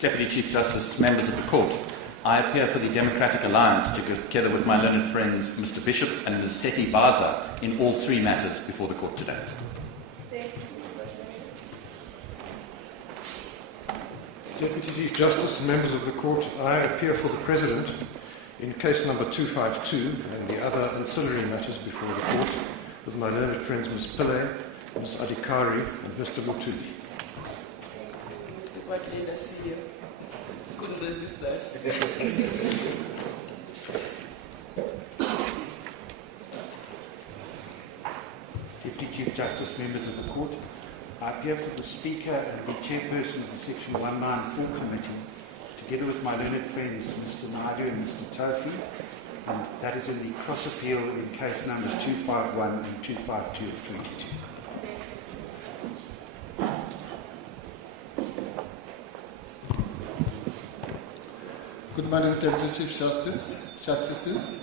Deputy Chief Justice, members of the Court, I appear for the Democratic Alliance together with my learned friends Mr. Bishop and Ms. Seti Baza in all three matters before the Court today. Deputy Chief Justice and members of the Court, I appear for the President in case number 252 and the other ancillary matters before the Court with my learned friends Ms. Pillay, Ms. Adhikari and Mr. Mutubi. Mr. Quadrina, see you. Couldn't resist that. Deputy Chief Justice, members of the Court, I appear for the Speaker and the Chairperson of the Section 194 Committee, together with my learned friends Mr. Naidu and Mr. Tofi, and that is in the cross-appeal in case numbers 251 and 252 of 22. Good morning, Deputy Chief Justices.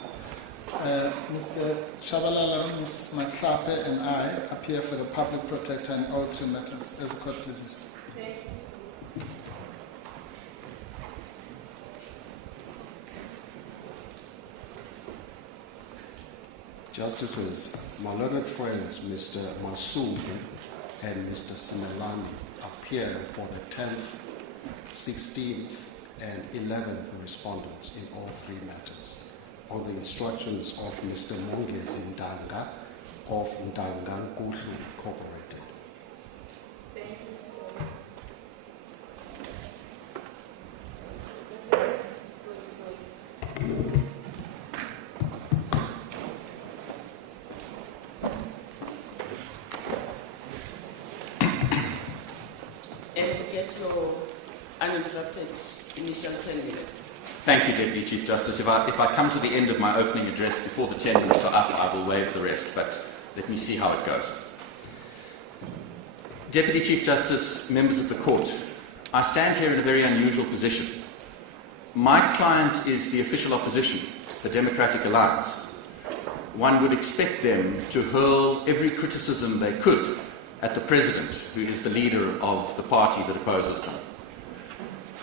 Mr. Shabalala, Ms. Mkhwebane, and I appear for the Public Protector in all three matters, as the Court pleases. Justices, my learned friends Mr. Masudu and Mr. Simelani appear for the 10th, 16th, and 11th respondents in all three matters, on the instructions of Mr. Mongezi Ndanga of Ndanga Nkulu Incorporated. And you get your uninterrupted initial 10 minutes. Thank you, Deputy Chief Justice. If I come to the end of my opening address before the 10 minutes are up, I will waive the rest, but let me see how it goes. Deputy Chief Justice, members of the Court, I stand here in a very unusual position. My client is the official opposition, the Democratic Alliance. One would expect them to hurl every criticism they could at the President, who is the leader of the party that opposes them.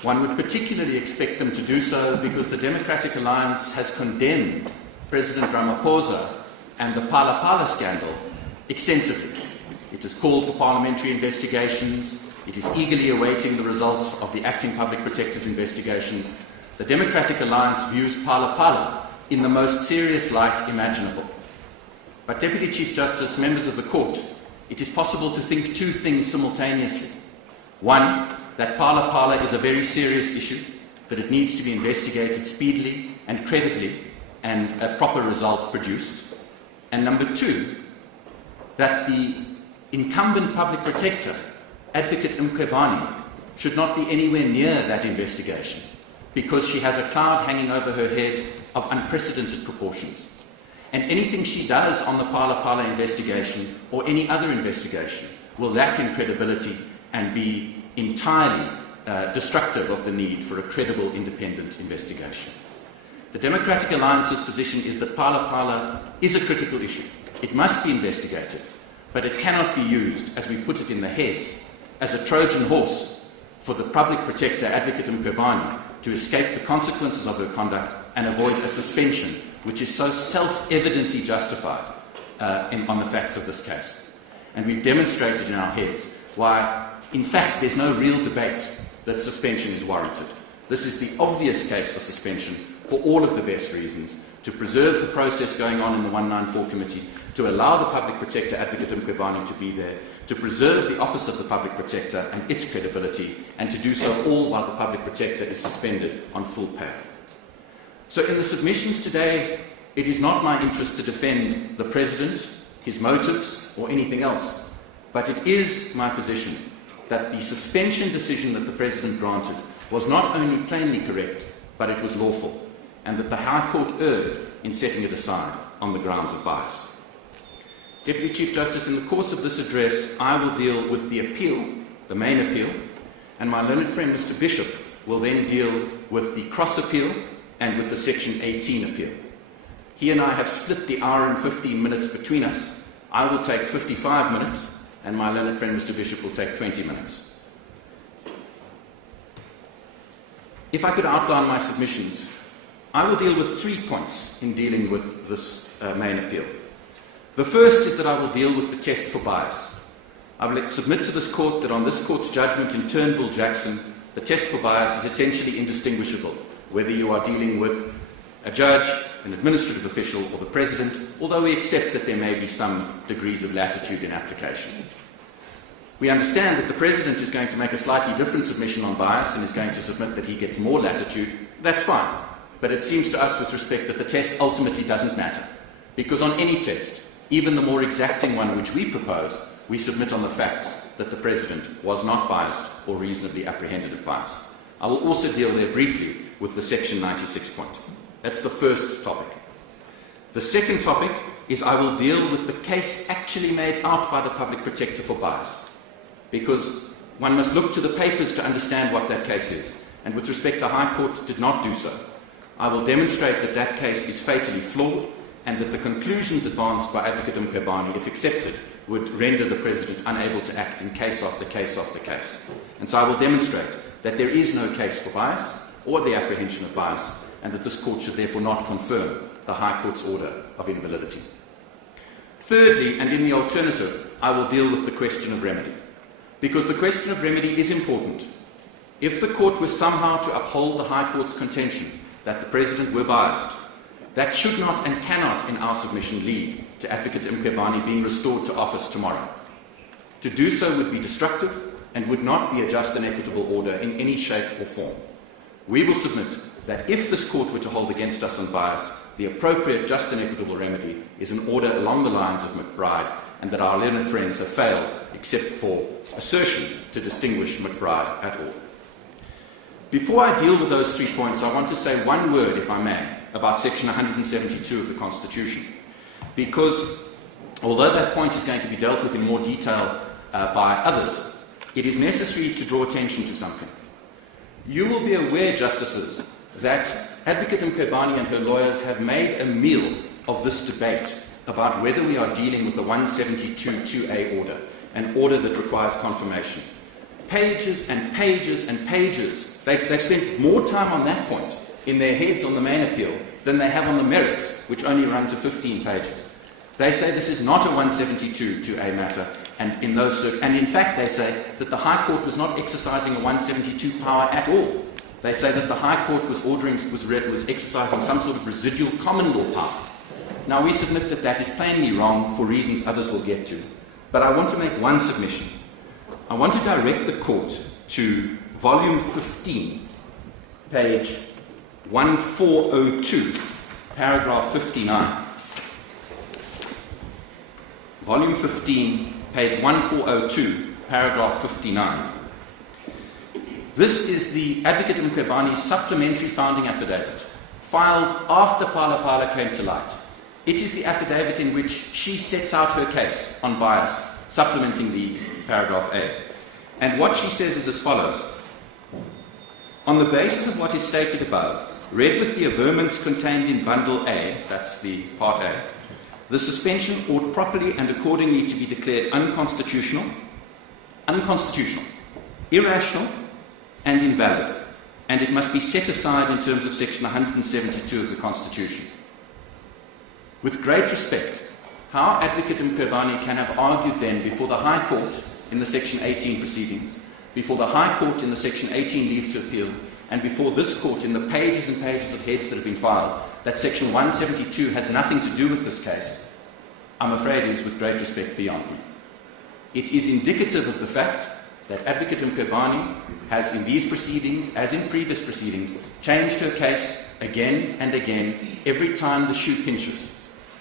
One would particularly expect them to do so because the Democratic Alliance has condemned President Ramaphosa and the Pala Pala scandal extensively. It has called for parliamentary investigations. It is eagerly awaiting the results of the acting Public Protector's investigations. The Democratic Alliance views Pala Pala in the most serious light imaginable. But, Deputy Chief Justice, members of the Court, it is possible to think two things simultaneously. One, that Pala Pala is a very serious issue, that it needs to be investigated speedily and credibly and a proper result produced. And number two, that the incumbent Public Protector, Advocate Mkhwebane, should not be anywhere near that investigation because she has a cloud hanging over her head of unprecedented proportions. And anything she does on the Pala Pala investigation or any other investigation will lack in credibility and be entirely destructive of the need for a credible independent investigation. The Democratic Alliance's position is that Pala Pala is a critical issue. It must be investigated, but it cannot be used, as we put it in the heads, as a Trojan horse for the Public Protector, Advocate Mkhwebane, to escape the consequences of her conduct and avoid a suspension which is so self-evidently justified on the facts of this case. And we've demonstrated in our heads why, in fact, there's no real debate that suspension is warranted. This is the obvious case for suspension for all of the best reasons, to preserve the process going on in the 194 Committee, to allow the Public Protector, Advocate Mkhwebane, to be there, to preserve the office of the Public Protector and its credibility, and to do so all while the Public Protector is suspended on full pay. So in the submissions today, it is not my interest to defend the President, his motives, or anything else, but it is my position that the suspension decision that the President granted was not only plainly correct, but it was lawful, and that the High Court erred in setting it aside on the grounds of bias. Deputy Chief Justice, in the course of this address, I will deal with the appeal, the main appeal, and my learned friend Mr. Bishop will then deal with the cross appeal and with the Section 18 appeal. He and I have split the hour and 15 minutes between us. I will take 55 minutes, and my learned friend Mr. Bishop will take 20 minutes. if I could outline my submissions, I will deal with 3 points in dealing with this main appeal. The first is that I will deal with the test for bias. I will submit to this court that on this court's judgment in Turnbull-Jackson, the test for bias is essentially indistinguishable, whether you are dealing with a judge, an administrative official, or the President, although we accept that there may be some degrees of latitude in application. We understand that the President is going to make a slightly different submission on bias and is going to submit that he gets more latitude. That's fine. But it seems to us with respect that the test ultimately doesn't matter. Because on any test, even the more exacting one which we propose, we submit on the facts that the President was not biased or reasonably apprehended of bias. I will also deal there briefly with the Section 96 point. That's the first topic. The second topic is I will deal with the case actually made out by the Public Protector for bias, because one must look to the papers to understand what that case is, and with respect the High Court did not do so. I will demonstrate that that case is fatally flawed and that the conclusions advanced by Advocate Mkhwebane, if accepted, would render the President unable to act in case after case after case. And so I will demonstrate that there is no case for bias or the apprehension of bias, and that this court should therefore not confirm the High Court's order of invalidity. Thirdly, and in the alternative, I will deal with the question of remedy, because the question of remedy is important. If the court were somehow to uphold the High Court's contention that the President were biased, that should not and cannot, in our submission, lead to Advocate Mkhwebane being restored to office tomorrow. To do so would be destructive and would not be a just and equitable order in any shape or form. We will submit that if this court were to hold against us on bias, the appropriate just and equitable remedy is an order along the lines of McBride, and that our learned friends have failed, except for assertion, to distinguish McBride at all. Before I deal with those 3 points, I want to say one word, if I may, about Section 172 of the Constitution, because although that point is going to be dealt with in more detail by others, it is necessary to draw attention to something. You will be aware, Justices, that Advocate Mkhwebane and her lawyers have made a meal of this debate about whether we are dealing with a 172(2)A order, an order that requires confirmation. Pages and pages and pages. They've spent more time on that point in their heads on the main appeal than they have on the merits, which only run to 15 pages. They say this is not a 172(2)A matter, and in fact they say that the High Court was not exercising a 172 power at all. They say that the High Court was exercising some sort of residual common law power. Now we submit that that is plainly wrong for reasons others will get to, but I want to make one submission. I want to direct the Court to Volume 15, page 1402, paragraph 59. Volume 15, page 1402, paragraph 59. This is the Advocate Mkhwebane's supplementary founding affidavit, filed after Pala Pala came to light. It is the affidavit in which she sets out her case on bias, supplementing the paragraph A. And what she says is as follows. On the basis of what is stated above, read with the averments contained in Bundle A, that's the Part A, the suspension ought properly and accordingly to be declared unconstitutional, irrational, and invalid, and it must be set aside in terms of Section 172 of the Constitution. With great respect, how Advocate Mkhwebane can have argued then before the High Court in the Section 18 proceedings, before the High Court in the Section 18 leave to appeal, and before this Court in the pages and pages of heads that have been filed, that Section 172 has nothing to do with this case, I'm afraid is, with great respect, beyond me. It is indicative of the fact that Advocate Mkhwebane has, in these proceedings, as in previous proceedings, changed her case again and again every time the shoe pinches.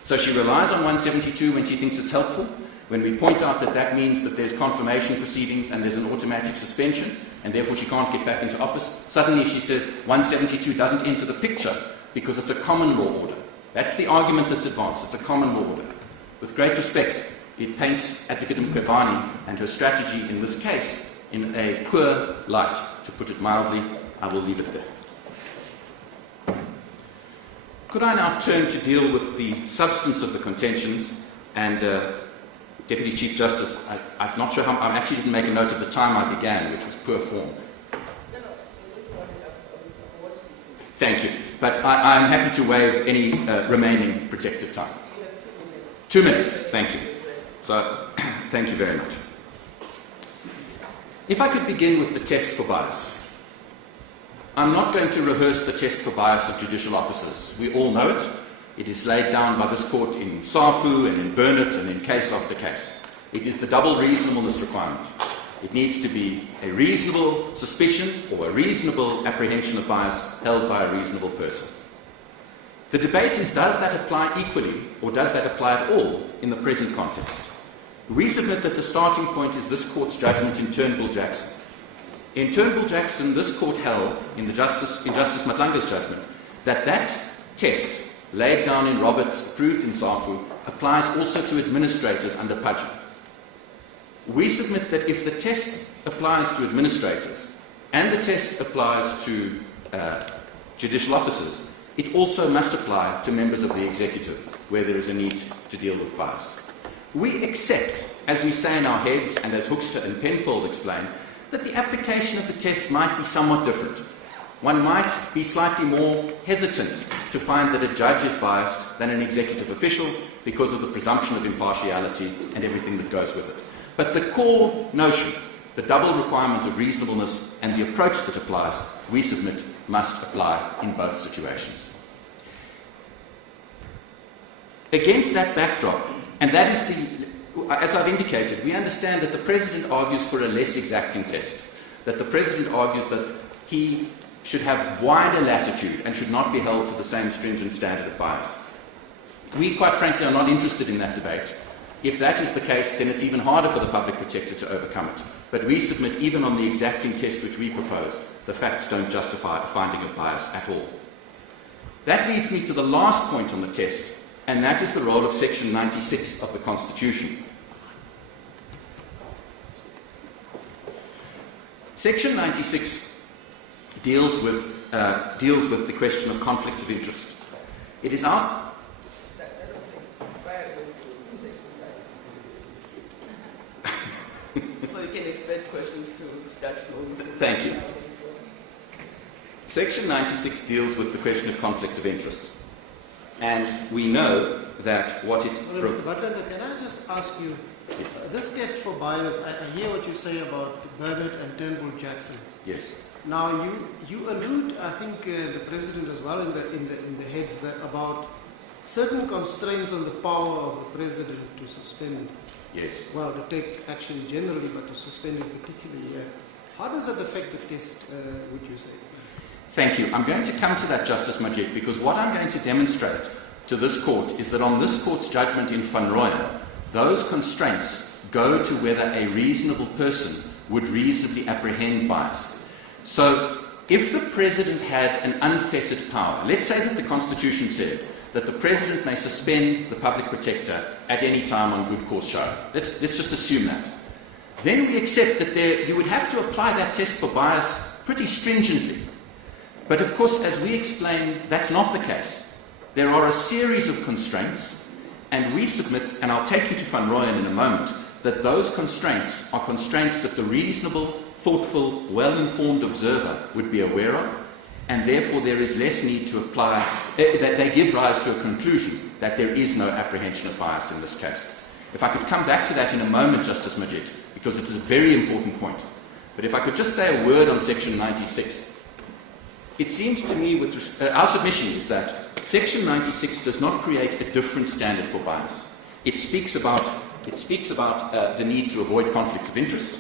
So she relies on 172 when she thinks it's helpful. When we point out that that means that there's confirmation proceedings and there's an automatic suspension, and therefore she can't get back into office, suddenly she says 172 doesn't enter the picture because it's a common law order. That's the argument that's advanced. It's a common law order. With great respect, it paints Advocate Mkhwebane and her strategy in this case in a poor light, to put it mildly. I will leave it there. Could I now turn to deal with the substance of the contentions? And Deputy Chief Justice, I'm not sure how, I actually didn't make a note of the time I began, which was poor form. Thank you. But I'm happy to waive any remaining protected time. 2 minutes. Thank you. So, thank you very much. If I could begin with the test for bias. I'm not going to rehearse the test for bias of judicial officers. We all know it. It is laid down by this court in Safu and in Burnett and in case after case. It is the double reasonableness requirement. It needs to be a reasonable suspicion or a reasonable apprehension of bias held by a reasonable person. The debate is, does that apply equally or does that apply at all in the present context? We submit that the starting point is this court's judgment in Turnbull-Jackson. In Turnbull-Jackson, this court held, in Justice Matlanga's judgment, that test laid down in Roberts, approved in Safu, applies also to administrators under Pudgy. We submit that if the test applies to administrators and the test applies to judicial officers, it also must apply to members of the executive where there is a need to deal with bias. We accept, as we say in our heads and as Hoekstra and Penfold explain, that the application of the test might be somewhat different. One might be slightly more hesitant to find that a judge is biased than an executive official because of the presumption of impartiality and everything that goes with it. But the core notion, the double requirement of reasonableness and the approach that applies, we submit must apply in both situations. Against that backdrop, and that is as I've indicated, we understand that the President argues for a less exacting test, that the President argues that he should have wider latitude and should not be held to the same stringent standard of bias. We, quite frankly, are not interested in that debate. If that is the case, then it's even harder for the Public Protector to overcome it. But we submit, even on the exacting test which we propose, the facts don't justify a finding of bias at all. That leads me to the last point on the test, and that is the role of Section 96 of the Constitution. Section 96 deals with the question of conflicts of interest. It is asked. So you can expect questions to start flowing. Thank you. Section 96 deals with the question of conflict of interest. And we know that what it... Well, Mr. Butler, can I just ask you, Yes. This test for bias, I hear what you say about Burnett and Turnbull-Jackson. Yes. Now, you allude, I think, the President as well in the heads that about certain constraints on the power of the President to suspend. Yes. Well, to take action generally, but to suspend it particularly. How does that affect the test, would you say? Thank you. I'm going to come to that, Justice Majid, because what I'm going to demonstrate to this court is that on this court's judgment in Van Rooyen, those constraints go to whether a reasonable person would reasonably apprehend bias. So, if the President had an unfettered power, let's say that the Constitution said that the President may suspend the Public Protector at any time on good cause shown. Let's just assume that. Then we accept that you would have to apply that test for bias pretty stringently. But of course, as we explain, that's not the case. There are a series of constraints, and we submit, and I'll take you to Van Rooyen in a moment, that those constraints are constraints that the reasonable, thoughtful, well-informed observer would be aware of, and therefore there is less need to apply, that they give rise to a conclusion that there is no apprehension of bias in this case. If I could come back to that in a moment, Justice Majid, because it is a very important point. But if I could just say a word on Section 96. It seems to me, our submission is that Section 96 does not create a different standard for bias. It speaks about the need to avoid conflicts of interest,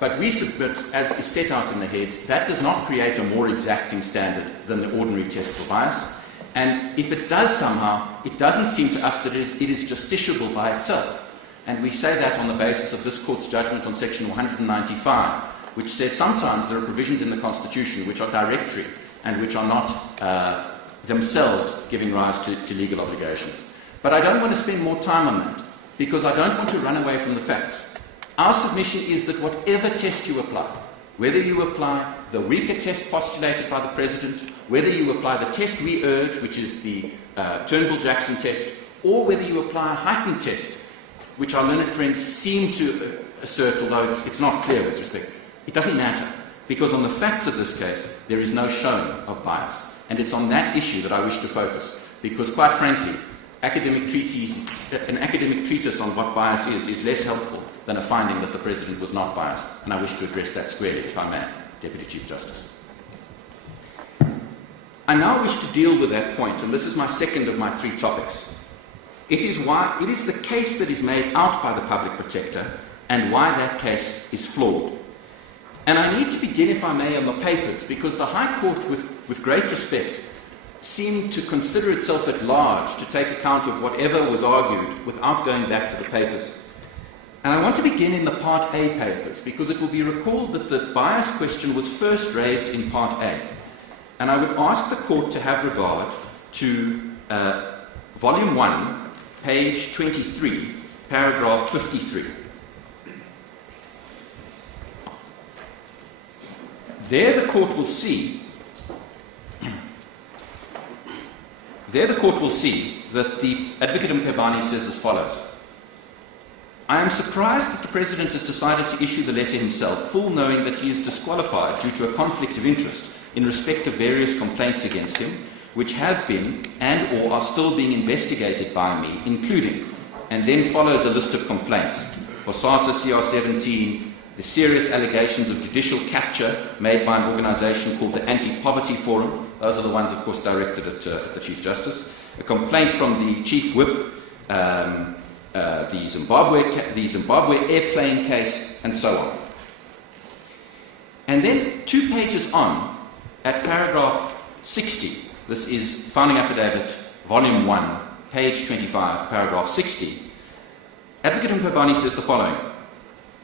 but we submit, as is set out in the heads, that does not create a more exacting standard than the ordinary test for bias. And if it does somehow, it doesn't seem to us that it is justiciable by itself. And we say that on the basis of this Court's judgment on Section 195, which says sometimes there are provisions in the Constitution which are directory and which are not themselves giving rise to legal obligations. But I don't want to spend more time on that, because I don't want to run away from the facts. Our submission is that whatever test you apply, whether you apply the weaker test postulated by the President, whether you apply the test we urge, which is the Turnbull-Jackson test, or whether you apply a heightened test, which our learned friends seem to assert, although it's not clear with respect, it doesn't matter. because on the facts of this case, there is no showing of bias. And it's on that issue that I wish to focus, because quite frankly, an academic treatise on what bias is less helpful than a finding that the President was not biased. And I wish to address that squarely, if I may, Deputy Chief Justice. I now wish to deal with that point, and this is my second of my three topics. It is the case that is made out by the Public Protector and why that case is flawed. And I need to begin, if I may, on the papers, because the High Court, with great respect, seemed to consider itself at large to take account of whatever was argued without going back to the papers. And I want to begin in the Part A papers, because it will be recalled that the bias question was first raised in Part A. And I would ask the Court to have regard to Volume 1, page 23, paragraph 53. There the Court will see that the Advocate Mkhwebane says as follows: I am surprised that the President has decided to issue the letter himself, full knowing that he is disqualified due to a conflict of interest in respect of various complaints against him, which have been and or are still being investigated by me, including, and then follows a list of complaints, Bosasa CR 17, the serious allegations of judicial capture made by an organisation called the Anti-Poverty Forum. Those are the ones, of course, directed at the Chief Justice. A complaint from the Chief Whip, the Zimbabwe airplane case, and so on. And then 2 pages on, at paragraph 60, this is Founding Affidavit, Volume 1, page 25, paragraph 60, Advocate Mkhwebane says the following: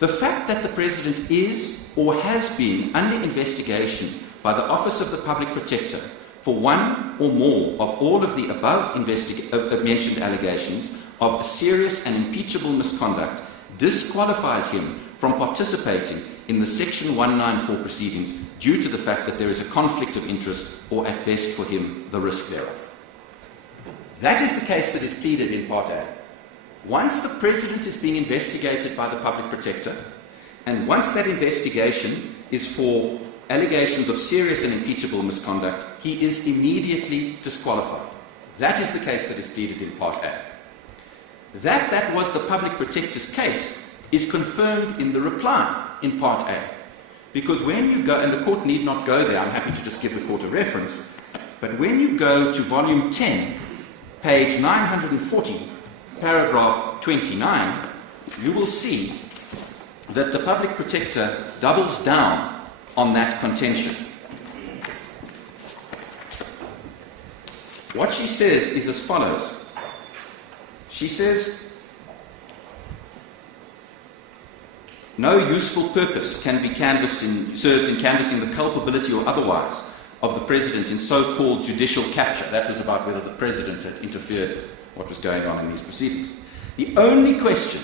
the fact that the President is or has been under investigation by the Office of the Public Protector for one or more of all of the above mentioned allegations of a serious and impeachable misconduct disqualifies him from participating in the Section 194 proceedings due to the fact that there is a conflict of interest, or at best for him, the risk thereof. That is the case that is pleaded in Part A. Once the President is being investigated by the Public Protector, and once that investigation is for allegations of serious and impeachable misconduct, he is immediately disqualified. That is the case that is pleaded in Part A. That was the Public Protector's case is confirmed in the reply in Part A. Because when you go, and the Court need not go there, I'm happy to just give the Court a reference, but when you go to Volume 10, page 940, paragraph 29, you will see that the Public Protector doubles down on that contention. What she says is as follows. She says, no useful purpose can be served in canvassing the culpability or otherwise of the President in so-called judicial capture. That was about whether the President had interfered with what was going on in these proceedings. The only question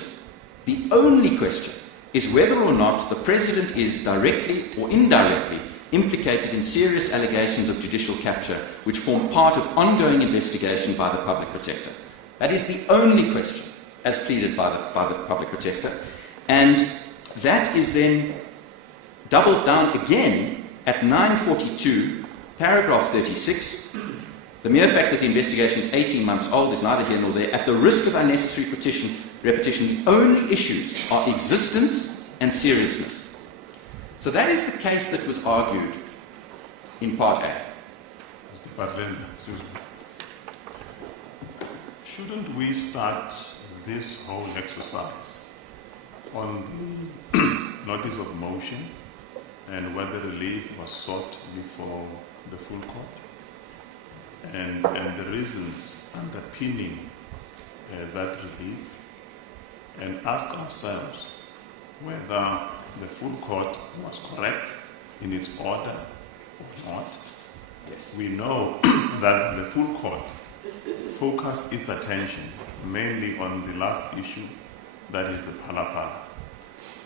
is whether or not the President is directly or indirectly implicated in serious allegations of judicial capture which form part of ongoing investigation by the Public Protector. That is the only question as pleaded by the Public Protector. And that is then doubled down again at 942, paragraph 36. The mere fact that the investigation is 18 months old is neither here nor there. At the risk of unnecessary repetition, the only issues are existence and seriousness. So that is the case that was argued in Part A. Mr. Padlin, excuse me. Shouldn't we start this whole exercise on the notice of motion and whether relief was sought before the full court? And the reasons underpinning that relief, and ask ourselves whether the full court was correct in its order or not. Yes. We know that the full court focused its attention mainly on the last issue, that is the Palapala.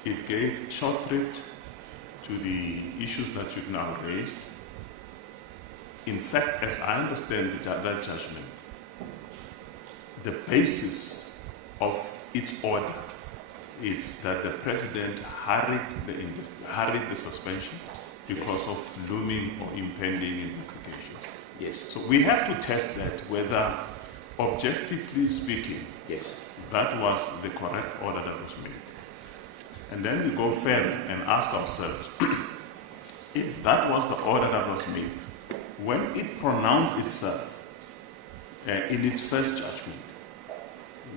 It gave short shrift to the issues that you've now raised. In fact, as I understand that judgment, the basis of its order is that the President hurried the suspension because of looming or impending investigations. Yes. So we have to test that whether, objectively speaking, Yes. that was the correct order that was made. And then we go further and ask ourselves, if that was the order that was made, when it pronounced itself in its first judgment,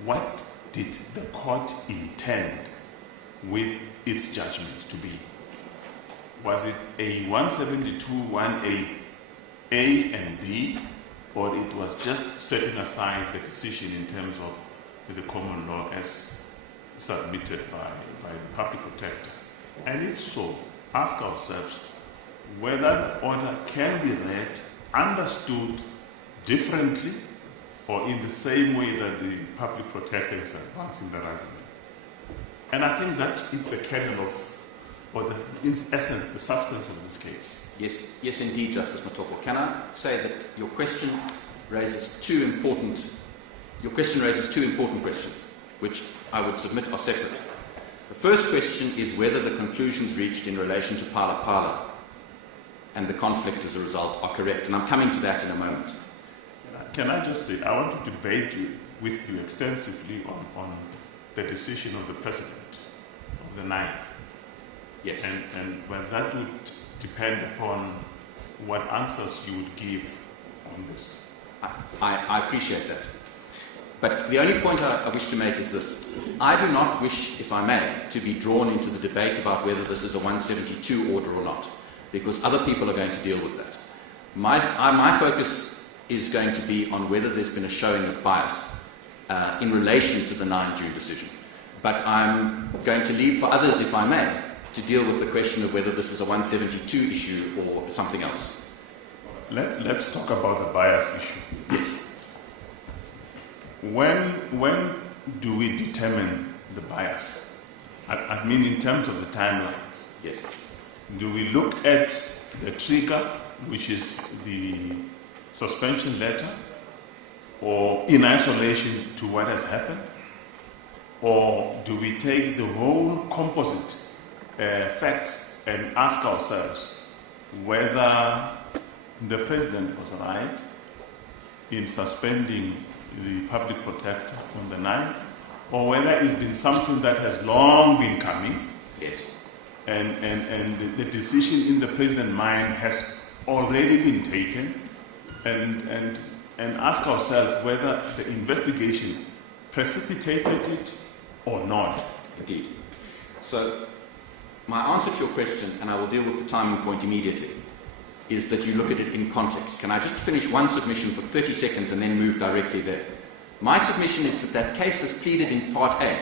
what did the court intend with its judgment to be? Was it a 172(1)(a) and B, or it was just setting aside the decision in terms of the common law as submitted by the Public Protector? And if so, ask ourselves whether the order can be read, understood differently, or in the same way that the Public Protector is advancing that argument. And I think that is the kernel of, or in essence, the substance of this case. Yes, indeed, Justice Matoko. Can I say that your question raises two important questions, which I would submit are separate. The first question is whether the conclusions reached in relation to Pala Pala and the conflict as a result are correct, and I'm coming to that in a moment. Can I just say, I want to debate with you extensively on the decision of the President of the 9th. Yes. And well, that would depend upon what answers you would give on this. I appreciate that. But the only point I wish to make is this. I do not wish, if I may, to be drawn into the debate about whether this is a 172 order or not, because other people are going to deal with that. My focus is going to be on whether there's been a showing of bias in relation to the 9 June decision. But I'm going to leave for others, if I may, to deal with the question of whether this is a 172 issue or something else. Let's talk about the bias issue. Yes. When do we determine the bias? I mean, in terms of the timelines. Yes. Do we look at the trigger, which is the suspension letter, or in isolation to what has happened? Or do we take the whole composite facts and ask ourselves whether the President was right in suspending the Public Protector on the 9th, or whether it's been something that has long been coming? Yes. And the decision in the President's mind has already been taken, and ask ourselves whether the investigation precipitated it or not. Indeed. So, my answer to your question, and I will deal with the timing point immediately, is that you look at it in context. Can I just finish one submission for 30 seconds and then move directly there? My submission is that case is pleaded in Part A,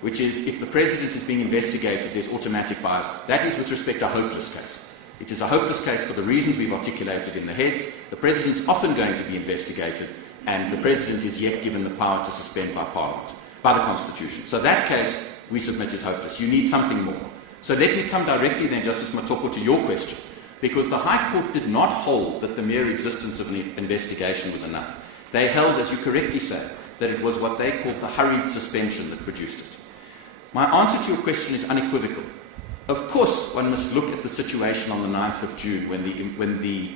which is if the President is being investigated, there's automatic bias. That is, with respect, a hopeless case. It is a hopeless case for the reasons we've articulated in the heads. The President's often going to be investigated, and the President is yet given the power to suspend by Parliament, by the Constitution. So that case, we submit, is hopeless. You need something more. So let me come directly then, Justice Matoko, to your question, because the High Court did not hold that the mere existence of an investigation was enough. They held, as you correctly say, that it was what they called the hurried suspension that produced it. My answer to your question is unequivocal. Of course, one must look at the situation on the 9th of June when the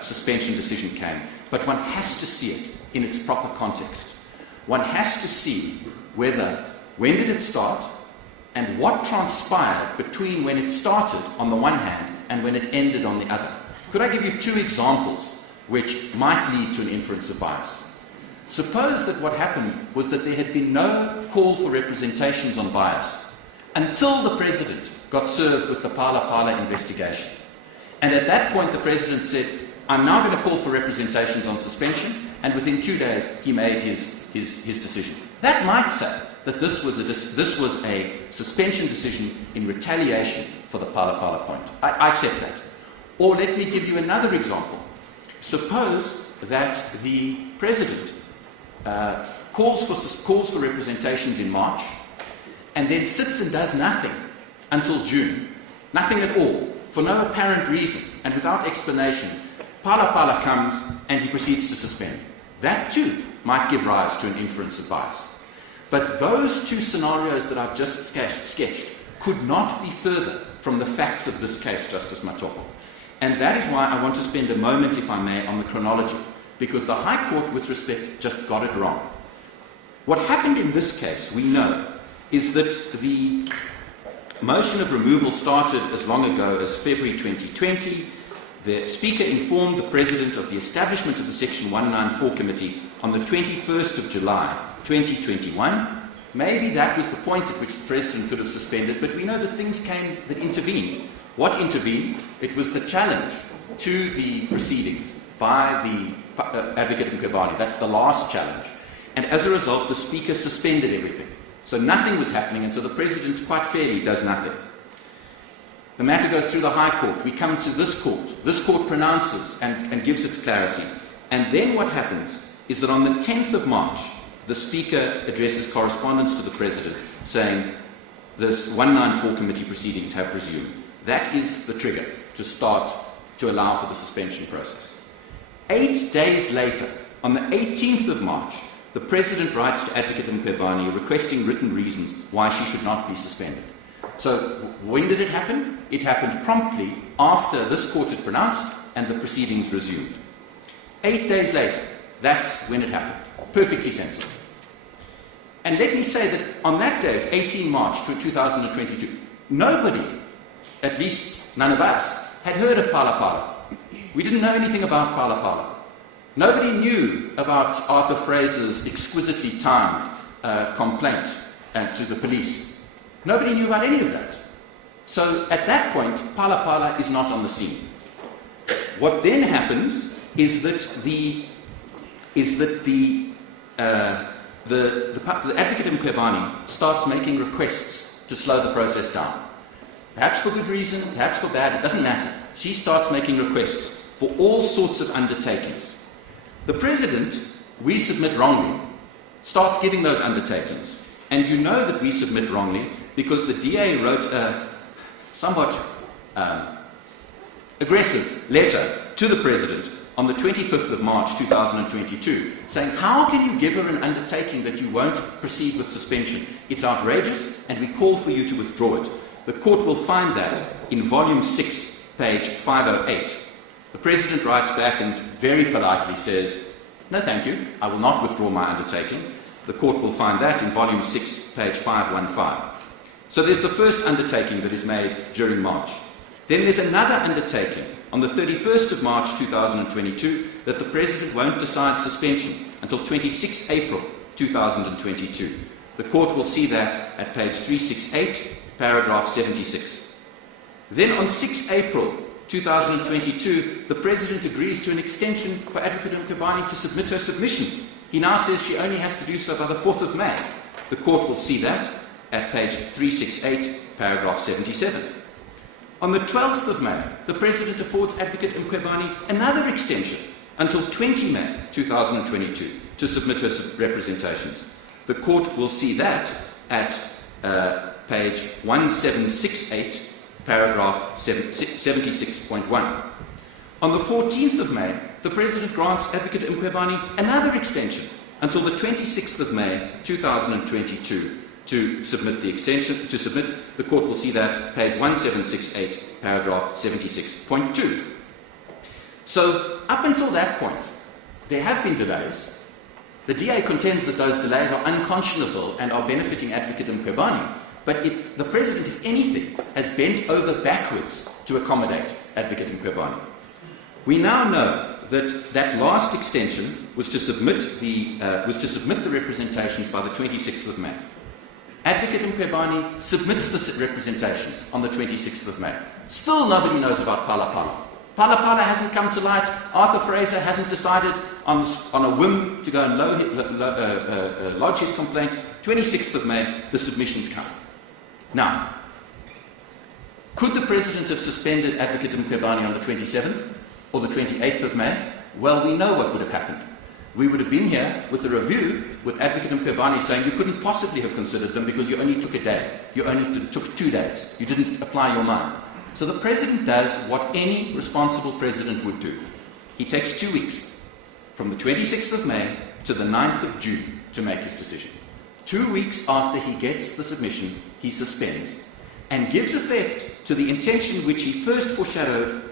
suspension decision came, but one has to see it in its proper context. One has to see when did it start, and what transpired between when it started on the one hand and when it ended on the other. Could I give you 2 examples which might lead to an inference of bias? Suppose that what happened was that there had been no call for representations on bias until the President got served with the Pala Pala investigation. And at that point the President said, I'm now going to call for representations on suspension, and within 2 days he made his decision. That might say that this was a suspension decision in retaliation for the Pala Pala point. I accept that. Or let me give you another example. Suppose that the President calls for representations in March and then sits and does nothing until June. Nothing at all, for no apparent reason and without explanation. Pala Pala comes and he proceeds to suspend. That too might give rise to an inference of bias. But those 2 scenarios that I've just sketched could not be further from the facts of this case, Justice Matopo. And that is why I want to spend a moment, if I may, on the chronology, because the High Court, with respect, just got it wrong. What happened in this case, we know, is that the motion of removal started as long ago as February 2020. The Speaker informed the President of the establishment of the Section 194 Committee on the 21st of July 2021. Maybe that was the point at which the President could have suspended, but we know that things came that intervened. What intervened? It was the challenge to the proceedings by the Advocate Mkhwebane. That's the last challenge. And as a result, the Speaker suspended everything. So nothing was happening, and so the President, quite fairly, does nothing. The matter goes through the High Court. We come to this court. This court pronounces and gives its clarity. And then what happens is that on the 10th of March, the Speaker addresses correspondence to the President saying this 194 committee proceedings have resumed. That is the trigger to start to allow for the suspension process. 8 days later, on the 18th of March, the President writes to Advocate Mkhwebane requesting written reasons why she should not be suspended. So when did it happen? It happened promptly after this court had pronounced and the proceedings resumed. 8 days later, that's when it happened. Perfectly sensible. And let me say that on that date, 18 March 2022, nobody, at least none of us, had heard of Pala Pala. We didn't know anything about Pala Pala. Nobody knew about Arthur Fraser's exquisitely timed complaint to the police. Nobody knew about any of that. So at that point, Pala Pala is not on the scene. What then happens is that the Advocate Mkhwebane starts making requests to slow the process down. Perhaps for good reason, perhaps for bad, it doesn't matter. She starts making requests for all sorts of undertakings. The President, we submit wrongly, starts giving those undertakings. And you know that we submit wrongly because the DA wrote a somewhat aggressive letter to the President on the 25th of March 2022, saying, how can you give her an undertaking that you won't proceed with suspension? It's outrageous, and we call for you to withdraw it. The court will find that in volume 6, page 508. The President writes back and very politely says, no thank you, I will not withdraw my undertaking. The court will find that in volume 6, page 515. So there's the first undertaking that is made during March. Then there's another undertaking on the 31st of March 2022 that the President won't decide suspension until 26 April 2022. The court will see that at page 368, paragraph 76. Then on 6 April 2022, the President agrees to an extension for Advocate Mkhwebane to submit her submissions. He now says she only has to do so by the 4th of May. The court will see that at page 368, paragraph 77. On the 12th of May, the President affords Advocate Mkhwebane another extension until 20 May 2022 to submit her representations. The court will see that at page 1768, paragraph 76.1. On the 14th of May, the President grants Advocate Mkhwebane another extension until the 26th of May 2022 to submit the extension. The court will see that page 1768, paragraph 76.2. So up until that point, there have been delays. The DA contends that those delays are unconscionable and are benefiting Advocate Mkhwebane, but the President, if anything, has bent over backwards to accommodate Advocate Mkhwebane. We now know that that last extension was to submit the representations by the 26th of May. Advocate Mkhwebane submits the representations on the 26th of May. Still nobody knows about Pala Pala. Pala Pala hasn't come to light. Arthur Fraser hasn't decided on a whim to go and lodge his complaint. 26th of May, the submissions come. Now, could the President have suspended Advocate Mkhwebane on the 27th or the 28th of May? Well, we know what would have happened. We would have been here with a review with Advocate Mkhwebane saying you couldn't possibly have considered them because you only took a day. You only took 2 days. You didn't apply your mind. So the President does what any responsible President would do. He takes 2 weeks, from the 26th of May to the 9th of June, to make his decision. 2 weeks after he gets the submissions, he suspends. and gives effect to the intention which he first foreshadowed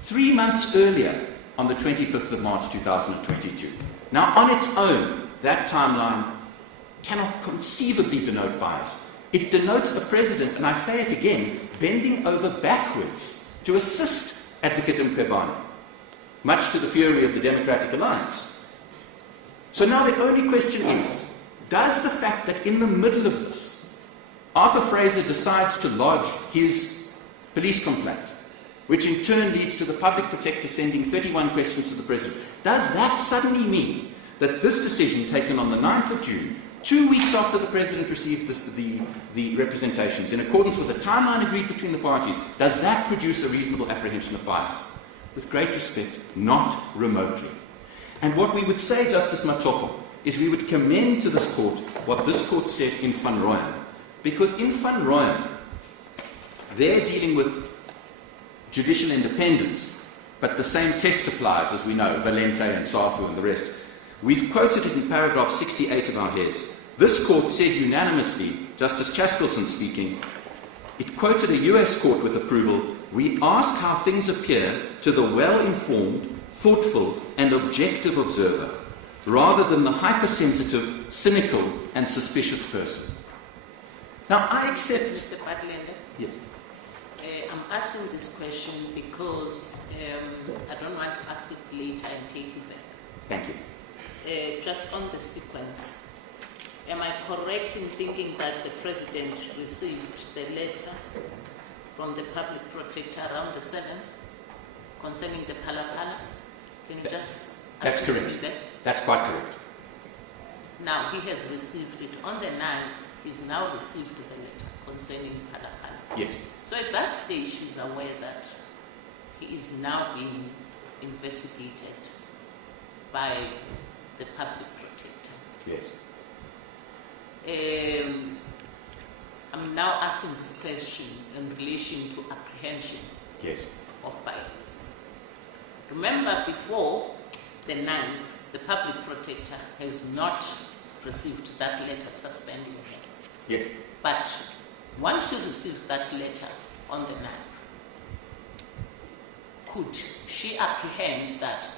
3 months earlier on the 25th of March 2022. Now, on its own, that timeline cannot conceivably denote bias. It denotes a president, and I say it again, bending over backwards to assist Advocate Mkhwebane, much to the fury of the Democratic Alliance. So now the only question is, does the fact that in the middle of this, Arthur Fraser decides to lodge his police complaint, which in turn leads to the public protector sending 31 questions to the president, does that suddenly mean that this decision taken on the 9th of June, 2 weeks after the president received the representations, in accordance with the timeline agreed between the parties, does that produce a reasonable apprehension of bias? With great respect, not remotely. And what we would say, Justice Matopo, is we would commend to this court what this court said in Van Rooyen. Because in Van Rooyen, they're dealing with judicial independence, but the same test applies, as we know, Valente and Safu and the rest. We've quoted it in paragraph 68 of our heads. This court said unanimously, Justice Chaskelson speaking, it quoted a US court with approval, we ask how things appear to the well-informed, thoughtful and objective observer, rather than the hypersensitive, cynical and suspicious person. Now, I accept... Mr. Patlender? Yes. I'm asking this question because I don't want to ask it later and take you back. Thank you. Just on the sequence, am I correct in thinking that the President received the letter from the Public Protector around the 7th concerning the Palapala? Can you just That's assist correct. me there? That's quite correct. Now, he has received it. On the 9th, he's now received the letter concerning Palapala. Yes. So at that stage, he's aware that he is now being investigated by the Public Protector. Yes. I'm now asking this question in relation to apprehension Yes. of bias. Remember, before the 9th, the Public Protector has not received that letter suspending him. Yes. But once she received that letter on the 9th, could she apprehend that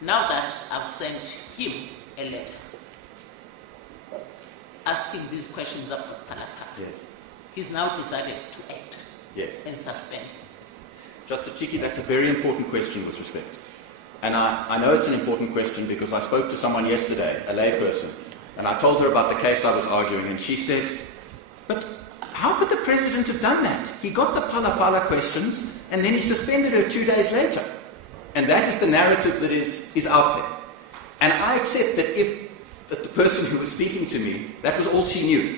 now that I've sent him a letter asking these questions about Palaka, Yes. he's now decided to act Yes. and suspend? Justice Chiki, that's a very important question with respect. And I know it's an important question because I spoke to someone yesterday, a layperson, and I told her about the case I was arguing, and she said, but how could the President have done that? He got the Palapala questions, and then he suspended her 2 days later. And that is the narrative that is out there. And I accept that the person who was speaking to me, that was all she knew.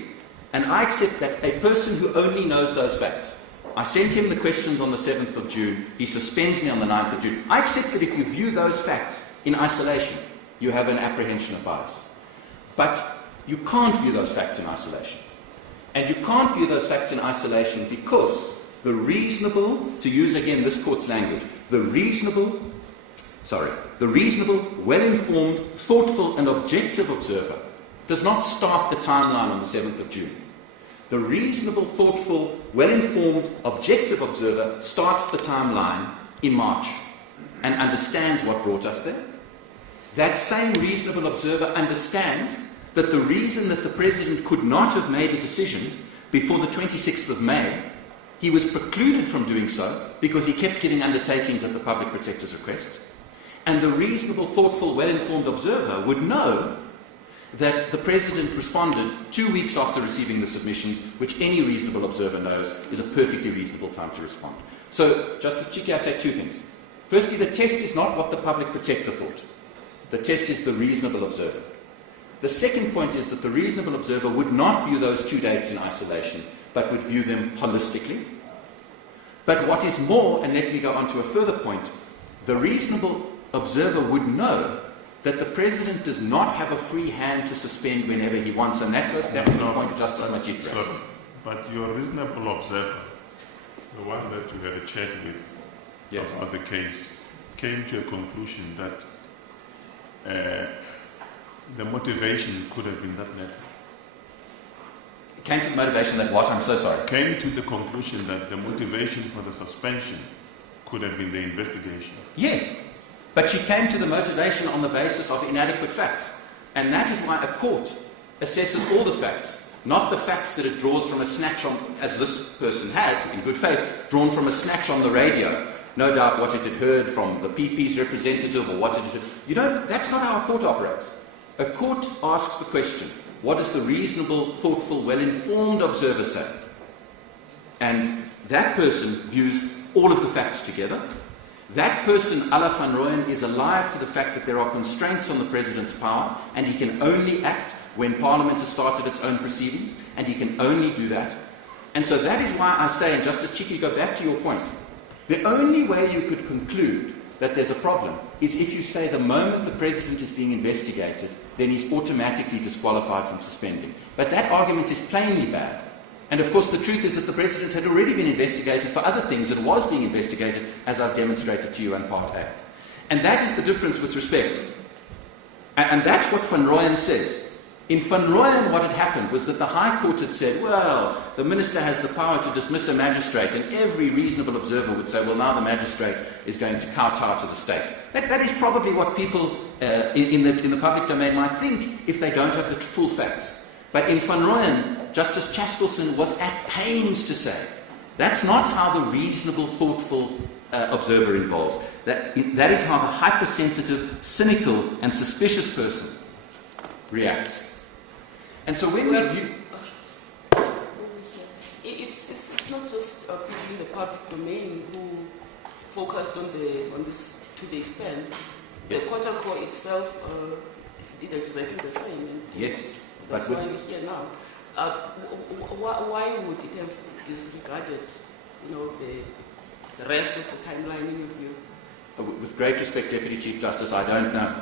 And I accept that a person who only knows those facts, I sent him the questions on the 7th of June, he suspends me on the 9th of June. I accept that if you view those facts in isolation, you have an apprehension of bias. But you can't view those facts in isolation. And you can't view those facts in isolation because the reasonable, to use again this court's language, the reasonable, well-informed, thoughtful and objective observer does not start the timeline on the 7th of June. The reasonable, thoughtful, well-informed, objective observer starts the timeline in March and understands what brought us there. That same reasonable observer understands that the reason that the President could not have made a decision before the 26th of May, he was precluded from doing so because he kept giving undertakings at the Public Protector's request. And the reasonable, thoughtful, well-informed observer would know that the President responded 2 weeks after receiving the submissions, which any reasonable observer knows is a perfectly reasonable time to respond. So, Justice Chiki, I say two things. Firstly, the test is not what the Public Protector thought. The test is the reasonable observer. The second point is that the reasonable observer would not view those 2 dates in isolation, but would view them holistically. But what is more, and let me go on to a further point, the reasonable observer would know that the President does not have a free hand to suspend whenever he wants, and that goes back to the point Justice Majid raised. Sorry, but your reasonable observer, the one that you had a chat with about the case, came to a conclusion that the motivation could have been that letter. Came to the motivation that what? I'm so sorry. Came to the conclusion that the motivation for the suspension could have been the investigation. Yes, but she came to the motivation on the basis of inadequate facts. And that is why a court assesses all the facts, not the facts that it draws from a snatch on, as this person had, in good faith, drawn from a snatch on the radio. No doubt what it had heard from the PP's representative or what it had... You don't, that's not how a court operates. A court asks the question, what does the reasonable, thoughtful, well-informed observer say? And that person views all of the facts together. That person, Ala van Rooyen, is alive to the fact that there are constraints on the President's power, and he can only act when Parliament has started its own proceedings, and he can only do that. And so that is why I say, and Justice Chiki, go back to your point, the only way you could conclude that there's a problem is if you say the moment the President is being investigated, then he's automatically disqualified from suspending. But that argument is plainly bad. And of course the truth is that the President had already been investigated for other things and was being investigated, as I've demonstrated to you in Part A. And that is the difference with respect. And that's what Van Rooyen says. In Van Rooyen, what had happened was that the High Court had said, well, the Minister has the power to dismiss a magistrate, and every reasonable observer would say, well, now the magistrate is going to kowtow to the state. That is probably what people in the public domain might think if they don't have the full facts. But in Van Rooyen, Justice Chaskelson was at pains to say, that's not how the reasonable, thoughtful observer involves. That is how the hypersensitive, cynical, and suspicious person reacts. And so when we view... It's not just people in the public domain who focused on this 2-day span. The ConCourt itself did exactly the same. And yes. That's why we're here now. Why would it have disregarded, the rest of the timeline in your view? With great respect, Deputy Chief Justice, I don't know.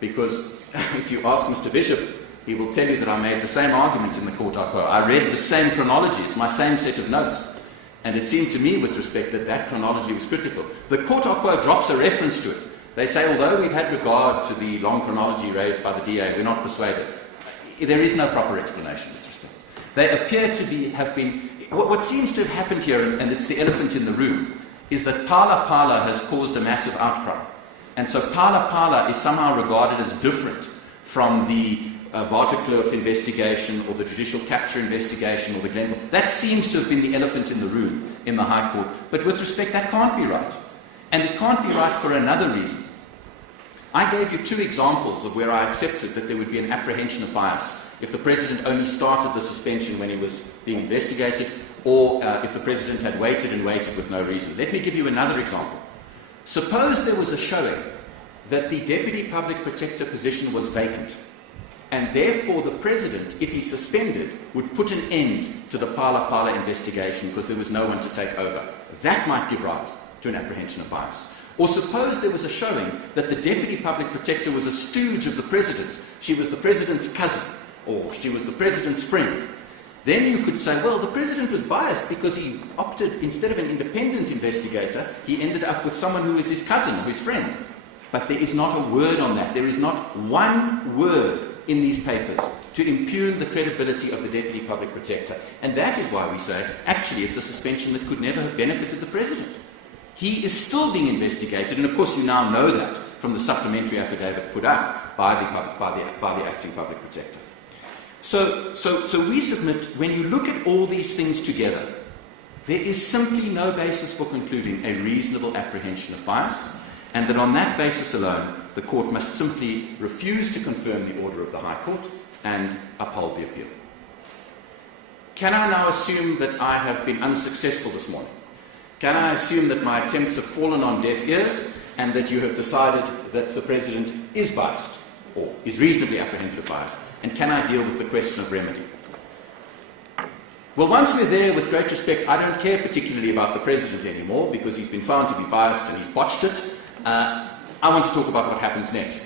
Because if you ask Mr. Bishop, he will tell you that I made the same argument in the court arquo. I read the same chronology. It's my same set of notes. And it seemed to me, with respect, that chronology was critical. The court arquo drops a reference to it. They say, although we've had regard to the long chronology raised by the DA, we're not persuaded. There is no proper explanation with respect. They appear to have been... What seems to have happened here, and it's the elephant in the room, is that Pala Pala has caused a massive outcry. And so Pala Pala is somehow regarded as different from the Waterkloof investigation or the judicial capture investigation or the Glenville. That seems to have been the elephant in the room in the High Court. But with respect, that can't be right. And it can't be right for another reason. I gave you 2 examples of where I accepted that there would be an apprehension of bias if the President only started the suspension when he was being investigated, or if the President had waited and waited with no reason. Let me give you another example. Suppose there was a showing that the Deputy Public Protector position was vacant, and therefore the President, if he suspended, would put an end to the Pala Pala investigation because there was no one to take over. That might give rise to an apprehension of bias. Or suppose there was a showing that the Deputy Public Protector was a stooge of the President. She was the President's cousin, or she was the President's friend. Then you could say, well, the President was biased because he opted, instead of an independent investigator, he ended up with someone who was his cousin or his friend. But there is not a word on that. There is not one word in these papers to impugn the credibility of the Deputy Public Protector. And that is why we say, actually, it's a suspension that could never have benefited the President. He is still being investigated, and of course you now know that from the supplementary affidavit put up by the acting Public Protector. So we submit, when you look at all these things together, there is simply no basis for concluding a reasonable apprehension of bias, and that on that basis alone, the Court must simply refuse to confirm the order of the High Court and uphold the appeal. Can I now assume that I have been unsuccessful this morning? Can I assume that my attempts have fallen on deaf ears and that you have decided that the President is biased or is reasonably apprehended of bias? And can I deal with the question of remedy? Well, once we're there, with great respect, I don't care particularly about the President anymore because he's been found to be biased and he's botched it. I want to talk about what happens next.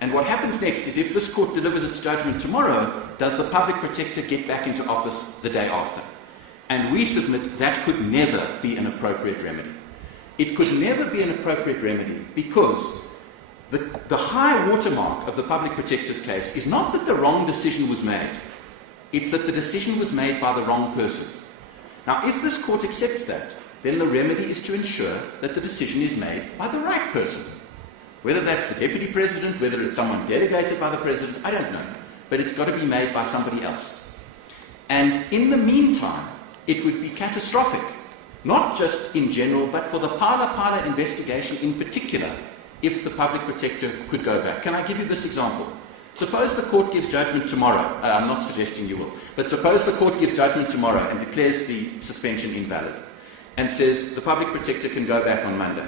And what happens next is if this Court delivers its judgment tomorrow, does the Public Protector get back into office the day after? And we submit that could never be an appropriate remedy. It could never be an appropriate remedy because the high watermark of the Public Protector's case is not that the wrong decision was made. It's that the decision was made by the wrong person. Now, if this court accepts that, then the remedy is to ensure that the decision is made by the right person. Whether that's the deputy president, whether it's someone delegated by the president, I don't know. But it's got to be made by somebody else. And in the meantime, it would be catastrophic, not just in general, but for the Pala investigation in particular, if the public protector could go back. Can I give you this example? Suppose the court gives judgment tomorrow. I'm not suggesting you will. But suppose the court gives judgment tomorrow and declares the suspension invalid and says the public protector can go back on Monday.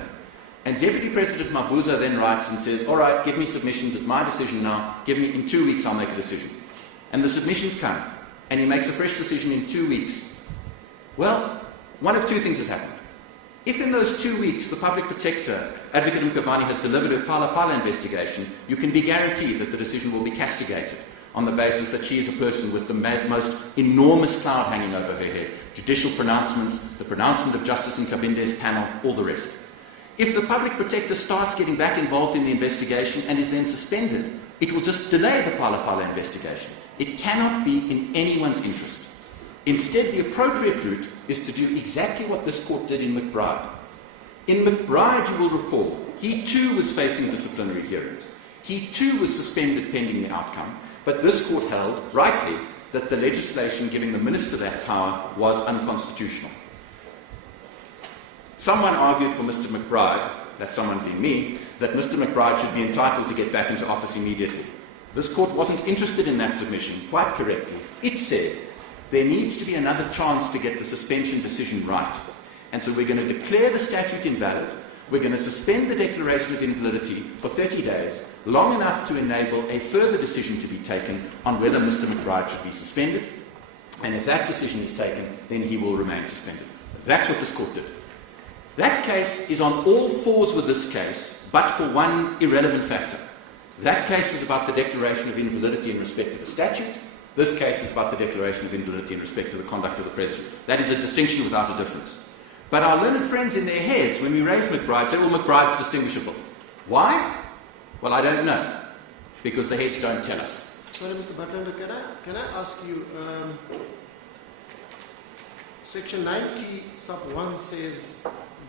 And Deputy President Mabuza then writes and says, all right, give me submissions. It's my decision now. Give me, in 2 weeks, I'll make a decision. And the submissions come. And he makes a fresh decision in 2 weeks. Well, one of two things has happened. If in those 2 weeks the public protector, Advocate Mkhwebane, has delivered her Pala investigation, you can be guaranteed that the decision will be castigated on the basis that she is a person with the most enormous cloud hanging over her head. Judicial pronouncements, the pronouncement of Justice Nkabinde's panel, all the rest. If the public protector starts getting back involved in the investigation and is then suspended, it will just delay the Pala investigation. It cannot be in anyone's interest. Instead, the appropriate route is to do exactly what this court did in McBride. In McBride, you will recall, he too was facing disciplinary hearings. He too was suspended pending the outcome, but this court held, rightly, that the legislation giving the minister that power was unconstitutional. Someone argued for Mr. McBride, that someone being me, that Mr. McBride should be entitled to get back into office immediately. This court wasn't interested in that submission, quite correctly. It said, there needs to be another chance to get the suspension decision right. And so we're going to declare the statute invalid. We're going to suspend the declaration of invalidity for 30 days, long enough to enable a further decision to be taken on whether Mr. McBride should be suspended. And if that decision is taken, then he will remain suspended. That's what this court did. That case is on all fours with this case, but for one irrelevant factor. That case was about the declaration of invalidity in respect of the statute. This case is about the declaration of invalidity in respect to the conduct of the president. That is a distinction without a difference. But our learned friends in their heads, when we raise McBride, say, well, McBride's distinguishable. Why? Well, I don't know, because the heads don't tell us. Sorry, Mr. Butler, can I ask you, Section 90, sub 1 says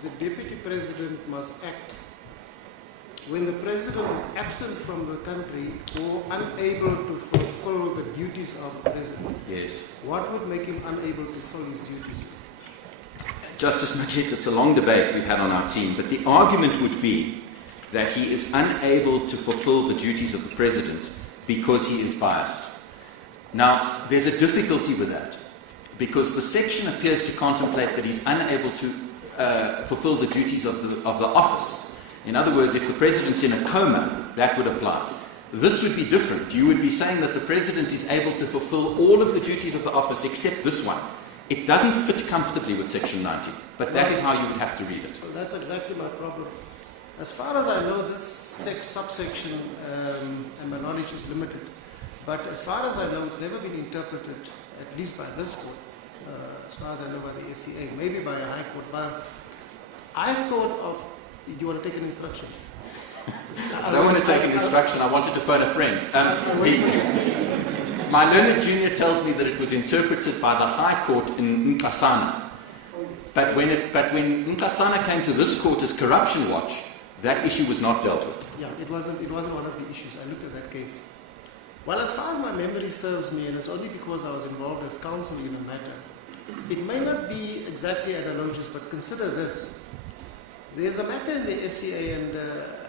the deputy president must act when the president is absent from the country or unable to fulfill the duties of the president. Yes. What would make him unable to fulfill his duties? Justice Majid, it's a long debate we've had on our team, but the argument would be that he is unable to fulfill the duties of the president because he is biased. Now, there's a difficulty with that, because the section appears to contemplate that he's unable to fulfill the duties of the office. In other words, if the president's in a coma, that would apply. This would be different. You would be saying that the president is able to fulfill all of the duties of the office except this one. It doesn't fit comfortably with Section 90, but that is how you would have to read it. Well, that's exactly my problem. As far as I know, this subsection, and my knowledge is limited, but as far as I know, it's never been interpreted, at least by this court, as far as I know by the SCA, maybe by a high court. But I thought of, do you want to take an instruction? I don't want to take an instruction, I wanted to phone a friend. My learned junior tells me that it was interpreted by the High Court in Nkasana. But when Nkasana came to this court as Corruption Watch, that issue was not dealt with. Yeah, it wasn't one of the issues. I looked at that case. Well, as far as my memory serves me, and it's only because I was involved as counsel in a matter, it may not be exactly analogous, but consider this. There's a matter in the SCA, and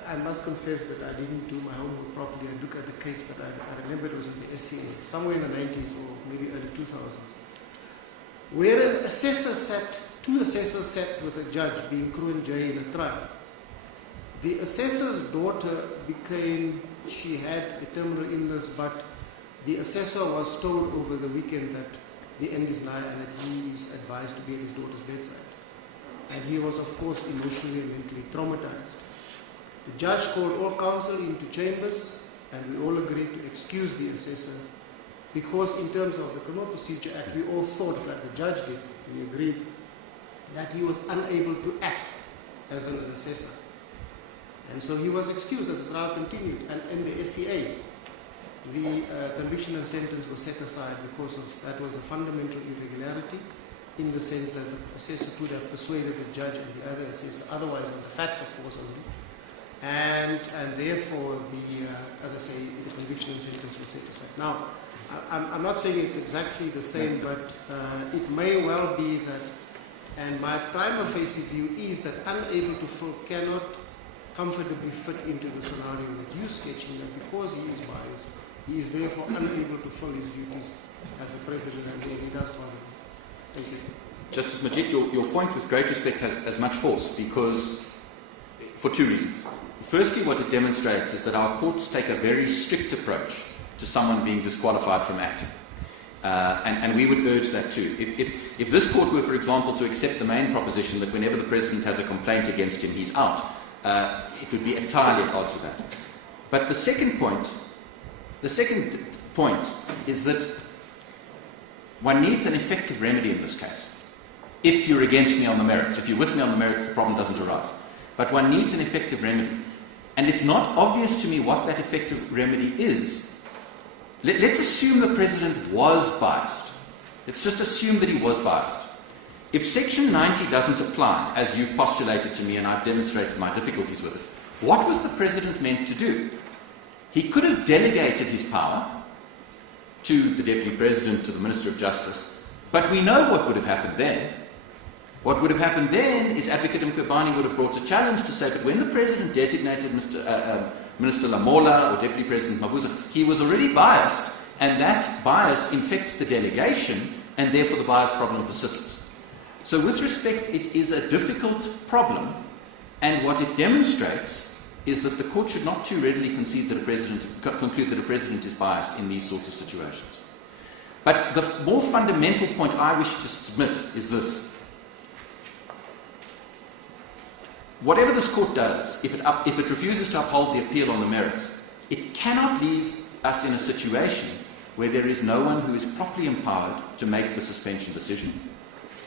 I must confess that I didn't do my homework properly. I looked at the case, but I remember it was in the SCA, somewhere in the 90s or maybe early 2000s, where an assessor two assessors sat with a judge, being Kruan Jay, in a trial. The assessor's daughter she had a terminal illness, but the assessor was told over the weekend that the end is nigh and that he is advised to be at his daughter's bedside. And he was, of course, emotionally and mentally traumatized. The judge called all counsel into chambers, and we all agreed to excuse the assessor, because in terms of the Criminal Procedure Act, we all thought that the judge did, we agreed, that he was unable to act as an assessor. And so he was excused, and the trial continued. And in the SCA, the conviction and sentence was set aside because that was a fundamental irregularity, in the sense that the assessor could have persuaded the judge and the other assessor otherwise on the facts, of course, only. And therefore, as I say, the conviction and sentence was set aside. Now, I'm not saying it's exactly the same, but it may well be that, and my prima facie view is that unable to fill cannot comfortably fit into the scenario that you're sketching, that because he is biased, he is therefore unable to fill his duties as a president, and he does bother me. Thank you. Justice Majid, your point with great respect has as much force because, for two reasons. Firstly, what it demonstrates is that our courts take a very strict approach to someone being disqualified from acting. And we would urge that too. If this court were, for example, to accept the main proposition that whenever the president has a complaint against him, he's out, it would be entirely at odds with that. But the second point is that one needs an effective remedy in this case. If you're against me on the merits, if you're with me on the merits, the problem doesn't arise. But one needs an effective remedy. And it's not obvious to me what that effective remedy is. Let's assume the president was biased. Let's just assume that he was biased. If Section 90 doesn't apply, as you've postulated to me and I've demonstrated my difficulties with it, what was the president meant to do? He could have delegated his power to the Deputy President, to the Minister of Justice, but we know what would have happened then. What would have happened then is Advocate Mkhwebane would have brought a challenge to say, but when the President designated Minister Lamola or Deputy President Mabuza, he was already biased, and that bias infects the delegation, and therefore the bias problem persists. So with respect, it is a difficult problem, and what it demonstrates is that the court should not too readily conclude that a president is biased in these sorts of situations. But the more fundamental point I wish to submit is this. Whatever this court does, if it refuses to uphold the appeal on the merits, it cannot leave us in a situation where there is no one who is properly empowered to make the suspension decision.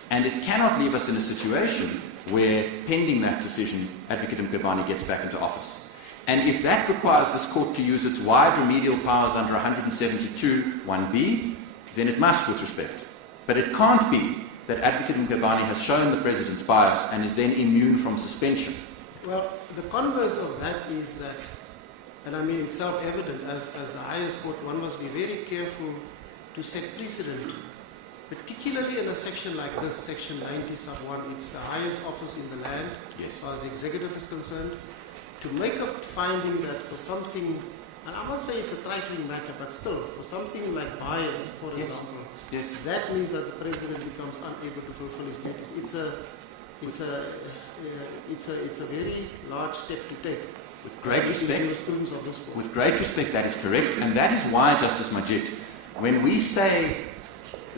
And it cannot leave us in a situation where, pending that decision, Advocate Mkhwebane gets back into office. And if that requires this court to use its wide remedial powers under 172(1)(b), then it must, with respect. But it can't be that Advocate Mkhwebane has shown the president's bias and is then immune from suspension. Well, the converse of that is that, and I mean it's self-evident, as the highest court, one must be very careful to set precedent. Particularly in a section like this, Section 90 sub 1, it's the highest office in the land, Yes. as far as the executive is concerned, to make a finding that for something, and I'm not saying it's a trifling matter, but still, for something like bias, for Yes. example, Yes. that means that the president becomes unable to fulfill his duties. It's a very large step to take. With great respect, jurisprudence of this court. with great respect, that is correct, and that is why, Justice Majid, when we say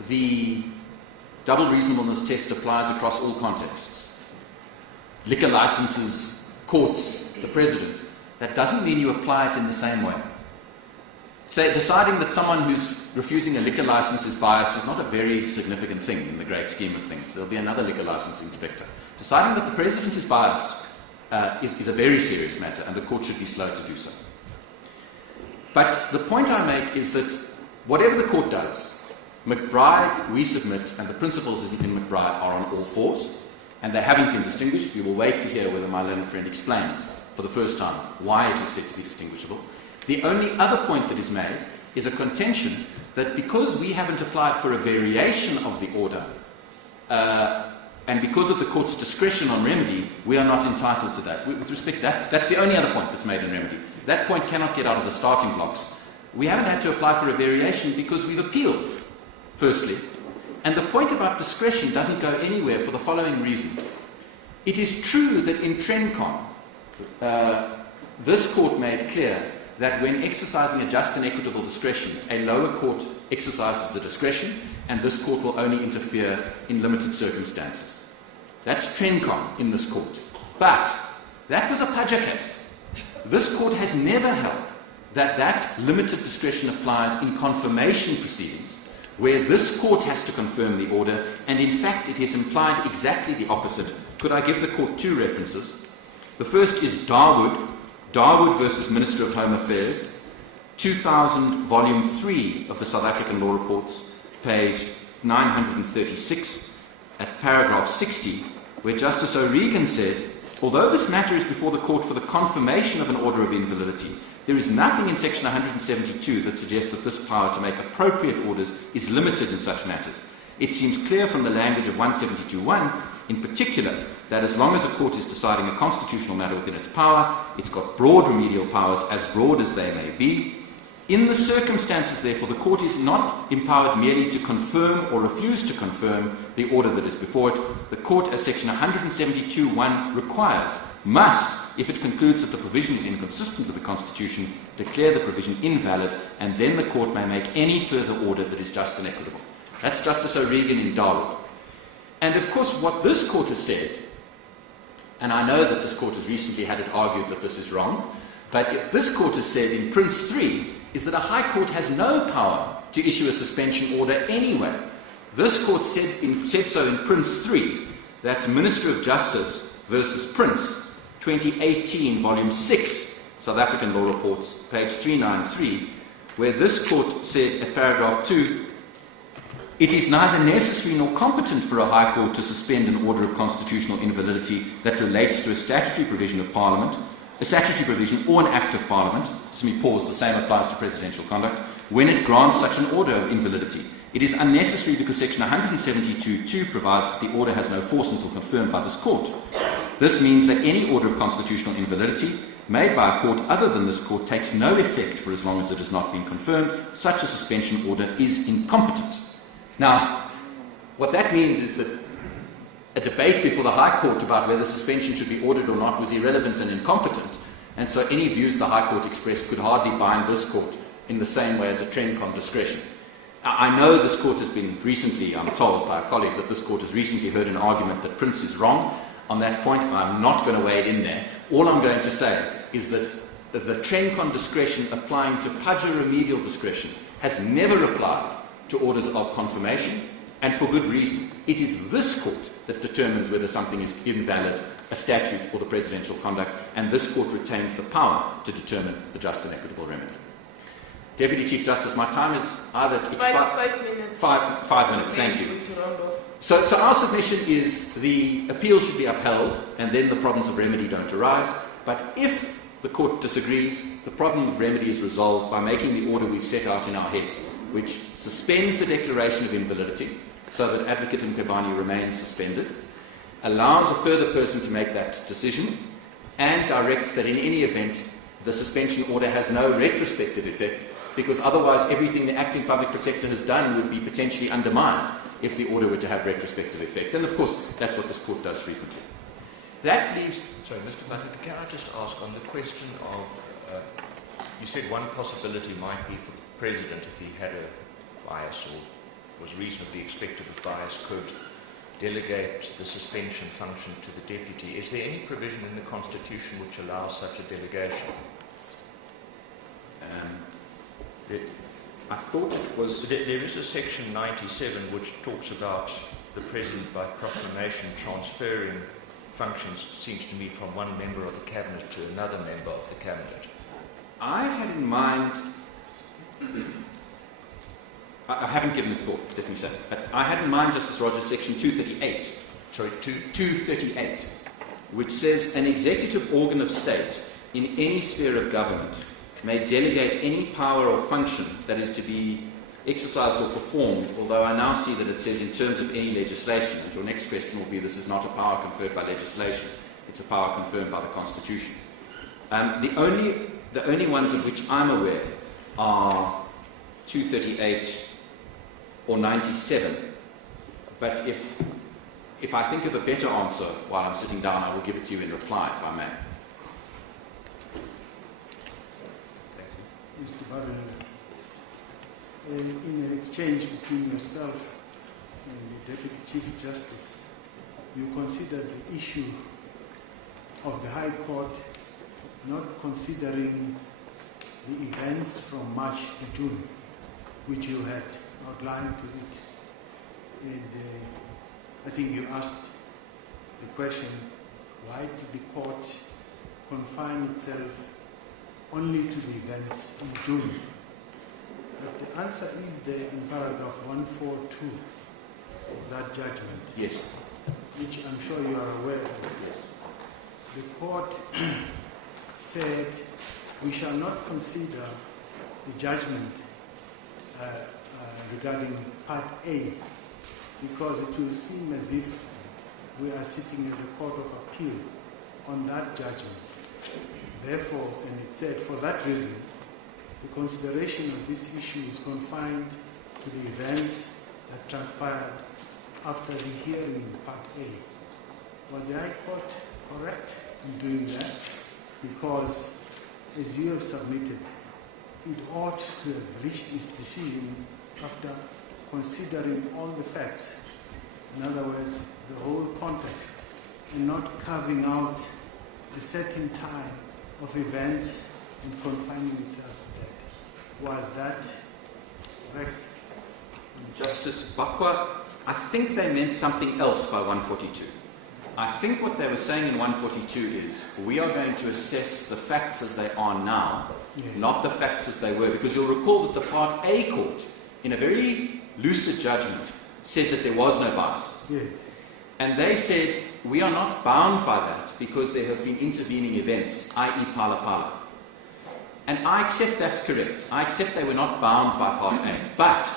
the double reasonableness test applies across all contexts, liquor licenses, courts, the president, that doesn't mean you apply it in the same way. Say, deciding that someone who's refusing a liquor license is biased is not a very significant thing in the great scheme of things. There'll be another liquor license inspector. Deciding that the president is biased is a very serious matter, and the court should be slow to do so. But the point I make is that whatever the court does, McBride, we submit, and the principles in McBride are on all fours, and they haven't been distinguished. We will wait to hear whether my learned friend explains for the first time why it is said to be distinguishable. The only other point that is made is a contention that because we haven't applied for a variation of the order, and because of the court's discretion on remedy, we are not entitled to that. With respect, that's the only other point that's made in remedy. That point cannot get out of the starting blocks. We haven't had to apply for a variation because we've appealed, firstly. And the point about discretion doesn't go anywhere for the following reason. It is true that in TRENCON, this court made clear that when exercising a just and equitable discretion, a lower court exercises the discretion, and this court will only interfere in limited circumstances. That's TRENCON in this court. But that was a Paja case. This court has never held that that limited discretion applies in confirmation proceedings, where this court has to confirm the order, and in fact it has implied exactly the opposite. Could I give the court two references? The first is Darwood versus Minister of Home Affairs, 2000, Volume 3 of the South African Law Reports, page 936, at paragraph 60, where Justice O'Regan said, although this matter is before the court for the confirmation of an order of invalidity, there is nothing in section 172 that suggests that this power to make appropriate orders is limited in such matters. It seems clear from the language of 172.1, in particular, that as long as a court is deciding a constitutional matter within its power, it's got broad remedial powers, as broad as they may be. In the circumstances, therefore, the court is not empowered merely to confirm or refuse to confirm the order that is before it. The court, as section 172.1 requires, must, if it concludes that the provision is inconsistent with the Constitution, declare the provision invalid, and then the court may make any further order that is just and equitable. That's Justice O'Regan in Darwin. And of course, what this court has said, and I know that this court has recently had it argued that this is wrong, but this court has said in Prince 3 is that a High Court has no power to issue a suspension order anyway. This court said so in Prince 3, that's Minister of Justice versus Prince, 2018, Volume 6, South African Law Reports, page 393, where this court said at paragraph 2, it is neither necessary nor competent for a High Court to suspend an order of constitutional invalidity that relates to a statutory provision of Parliament, a statutory provision or an act of Parliament, let me pause, the same applies to presidential conduct, when it grants such an order of invalidity. It is unnecessary because section 172.2 provides that the order has no force until confirmed by this court. This means that any order of constitutional invalidity made by a court other than this court takes no effect for as long as it has not been confirmed. Such a suspension order is incompetent. Now, what that means is that a debate before the High Court about whether suspension should be ordered or not was irrelevant and incompetent, and so any views the High Court expressed could hardly bind this court in the same way as a TRENCON discretion. I know this court has been recently, I'm told by a colleague, that this court has recently heard an argument that Prince is wrong. On that point, I'm not going to wade in there. All I'm going to say is that the TRENCON discretion applying to PUDGA remedial discretion has never applied to orders of confirmation, and for good reason. It is this court that determines whether something is invalid, a statute or the presidential conduct, and this court retains the power to determine the just and equitable remedy. Deputy Chief Justice, my time is either expired. 5 minutes. 5 minutes, thank you. So our submission is the appeal should be upheld, and then the problems of remedy don't arise. But if the court disagrees, the problem of remedy is resolved by making the order we've set out in our heads, which suspends the declaration of invalidity so that Advocate Mkhwebane remains suspended, allows a further person to make that decision, and directs that in any event the suspension order has no retrospective effect, because otherwise everything the acting public protector has done would be potentially undermined if the order were to have retrospective effect. And of course, that's what this court does frequently. That leaves... Sorry, Mr. Mutton, can I just ask on the question of... you said one possibility might be for the President, if he had a bias or was reasonably expected of bias, could delegate the suspension function to the Deputy. Is there any provision in the Constitution which allows such a delegation? I thought it was... There is a section 97 which talks about the President by proclamation transferring functions, seems to me, from one member of the Cabinet to another member of the Cabinet. I had in mind... I haven't given it thought, let me say, but I had in mind, Justice Rogers, section 238. Sorry, 238, which says an executive organ of state in any sphere of government may delegate any power or function that is to be exercised or performed, although I now see that it says in terms of any legislation, and your next question will be this is not a power conferred by legislation, it's a power confirmed by the Constitution. The only ones of which I'm aware are 238 or 97, but if I think of a better answer while I'm sitting down, I will give it to you in reply, if I may. Mr. Baden, in an exchange between yourself and the Deputy Chief Justice, you considered the issue of the High Court not considering the events from March to June, which you had outlined to it. And I think you asked the question, why did the court confine itself only to the events in June. But the answer is there in paragraph 142 of that judgment. Yes. Which I'm sure you are aware of. Yes. The court said we shall not consider the judgment regarding Part A because it will seem as if we are sitting as a court of appeal on that judgment. Therefore, and it said for that reason, the consideration of this issue is confined to the events that transpired after the hearing in Part A. Was the High Court correct in doing that? Because, as you have submitted, it ought to have reached its decision after considering all the facts. In other words, the whole context, and not carving out a certain time of events and confining itself to that. Was that correct? Justice Bakwa, I think they meant something else by 142. I think what they were saying in 142 is we are going to assess the facts as they are now, not the facts as they were. Because you'll recall that the Part A court, in a very lucid judgment, said that there was no bias. And they said we are not bound by that because there have been intervening events, i.e. Pala Pala. And I accept that's correct. I accept they were not bound by Part A. But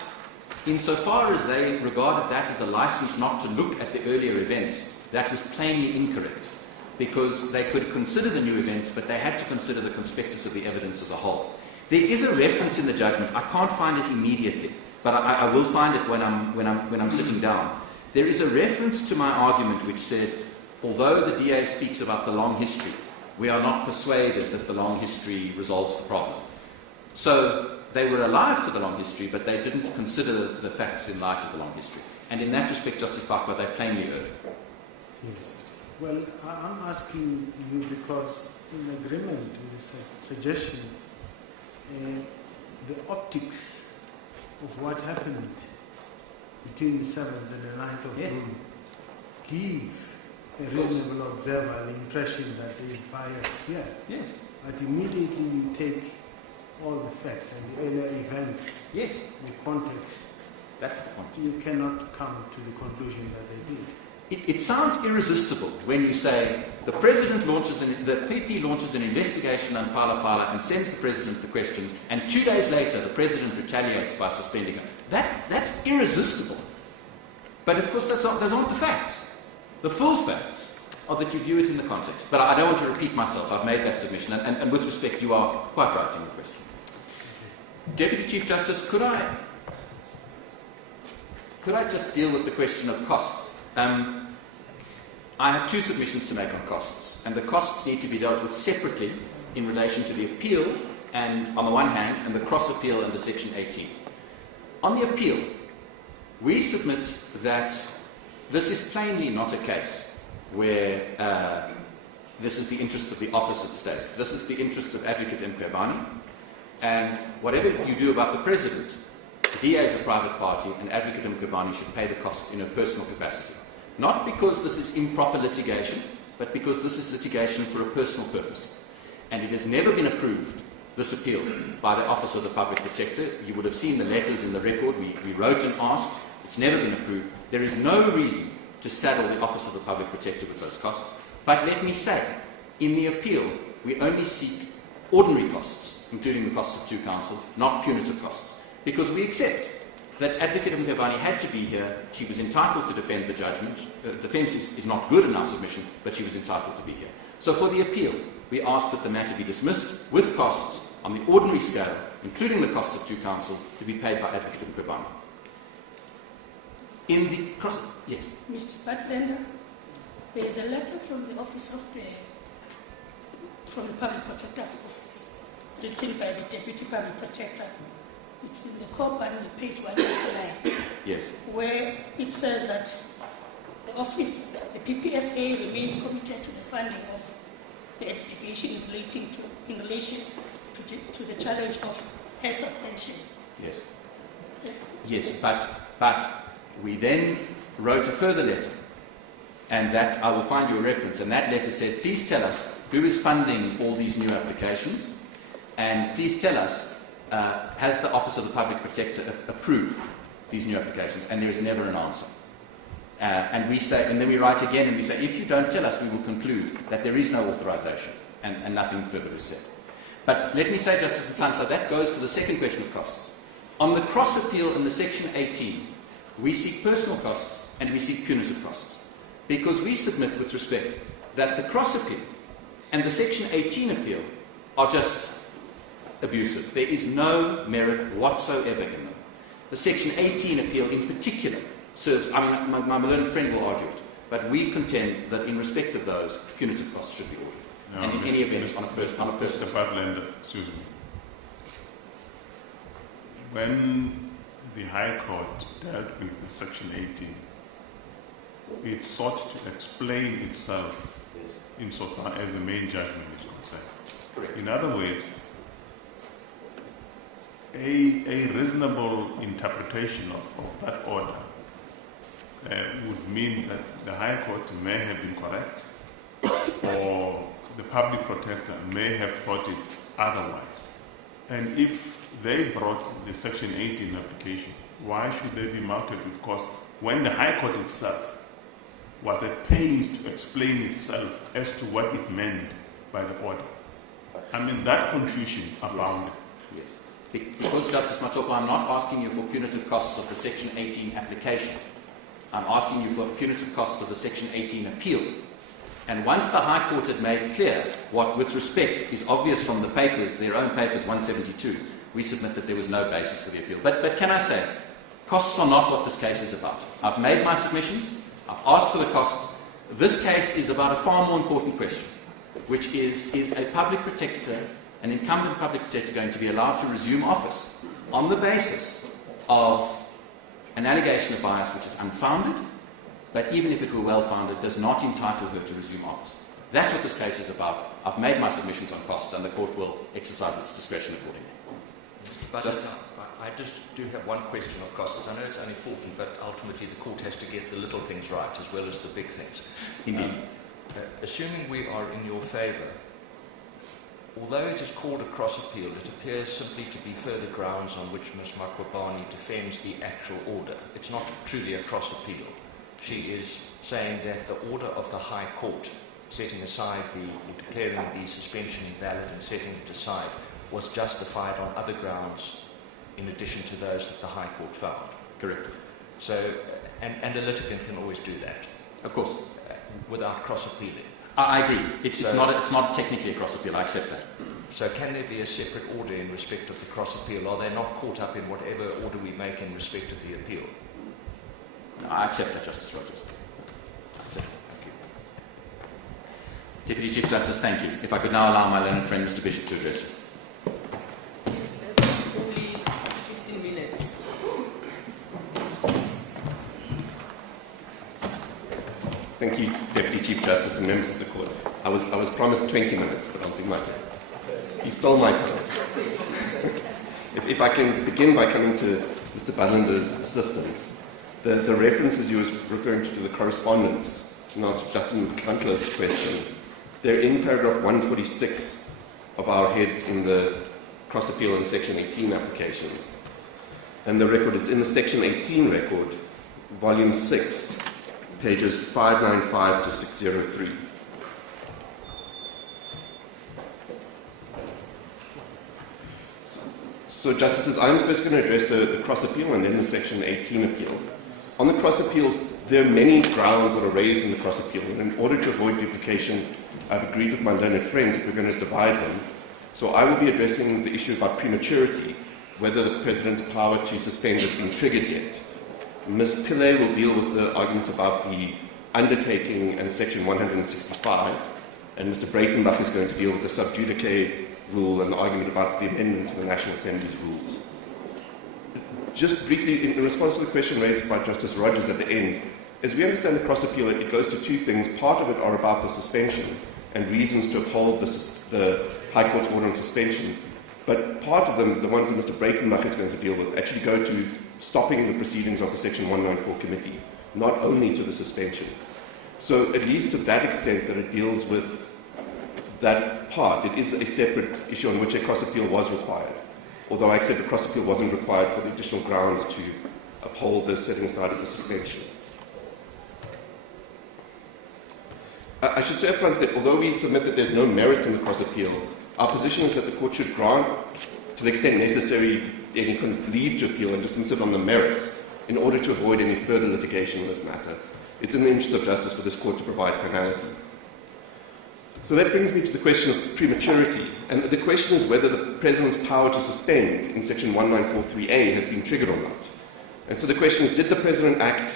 insofar as they regarded that as a license not to look at the earlier events, that was plainly incorrect. Because they could consider the new events, but they had to consider the conspectus of the evidence as a whole. There is a reference in the judgment. I can't find it immediately, but I will find it when I'm sitting down. There is a reference to my argument which said, although the DA speaks about the long history, we are not persuaded that the long history resolves the problem. So they were alive to the long history, but they didn't consider the facts in light of the long history. And in that respect, Justice Bakwa, they plainly erred. Yes. Well, I'm asking you because in agreement with this suggestion, the optics of what happened between the 7th and the 9th of June give a reasonable observer the impression that there is bias here. Yes. But immediately you take all the facts and the earlier events, the context, that's the point. You cannot come to the conclusion that they did. It sounds irresistible when you say the President launches, the PP launches an investigation on Pala Pala and sends the President the questions, and 2 days later the President retaliates by suspending him. That's irresistible. But of course those aren't the facts. The full facts are that you view it in the context. But I don't want to repeat myself. I've made that submission. And with respect, you are quite right in the question. Deputy Chief Justice, could I just deal with the question of costs? I have two submissions to make on costs, and the costs need to be dealt with separately in relation to the appeal, and on the one hand, and the cross-appeal under Section 18. On the appeal, we submit that this is plainly not a case where this is the interests of the office at stake. This is the interests of Advocate Mkhwebane, and whatever you do about the President, the DA is a private party, and Advocate Mkhwebane should pay the costs in her personal capacity. Not because this is improper litigation, but because this is litigation for a personal purpose. And it has never been approved, this appeal, by the Office of the Public Protector. You would have seen the letters in the record. We wrote and asked. It's never been approved. There is no reason to saddle the Office of the Public Protector with those costs. But let me say, in the appeal, we only seek ordinary costs, including the costs of two counsel, not punitive costs. Because we accept that Advocate Mkhwebane had to be here. She was entitled to defend the judgment. Defence is not good in our submission, but she was entitled to be here. So for the appeal, we ask that the matter be dismissed with costs on the ordinary scale, including the costs of two counsel, to be paid by Advocate Mkhwebane. In the cross... Yes? Mr. Butlander, there is a letter from the office of from the Public Protector's office, written by the Deputy Public Protector. It's in the core panel, page 159. Yes. Where it says that the office, the PPSA, remains committed to the funding of the litigation in relation to the challenge of her suspension. Yes. Yes, but we then wrote a further letter, and that I will find you a reference, and that letter said, please tell us who is funding all these new applications, and please tell us, has the Office of the Public Protector approved these new applications? And there is never an answer. And we say, and then we write again and we say, if you don't tell us, we will conclude that there is no authorization, and nothing further is said. But let me say, Justice Mkhwebane, that goes to the second question of costs. On the cross appeal in the Section 18, we seek personal costs and we seek punitive costs, because we submit with respect that the cross appeal and the Section 18 appeal are just abusive. There is no merit whatsoever in them. The Section 18 appeal in particular serves, I mean, my learned friend will argue it, but we contend that in respect of those, punitive costs should be ordered. No, and in any event, on a personal Mr. Butland, excuse me. When the High Court dealt with the Section 18, it sought to explain itself insofar as the main judgment is concerned. Correct. In other words, a reasonable interpretation of that order would mean that the High Court may have been correct, or the Public Protector may have thought it otherwise. And if they brought the Section 18 application, why should they be mounted with costs when the High Court itself was at pains to explain itself as to what it meant by the order? I mean, that confusion abounded. Yes. Because, Justice Matoko, I'm not asking you for punitive costs of the Section 18 application. I'm asking you for punitive costs of the Section 18 appeal. And once the High Court had made clear what, with respect, is obvious from the papers, their own papers 172, we submit that there was no basis for the appeal. But can I say, costs are not what this case is about. I've made my submissions. I've asked for the costs. This case is about a far more important question, which is a public protector, an incumbent public protector, going to be allowed to resume office on the basis of an allegation of bias which is unfounded, but even if it were well-founded, does not entitle her to resume office. That's what this case is about. I've made my submissions on costs, and the court will exercise its discretion accordingly. But I just do have one question of costs. I know it's unimportant, but ultimately the court has to get the little things right as well as the big things. Indeed. Assuming we are in your favour, although it is called a cross-appeal, it appears simply to be further grounds on which Ms. Mkhwebane defends the actual order. It's not truly a cross-appeal. She is saying that the order of the High Court, setting aside the declaring the suspension invalid and setting it aside, was justified on other grounds in addition to those that the High Court found. Correct. So, and a litigant can always do that. Of course. Without cross-appealing. I agree. It's not technically a cross-appeal. I accept that. So can there be a separate order in respect of the cross-appeal? Are they not caught up in whatever order we make in respect of the appeal? No, I accept that, Justice Rogers. I accept that. Thank you. Deputy Chief Justice, thank you. If I could now allow my learned friend, Mr. Bishop, to address you. Only 15 minutes. Thank you, Deputy Chief Justice and members of the court. I was promised 20 minutes, but I'll do my best. He stole my time. If I can begin by coming to Mr. Butlander's assistance, the references you were referring to the correspondence, in answer to Justice Mkhwebane question, they're in paragraph 146 of our heads in the cross-appeal and Section 18 applications. And the record, it's in the Section 18 record, volume 6, pages 595 to 603. So, Justices, I'm first going to address the cross-appeal and then the Section 18 appeal. On the cross-appeal, there are many grounds that are raised in the cross-appeal, and in order to avoid duplication, I've agreed with my learned friends that we're going to divide them. So I will be addressing the issue about prematurity, whether the President's power to suspend has been triggered yet. Ms. Pillay will deal with the arguments about the undertaking and Section 165, and Mr. Breitenbach is going to deal with the sub judice rule and the argument about the amendment to the National Assembly's rules. Just briefly, in response to the question raised by Justice Rogers at the end, as we understand the cross-appeal, it goes to two things. Part of it are about the suspension and reasons to uphold the High Court's order on suspension, but part of them, the ones that Mr. Breitenbach is going to deal with, actually go to stopping the proceedings of the Section 194 committee, not only to the suspension. So at least to that extent that it deals with that apart, it is a separate issue on which a cross-appeal was required. Although I accept a cross-appeal wasn't required for the additional grounds to uphold the setting aside of the suspension. I should say up front that although we submit that there's no merit in the cross-appeal, our position is that the court should grant, to the extent necessary, any leave to appeal and dismiss it on the merits in order to avoid any further litigation in this matter. It's in the interest of justice for this court to provide finality. So that brings me to the question of prematurity. And the question is whether the President's power to suspend in Section 1943A has been triggered or not. And so the question is, did the President act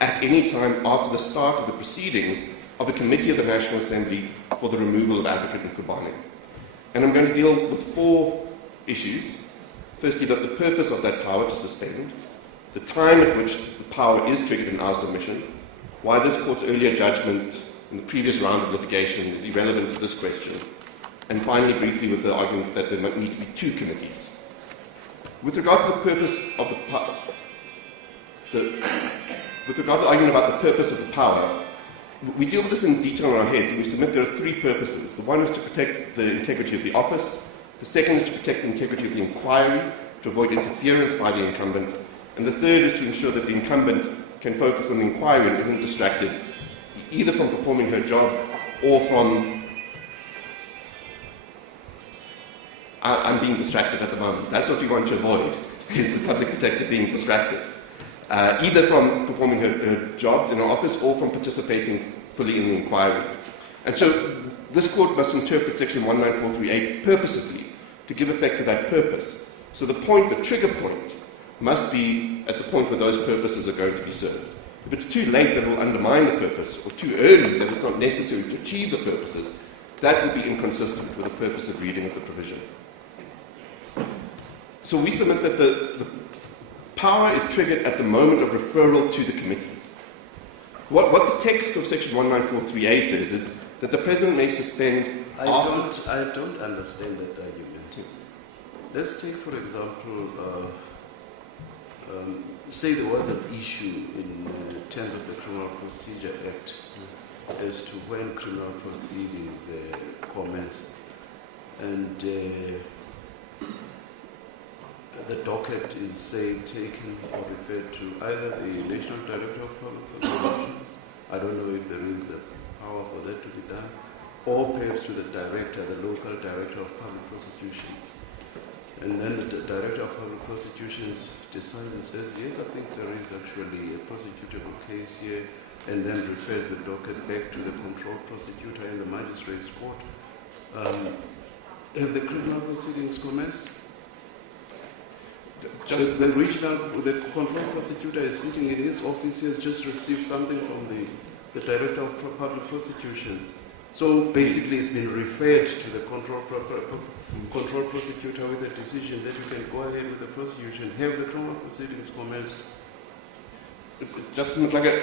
at any time after the start of the proceedings of a committee of the National Assembly for the removal of Advocate Mkhwebane? And I'm going to deal with 4 issues. Firstly, the purpose of that power to suspend, the time at which the power is triggered in our submission, why this court's earlier judgment in the previous round of litigation is irrelevant to this question, and finally, briefly, with the argument that there might need to be 2 committees. With regard to the purpose of the power, with regard to the argument about the purpose of the power, we deal with this in detail in our heads, and we submit there are 3 purposes. The one is to protect the integrity of the office, the second is to protect the integrity of the inquiry, to avoid interference by the incumbent, and the third is to ensure that the incumbent can focus on the inquiry and isn't distracted either from performing her job or from... I'm being distracted at the moment. That's what we want to avoid, is the public protector being distracted. Either from performing her jobs in her office or from participating fully in the inquiry. And so this court must interpret Section 1943A purposefully to give effect to that purpose. So the trigger point, must be at the point where those purposes are going to be served. If it's too late, that will undermine the purpose, or too early, that it's not necessary to achieve the purposes, that would be inconsistent with the purpose of reading of the provision. So we submit that the power is triggered at the moment of referral to the committee. What the text of Section 1943A says is that the President may suspend... I don't understand that argument. Let's take, for example, say there was an issue in terms of the Criminal Procedure Act as to when criminal proceedings commence, and the docket is, say, taken or referred to either the National Director of Public Prosecutions, I don't know if there is a power for that to be done, or perhaps to the director, the local Director of Public Prosecutions. And then the Director of Public Prosecutions decides and says, yes, I think there is actually a prosecutable case here, and then refers the docket back to the control prosecutor in the magistrate's court. Have the criminal proceedings commenced? Just the control prosecutor is sitting in his office, he has just received something from the Director of Public Prosecutions. So basically it's been referred to the control prosecutor with a decision that you can go ahead with the prosecution. Have the criminal proceedings commenced? Justice Mkhwebane,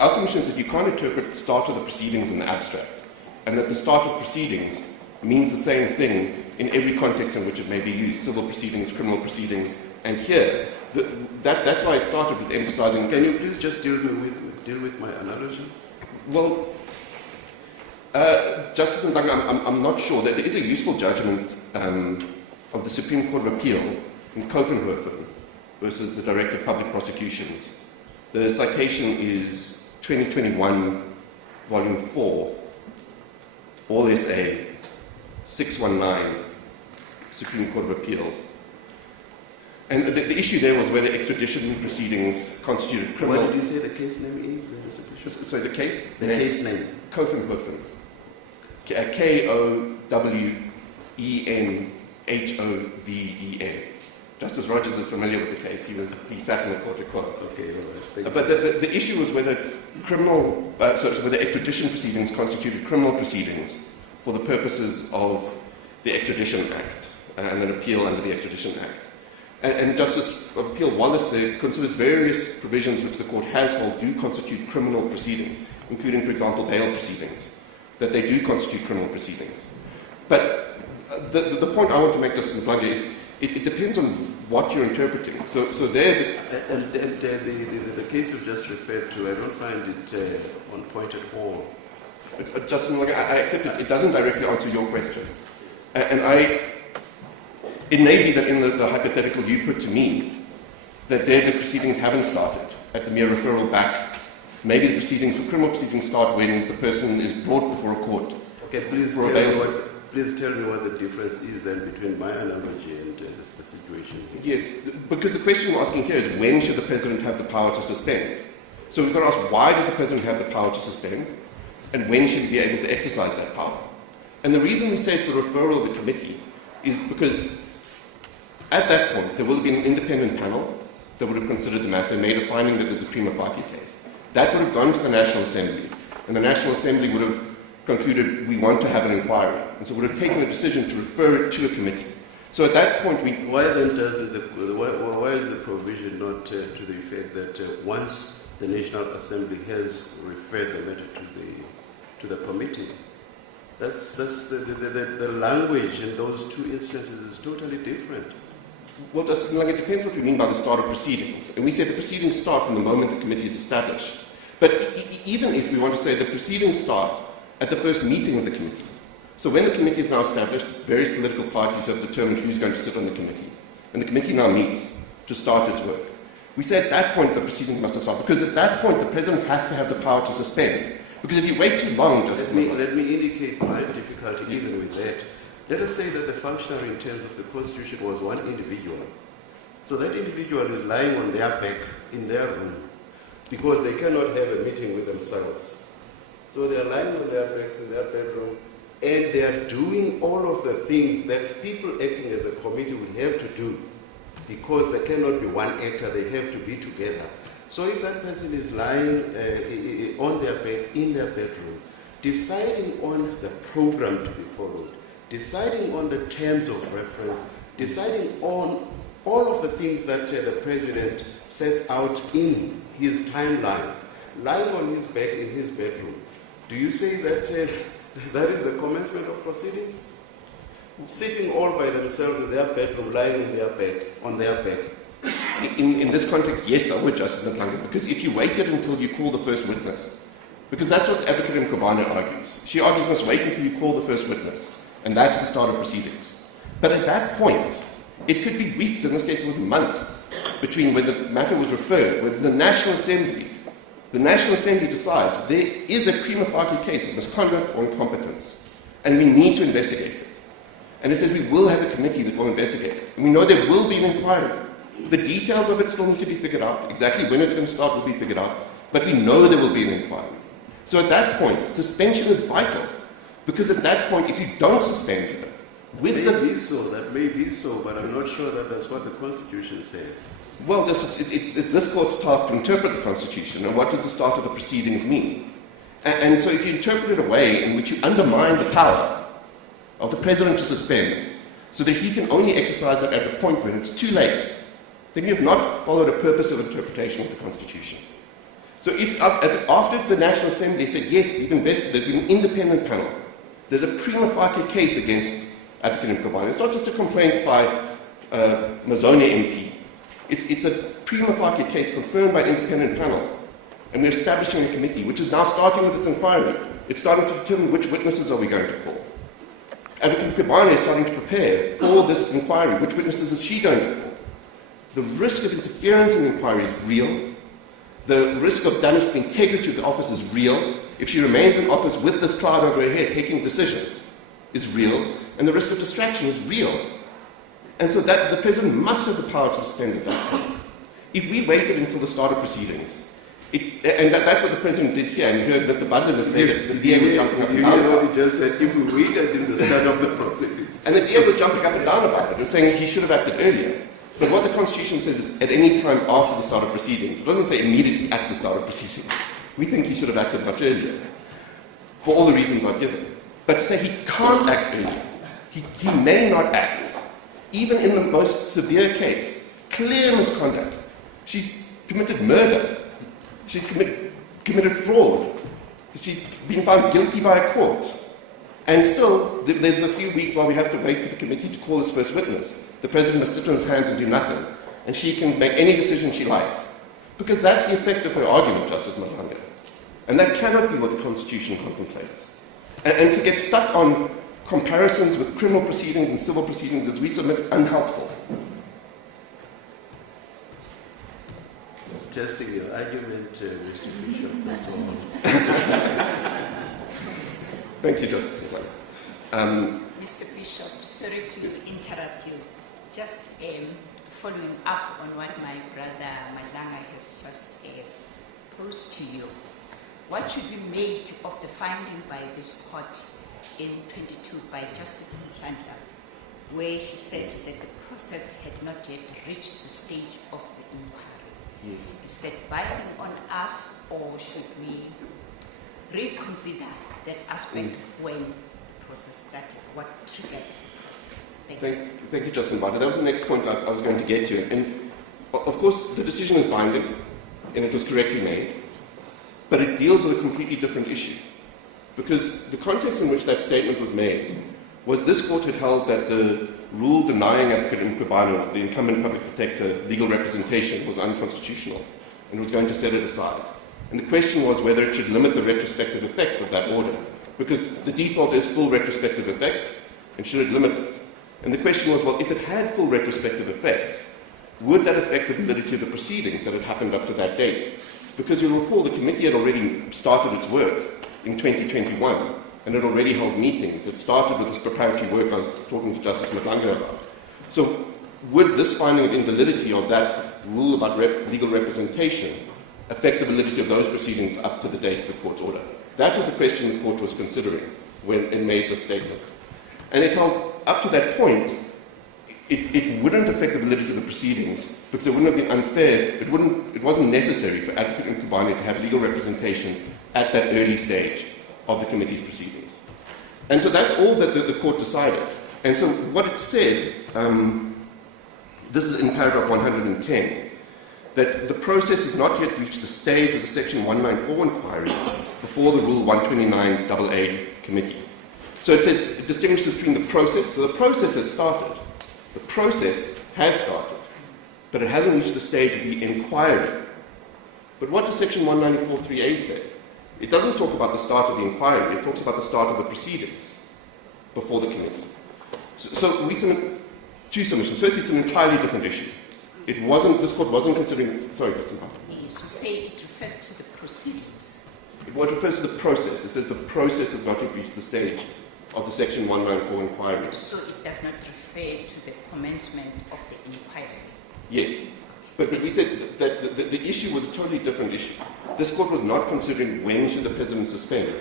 our submission is that you can't interpret start of the proceedings in the abstract, and that the start of proceedings means the same thing in every context in which it may be used, civil proceedings, criminal proceedings, and here, that's why I started with emphasizing... Can you please just deal with my analogy? Well, Justice Mkhwebane, I'm not sure. There is a useful judgment of the Supreme Court of Appeal in Koffenhofen versus the Director of Public Prosecutions. The citation is 2021, Volume 4, All SA, 619, Supreme Court of Appeal. And the issue there was whether extradition proceedings constituted criminal... What did you say the case name is? Sorry, the case? The case name? Koffenhofen. Kowenhoven. Justice Rogers is familiar with the case. He sat in the court of court. Okay, all right. But the issue was whether whether extradition proceedings constituted criminal proceedings for the purposes of the Extradition Act and an appeal under the Extradition Act. And Justice of Appeal Wallace there considers various provisions which the court has held do constitute criminal proceedings, including, for example, bail proceedings, that they do constitute criminal proceedings. But the point I want to make, Justice Mkhwebane, is it depends on what you're interpreting. So there... The case you've just referred to, I don't find it on point at all. Justin, I accept it doesn't directly answer your question. It may be that in the hypothetical you put to me, that there the proceedings haven't started at the mere referral back. Maybe the proceedings for criminal proceedings start when the person is brought before a court. Okay, please tell me what the difference is then between my analogy and the situation here. Yes, because the question we're asking here is when should the President have the power to suspend? So we've got to ask, why does the President have the power to suspend? And when should he be able to exercise that power? And the reason we say it's the referral of the committee is because at that point there will have been an independent panel that would have considered the matter and made a finding that there's a prima facie case. That would have gone to the National Assembly, and the National Assembly would have concluded we want to have an inquiry, and so would have taken a decision to refer it to a committee. So at that point, why then doesn't why is the provision not to the effect that once the National Assembly has referred the matter to the committee, that's the language in those two instances is totally different. Well, it depends what we mean by the start of proceedings. And we say the proceedings start from the moment the committee is established. But even if we want to say the proceedings start at the first meeting of the committee. So when the committee is now established, various political parties have determined who's going to sit on the committee. And the committee now meets to start its work. We say at that point the proceedings must have started, because at that point the President has to have the power to suspend. Because if you wait too long, let me indicate my difficulty even with that. Let us say that the functionary in terms of the Constitution was one individual. So that individual is lying on their back in their room because they cannot have a meeting with themselves. So they are lying on their backs in their bedroom and they are doing all of the things that people acting as a committee would have to do because there cannot be one actor, they have to be together. So if that person is lying on their back in their bedroom, deciding on the program to be followed, deciding on the terms of reference, deciding on all of the things that the President sets out in his timeline, lying on his back in his bedroom, do you say that that is the commencement of proceedings? Sitting all by themselves in their bedroom, lying on their back. In this context, yes, I would, Justice Mkhwebane, because if you waited until you call the first witness, because that's what Advocate Mkhwebane argues. She argues you must wait until you call the first witness. And that's the start of proceedings. But at that point, it could be weeks, in this case it was months, between when the matter was referred, when the National Assembly decides there is a prima facie case of misconduct or incompetence, and we need to investigate it. And it says we will have a committee that will investigate it. And we know there will be an inquiry. The details of it still need to be figured out. Exactly when it's going to start will be figured out. But we know there will be an inquiry. So at that point, suspension is vital. Because at that point, if you don't suspend her, that may be so, but I'm not sure that that's what the Constitution says. Well, it's this court's task to interpret the Constitution, and what does the start of the proceedings mean? And so if you interpret it a way in which you undermine the power of the President to suspend, so that he can only exercise it at the point when it's too late, then you have not followed a purposive interpretation of the Constitution. So if after the National Assembly said, yes, we've invested, there's been an independent panel, there's a prima facie case against Advocate Mkhwebane. It's not just a complaint by Mazone MP. It's a prima facie case confirmed by an independent panel. And we're establishing a committee, which is now starting with its inquiry. It's starting to determine which witnesses are we going to call. Advocate Mkhwebane is starting to prepare for this inquiry. Which witnesses is she going to call? The risk of interference in the inquiry is real. The risk of damage to the integrity of the office is real. If she remains in office with this cloud over her head taking decisions is real, and the risk of distraction is real. And so that the President must have the power to suspend at that point. If we waited until the start of proceedings, that's what the President did here, and you heard Mr. Butler say that the DA was jumping up and down. He just said, if we waited until the start of the proceedings. And the DA was jumping up and down about it, and saying he should have acted earlier. But what the Constitution says is at any time after the start of proceedings. It doesn't say immediately at the start of proceedings. We think he should have acted much earlier, for all the reasons I've given. But to say he can't act earlier, he may not act, even in the most severe case, clear misconduct. She's committed murder. She's committed fraud. She's been found guilty by a court. And still, there's a few weeks while we have to wait for the committee to call his first witness. The President must sit on his hands and do nothing. And she can make any decision she likes. Because that's the effect of her argument, Justice Mkhwebane. And that cannot be what the Constitution contemplates. And to get stuck on comparisons with criminal proceedings and civil proceedings, as we submit, unhelpful. It's testing your argument, Mr. Bishop, that's all. Thank you, Justice Mkhwebane. Mr. Bishop, sorry to interrupt you. Just following up on what my brother Malanga has just posed to you. What should we make of the finding by this court in 22 by Justice Mkhwebane, where she said that the process had not yet reached the stage of the inquiry? Yes. Is that binding on us, or should we reconsider that aspect of when the process started, what triggered the process? Thank you, Justice Mkhwebane. That was the next point I was going to get to. And of course, the decision is binding, and it was correctly made, but it deals with a completely different issue. Because the context in which that statement was made was this court had held that the rule denying Advocate Mkhwebane, the incumbent public protector, legal representation was unconstitutional and was going to set it aside. And the question was whether it should limit the retrospective effect of that order, because the default is full retrospective effect, and should it limit it? And the question was, well, if it had full retrospective effect, would that affect the validity of the proceedings that had happened up to that date? Because you'll recall the committee had already started its work in 2021, and had already held meetings. It started with this preparatory work I was talking to Justice Mkhwebane about. So would this finding of invalidity of that rule about legal representation affect the validity of those proceedings up to the date of the court's order? That was the question the court was considering when it made the statement. And it held up to that point, it wouldn't affect the validity of the proceedings because it wouldn't have been unfair. It wasn't necessary for Advocate Mkhwebane to have legal representation at that early stage of the committee's proceedings. And so that's all that the court decided. And so what it said, this is in paragraph 110, that the process has not yet reached the stage of the Section 194 inquiry before the Rule 129AA committee. So it says, it distinguishes between the process, so the process has started. The process has started, but it hasn't reached the stage of the inquiry. But what does Section 194.3a say? It doesn't talk about the start of the inquiry, it talks about the start of the proceedings before the committee. So we submit two submissions. First, it's an entirely different issue. This court wasn't considering, sorry, Mr. Martin. Yes, you say it refers to the proceedings. It refers to the process. It says the process has not yet reached the stage of the Section 194 inquiry. So it does not refer to the commencement of the inquiry? Yes. But we said that the issue was a totally different issue. This court was not considering when should the president suspend.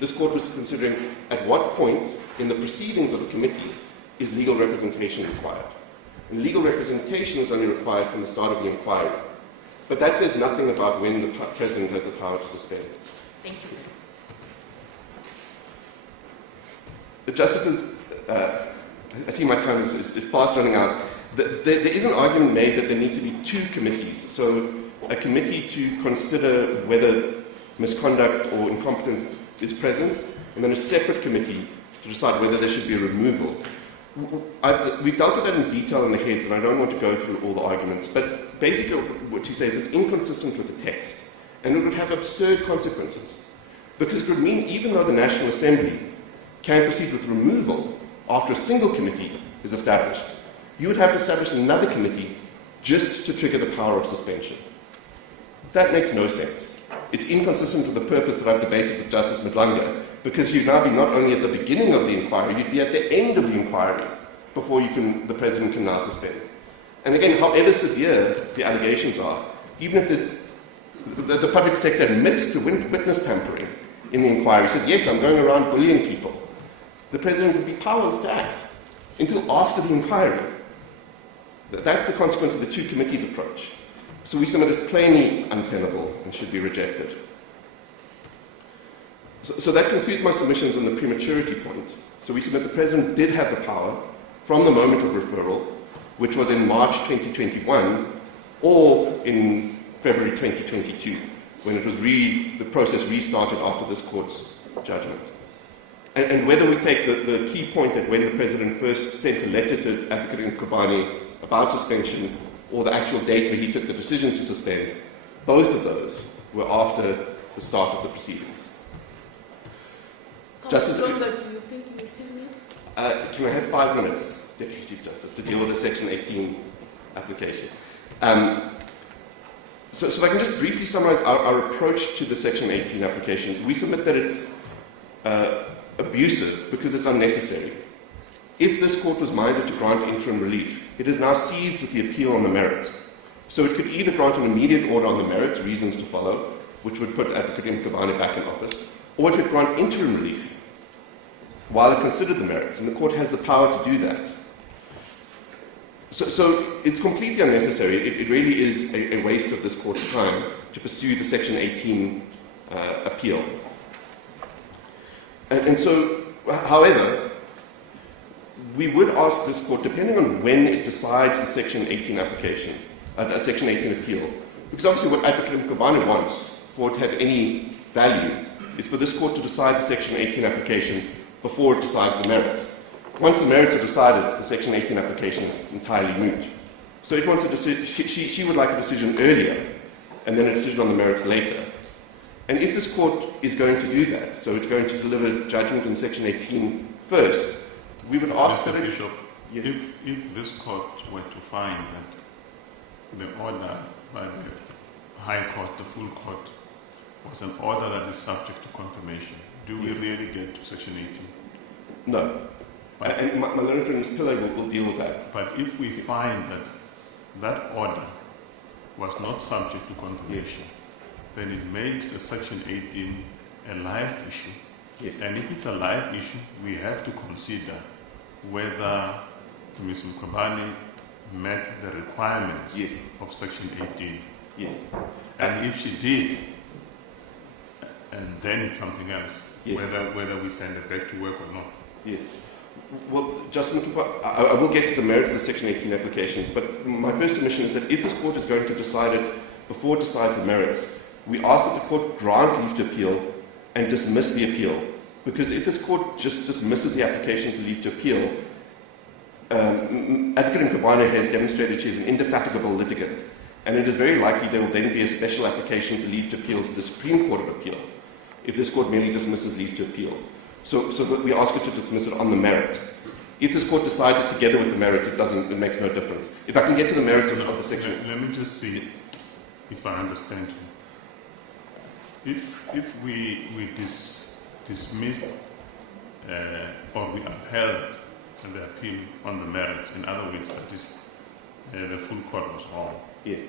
This court was considering at what point in the proceedings of the committee is legal representation required. And legal representation is only required from the start of the inquiry. But that says nothing about when the president has the power to suspend. Thank you. The justices, I see my time is fast running out. There is an argument made that there need to be two committees. So a committee to consider whether misconduct or incompetence is present, and then a separate committee to decide whether there should be a removal. We've dealt with that in detail in the heads, and I don't want to go through all the arguments, but basically what she says is it's inconsistent with the text, and it would have absurd consequences. Because it would mean even though the National Assembly can proceed with removal after a single committee is established, you would have to establish another committee just to trigger the power of suspension. That makes no sense. It's inconsistent with the purpose that I've debated with Justice Mkhwebane, because you'd now be not only at the beginning of the inquiry, you'd be at the end of the inquiry before the president can now suspend. And again, however severe the allegations are, even if the public protector admits to witness tampering in the inquiry, says, yes, I'm going around bullying people, the president would be powerless to act until after the inquiry. That's the consequence of the two committees' approach. So we submit it plainly untenable and should be rejected. So that concludes my submissions on the prematurity point. So we submit the president did have the power from the moment of referral, which was in March 2021, or in February 2022, when it was the process restarted after this court's judgment. And whether we take the key point that when the president first sent a letter to Advocate Mkhwebane about suspension, or the actual date where he took the decision to suspend, both of those were after the start of the proceedings. How Justice, much longer do you think you still need? can I have 5 minutes, Deputy Chief Justice, to deal with the Section 18 application? So if I can just briefly summarize our approach to the Section 18 application. We submit that it's abusive because it's unnecessary. If this court was minded to grant interim relief, it is now seized with the appeal on the merits. So it could either grant an immediate order on the merits, reasons to follow, which would put Advocate Mkhwebane back in office, or it could grant interim relief while it considered the merits, and the court has the power to do that. So it's completely unnecessary. It really is a waste of this court's time to pursue the Section 18 appeal. And so, however, we would ask this court, depending on when it decides the Section 18 application, Section 18 appeal, because obviously what Advocate Mkhwebane wants for it to have any value is for this court to decide the Section 18 application before it decides the merits. Once the merits are decided, the Section 18 application is entirely moot. So it wants a she would like a decision earlier, and then a decision on the merits later. And if this court is going to do that, so it's going to deliver judgment in Section 18 first, we would ask Mr. that Bishop, yes. if this court were to find that the order by the High Court, the full court, was an order that is subject to confirmation, do we really get to Section 18? No. And my learned friend Ms. Pillay will deal with that. But if we find that that order was not subject to confirmation, then it makes the Section 18 a live issue. Yes. And if it's a live issue, we have to consider whether Ms. Mkhwebane met the requirements yes. of Section 18. Yes. And if she did, and then it's something else, yes. whether we send her back to work or not. Yes. Well, Justice Mkhwebane, I will get to the merits of the Section 18 application, but my first submission is that if this court is going to decide it before it decides the merits, we ask that the court grant leave to appeal and dismiss the appeal. Because if this court just dismisses the application for leave to appeal, Advocate Mkhwebane has demonstrated she is an indefatigable litigant, and it is very likely there will then be a special application for leave to appeal to the Supreme Court of Appeal if this court merely dismisses leave to appeal. So we ask her to dismiss it on the merits. If this court decides it together with the merits, it makes no difference. If I can get to the merits of the section. Let me just see if I understand you. If we dismissed or we upheld the appeal on the merits, in other words, that is, the full court was wrong. Yes.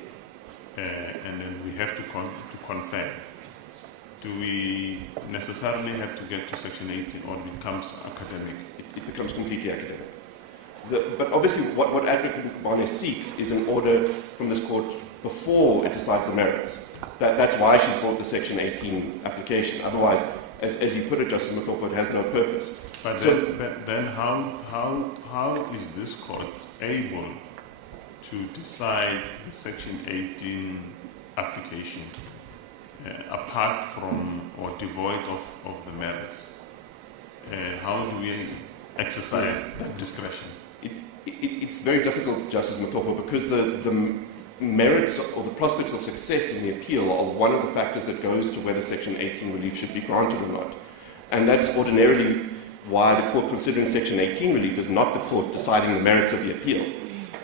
And then we have to confirm. Do we necessarily have to get to Section 18, or it becomes academic? It becomes completely academic. But obviously what Advocate Mkhwebane seeks is an order from this court before it decides the merits. That's why she brought the Section 18 application. Otherwise, as you put it, Justice Mkhwebane, it has no purpose. But then how is this court able to decide the Section 18 application apart from or devoid of the merits? How do we exercise that discretion? It's very difficult, Justice Mkhwebane, because the merits or the prospects of success in the appeal are one of the factors that goes to whether Section 18 relief should be granted or not. And that's ordinarily why the court considering Section 18 relief is not the court deciding the merits of the appeal.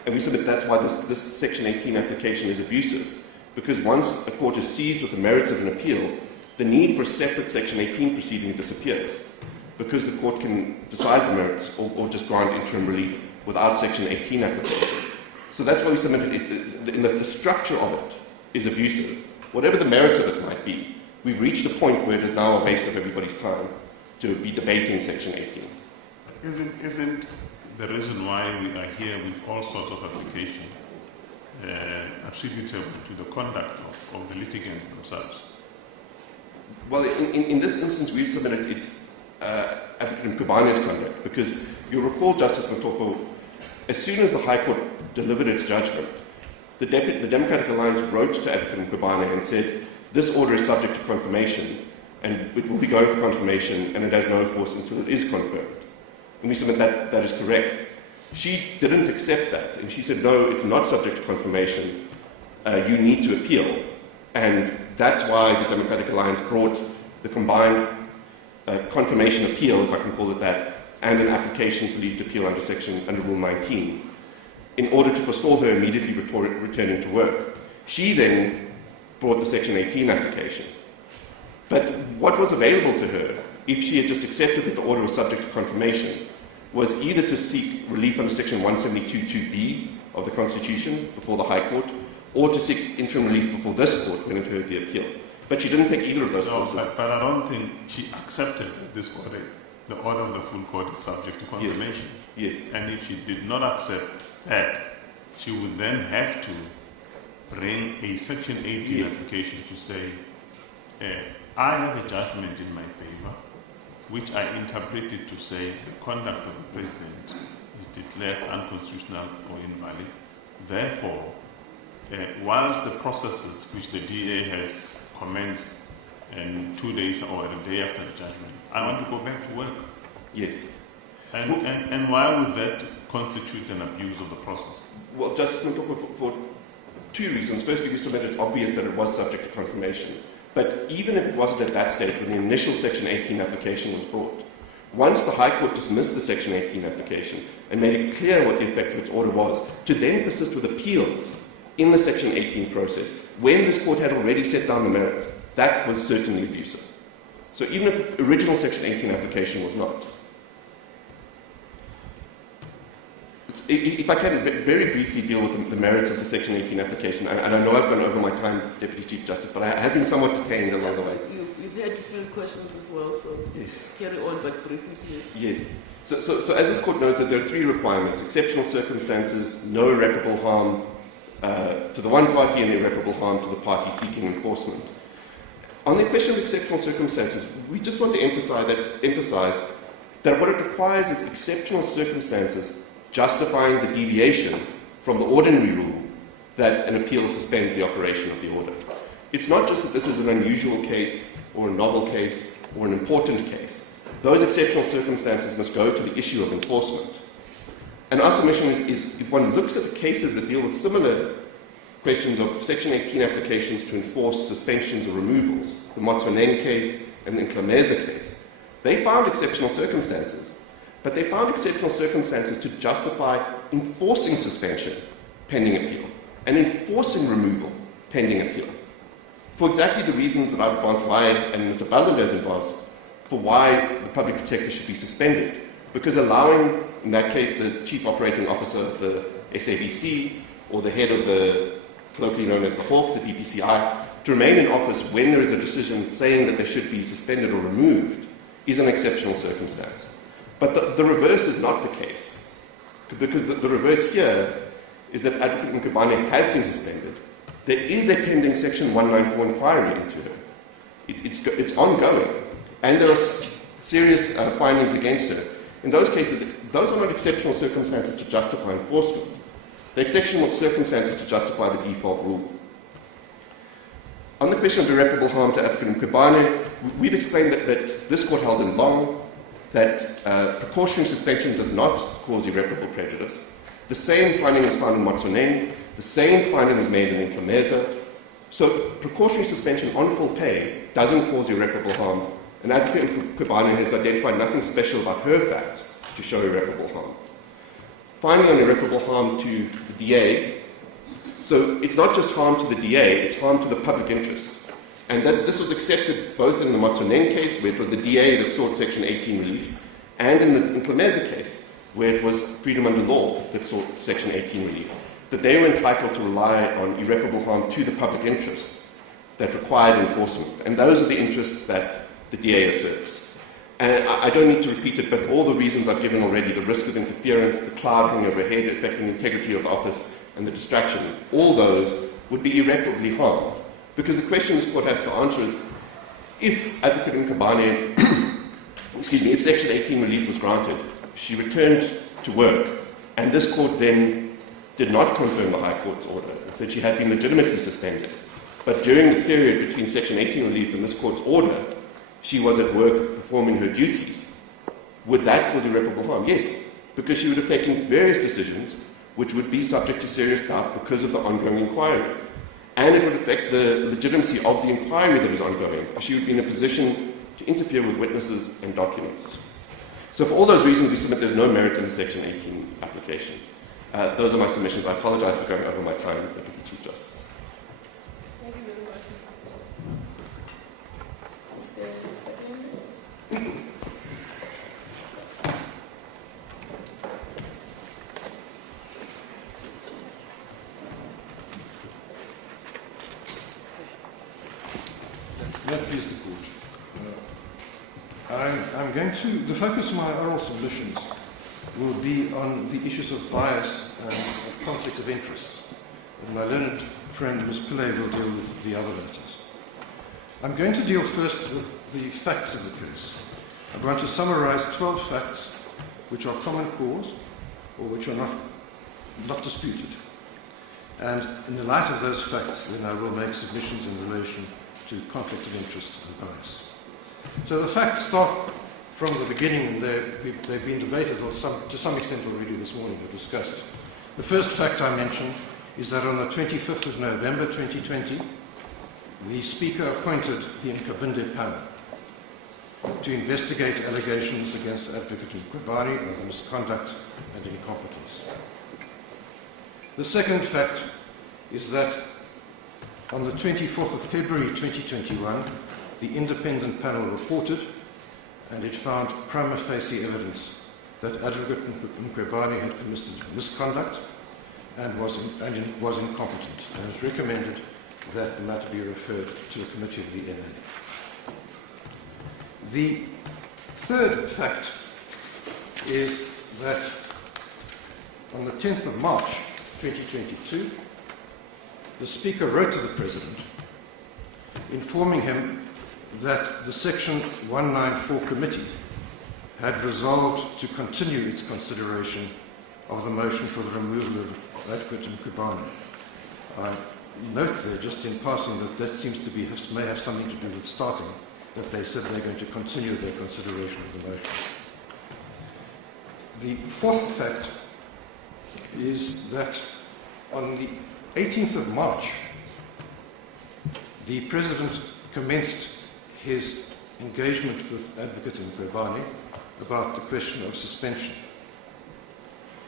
And we submit that's why this Section 18 application is abusive. Because once a court is seized with the merits of an appeal, the need for a separate Section 18 proceeding disappears. Because the court can decide the merits or just grant interim relief without Section 18 applications. So that's why we submitted it. The structure of it is abusive. Whatever the merits of it might be, we've reached a point where it is now a waste of everybody's time to be debating Section 18. Isn't the reason why we are here with all sorts of applications attributable to the conduct of the litigants themselves? Well, in this instance, we've submitted it's Advocate Mkhwebane's conduct, because you'll recall, Justice Matopo, as soon as the High Court delivered its judgment, the Democratic Alliance wrote to Advocate Mkhwebane and said, this order is subject to confirmation, and it will be going for confirmation, and it has no force until it is confirmed. And we submit that is correct. She didn't accept that, and she said, no, it's not subject to confirmation. You need to appeal. And that's why the Democratic Alliance brought the combined confirmation appeal, if I can call it that, and an application for leave to appeal under Rule 19, in order to forestall her immediately returning to work. She then brought the Section 18 application. But what was available to her, if she had just accepted that the order was subject to confirmation, was either to seek relief under Section 172(2)(b) of the Constitution before the High Court, or to seek interim relief before this court when it heard the appeal. But she didn't take either of those courses. But I don't think she accepted that this order, the order of the full court, is subject to confirmation. Yes. And if she did not accept that, she would then have to bring a Section 18 application to say, I have a judgment in my favor, which I interpreted to say the conduct of the President is declared unconstitutional or invalid. Therefore, whilst the processes which the DA has commenced in 2 days or a day after the judgment, I want to go back to work. Yes. And why would that constitute an abuse of the process? Well, Justice Mkhwebane, for two reasons. Firstly, we submit it's obvious that it was subject to confirmation. But even if it wasn't at that stage when the initial Section 18 application was brought, once the High Court dismissed the Section 18 application and made it clear what the effect of its order was, to then persist with appeals in the Section 18 process, when this court had already set down the merits, that was certainly abusive. So even if the original Section 18 application was not. If I can very briefly deal with the merits of the Section 18 application, and I know I've gone over my time, Deputy Chief Justice, but I have been somewhat detained along the way. You've had a few questions as well, so carry on, but briefly, please. Yes. So as this court knows, that there are three requirements: exceptional circumstances, no irreparable harm to the one party, and irreparable harm to the party seeking enforcement. On the question of exceptional circumstances, we just want to emphasize that what it requires is exceptional circumstances justifying the deviation from the ordinary rule that an appeal suspends the operation of the order. It's not just that this is an unusual case, or a novel case, or an important case. Those exceptional circumstances must go to the issue of enforcement. And our submission is if one looks at the cases that deal with similar questions of Section 18 applications to enforce suspensions or removals, the Motswaneng case and the Nklamaza case, they found exceptional circumstances. But they found exceptional circumstances to justify enforcing suspension pending appeal and enforcing removal pending appeal. For exactly the reasons that I've advanced why, and Mr. Balder has advanced, for why the public protector should be suspended. Because allowing, in that case, the chief operating officer of the SABC or the head of the, colloquially known as the Hawks, the DPCI, to remain in office when there is a decision saying that they should be suspended or removed is an exceptional circumstance. But the reverse is not the case, because the reverse here is that Advocate Mkhwebane has been suspended. There is a pending Section 194 inquiry into her. It's ongoing, and there are serious findings against her. In those cases, those are not exceptional circumstances to justify enforcement. They're exceptional circumstances to justify the default rule. On the question of irreparable harm to Advocate Mkhwebane, we've explained that this court held in Long that precautionary suspension does not cause irreparable prejudice. The same finding was found in Motswaneng. The same finding was made in Nklamaza. So precautionary suspension on full pay doesn't cause irreparable harm, and Advocate Mkhwebane has identified nothing special about her facts to show irreparable harm. Finally, on irreparable harm to the DA, so it's not just harm to the DA, it's harm to the public interest. And that this was accepted both in the Motswaneng case, where it was the DA that sought Section 18 relief, and in the Nklamaza case, where it was freedom under law that sought Section 18 relief, that they were entitled to rely on irreparable harm to the public interest that required enforcement. And those are the interests that the DA asserts. And I don't need to repeat it, but all the reasons I've given already, the risk of interference, the cloud hanging overhead affecting the integrity of the office, and the distraction, all those would be irreparably harmed. Because the question this court has to answer is, if Advocate Mkhwebane, if Section 18 relief was granted, she returned to work, and this court then did not confirm the High Court's order and said she had been legitimately suspended. But during the period between Section 18 relief and this court's order, she was at work performing her duties. Would that cause irreparable harm? Yes, because she would have taken various decisions which would be subject to serious doubt because of the ongoing inquiry. and it would affect the legitimacy of the inquiry that is ongoing. She would be in a position to interfere with witnesses and documents. So for all those reasons, we submit there's no merit in the Section 18 application. Those are my submissions. I apologize for going over my time, Deputy Chief Justice. Thank you very much. Is there That please the Court. I'm going to, the focus of my oral submissions will be on the issues of bias and of conflict of interest. And my learned friend Ms. Pillay will deal with the other matters. I'm going to deal first with the facts of the case. I'm going to summarize 12 facts which are common cause or which are not disputed. And in the light of those facts, then I will make submissions in relation to conflict of interest and bias. So the facts start from the beginning, and they've been debated or to some extent already this morning or discussed. The first fact I mentioned is that on the 25th of November 2020, the Speaker appointed the Nkabinde panel to investigate allegations against Advocate Mkhwebane of misconduct and incompetence. The second fact is that on the 24th of February 2021, the independent panel reported, and it found prima facie evidence that Advocate Mkhwebane had committed misconduct and was incompetent, and it recommended that the matter be referred to the committee of the NA. The third fact is that on the 10th of March 2022, the Speaker wrote to the President informing him that the Section 194 Committee had resolved to continue its consideration of the motion for the removal of Advocate Mkhwebane. I note there, just in passing, that seems to be, may have something to do with starting, that they said they're going to continue their consideration of the motion. The fourth fact is that on the 18th of March, the President commenced his engagement with Advocate Mkhwebane about the question of suspension.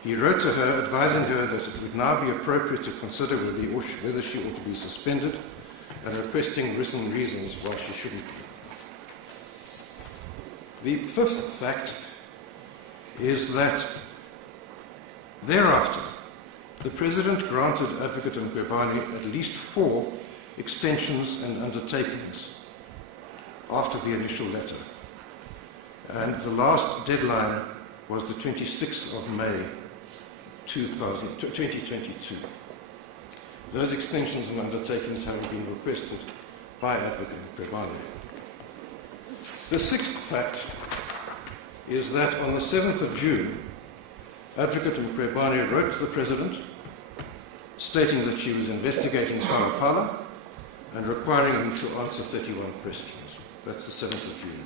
He wrote to her advising her that it would now be appropriate to consider whether she ought to be suspended and requesting written reasons why she shouldn't be. The fifth fact is that thereafter, the President granted Advocate Mkhwebane at least 4 extensions and undertakings after the initial letter. And the last deadline was the 26th of May 2022. Those extensions and undertakings have been requested by Advocate Mkhwebane. The sixth fact is that on the 7th of June, Advocate Mkhwebane wrote to the President stating that she was investigating Pala and requiring him to answer 31 questions. That's the 7th of June.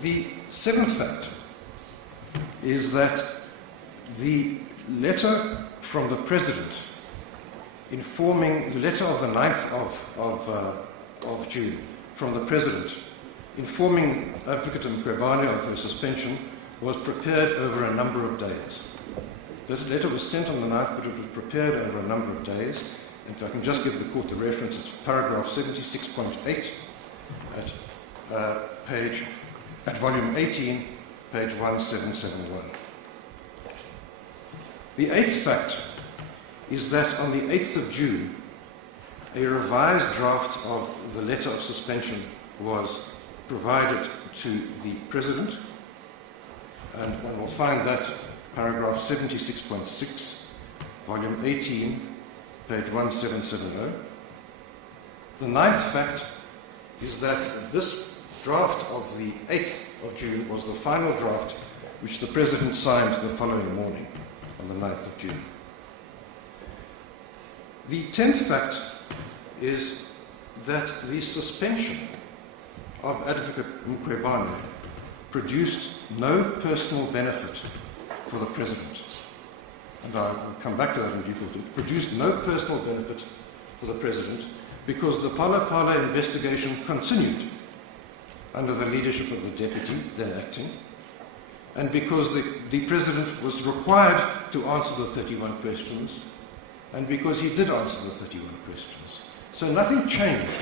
The seventh fact is that the letter from the President informing, the letter of the 9th of June from the President informing Advocate Mkhwebane of her suspension was prepared over a number of days. That letter was sent on the 9th, but it was prepared over a number of days. If I can just give the Court the reference, it's paragraph 76.8 at volume 18, page 1771. The eighth fact is that on the 8th of June, a revised draft of the letter of suspension was provided to the President, and one will find that paragraph 76.6, volume 18, page 1770. The ninth fact is that this draft of the 8th of June was the final draft which the President signed the following morning, on the 9th of June. The 10th fact is that the suspension of Advocate and I will come back to that in due course, it produced no personal benefit for the President because the Palapala investigation continued under the leadership of the Deputy, then acting, and because the President was required to answer the 31 questions, and because he did answer the 31 questions. So nothing changed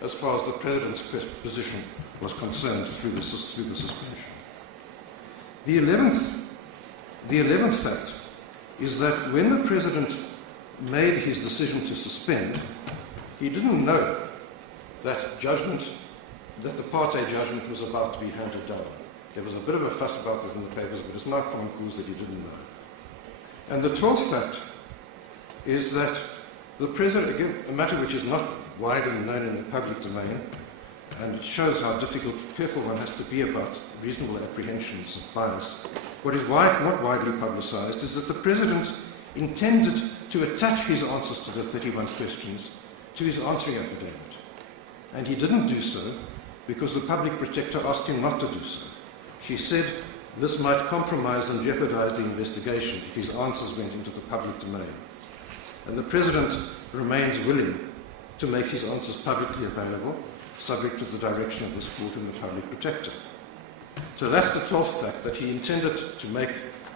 as far as the President's position was concerned through the suspension. The 11th fact is that when the President made his decision to suspend, he didn't know that judgment, that the parte judgment was about to be handed down. There was a bit of a fuss about this in the papers, but it's now common cause that he didn't know. And the 12th fact is that the President, again, a matter which is not widely known in the public domain, and it shows how careful one has to be about reasonable apprehensions of bias. What is not widely publicized is that the President intended to attach his answers to the 31 questions to his answering affidavit. And he didn't do so because the Public Protector asked him not to do so. She said this might compromise and jeopardize the investigation if his answers went into the public domain. And the President remains willing to make his answers publicly available, subject to the direction of this court and the Public Protector. So that's the 12th fact, that he intended to make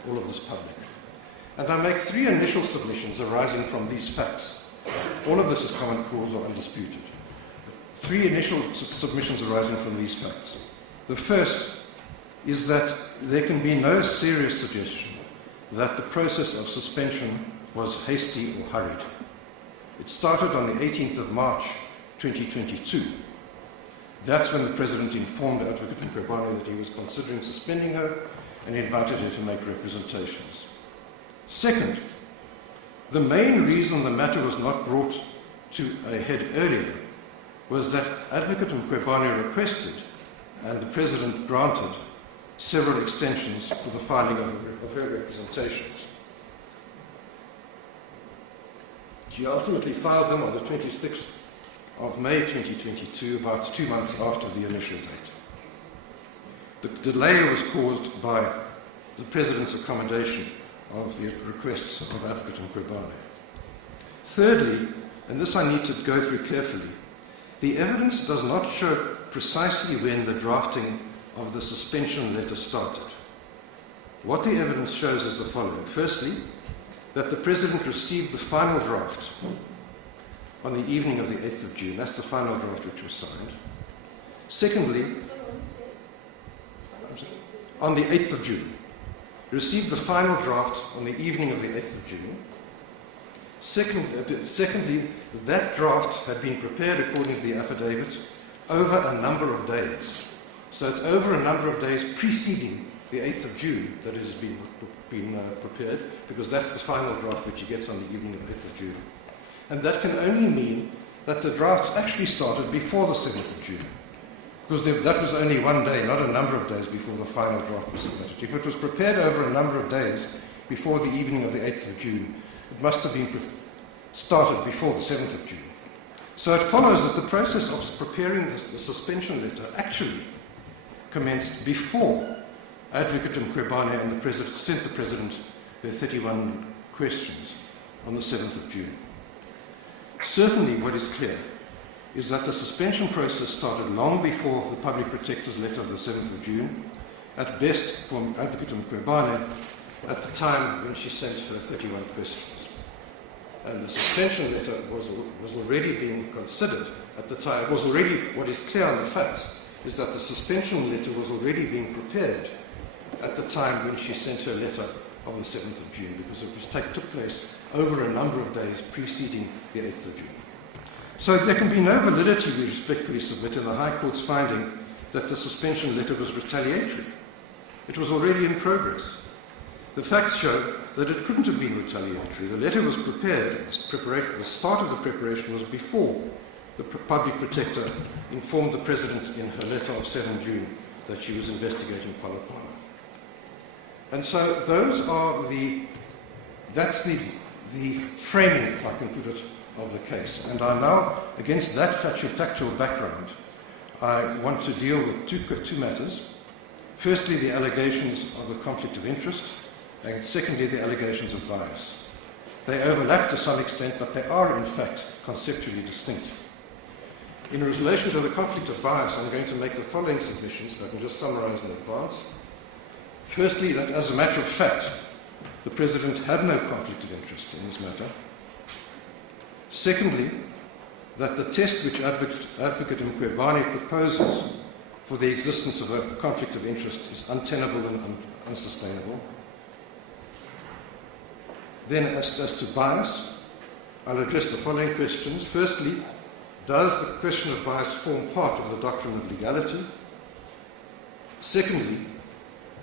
all of this public. And I make 3 initial submissions arising from these facts. All of this is common cause or undisputed. 3 initial submissions arising from these facts. The first is that there can be no serious suggestion that the process of suspension was hasty or hurried. It started on the 18th of March 2022. That's when the President informed Advocate Mkhwebane that he was considering suspending her and invited her to make representations. Second, the main reason the matter was not brought to a head earlier was that Advocate Mkhwebane requested, and the President granted, several extensions for the filing of her representations. She ultimately filed them on the 26th of May 2022, about 2 months after the initial date. The delay was caused by the President's accommodation of the requests of Advocate Mkhwebane. Thirdly, and this I need to go through carefully, the evidence does not show precisely when the drafting of the suspension letter started. What the evidence shows is the following. Firstly, that the President received the final draft on the evening of the 8th of June. That's the final draft which was signed. Secondly, on the 8th of June. Received the final draft on the evening of the 8th of June. Secondly, that draft had been prepared according to the affidavit over a number of days. So it's over a number of days preceding the 8th of June that it has been prepared, because that's the final draft which he gets on the evening of the 8th of June. And that can only mean that the drafts actually started before the 7th of June, because that was only one day, not a number of days before the final draft was submitted. If it was prepared over a number of days before the evening of the 8th of June, it must have been started before the 7th of June. So it follows that the process of preparing the suspension letter actually commenced before Advocate Mkhwebane and the President sent the President their 31 questions on the 7th of June. Certainly what is clear is that the suspension process started long before the Public Protector's letter of the 7th of June, at best from Advocate Mkhwebane, at the time when she sent her 31 questions. And the suspension letter was already being considered at the time. It was already, what is clear on the facts, is that the suspension letter was already being prepared at the time when she sent her letter on the 7th of June, because it took place over a number of days preceding the 8th of June. So there can be no validity, we respectfully submit, in the High Court's finding that the suspension letter was retaliatory. It was already in progress. The facts show that it couldn't have been retaliatory. The letter was prepared, the start of the preparation was before the Public Protector informed the President in her letter of 7 June that she was investigating Palapala. And so that's the framing, if I can put it, of the case. And I now, against that factual background, I want to deal with two matters. Firstly, the allegations of a conflict of interest, and secondly, the allegations of bias. They overlap to some extent, but they are in fact conceptually distinct. In relation to the conflict of bias, I'm going to make the following submissions, if I can just summarize in advance. Firstly, that as a matter of fact, the President had no conflict of interest in this matter. Secondly, that the test which Advocate Mkhwebane proposes for the existence of a conflict of interest is untenable and unsustainable. Then, as to bias, I'll address the following questions. Firstly, does the question of bias form part of the doctrine of legality? Secondly,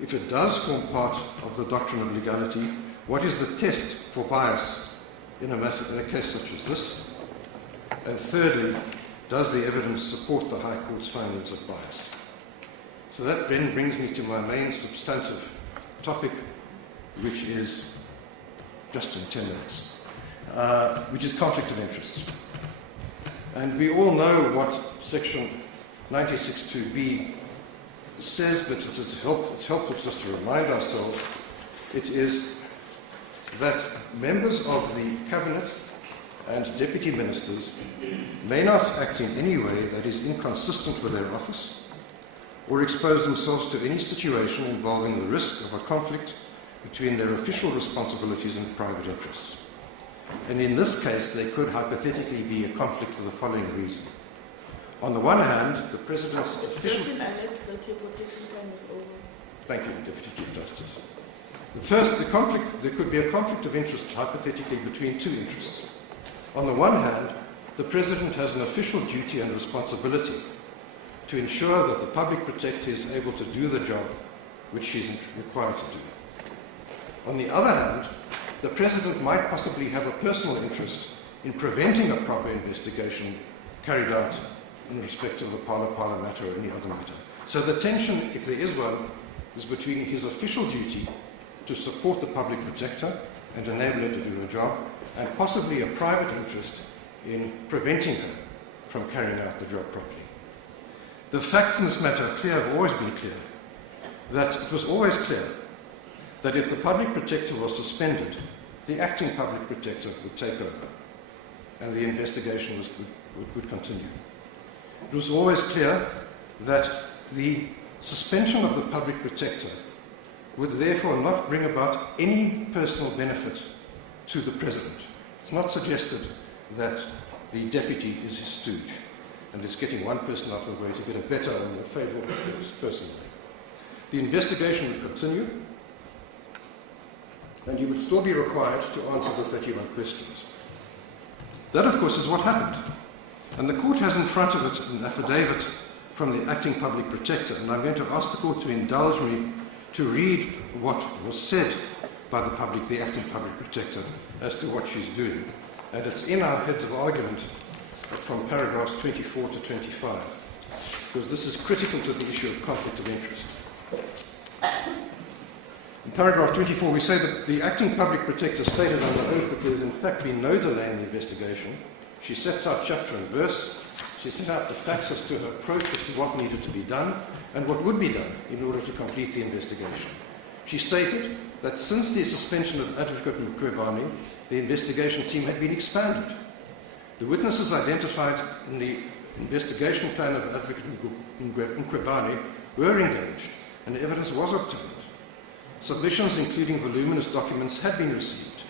if it does form part of the doctrine of legality, what is the test for bias in a case such as this? And thirdly, does the evidence support the High Court's findings of bias? So that then brings me to my main substantive topic, which is just in 10 minutes, which is conflict of interest. And we all know what Section 96(2)(b) says, but it's helpful just to remind ourselves. It is that members of the Cabinet and Deputy Ministers may not act in any way that is inconsistent with their office or expose themselves to any situation involving the risk of a conflict between their official responsibilities and private interests. And in this case, there could hypothetically be a conflict for the following reason. On the one hand, the President's official... Just in alert that your protection time is over. Thank you, Deputy Chief Justice. First, there could be a conflict of interest, hypothetically, between two interests. On the one hand, the President has an official duty and responsibility to ensure that the Public Protector is able to do the job which she is required to do. On the other hand, the President might possibly have a personal interest in preventing a proper investigation carried out in respect of the Pala matter or any other matter. So the tension, if there is one, is between his official duty to support the Public Protector and enable her to do her job, and possibly a private interest in preventing her from carrying out the job properly. The facts in this matter are clear, have always been clear, that it was always clear that if the Public Protector was suspended, the acting Public Protector would take over and the investigation would continue. It was always clear that the suspension of the Public Protector would therefore not bring about any personal benefit to the President. It's not suggested that the Deputy is his stooge and is getting one person out of the way to get a better and more favourable person. The investigation would continue, and you would still be required to answer the 31 questions. That, of course, is what happened. And the Court has in front of it an affidavit from the acting Public Protector, and I'm going to ask the Court to indulge me to read what was said by the acting Public Protector as to what she's doing. And it's in our heads of argument from paragraphs 24 to 25, because this is critical to the issue of conflict of interest. In paragraph 24, we say that the acting Public Protector stated under oath that there has in fact been no delay in the investigation. She sets out chapter and verse. She set out the facts as to her approach as to what needed to be done and what would be done in order to complete the investigation. She stated that since the suspension of Advocate Mkhwebane, the investigation team had been expanded. The witnesses identified in the investigation plan of Advocate Mkhwebane were engaged, and evidence was obtained. Submissions, including voluminous documents, had been received.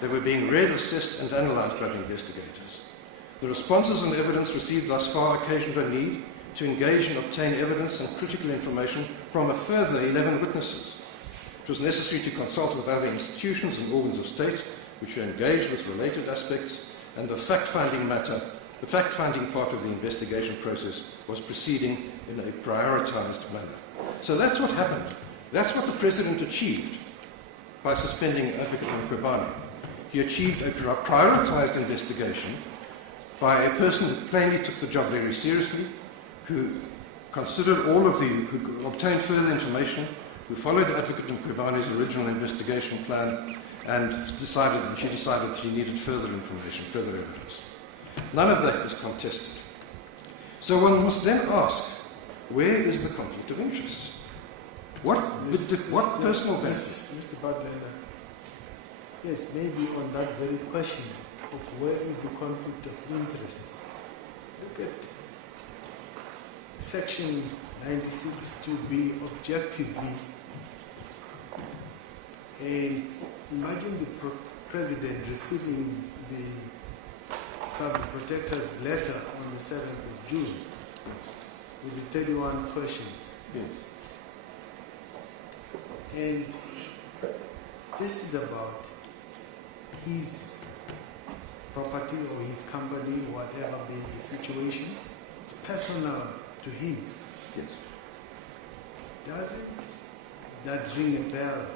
They were being read, assessed, and analysed by the investigators. The responses and evidence received thus far occasioned a need to engage and obtain evidence and critical information from a further 11 witnesses. It was necessary to consult with other institutions and organs of state which were engaged with related aspects, and the fact-finding part of the investigation process was proceeding in a prioritised manner. So that's what happened. That's what the President achieved by suspending Advocate Mkhwebane. He achieved a prioritised investigation by a person who plainly took the job very seriously, who considered who obtained further information, who followed Advocate Mkhwebane's original investigation plan, and she decided that she needed further information, further evidence. None of that is contested. So one must then ask, where is the conflict of interest? What personal benefit? Mr. Butler, yes, maybe on that very question of where is the conflict of interest. Look at Section 96 to be objectively, and imagine the President receiving the Public Protector's letter on the 7th of June with the 31 questions. Yes. And this is about his property or his company, whatever be the situation. It's personal to him. Yes. Doesn't that ring a bell,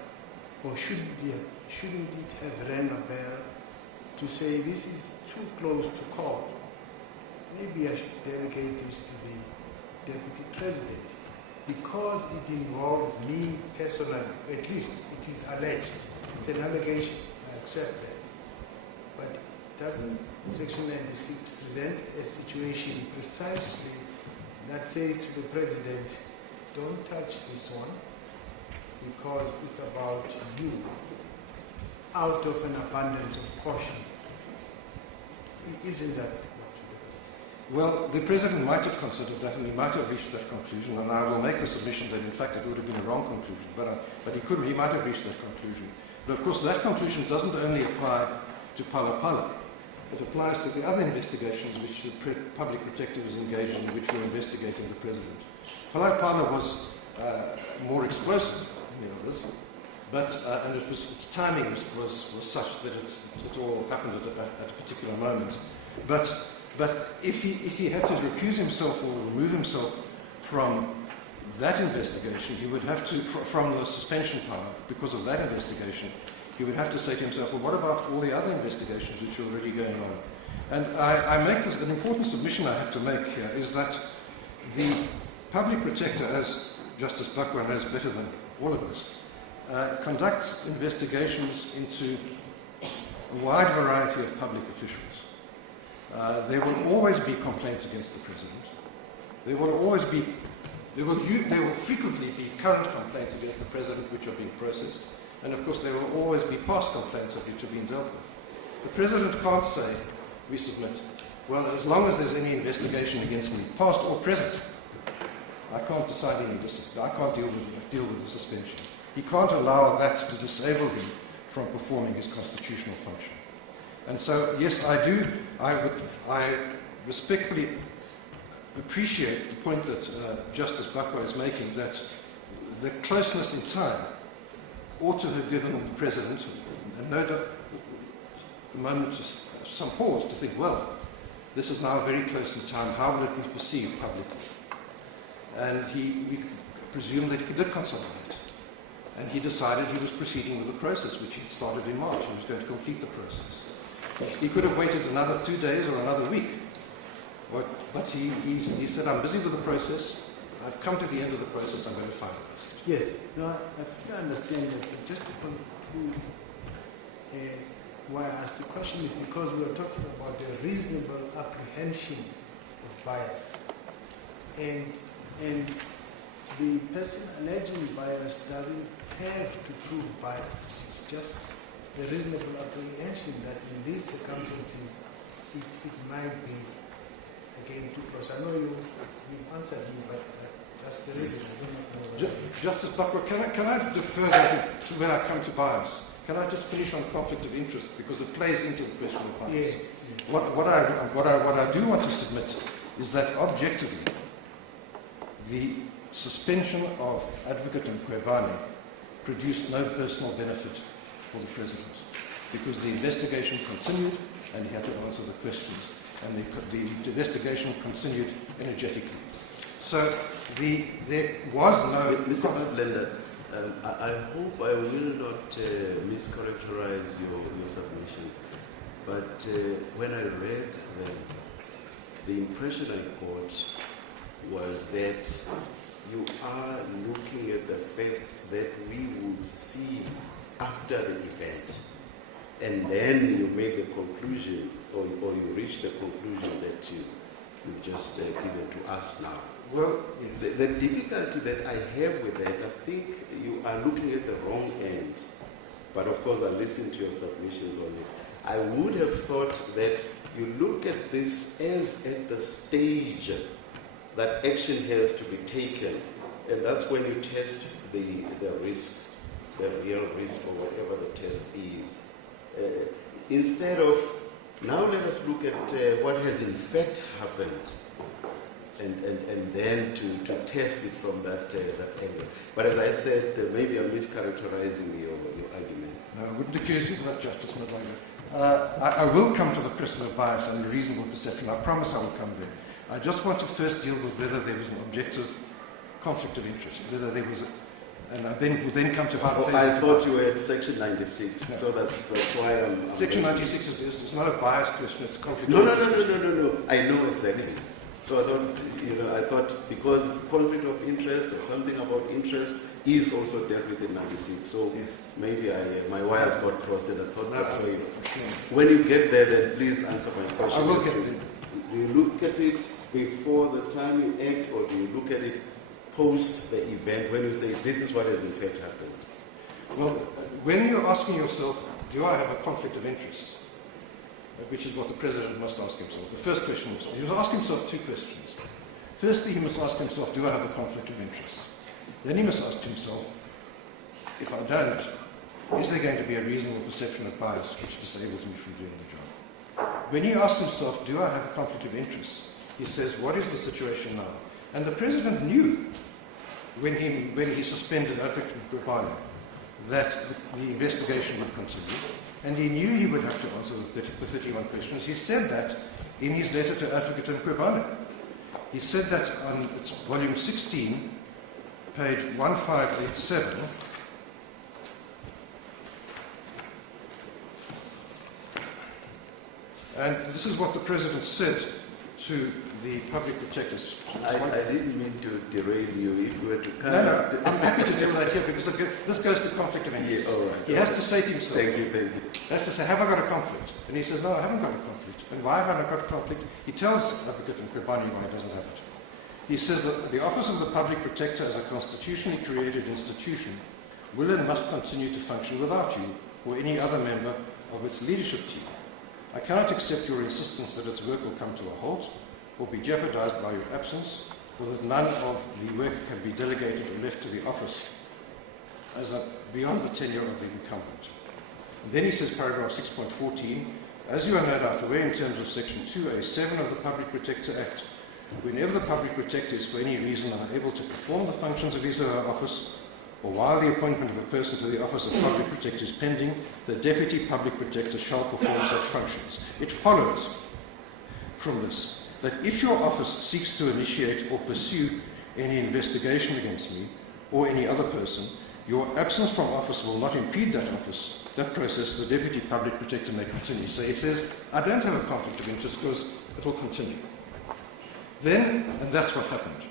or shouldn't it have rang a bell to say this is too close to call? Maybe I should delegate this to the Deputy President, because it involves me personally. At least it is alleged. It's an allegation. I accept that. But doesn't Section 96 present a situation precisely that says to the President, don't touch this one because it's about you, out of an abundance of caution? Isn't that what you do? Well, the President might have considered that, and he might have reached that conclusion, and I will make the submission that in fact it would have been a wrong conclusion, but he might have reached that conclusion. But of course that conclusion doesn't only apply to Phala Phala. It applies to the other investigations which the Public Protector was engaged in, which were investigating the President. Phala Phala was more explosive than the others, but and its timing was such that it all happened at a particular moment. But if he had to recuse himself or remove himself from that investigation, he would have to, from the suspension power, because of that investigation, he would have to say to himself, well, what about all the other investigations which are already going on? And I make this, an important submission I have to make here is that the Public Protector, as Justice Bakwa knows better than all of us, conducts investigations into a wide variety of public officials. There will always be complaints against the President. There will frequently be current complaints against the President which are being processed. And of course there will always be past complaints which are being dealt with. The President can't say, we submit, well, as long as there's any investigation against me, past or present, I can't decide I can't deal with the suspension. He can't allow that to disable him from performing his constitutional function. And so, yes, I respectfully appreciate the point that Justice Bakwa is making, that the closeness in time ought to have given the President, and no doubt, a moment, some pause to think, well, this is now very close in time, how will it be perceived publicly? And we presume that he did consolidate. And he decided he was proceeding with the process, which he started in March. He was going to complete the process. He could have waited another 2 days or another week. But he said, I'm busy with the process. I've come to the end of the process. I'm going to finalize it. Yes. No, I fully understand that. But just to conclude, why I asked the question is because we are talking about the reasonable apprehension of bias. And the person alleging bias doesn't have to prove bias. It's just the reasonable apprehension that in these circumstances it might be, again, too close. I know you've answered me, but that's the reason. I don't know. Justice Bakwa, can I defer that to when I come to bias? Can I just finish on conflict of interest, because it plays into the question of bias? Yes, yes. What I do want to submit is that objectively, the suspension of Advocate Mkhwebane produced no personal benefit for the President, because the investigation continued and he had to answer the questions, and the investigation continued energetically. So there was no... Mr. Blender, I hope I will not mischaracterize your submissions, but when I read them, the impression I got was that you are looking at the facts that we will see after the event, and then you make the conclusion, or you reach the conclusion that you've just given to us now. Well, yes. The difficulty that I have with that, I think you are looking at the wrong end. But of course, I listened to your submissions on it. I would have thought that you look at this as at the stage that action has to be taken. And that's when you test the risk, the real risk, or whatever the test is. Instead of, now let us look at what has in fact happened. And then to test it from that angle. But as I said, maybe I'm mischaracterizing your argument. No, I wouldn't accuse you of that, Justice Mkhwebane. I will come to the principle of bias and reasonable perception. I promise I will come there. I just want to first deal with whether there was an objective conflict of interest, whether there was, and I will then come to how. I thought you were at Section 96, no. So that's why I'm Section 96 is not a bias question; it's a conflict. No. I know exactly. Yes. So I thought because conflict of interest or something about interest is also dealt with in 96. So yes. Maybe my wires got crossed and I thought that's why. When you get there, then please answer my question. I will get there. Do you look at it before the time you act, or do you look at it post the event when you say this is what has in fact happened? Well, when you're asking yourself, do I have a conflict of interest? Which is what the President must ask himself. The first question was, he must ask himself two questions. Firstly, he must ask himself, do I have a conflict of interest? Then he must ask himself, if I don't, is there going to be a reasonable perception of bias which disables me from doing the job? When he asks himself, do I have a conflict of interest? He says, what is the situation now? And the President knew when he suspended Advocate Mkhwebane that the investigation would continue. And he knew he would have to answer the 31 questions. He said that in his letter to Advocate Mkhwebane. He said that on volume 16, page 1587. And this is what the President said to the public protectors. I didn't mean to derail you. If you were to come... No, I'm happy to do that here because this goes to conflict of interest. Yeah, all right. He has to say to himself... Thank you. He has to say, have I got a conflict? And he says, no, I haven't got a conflict. And why have I not got a conflict? He tells Advocate Mkhwebane why he doesn't have it. He says that the Office of the Public Protector as a constitutionally created institution will and must continue to function without you or any other member of its leadership team. I cannot accept your insistence that its work will come to a halt or be jeopardized by your absence, or that none of the work can be delegated or left to the office beyond the tenure of the incumbent. And then he says, paragraph 6.14, as you are no doubt aware in terms of section 2A7 of the Public Protector Act, whenever the Public Protector is for any reason unable to perform the functions of his or her office, or while the appointment of a person to the office of Public Protector is pending, the Deputy Public Protector shall perform such functions. It follows from this that if your office seeks to initiate or pursue any investigation against me or any other person, your absence from office will not impede that process. The Deputy Public Protector may continue. So he says, I don't have a conflict of interest because it will continue. Then, and that's what happened.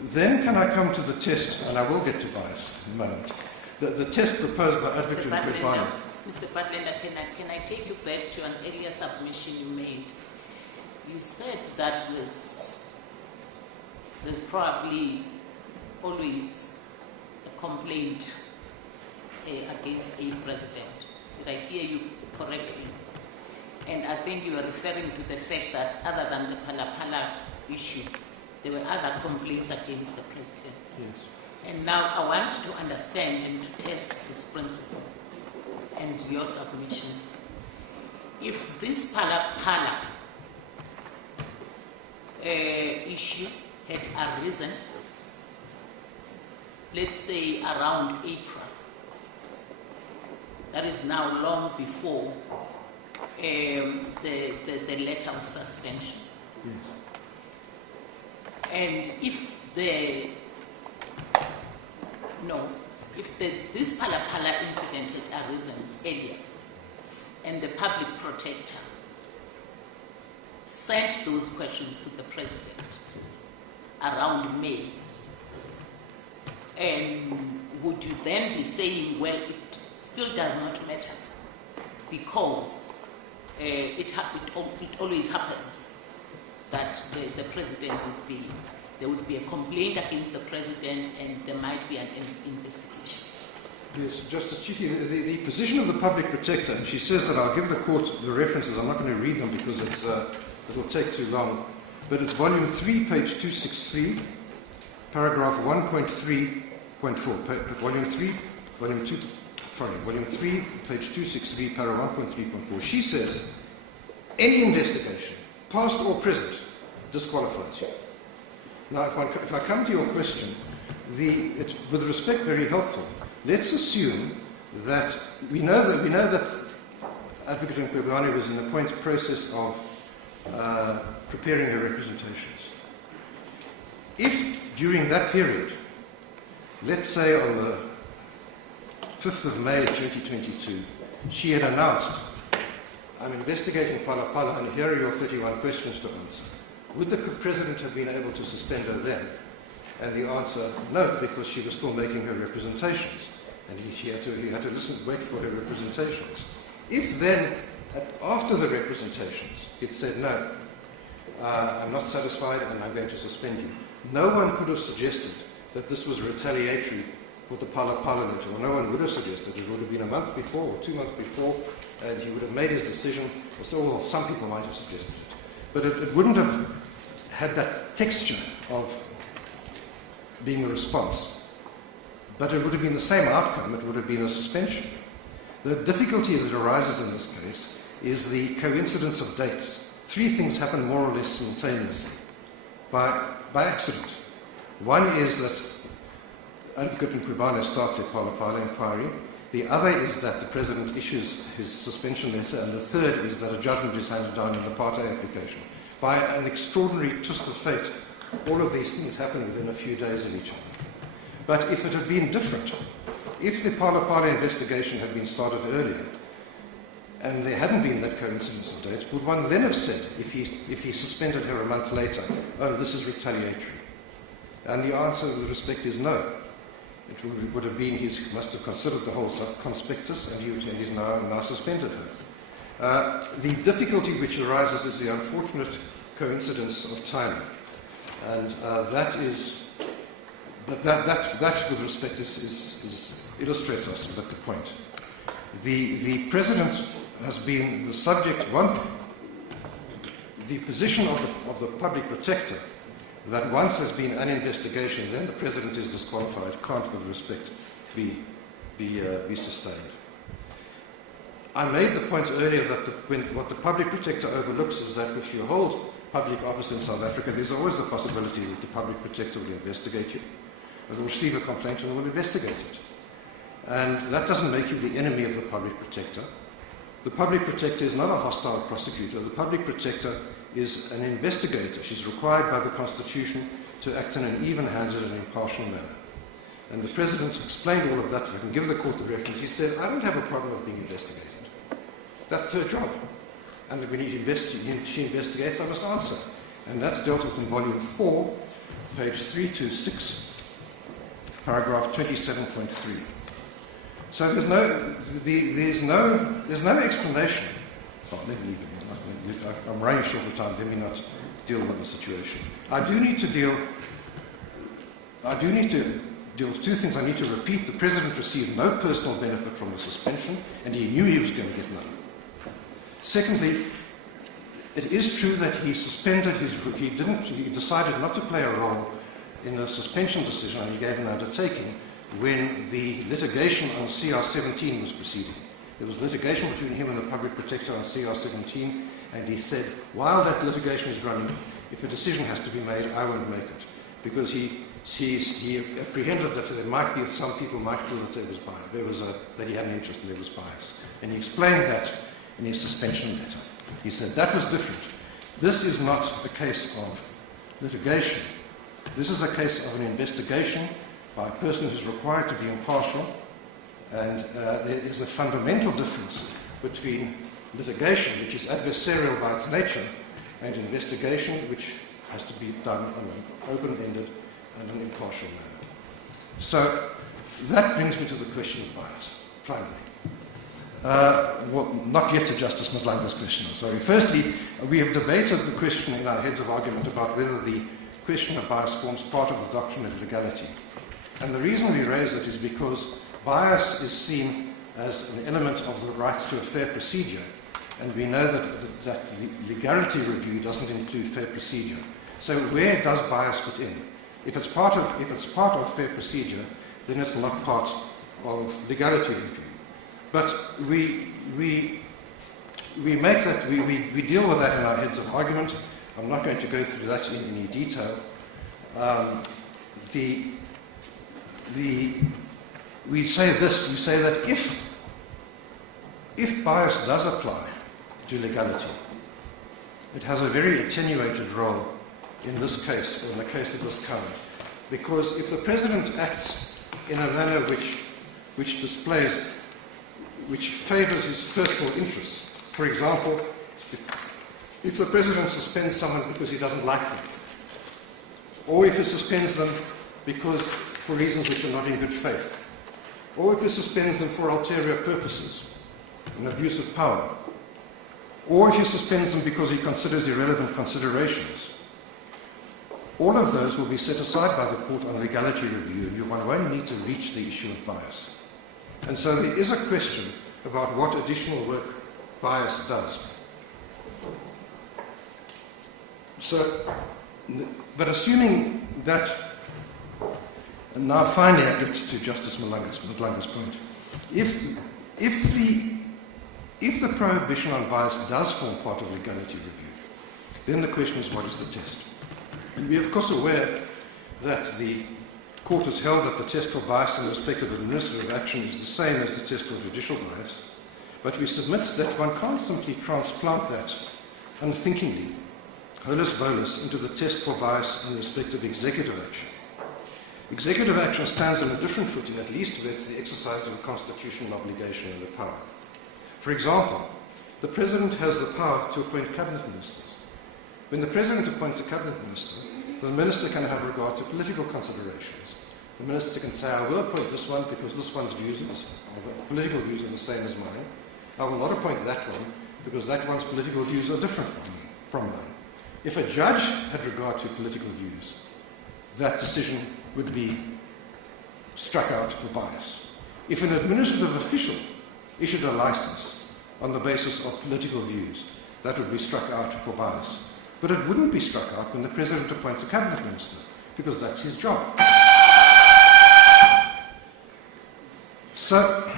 Then can I come to the test, and I will get to bias in a moment. The test proposed by Advocate Mkhwebane. Mr. Butler, can I take you back to an earlier submission you made? You said that there's probably always a complaint against a president. Did I hear you correctly? And I think you are referring to the fact that other than the Phala issue, there were other complaints against the president. Yes. And now I want to understand and to test this principle and your submission. If this Phala issue had arisen, let's say around April, that is now long before the letter of suspension. Yes. And if this Phala incident had arisen earlier, and the Public Protector sent those questions to the President around May, and would you then be saying, well, it still does not matter because it always happens that the President would be there would be a complaint against the president and there might be an investigation. Yes, Justice Chiki, the position of the Public Protector, and she says that I'll give the court the references, I'm not going to read them because it'll take too long, but it's volume 3, page 263, paragraph 1.3.4, volume 3, volume 3, page 263, paragraph 1.3.4. She says, any investigation, past or present, disqualifies you. Now, if I come to your question, it's with respect very helpful. Let's assume that we know that Advocate Mkhwebane was in the process of preparing her representations. If during that period, let's say on the 5th of May 2022, she had announced, I'm investigating Phala Phala and here are your 31 questions to answer, would the President have been able to suspend her then? And the answer, no, because she was still making her representations. And he had to wait for her representations. If then, after the representations, it said, no, I'm not satisfied and I'm going to suspend you, no one could have suggested that this was retaliatory for the Phala Phala letter, or no one would have suggested. It would have been a month before or 2 months before, and he would have made his decision, or some people might have suggested it. But it wouldn't have had that texture of being a response. But it would have been the same outcome, it would have been a suspension. The difficulty that arises in this case is the coincidence of dates. 3 things happen more or less simultaneously, by accident. One is that Advocate Mkhwebane starts a Phala Phala inquiry. The other is that the President issues his suspension letter, and the third is that a judgment is handed down in the Parte application. By an extraordinary twist of fate, all of these things happen within a few days of each other. But if it had been different, if the Phala Phala investigation had been started earlier, and there hadn't been that coincidence of dates, would one then have said, if he suspended her a month later, oh, this is retaliatory? And the answer with respect is no. It would have been he must have considered the whole conspectus, and he's now suspended her. The difficulty which arises is the unfortunate coincidence of timing. And that with respect illustrates us at the point. The President has been the subject, the position of the Public Protector, that once there's been an investigation, then the President is disqualified, can't with respect be sustained. I made the point earlier that what the Public Protector overlooks is that if you hold public office in South Africa, there's always the possibility that the Public Protector will investigate you, will receive a complaint and will investigate it. And that doesn't make you the enemy of the Public Protector. The Public Protector is not a hostile prosecutor. The Public Protector is an investigator. She's required by the Constitution to act in an even-handed and impartial manner. And the President explained all of that. If I can give the court the reference, he said, I don't have a problem with being investigated. That's her job. And when she investigates, I must answer. And that's dealt with in volume 4, page 326, paragraph 27.3. So there's no explanation. Oh, let me leave it. I'm running short of time. Let me not deal with the situation. I do need to deal with 2 things. I need to repeat: the President received no personal benefit from the suspension, and he knew he was going to get none. Secondly, it is true that he suspended he decided not to play a role in the suspension decision, and he gave an undertaking when the litigation on CR17 was proceeding. There was litigation between him and the Public Protector on CR17, and he said, while that litigation is running, if a decision has to be made, I won't make it. Because he apprehended that there might be, some people might feel that there was bias, that he had an interest and there was bias. And he explained that in his suspension letter. He said, that was different. This is not a case of litigation. This is a case of an investigation by a person who's required to be impartial, and there is a fundamental difference between litigation, which is adversarial by its nature, and investigation, which has to be done on an open-ended and an impartial manner. So that brings me to the question of bias, finally. Well, not yet to Justice Madlanga's question, sorry. Firstly, we have debated the question in our heads of argument about whether the question of bias forms part of the doctrine of legality. And the reason we raise it is because bias is seen as an element of the right to a fair procedure, and we know that the legality review doesn't include fair procedure. So where does bias fit in? If it's part of fair procedure, then it's not part of legality review. But we make that, we deal with that in our heads of argument. I'm not going to go through that in any detail. We say this, we say that if bias does apply to legality, it has a very attenuated role in this case, or in a case of this kind. Because if the President acts in a manner which displays, which favours his personal interests, for example, if the President suspends someone because he doesn't like them, or if he suspends them because for reasons which are not in good faith, or if he suspends them for ulterior purposes, an abuse of power, or if he suspends them because he considers irrelevant considerations, all of those will be set aside by the court on legality review, and one won't need to reach the issue of bias. And so there is a question about what additional work bias does. So, but assuming that, and now finally I get to Justice Mlanga's point, if the prohibition on bias does form part of legality review, then the question is, what is the test? And we are of course aware that the court has held that the test for bias in respect of administrative action is the same as the test for judicial bias, but we submit that one can't simply transplant that unthinkingly, holus bolus, into the test for bias in respect of executive action. Executive action stands on a different footing, at least where it's the exercise of a constitutional obligation and a power. For example, the President has the power to appoint cabinet ministers. When the President appoints a cabinet minister, the minister can have regard to political considerations. The minister can say, I will appoint this one because this one's political views are the same as mine. I will not appoint that one because that one's political views are different from mine. If a judge had regard to political views, that decision would be struck out for bias. If an administrative official issued a license on the basis of political views, that would be struck out for bias. But it wouldn't be struck out when the President appoints a cabinet minister, because that's his job. So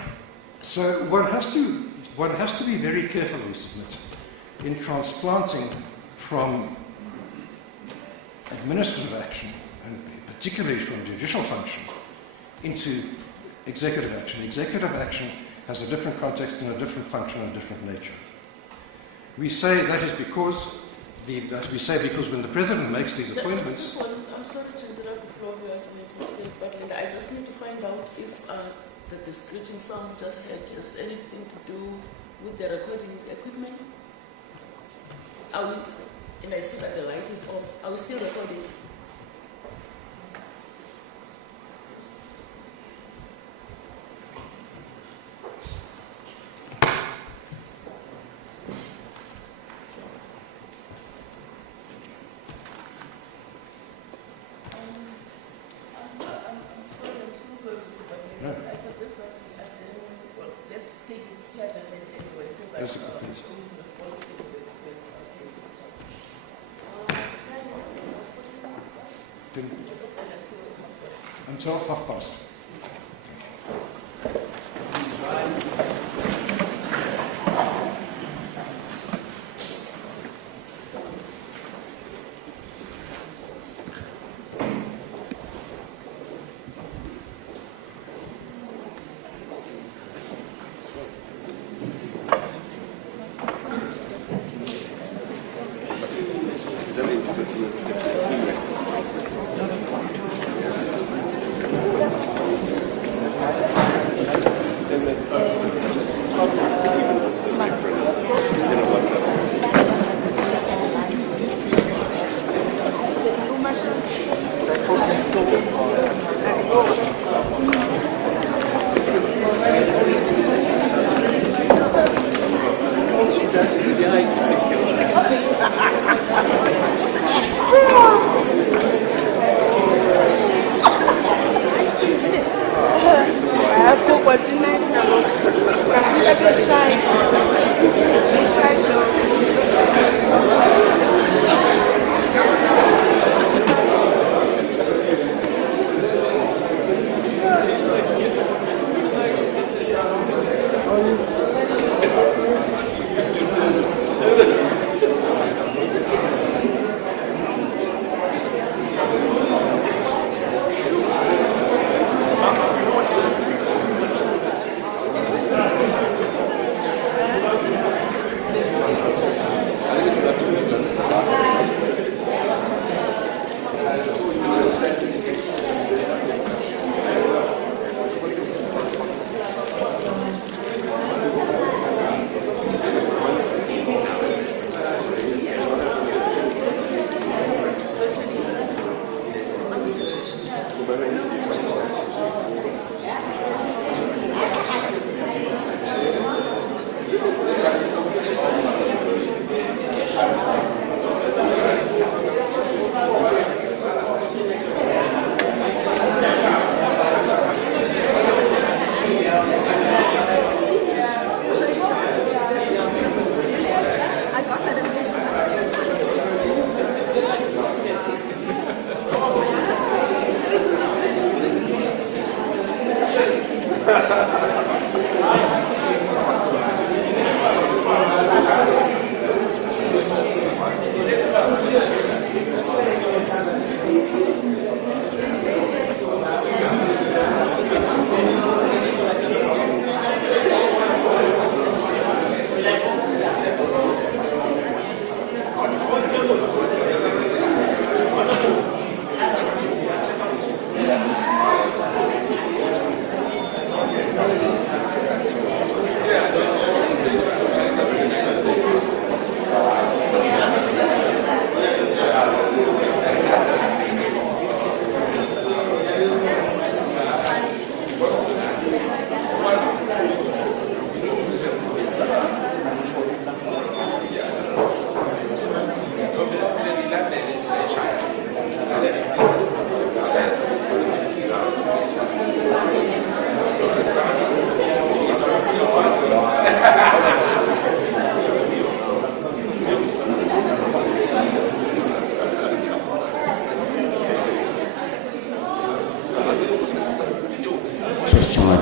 one has to be very careful, we submit, in transplanting from administrative action, and particularly from judicial function, into executive action. Executive action has a different context and a different function and different nature. We say that is because when the President makes these appointments... I'm sorry to interrupt the flow of your argument, Mr. But I just need to find out if the screeching sound we just heard has anything to do with the recording equipment. Are we, and I see that the light is off, are we still recording? Until past.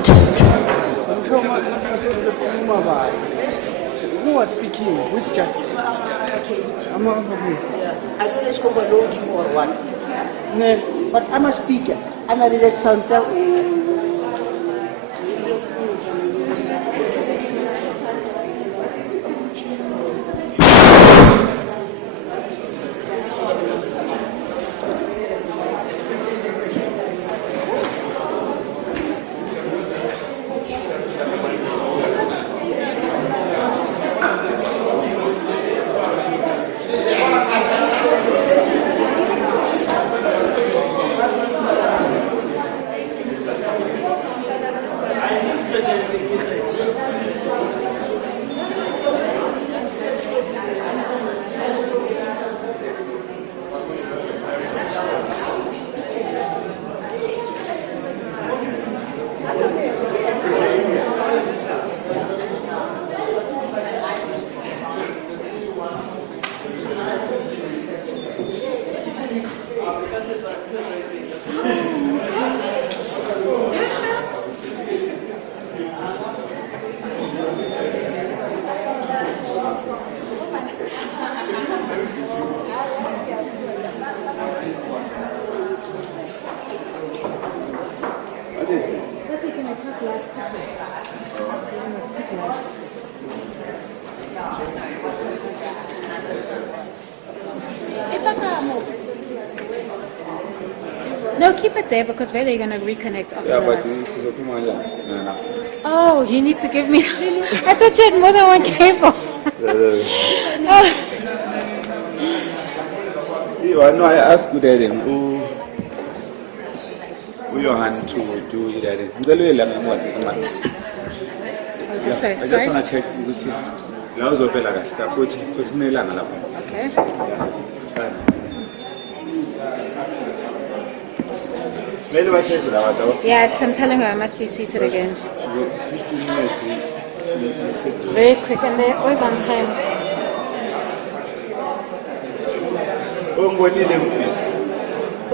umthetho. Who was speaking? Which judge? I don't know if it's overloading or what. But I'm a speaker. I'm a related center. No, keep it there because where are you going to reconnect after Yeah, that? but she's open one. No. Oh, you need to give me... I thought you had more than one cable. No, I asked you that who your hand to do that. Sorry, I just sorry. want to check with you. Okay. Yeah, I'm telling her I must be seated again. 15 minutes. It's very quick and they're always on time.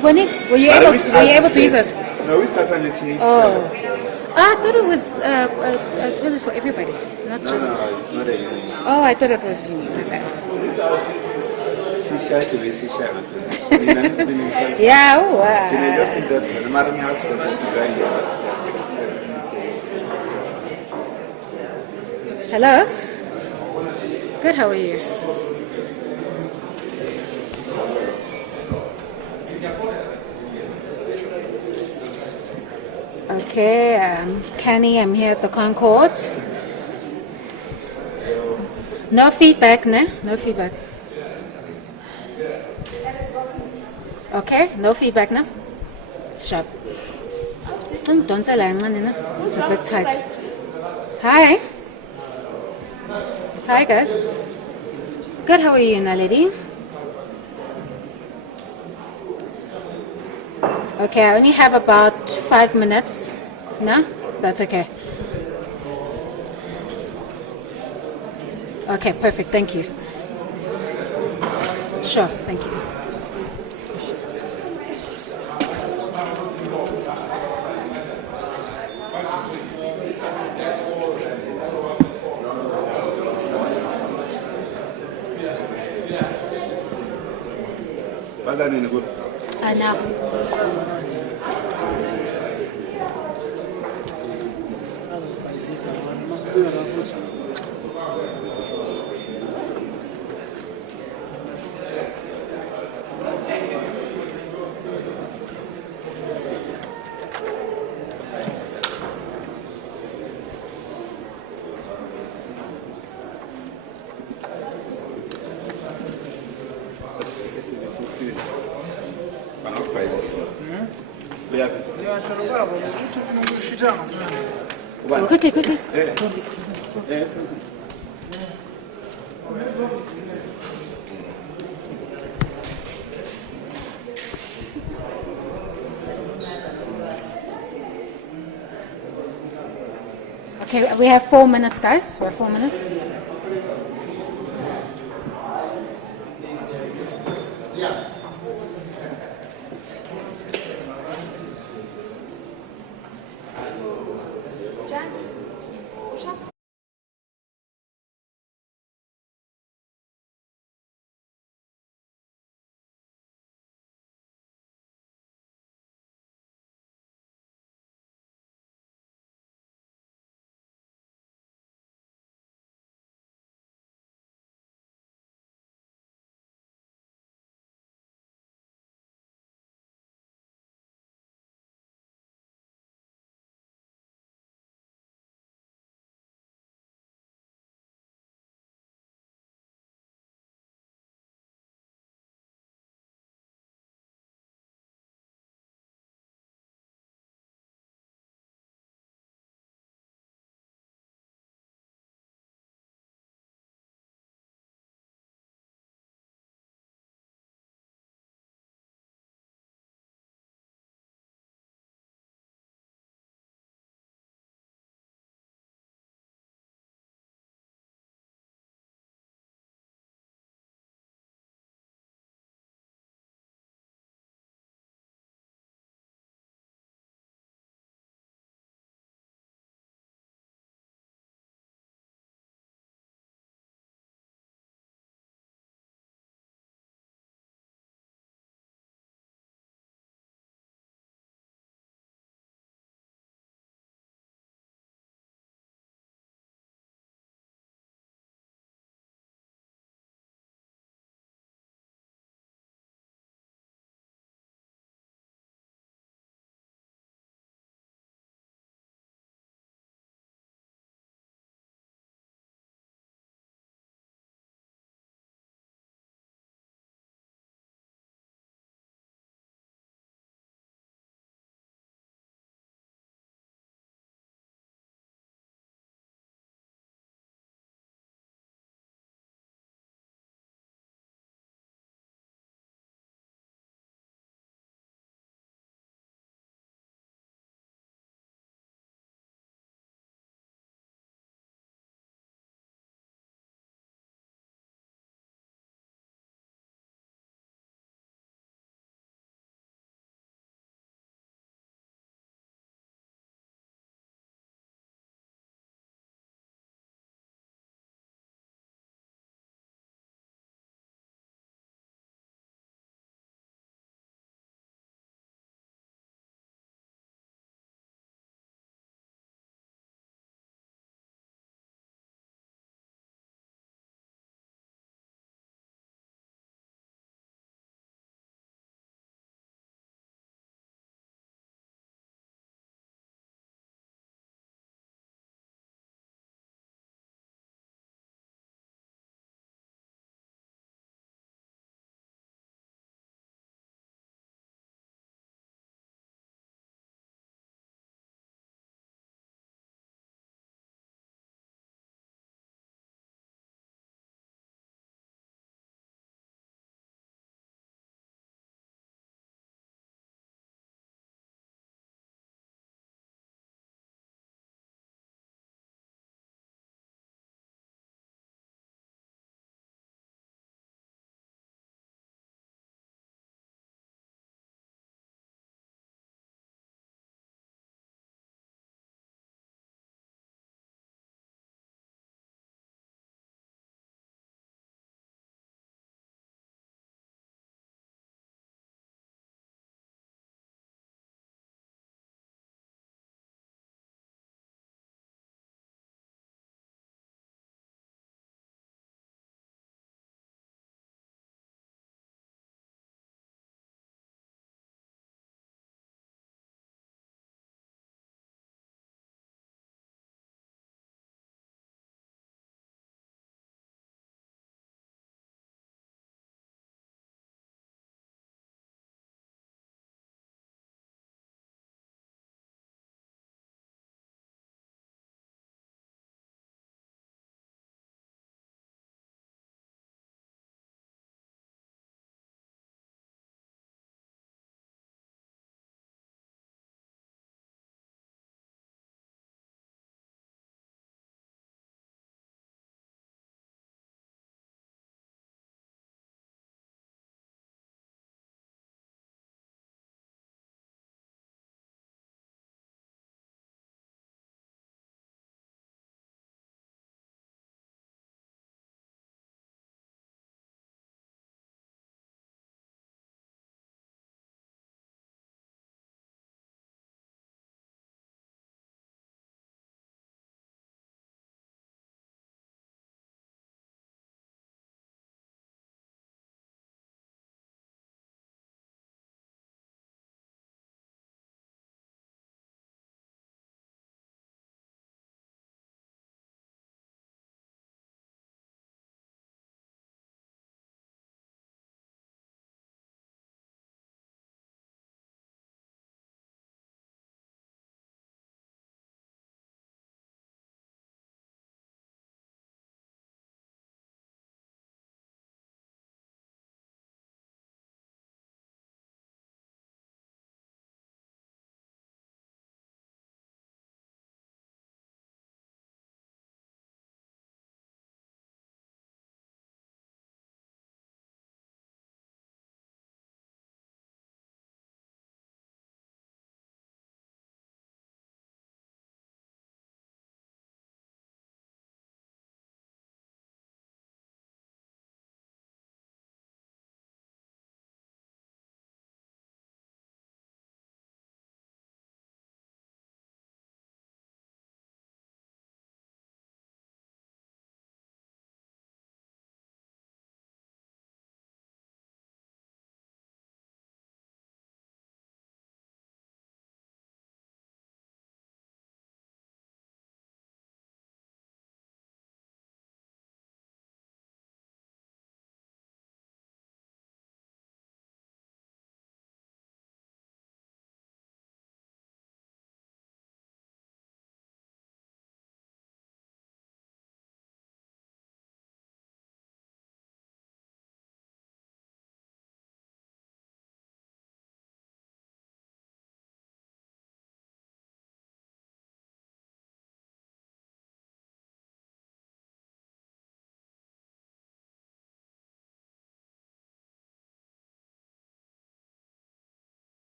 Were you able to use it? No, it's not an Oh. I thought it was a toilet for everybody, not just... No, it's not a union. Oh, I thought it was unique. Yeah, oh, hello? Good, how are you? Okay, Kenny, I'm here at the ConCourt. No feedback, no? No feedback. Okay, no feedback, no? Sharp. Don't tell anyone, no? It's a bit tight. Hi. Hi, guys. Good, how are you, Naledi? Okay, I only have about 5 minutes. No? That's okay. Okay, perfect. Thank you. Sure, thank you. Now. So quickly. Okay, we have 4 minutes, guys. We have 4 minutes.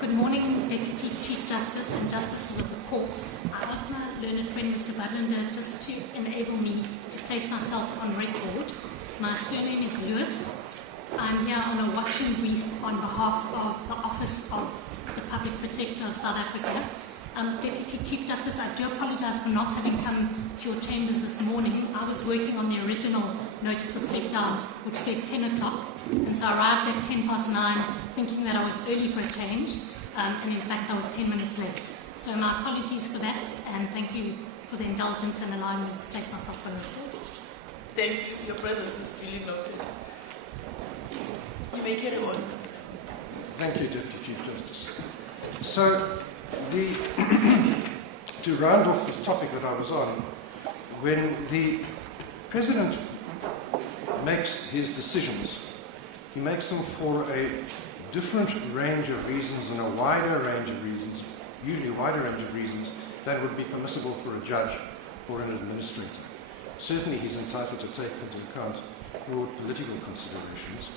Good morning, Deputy Chief Justice and Justices of the Court. I asked my learned friend, Mr. Budlander, just to enable me to place myself on record. My surname is Lewis. I'm here on a watching brief on behalf of the Office of the Public Protector of South Africa. Deputy Chief Justice, I do apologize for not having come to your chambers this morning. I was working on the original notice of set down, which said 10 o'clock, and so I arrived at 9:10, thinking that I was early for a change, and in fact I was 10 minutes late. So my apologies for that, and thank you for the indulgence and allowing me to place myself on record. Thank you. Your presence is duly noted. You may carry on, Mr. Thank you, Deputy Chief Justice. So, to round off this topic that I was on, when the President makes his decisions, he makes them for a different range of reasons and a wider range of reasons, usually a wider range of reasons, than would be permissible for a judge or an administrator. Certainly he's entitled to take into account broad political considerations.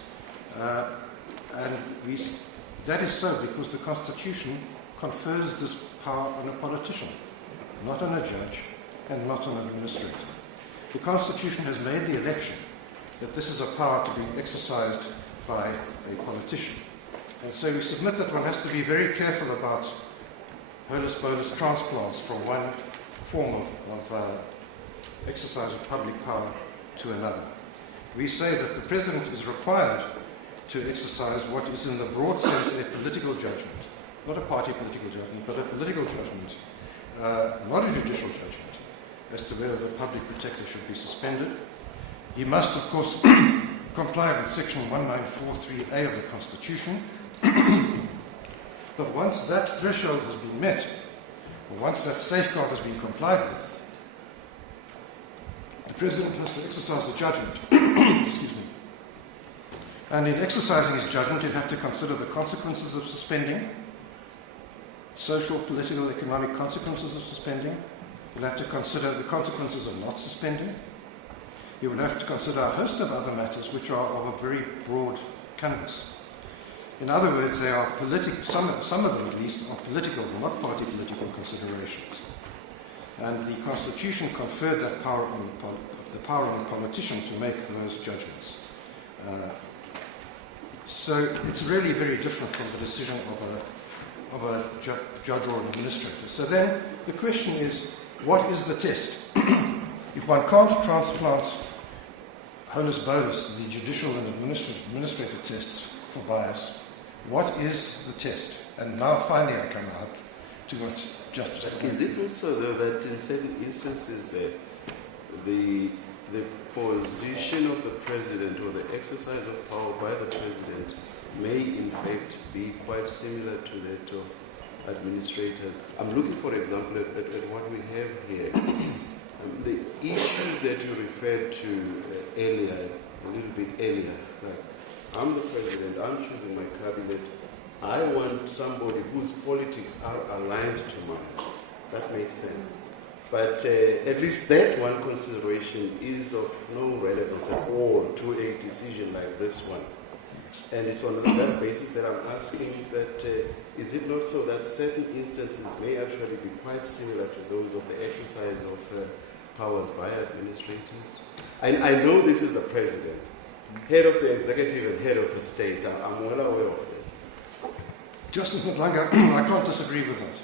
That is so because the Constitution confers this power on a politician, not on a judge and not on an administrator. The Constitution has made the election that this is a power to be exercised by a politician. And so we submit that one has to be very careful about holus bolus transplants from one form of exercise of public power to another. We say that the President is required to exercise what is in the broad sense a political judgment, not a party political judgment, but a political judgment, not a judicial judgment, as to whether the public protector should be suspended. He must, of course, comply with Section 1943A of the Constitution. But once that threshold has been met, or once that safeguard has been complied with, the President has to exercise a judgment. Excuse me. And in exercising his judgment, he'll have to consider the consequences of suspending, social, political, economic consequences of suspending. He'll have to consider the consequences of not suspending. He will have to consider a host of other matters which are of a very broad canvas. In other words, they are political, some of them at least are political, not party political considerations. And the Constitution conferred that power on the power on the politician to make those judgments. So it's really very different from the decision of a judge or an administrator. So then the question is, what is the test? If one can't transplant holus bolus, the judicial and administrative tests for bias, what is the test? And now finally I come out to what Justice Is it also though that in certain instances the position of the President or the exercise of power by the President may in fact be quite similar to that of administrators? I'm looking, for example, at what we have here. The issues that you referred to earlier, a little bit earlier, like I'm the President, I'm choosing my cabinet, I want somebody whose politics are aligned to mine. That makes sense. But at least that one consideration is of no relevance at all to a decision like this one. And it's on that basis that I'm asking that is it not so that certain instances may actually be quite similar to those of the exercise of powers by administrators? I know this is the President, head of the executive and head of the state. I'm well aware of it. Justice Mhlanga, I can't disagree with that.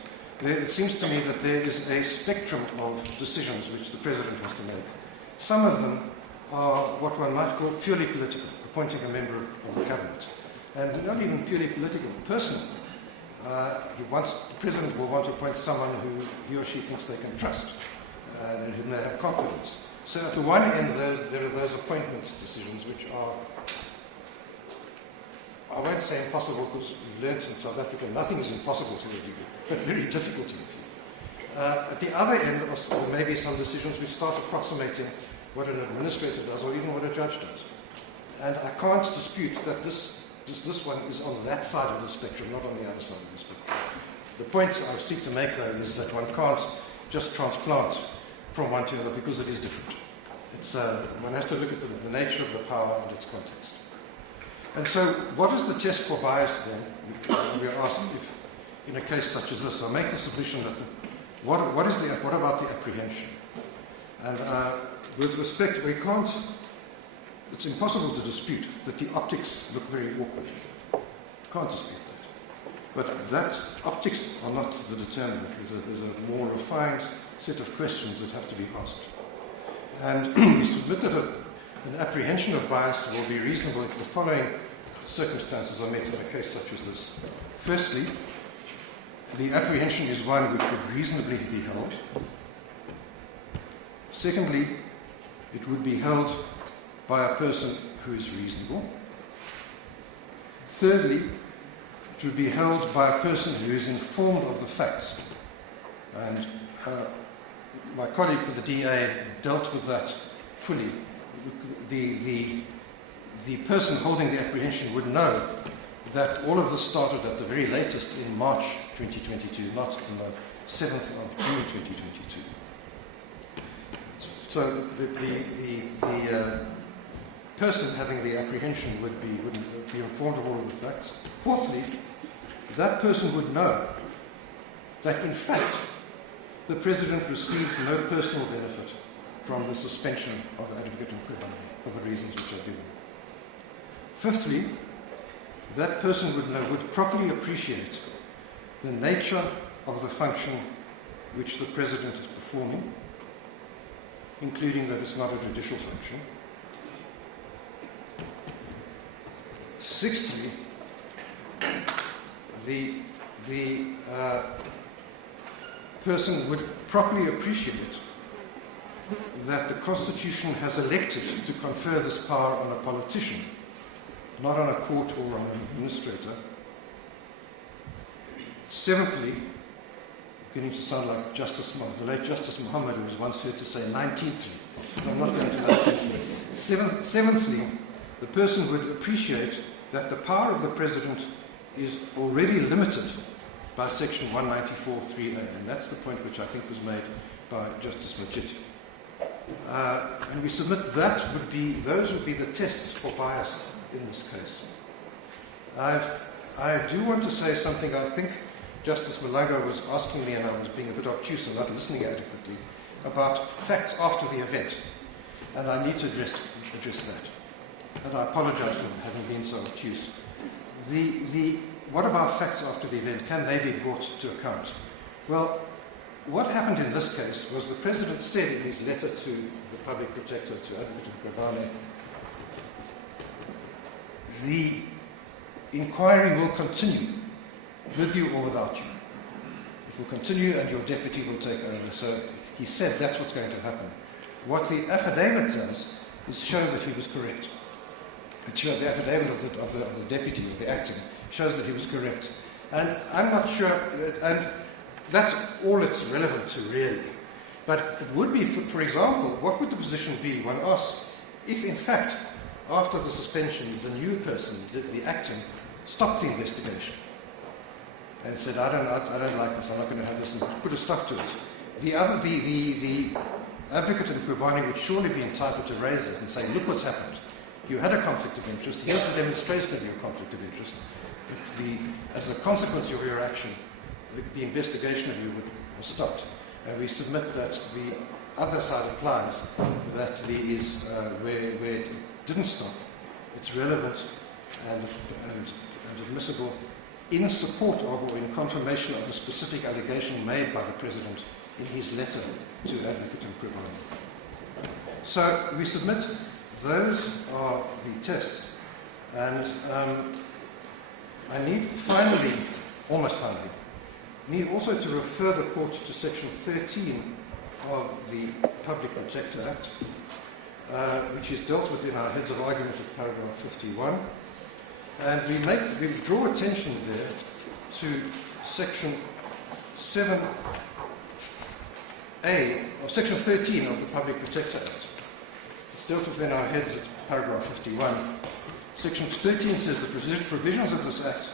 It seems to me that there is a spectrum of decisions which the President has to make. Some of them are what one might call purely political, appointing a member of the cabinet. And not even purely political, personal. The president will want to appoint someone who he or she thinks they can trust and whom they have confidence. So at the one end, there are those appointments decisions which are, I won't say impossible because we've learned in South Africa nothing is impossible to review, but very difficult to review. At the other end, there may be some decisions which start approximating what an administrator does or even what a judge does. And I can't dispute that this one is on that side of the spectrum, not on the other side of the spectrum. The point I seek to make, though, is that one can't just transplant from one to the other because it is different. One has to look at the nature of the power and its context. And so, what is the test for bias, then? We are asked if, in a case such as this, I make the submission that what about the apprehension? And with respect, it's impossible to dispute that the optics look very awkward. Can't dispute that. But that optics are not the determinant. There's a more refined set of questions that have to be asked. And we submit that an apprehension of bias will be reasonable if the following circumstances are met in a case such as this. Firstly, the apprehension is one which would reasonably be held. Secondly, it would be held by a person who is reasonable. Thirdly, it would be held by a person who is informed of the facts. And my colleague for the DA dealt with that fully. The person holding the apprehension would know that all of this started at the very latest in March 2022, not on the 7th of June 2022. So the person having the apprehension would be informed of all of the facts. Fourthly, that person would know that in fact the President received no personal benefit from the suspension of Advocate Mkhwebane for the reasons which are given. Fifthly, that person would properly appreciate the nature of the function which the President is performing, including that it's not a judicial function. Sixthly, the person would properly appreciate that the Constitution has elected to confer this power on a politician, not on a court or on an administrator. Seventhly, beginning to sound like the late Justice Muhammad, who was once heard to say 19thly. I'm not going to 19thly. Seventhly, the person would appreciate that the power of the President is already limited by Section 194(3)A, and that's the point which I think was made by Justice Majid. And we submit those would be the tests for bias in this case. I do want to say something. I think Justice Malanga was asking me, and I was being a bit obtuse and not listening adequately, about facts after the event. And I need to address that. And I apologize for having been so obtuse. What about facts after the event? Can they be brought to account? Well, what happened in this case was the President said in his letter to the Public Protector, to Advocate Mkhwebane, the inquiry will continue, with you or without you. It will continue and your deputy will take over. So he said that's what's going to happen. What the affidavit does is show that he was correct. It showed the affidavit of the deputy, of the acting, shows that he was correct. And I'm not sure, and that's all it's relevant to really. But it would be, for example, what would the position be? One asks, if in fact, after the suspension, the new person, the acting, stopped the investigation and said, I don't like this, I'm not going to have this, and put a stop to it. The Advocate Mkhwebane would surely be entitled to raise it and say, look what's happened. You had a conflict of interest. Here's the demonstration of your conflict of interest. As a consequence of your action, the investigation of you was stopped. And we submit that the other side applies, that where it didn't stop, it's relevant and admissible in support of or in confirmation of a specific allegation made by the President in his letter to Advocate Mkhwebane. So we submit, those are the tests. And I need finally, almost finally, need also to refer the court to section 13 of the Public Protector Act, which is dealt with in our heads of argument at paragraph 51. And we draw attention there to section 7A, or section 13 of the Public Protector Act. It's dealt with in our heads at paragraph 51. Section 13 says the provisions of this Act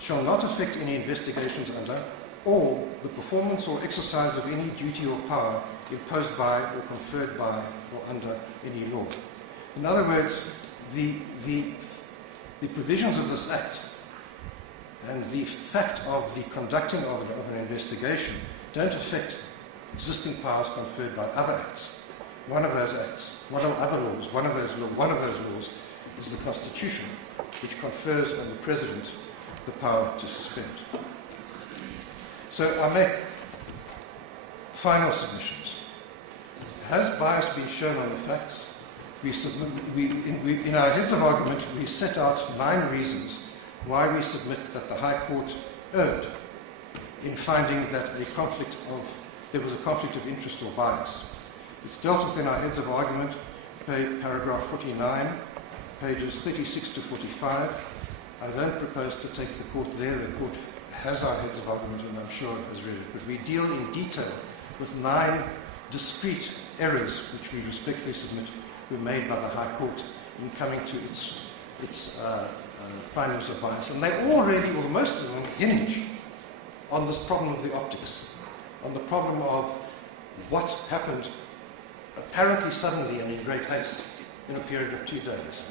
shall not affect any investigations under or the performance or exercise of any duty or power imposed by or conferred by or under any law. In other words, the provisions of this Act and the fact of the conducting of an investigation don't affect existing powers conferred by other acts. One of those acts, one of those laws is the Constitution, which confers on the President the power to suspend. So I make final submissions. Has bias been shown on the facts? In our heads of argument, we set out 9 reasons why we submit that the High Court erred in finding that there was a conflict of interest or bias. It's dealt with in our heads of argument, paragraph 49, pages 36 to 45. I don't propose to take the court there. The court has our heads of argument, and I'm sure it has read it. But we deal in detail with 9 discrete errors which we respectfully submit were made by the High Court in coming to its findings of bias. And they all really, or most of them, hinge on this problem of the optics, on the problem of what happened apparently suddenly and in great haste in a period of 2 days.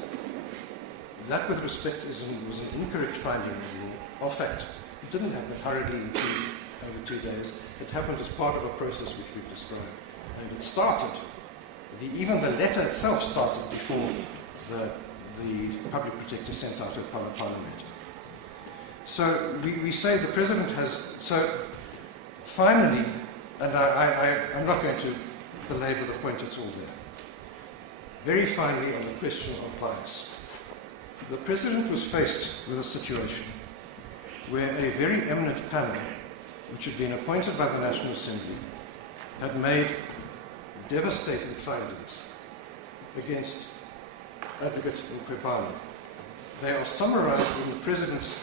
That, with respect, was an incorrect finding of fact. It didn't happen hurriedly over 2 days. It happened as part of a process which we've described. And it started, even the letter itself started before the Public Protector sent out a parliament. So we say the President has, so finally, and I'm not going to belabor the point, it's all there. Very finally, on the question of bias. The President was faced with a situation where a very eminent panel, which had been appointed by the National Assembly, had made devastating findings against Advocate Mkhwebane. They are summarized in the President's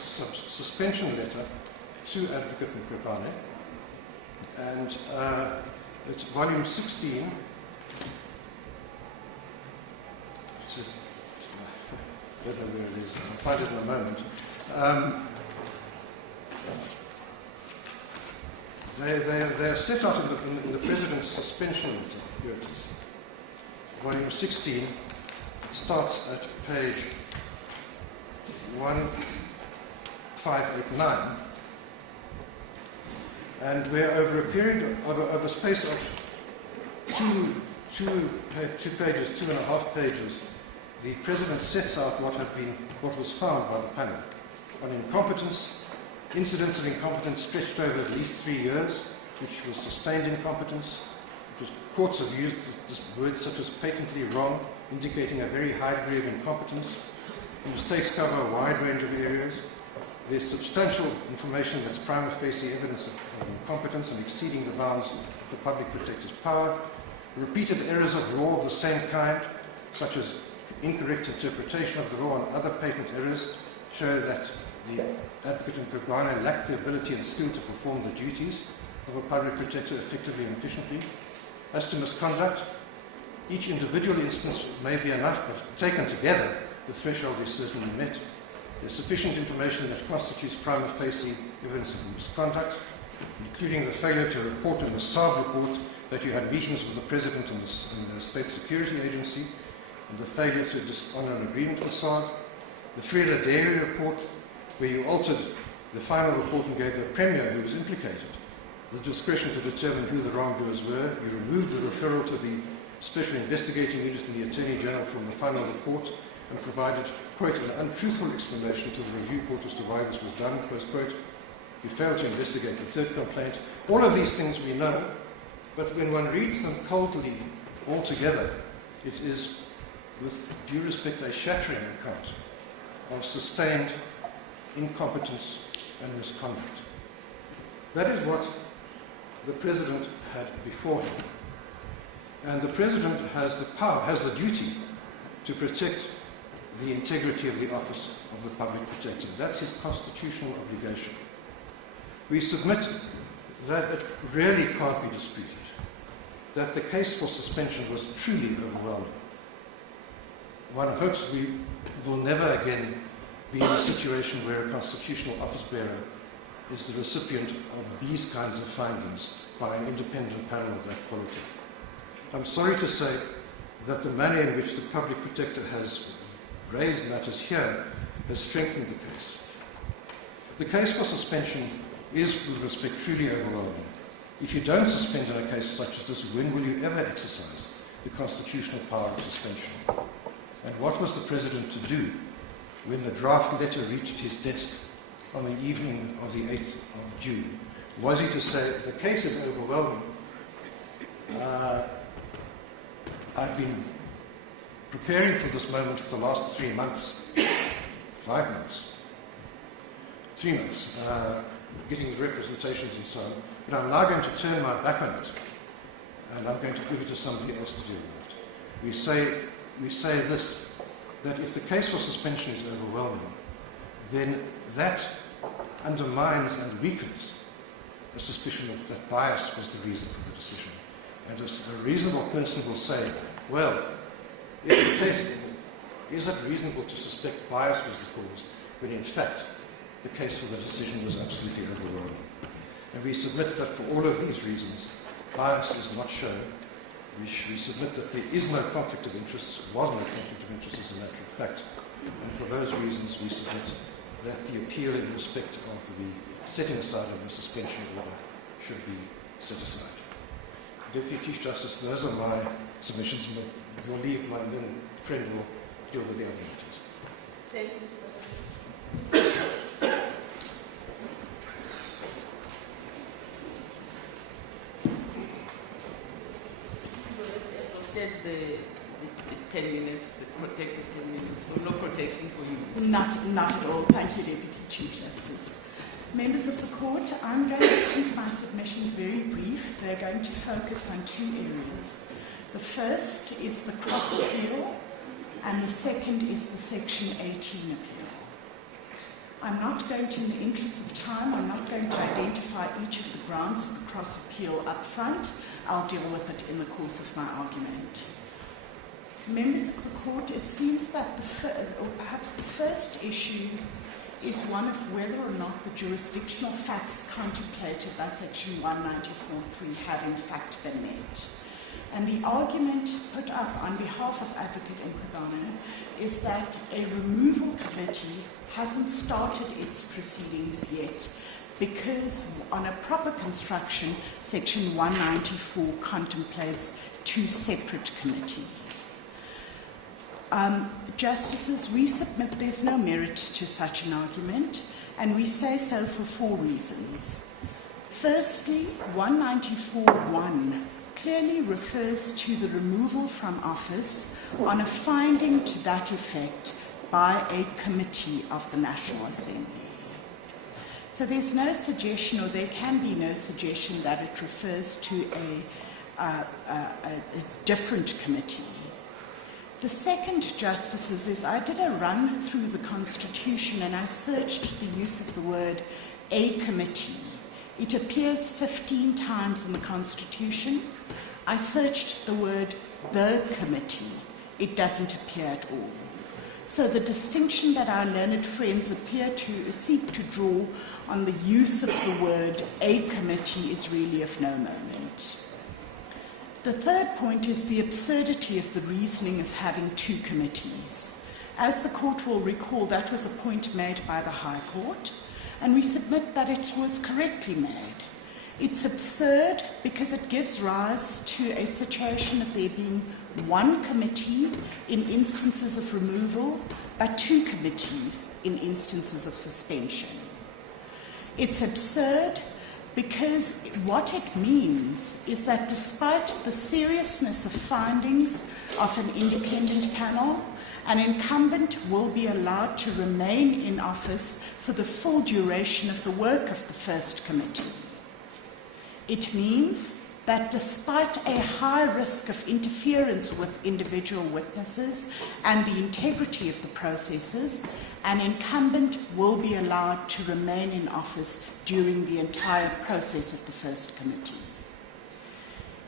suspension letter to Advocate Mkhwebane, and it's volume 16. I don't know where it is. I'll find it in a moment. They are set out in the President's suspension letter. Here it is. Volume 16. It starts at page 1589. And where over a period, over a space of two pages, 2.5 pages, the President sets out what was found by the panel on incompetence, incidents of incompetence stretched over at least 3 years, which was sustained incompetence. Courts have used words such as patently wrong, indicating a very high degree of incompetence. The mistakes cover a wide range of areas. There's substantial information that's prima facie evidence of incompetence and exceeding the bounds of the Public Protector's power. Repeated errors of law of the same kind, such as incorrect interpretation of the law and other patent errors, show that the Advocate Mkhwebane lacked the ability and skill to perform the duties of a Public Protector effectively and efficiently. As to misconduct, each individual instance may be enough, but taken together, the threshold is certainly met. There's sufficient information that constitutes prima facie evidence of misconduct, including the failure to report in the SAB report that you had meetings with the President and the State Security Agency, and the failure to dishonour an agreement with SAB, the Freda Dairy report, where you altered the final report and gave the Premier, who was implicated, the discretion to determine who the wrongdoers were. You removed the referral to the Special Investigating Unit and the Attorney General from the final report and provided, quote, an untruthful explanation to the review court as to why this was done, close quote. You failed to investigate the third complaint. All of these things we know, but when one reads them coldly all together, It is, with due respect, a shattering account of sustained incompetence and misconduct. That is what the President had before him. And the President has the power, has the duty to protect the integrity of the office of the Public Protector. That's his constitutional obligation. We submit that it really can't be disputed that the case for suspension was truly overwhelming. One hopes we will never again be in a situation where a constitutional office bearer is the recipient of these kinds of findings by an independent panel of that quality. I'm sorry to say that the manner in which the Public Protector has raised matters here has strengthened the case. The case for suspension is, with respect, truly overwhelming. If you don't suspend in a case such as this, when will you ever exercise the constitutional power of suspension? And what was the President to do when the draft letter reached his desk on the evening of the 8th of June? Was he to say, the case is overwhelming, I've been preparing for this moment for the last 3 months, 5 months, 3 months, getting the representations and so on, but I'm now going to turn my back on it, and I'm going to give it to somebody else to deal with it. We say this, that if the case for suspension is overwhelming, then that undermines and weakens a suspicion that bias was the reason for the decision. And a reasonable person will say, well, if the case, is it reasonable to suspect bias was the cause, when in fact the case for the decision was absolutely overwhelming? And we submit that for all of these reasons, bias is not shown. We submit that there is no conflict of interest, was no conflict of interest as a matter of fact. And for those reasons, we submit that the appeal in respect of the setting aside of the suspension order should be set aside. Deputy Chief Justice, those are my submissions. If you'll leave, my friend will deal with the other matters. Thank you, Mr. the 10 minutes, the protected 10 minutes, so no protection for you. Not at all. Thank you, Deputy Chief Justice. Members of the Court, I'm going to keep my submissions very brief. They're going to focus on 2 areas. The first is the cross appeal, and the second is the Section 18 appeal. I'm not going to, in the interest of time, I'm not going to identify each of the grounds of the cross appeal up front. I'll deal with it in the course of my argument. Members of the Court, it seems that perhaps the first issue is one of whether or not the jurisdictional facts contemplated by Section 194.3 have in fact been met. And the argument put up on behalf of Advocate Mkhwebane is that a removal committee hasn't started its proceedings yet because on a proper construction, Section 194 contemplates 2 separate committees. Justices, we submit there's no merit to such an argument, and we say so for 4 reasons. Firstly, 194.1 clearly refers to the removal from office on a finding to that effect by a committee of the National Assembly. So there's no suggestion, or there can be no suggestion, that it refers to a different committee. The second, Justices, is I did a run through the Constitution and I searched the use of the word a committee. It appears 15 times in the Constitution. I searched the word the committee. It doesn't appear at all. So the distinction that our learned friends appear to seek to draw on the use of the word a committee is really of no moment. The third point is the absurdity of the reasoning of having 2 committees. As the Court will recall, that was a point made by the High Court, and we submit that it was correctly made. It's absurd because it gives rise to a situation of there being 1 committee in instances of removal, but 2 committees in instances of suspension. It's absurd because what it means is that despite the seriousness of findings of an independent panel, an incumbent will be allowed to remain in office for the full duration of the work of the first committee. It means that despite a high risk of interference with individual witnesses and the integrity of the processes, an incumbent will be allowed to remain in office during the entire process of the first committee.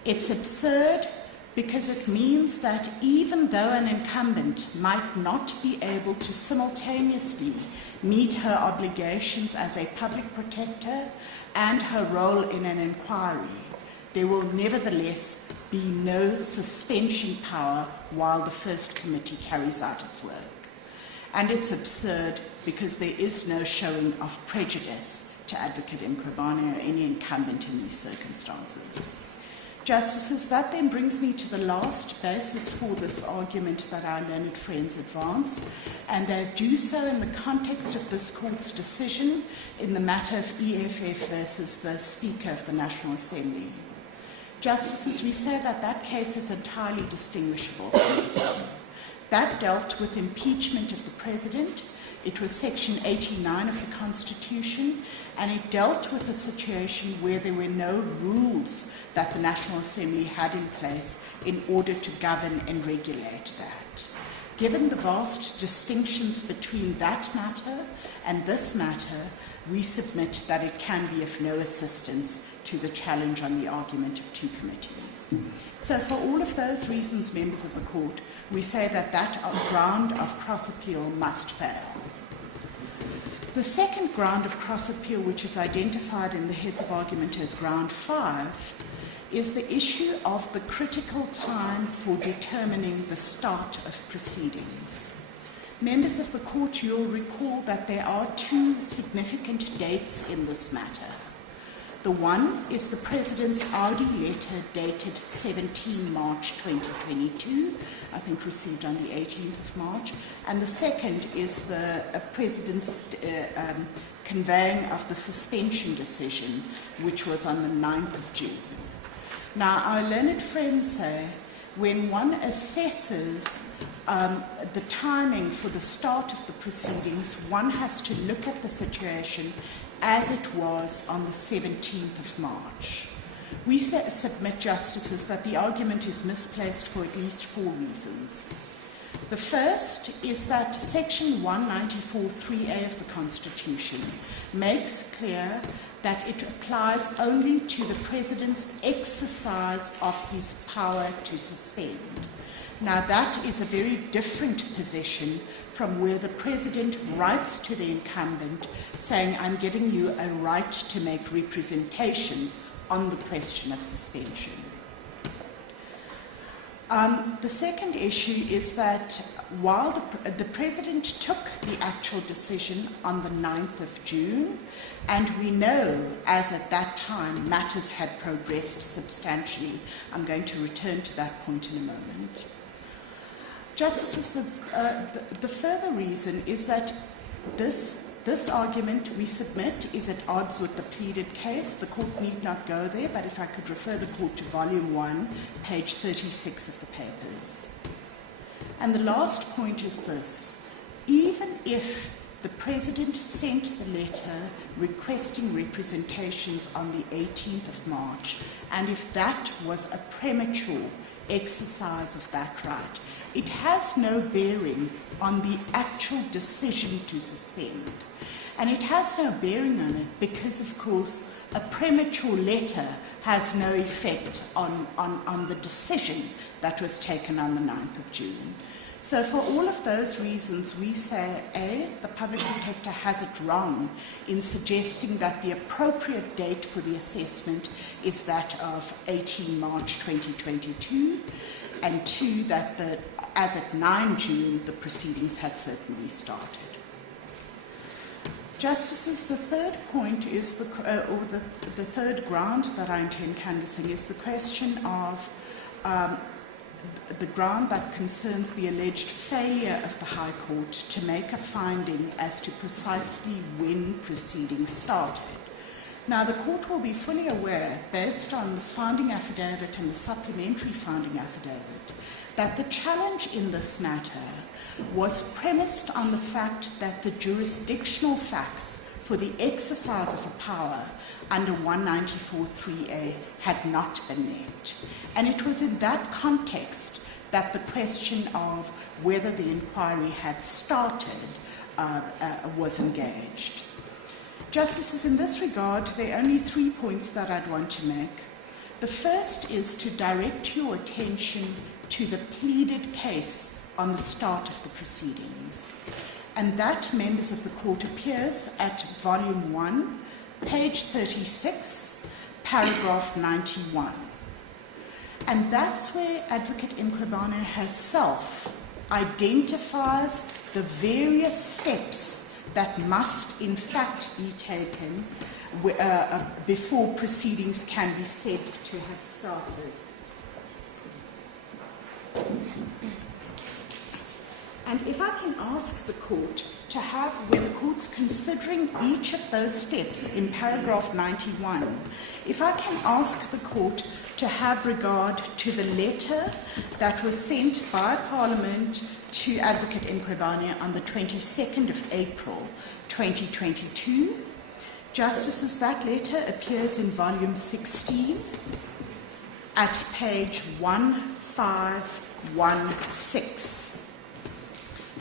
It's absurd because it means that even though an incumbent might not be able to simultaneously meet her obligations as a public protector and her role in an inquiry, there will nevertheless be no suspension power while the first committee carries out its work. And it's absurd because there is no showing of prejudice to Advocate Mkhwebane or any incumbent in these circumstances. Justices, that then brings me to the last basis for this argument that our learned friends advance, and I do so in the context of this court's decision in the matter of EFF versus the Speaker of the National Assembly. Justices, we say that that case is entirely distinguishable from this one. That dealt with impeachment of the President. It was Section 89 of the Constitution, and it dealt with a situation where there were no rules that the National Assembly had in place in order to govern and regulate that. Given the vast distinctions between that matter and this matter, we submit that it can be of no assistance to the challenge on the argument of two committees. So for all of those reasons, members of the court, we say that that ground of cross-appeal must fail. The second ground of cross-appeal, which is identified in the heads of argument as ground 5, is the issue of the critical time for determining the start of proceedings. Members of the court, you'll recall that there are two significant dates in this matter. The one is the President's Audi letter dated 17 March 2022, I think received on the 18th of March, and the second is the President's conveying of the suspension decision, which was on the 9th of June. Now, our learned friends say when one assesses the timing for the start of the proceedings, one has to look at the situation as it was on the 17th of March. We submit, Justices, that the argument is misplaced for at least 4 reasons. The first is that Section 194(3)(a) of the Constitution makes clear that it applies only to the President's exercise of his power to suspend. Now, that is a very different position from where the President writes to the incumbent saying, I'm giving you a right to make representations on the question of suspension. The second issue is that while the President took the actual decision on the 9th of June, and we know as at that time matters had progressed substantially, I'm going to return to that point in a moment. Justices, the further reason is that this argument we submit is at odds with the pleaded case. The court need not go there, but if I could refer the court to Volume 1, page 36 of the papers. And the last point is this. Even if the President sent the letter requesting representations on the 18th of March, and if that was a premature exercise of that right, it has no bearing on the actual decision to suspend. And it has no bearing on it because, of course, a premature letter has no effect on the decision that was taken on the 9th of June. So for all of those reasons, we say, A, the Public Protector has it wrong in suggesting that the appropriate date for the assessment is that of 18 March 2022, and 2, that as at 9 June, the proceedings had certainly started. Justices, the third point is the third ground that I intend canvassing is the question of the ground that concerns the alleged failure of the High Court to make a finding as to precisely when proceedings started. Now, the court will be fully aware, based on the founding affidavit and the supplementary founding affidavit, that the challenge in this matter was premised on the fact that the jurisdictional facts for the exercise of a power under 194.3a had not been met. And it was in that context that the question of whether the inquiry had started was engaged. Justices, in this regard, there are only 3 points that I'd want to make. The first is to direct your attention to the pleaded case on the start of the proceedings. And that, members of the court, appears at volume 1, page 36, paragraph 91. And that's where Advocate Mkhwebane herself identifies the various steps that must in fact be taken before proceedings can be said to have started. And if I can ask the court to have, when the court's considering each of those steps in paragraph 91, if I can ask the court to have regard to the letter that was sent by Parliament to Advocate Mkhwebane on the 22nd of April 2022. Justices, that letter appears in volume 16 at page 1516.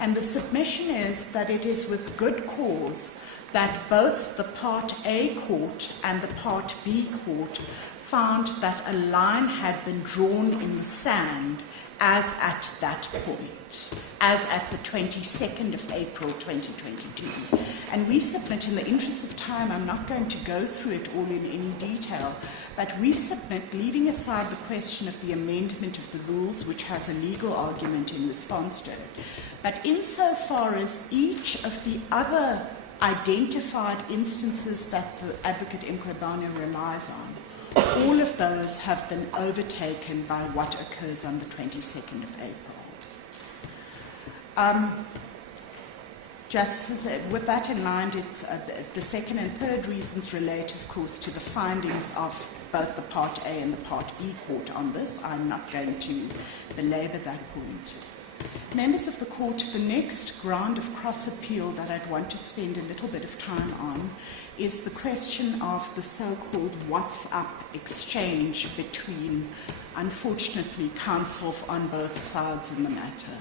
And the submission is that it is with good cause that both the Part A court and the Part B court found that a line had been drawn in the sand as at that point, as at the 22nd of April 2022. And we submit, in the interest of time, I'm not going to go through it all in any detail, but we submit, leaving aside the question of the amendment of the rules, which has a legal argument in response to it, but insofar as each of the other identified instances that the Advocate Mkhwebane relies on, all of those have been overtaken by what occurs on the 22nd of April. Justices, with that in mind, it's, the second and third reasons relate, of course, to the findings of both the Part A and the Part B court on this. I'm not going to belabor that point. Members of the court, the next ground of cross-appeal that I'd want to spend a little bit of time on is the question of the so-called WhatsApp exchange between, unfortunately, counsel on both sides in the matter.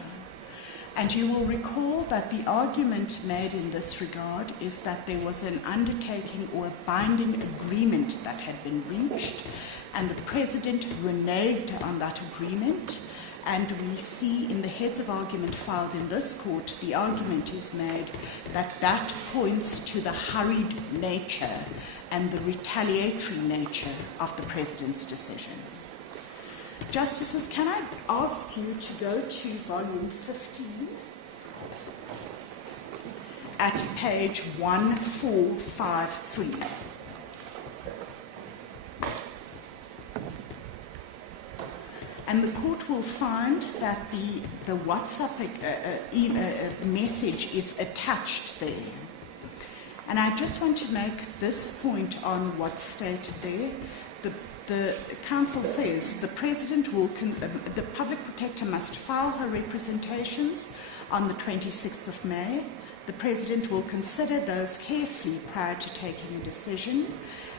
And you will recall that the argument made in this regard is that there was an undertaking or a binding agreement that had been reached, and the President reneged on that agreement. And we see in the heads of argument filed in this court, the argument is made that that points to the hurried nature and the retaliatory nature of the President's decision. Justices, can I ask you to go to volume 15 at page 1453. And the court will find that the WhatsApp message is attached there. And I just want to make this point on what's stated there. The counsel says the President will, the Public Protector must file her representations on the 26th of May. The President will consider those carefully prior to taking a decision.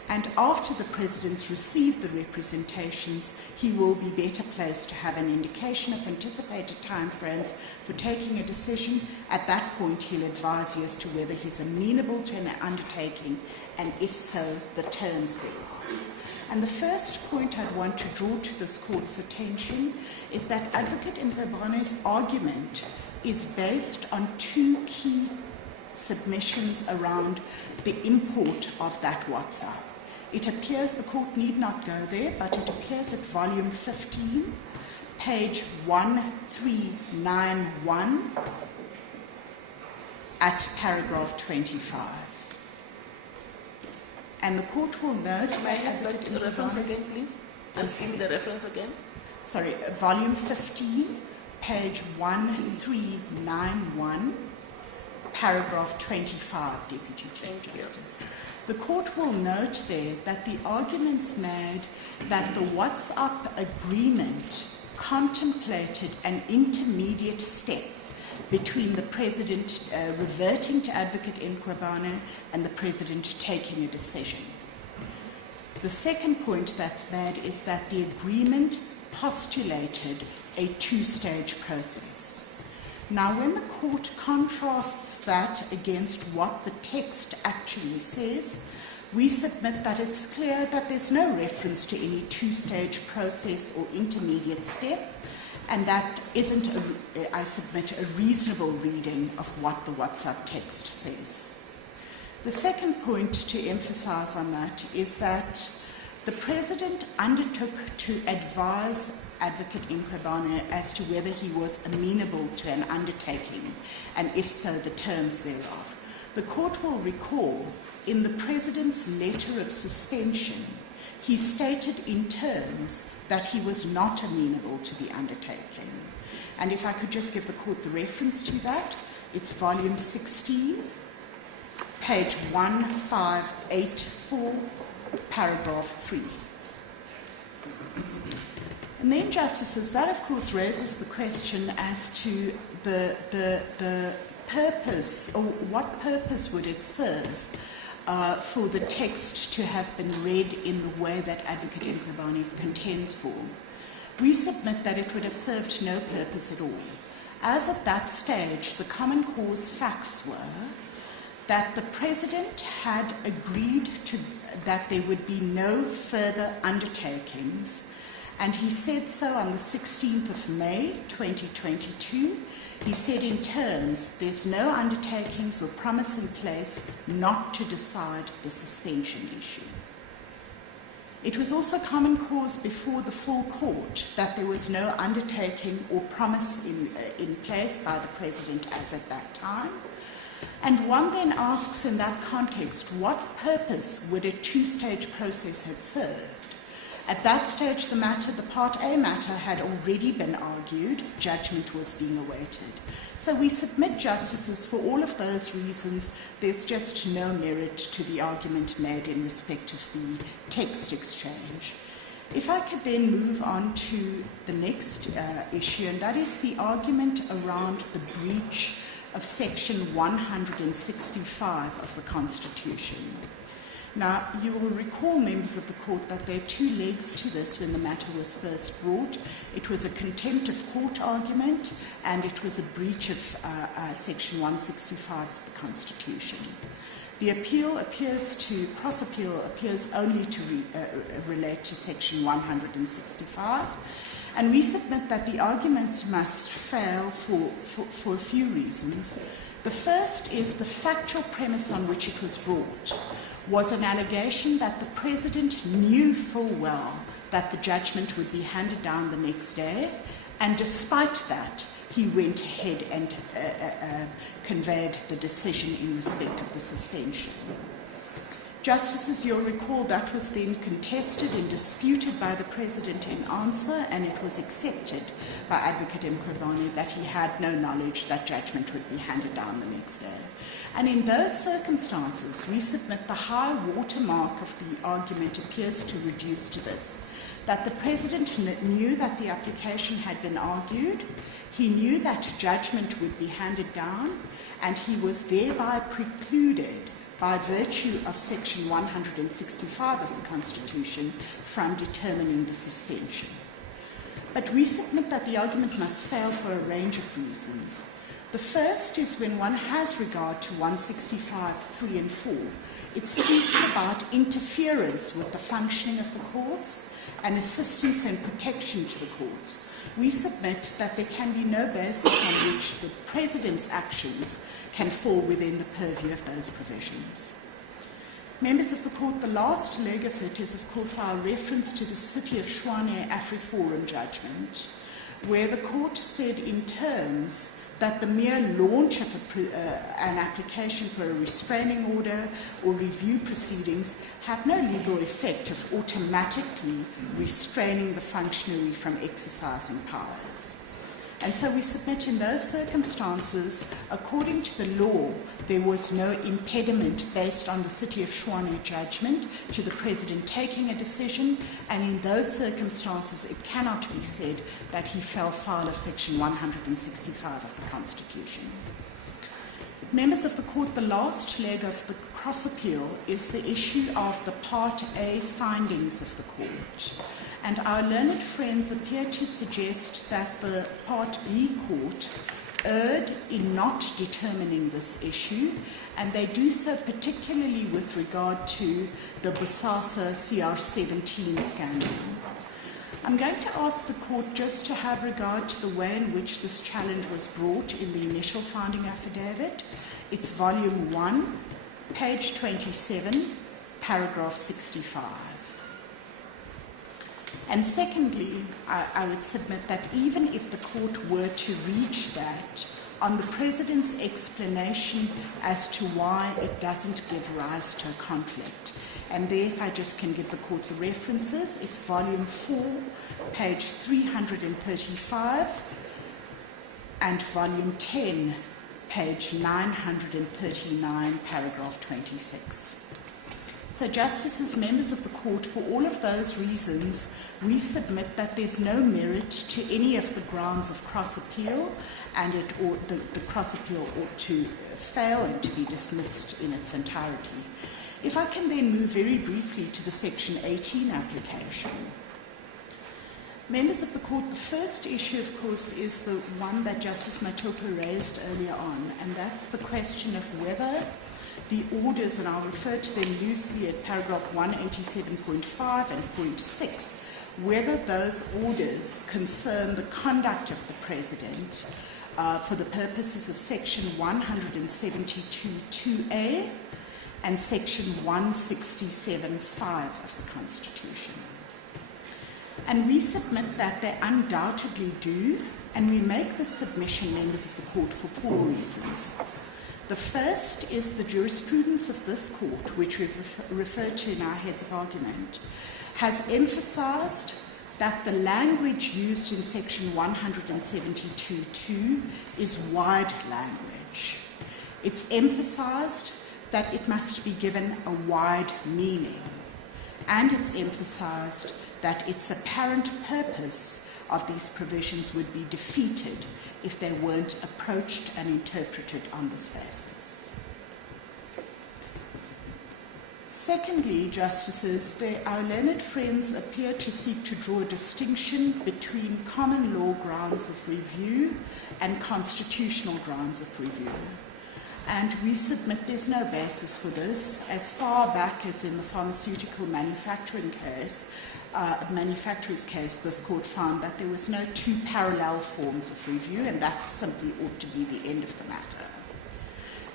And after the President's received the representations, he will be better placed to have an indication of anticipated timeframes for taking a decision. At that point, he'll advise you as to whether he's amenable to an undertaking, and if so, the terms thereof. And the first point I'd want to draw to this court's attention is that Advocate Mkhwebane's argument is based on two key submissions around the import of that WhatsApp. It appears, the court need not go there, but it appears at volume 15, page 1391, at paragraph 25. And the court will note... Can I have that reference again, please? Just give me the reference again. Sorry, volume 15, page 1391, paragraph 25, Deputy Chief Justice. The court will note there that the arguments made that the WhatsApp agreement contemplated an intermediate step between the President reverting to Advocate Mkhwebane and the President taking a decision. The second point that's made is that the agreement postulated a two-stage process. Now, when the court contrasts that against what the text actually says, we submit that it's clear that there's no reference to any two-stage process or intermediate step, and that isn't, I submit, a reasonable reading of what the WhatsApp text says. The second point to emphasize on that is that the President undertook to advise Advocate Mkhwebane as to whether he was amenable to an undertaking, and if so, the terms thereof. The court will recall in the President's letter of suspension, he stated in terms that he was not amenable to the undertaking. And if I could just give the court the reference to that, it's volume 16, page 1584, paragraph 3. And then, Justices, that of course raises the question as to the purpose, or what purpose would it serve for the text to have been read in the way that Advocate Mkhwebane contends for. We submit that it would have served no purpose at all, as at that stage the common cause facts were that the President had agreed to that there would be no further undertakings, and he said so on the 16th of May 2022. He said in terms, there's no undertakings or promise in place not to decide the suspension issue. It was also common cause before the full court that there was no undertaking or promise in place by the President as at that time. And one then asks in that context, what purpose would a two-stage process have served? At that stage, the Part A matter had already been argued, judgment was being awaited. So we submit, Justices, for all of those reasons, there's just no merit to the argument made in respect of the text exchange. If I could then move on to the next issue, and that is the argument around the breach of Section 165 of the Constitution. Now, you will recall, members of the court, that there are two legs to this when the matter was first brought. It was a contempt of court argument, and it was a breach of Section 165 of the Constitution. The appeal cross-appeal appears only to relate to Section 165, and we submit that the arguments must fail for a few reasons. The first is the factual premise on which it was brought was an allegation that the President knew full well that the judgment would be handed down the next day, and despite that, he went ahead and conveyed the decision in respect of the suspension. Justices, you'll recall that was then contested and disputed by the President in answer, and it was accepted by Advocate Mkhwebane that he had no knowledge that judgment would be handed down the next day. And in those circumstances, we submit the high watermark of the argument appears to reduce to this, that the President knew that the application had been argued, he knew that judgment would be handed down, and he was thereby precluded by virtue of Section 165 of the Constitution from determining the suspension. But we submit that the argument must fail for a range of reasons. The first is when one has regard to 165, 3 and 4. It speaks about interference with the functioning of the courts and assistance and protection to the courts. We submit that there can be no basis on which the President's actions can fall within the purview of those provisions. Members of the court, the last leg of it is, of course, our reference to the City of Tshwane AfriForum judgment, where the court said in terms that the mere launch of an application for a restraining order or review proceedings have no legal effect of automatically restraining the functionary from exercising powers. And so we submit in those circumstances, according to the law, there was no impediment based on the City of Tshwane judgment to the President taking a decision, and in those circumstances it cannot be said that he fell foul of Section 165 of the Constitution. Members of the Court, the last leg of the cross-appeal is the issue of the Part A findings of the Court. And our learned friends appear to suggest that the Part B Court erred in not determining this issue, and they do so particularly with regard to the Bosasa CR17 scandal. I'm going to ask the Court just to have regard to the way in which this challenge was brought in the initial founding affidavit. It's Volume 1, page 27, paragraph 65. And secondly, I would submit that even if the Court were to reach that, on the President's explanation as to why it doesn't give rise to a conflict, and there, if I just can give the Court the references, it's Volume 4, page 335, and Volume 10, page 939, paragraph 26. So, Justices, members of the Court, for all of those reasons, we submit that there's no merit to any of the grounds of cross-appeal, and the cross-appeal ought to fail and to be dismissed in its entirety. If I can then move very briefly to the Section 18 application. Members of the Court, the first issue, of course, is the one that Justice Matopo raised earlier on, and that's the question of whether the orders, and I'll refer to them loosely at paragraph 187.5 and .6, whether those orders concern the conduct of the President for the purposes of Section 172(2)A and Section 167(5) of the Constitution. And we submit that they undoubtedly do, and we make this submission, members of the Court, for 4 reasons. The first is the jurisprudence of this Court, which we've referred to in our heads of argument, has emphasized that the language used in Section 172(2) is wide language. It's emphasized that it must be given a wide meaning, and it's emphasized that its apparent purpose of these provisions would be defeated if they weren't approached and interpreted on this basis. Secondly, Justices, our learned friends appear to seek to draw a distinction between common law grounds of review and constitutional grounds of review. And we submit there's no basis for this. As far back as in the pharmaceutical manufacturer's case, this Court found that there was no 2 parallel forms of review, and that simply ought to be the end of the matter.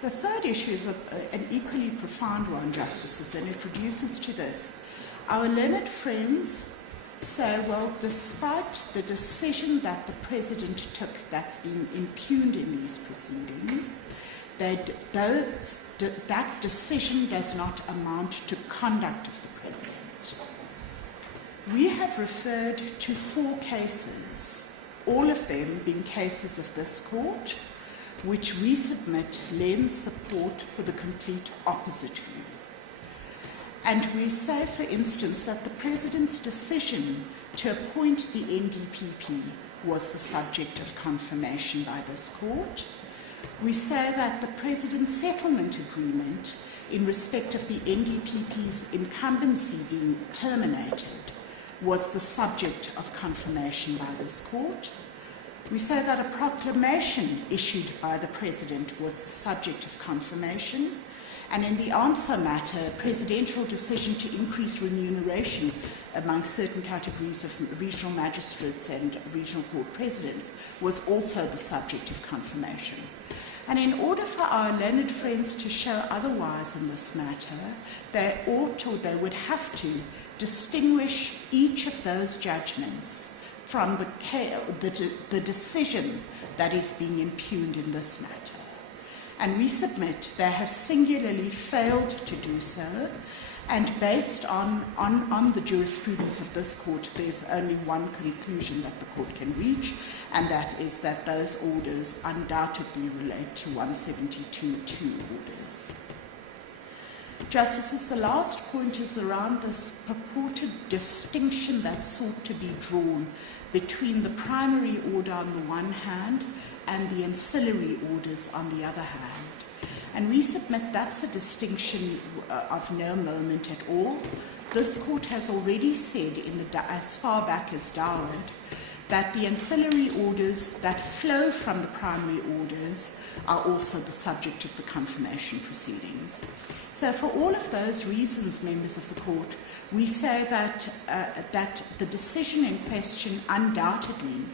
The third issue is an equally profound one, Justices, and it reduces to this. Our learned friends say, well, despite the decision that the President took that's been impugned in these proceedings, that decision does not amount to conduct of the President. We have referred to 4 cases, all of them being cases of this Court, which we submit lend support for the complete opposite view. And we say, for instance, that the President's decision to appoint the NDPP was the subject of confirmation by this Court. We say that the President's settlement agreement in respect of the NDPP's incumbency being terminated was the subject of confirmation by this Court. We say that a proclamation issued by the President was the subject of confirmation. And in the answer matter, a presidential decision to increase remuneration among certain categories of regional magistrates and regional court presidents was also the subject of confirmation. And in order for our learned friends to show otherwise in this matter, they ought, or they would have to, distinguish each of those judgments from the decision that is being impugned in this matter. And we submit they have singularly failed to do so, And based on the jurisprudence of this court, there's only one conclusion that the court can reach, and that is that those orders undoubtedly relate to 172.2 orders. Justices, the last point is around this purported distinction that's sought to be drawn between the primary order on the one hand and the ancillary orders on the other hand. And we submit that's a distinction of no moment at all. This court has already said, as far back as Doward, that the ancillary orders that flow from the primary orders are also the subject of the confirmation proceedings. So for all of those reasons, members of the court, we say that the decision in question undoubtedly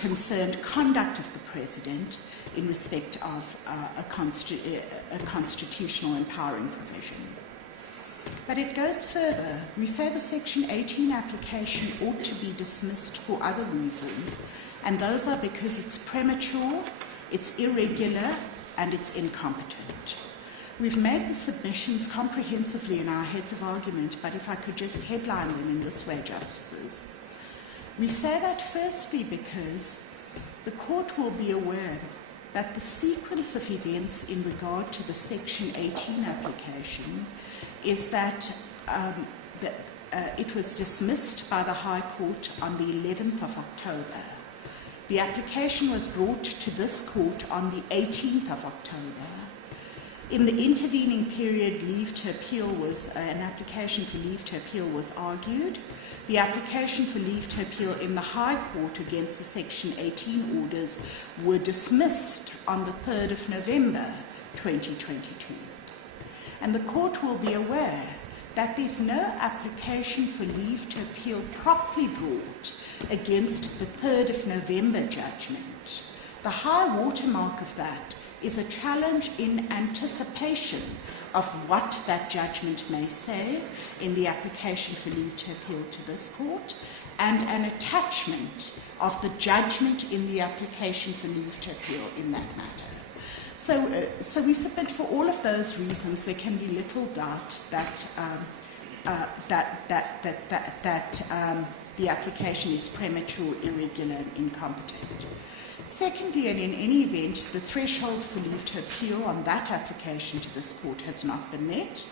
concerned conduct of the President in respect of a constitutional empowering provision. But it goes further. We say the Section 18 application ought to be dismissed for other reasons, and those are because it's premature, it's irregular, and it's incompetent. We've made the submissions comprehensively in our heads of argument, but if I could just headline them in this way, Justices. We say that firstly because the court will be aware that the sequence of events in regard to the Section 18 application is that it was dismissed by the High Court on the 11th of October. The application was brought to this court on the 18th of October. In the intervening period, an application for leave to appeal was argued. The application for leave to appeal in the High Court against the Section 18 orders were dismissed on the 3rd of November 2022. And the court will be aware that there's no application for leave to appeal properly brought against the 3rd of November judgment. The high watermark of that is a challenge in anticipation of what that judgment may say in the application for leave to appeal to this court, and an attachment of the judgment in the application for leave to appeal in that matter. So we submit for all of those reasons there can be little doubt that the application is premature, irregular, and incompetent. Secondly, and in any event, the threshold for leave to appeal on that application to this court has not been met.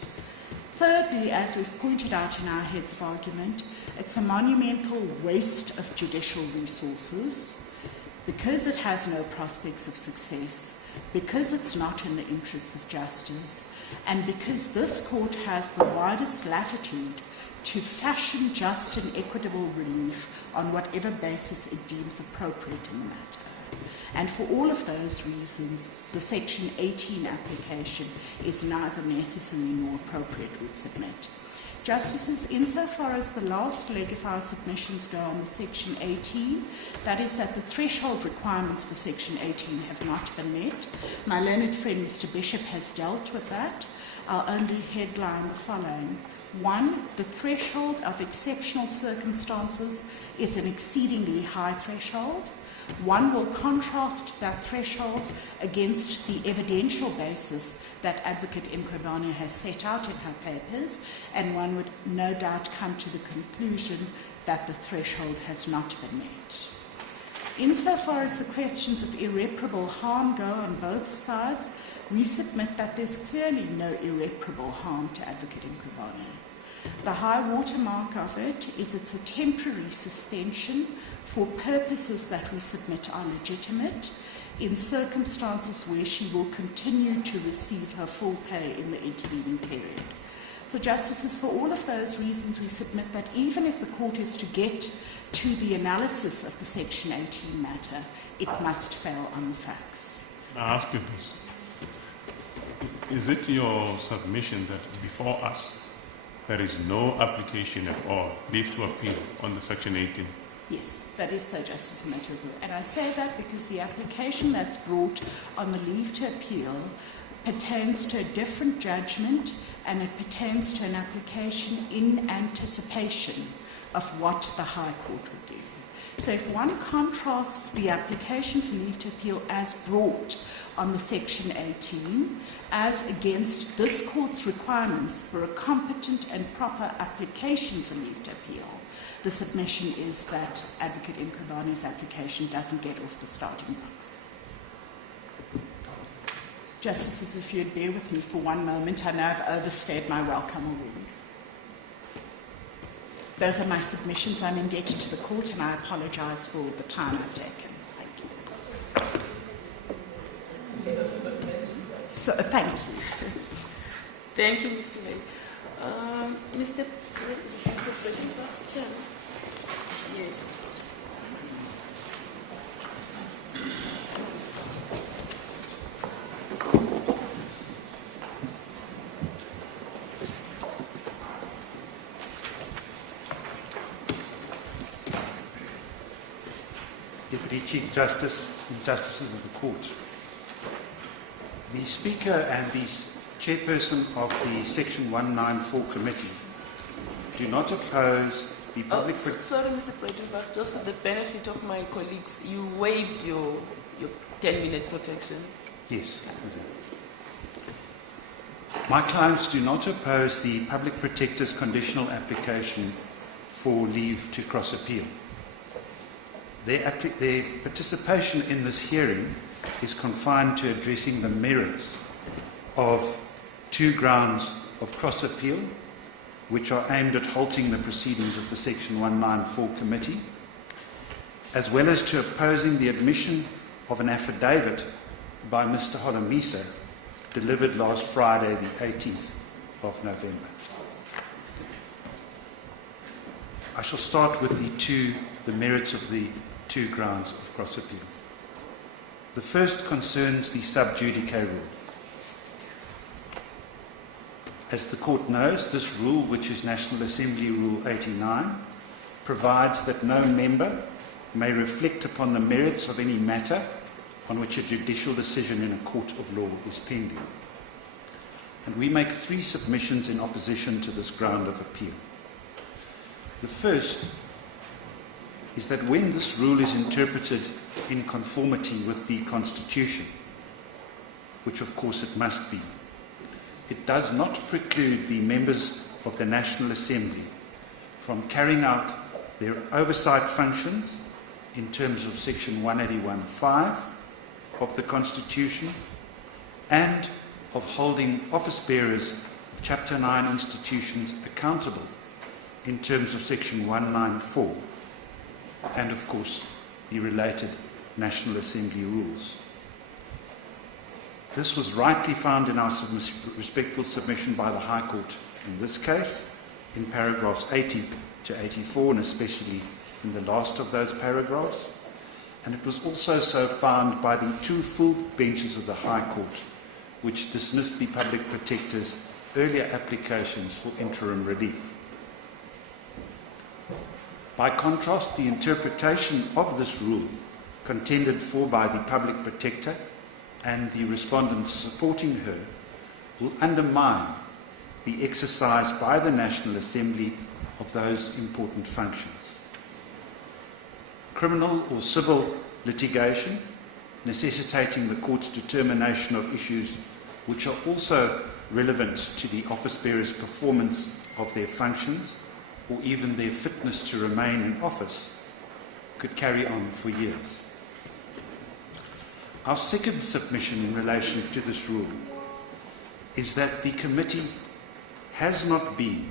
Thirdly, as we've pointed out in our heads of argument, it's a monumental waste of judicial resources because it has no prospects of success, because it's not in the interests of justice, and because this court has the widest latitude to fashion just and equitable relief on whatever basis it deems appropriate in the matter. And for all of those reasons, the Section 18 application is neither necessary nor appropriate, we submit. Justices, insofar as the last leg of our submissions go on the Section 18, that is that the threshold requirements for Section 18 have not been met. My learned friend, Mr. Bishop, has dealt with that. I'll only headline the following. 1, the threshold of exceptional circumstances is an exceedingly high threshold. One will contrast that threshold against the evidential basis that Advocate Mkhwebane has set out in her papers, and one would no doubt come to the conclusion that the threshold has not been met. Insofar as the questions of irreparable harm go on both sides, we submit that there's clearly no irreparable harm to Advocate Mkhwebane. The high watermark of it is it's a temporary suspension for purposes that we submit are legitimate in circumstances where she will continue to receive her full pay in the intervening period. So, Justices, for all of those reasons, we submit that even if the court is to get to the analysis of the Section 18 matter, it must fail on the facts. I ask you this. Is it your submission that before us there is no application at all, leave to appeal on the Section 18? Yes, that is so, Justice Matugu. And I say that because the application that's brought on the leave to appeal pertains to a different judgment, and it pertains to an application in anticipation of what the High Court would do. So if one contrasts the application for leave to appeal as brought on the Section 18 as against this court's requirements for a competent and proper application for leave to appeal, the submission is that Advocate Mkhwebane's application doesn't get off the starting blocks. Justices, if you'd bear with me for one moment, I know I've overstayed my welcome already. Those are my submissions. I'm indebted to the court and I apologise for the time I've taken. Thank you. So, thank you. Thank you, Ms. Pillay. Mr. President's turn. Yes. Deputy Chief Justice and Justices of the Court. The Speaker and the Chairperson of the Section 194 Committee do not oppose the public... Sorry, Mr. President, just for the benefit of my colleagues, you waived your 10-minute protection. Yes. My clients do not oppose the Public Protector's conditional application for leave to cross-appeal. Their participation in this hearing is confined to addressing the merits of two grounds of cross-appeal, which are aimed at halting the proceedings of the Section 194 Committee, as well as to opposing the admission of an affidavit by Mr. Holomisa, delivered last Friday, the 18th of November. I shall start with the merits of the two grounds of cross-appeal. The first concerns the sub judice rule. As the Court knows, this rule, which is National Assembly Rule 89, provides that no member may reflect upon the merits of any matter on which a judicial decision in a court of law is pending. And we make three submissions in opposition to this ground of appeal. The first is that when this rule is interpreted in conformity with the Constitution, which of course it must be, it does not preclude the members of the National Assembly from carrying out their oversight functions in terms of Section 181(5) of the Constitution and of holding office bearers of Chapter 9 institutions accountable in terms of Section 194 and, of course, the related National Assembly rules. This was rightly found in our respectful submission by the High Court in this case, in paragraphs 80 to 84, and especially in the last of those paragraphs. And it was also so found by the two full benches of the High Court, which dismissed the Public Protector's earlier applications for interim relief. By contrast, the interpretation of this rule contended for by the Public Protector and the respondents supporting her will undermine the exercise by the National Assembly of those important functions. Criminal or civil litigation necessitating the court's determination of issues which are also relevant to the office bearer's performance of their functions or even their fitness to remain in office could carry on for years. Our second submission in relation to this rule is that the committee has not been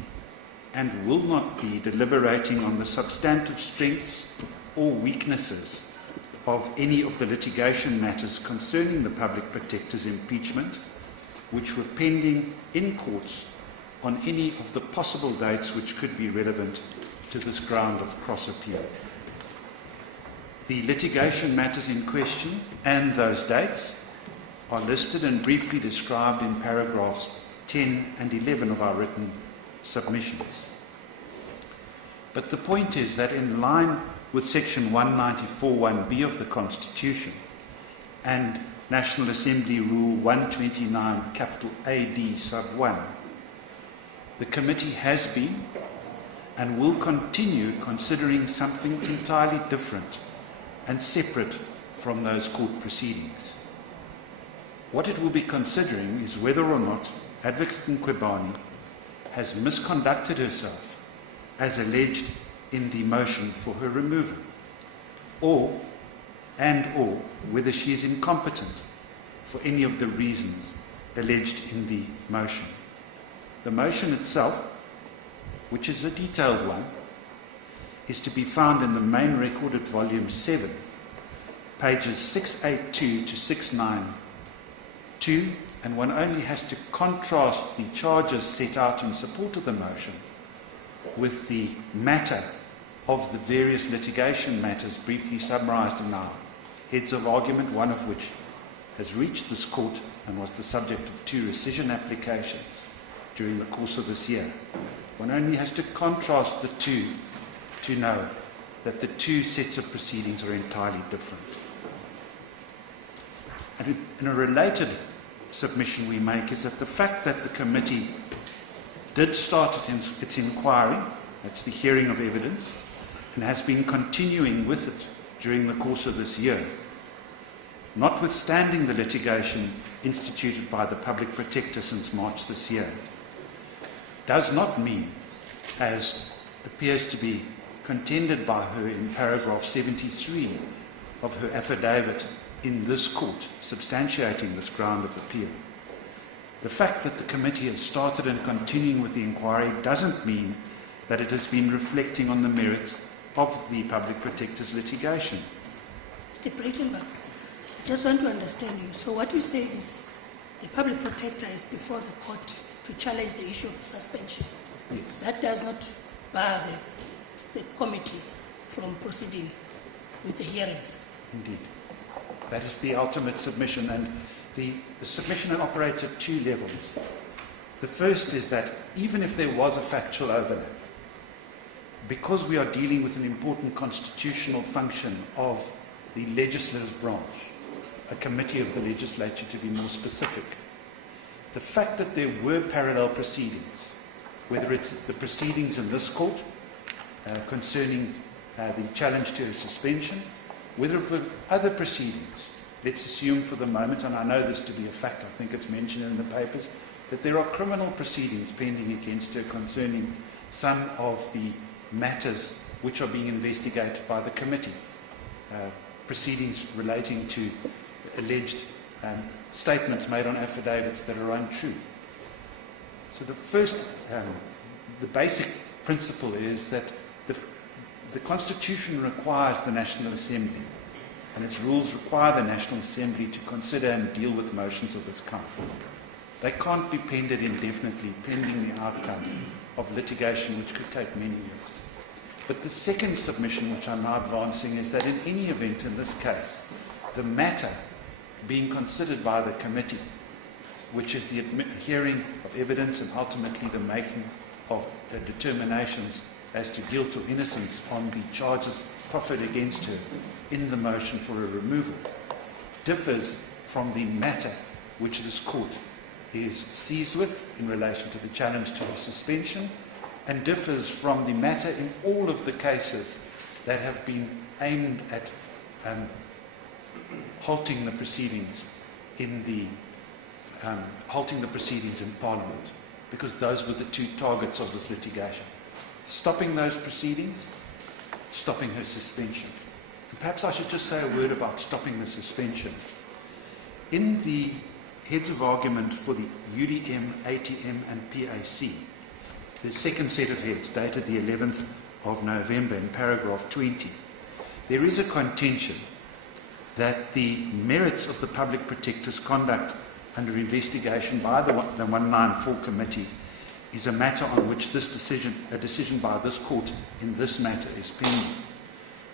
and will not be deliberating on the substantive strengths or weaknesses of any of the litigation matters concerning the Public Protector's impeachment, which were pending in courts on any of the possible dates which could be relevant to this ground of cross-appeal. The litigation matters in question and those dates are listed and briefly described in paragraphs 10 and 11 of our written submissions. But the point is that in line with Section 194(1)(b) of the Constitution and National Assembly Rule 129 capital AD sub 1, the committee has been and will continue considering something entirely different and separate from those court proceedings. What it will be considering is whether or not Advocate Mkhwebane has misconducted herself as alleged in the motion for her removal, or whether she is incompetent for any of the reasons alleged in the motion. The motion itself, which is a detailed one, is to be found in the main record at volume 7, pages 682 to 692, and one only has to contrast the charges set out in support of the motion with the matter of the various litigation matters briefly summarised in our heads of argument, one of which has reached this court and was the subject of 2 rescission applications during the course of this year. One only has to contrast the two to know that the 2 sets of proceedings are entirely different. And in a related submission we make is that the fact that the committee did start its inquiry, that's the hearing of evidence, and has been continuing with it during the course of this year, notwithstanding the litigation instituted by the Public Protector since March this year, does not mean, as appears to be contended by her in paragraph 73 of her affidavit in this court, substantiating this ground of appeal. The fact that the committee has started and continuing with the inquiry doesn't mean that it has been reflecting on the merits of the Public Protector's litigation. Mr. Breitenbach, I just want to understand you. So what you say is the Public Protector is before the court to challenge the issue of suspension. Yes. That does not bar the committee from proceeding with the hearings. Indeed. That is the ultimate submission, and the submission operates at 2 levels. The first is that even if there was a factual overlap, because we are dealing with an important constitutional function of the legislative branch, a committee of the legislature to be more specific, the fact that there were parallel proceedings, whether it's the proceedings in this court concerning the challenge to a suspension, whether it were other proceedings, let's assume for the moment, and I know this to be a fact, I think it's mentioned in the papers, that there are criminal proceedings pending against her concerning some of the matters which are being investigated by the committee, proceedings relating to alleged statements made on affidavits that are untrue. So the first, the basic principle is that the Constitution requires the National Assembly, and its rules require the National Assembly to consider and deal with motions of this kind. They can't be pended indefinitely, pending the outcome of litigation which could take many years. But the second submission which I'm now advancing is that in any event in this case, the matter being considered by the committee, which is the hearing of evidence and ultimately the making of determinations as to guilt or innocence on the charges proffered against her in the motion for a removal, differs from the matter which this court is seized with in relation to the challenge to her suspension, and differs from the matter in all of the cases that have been aimed at halting the proceedings in Parliament, because those were the 2 targets of this litigation: stopping those proceedings, stopping her suspension. And perhaps I should just say a word about stopping the suspension. In the heads of argument for the UDM, ATM and PAC, the second set of heads dated the 11th of November in paragraph 20, there is a contention that the merits of the Public Protector's conduct under investigation by the 194 Committee is a matter on which a decision by this court in this matter is pending.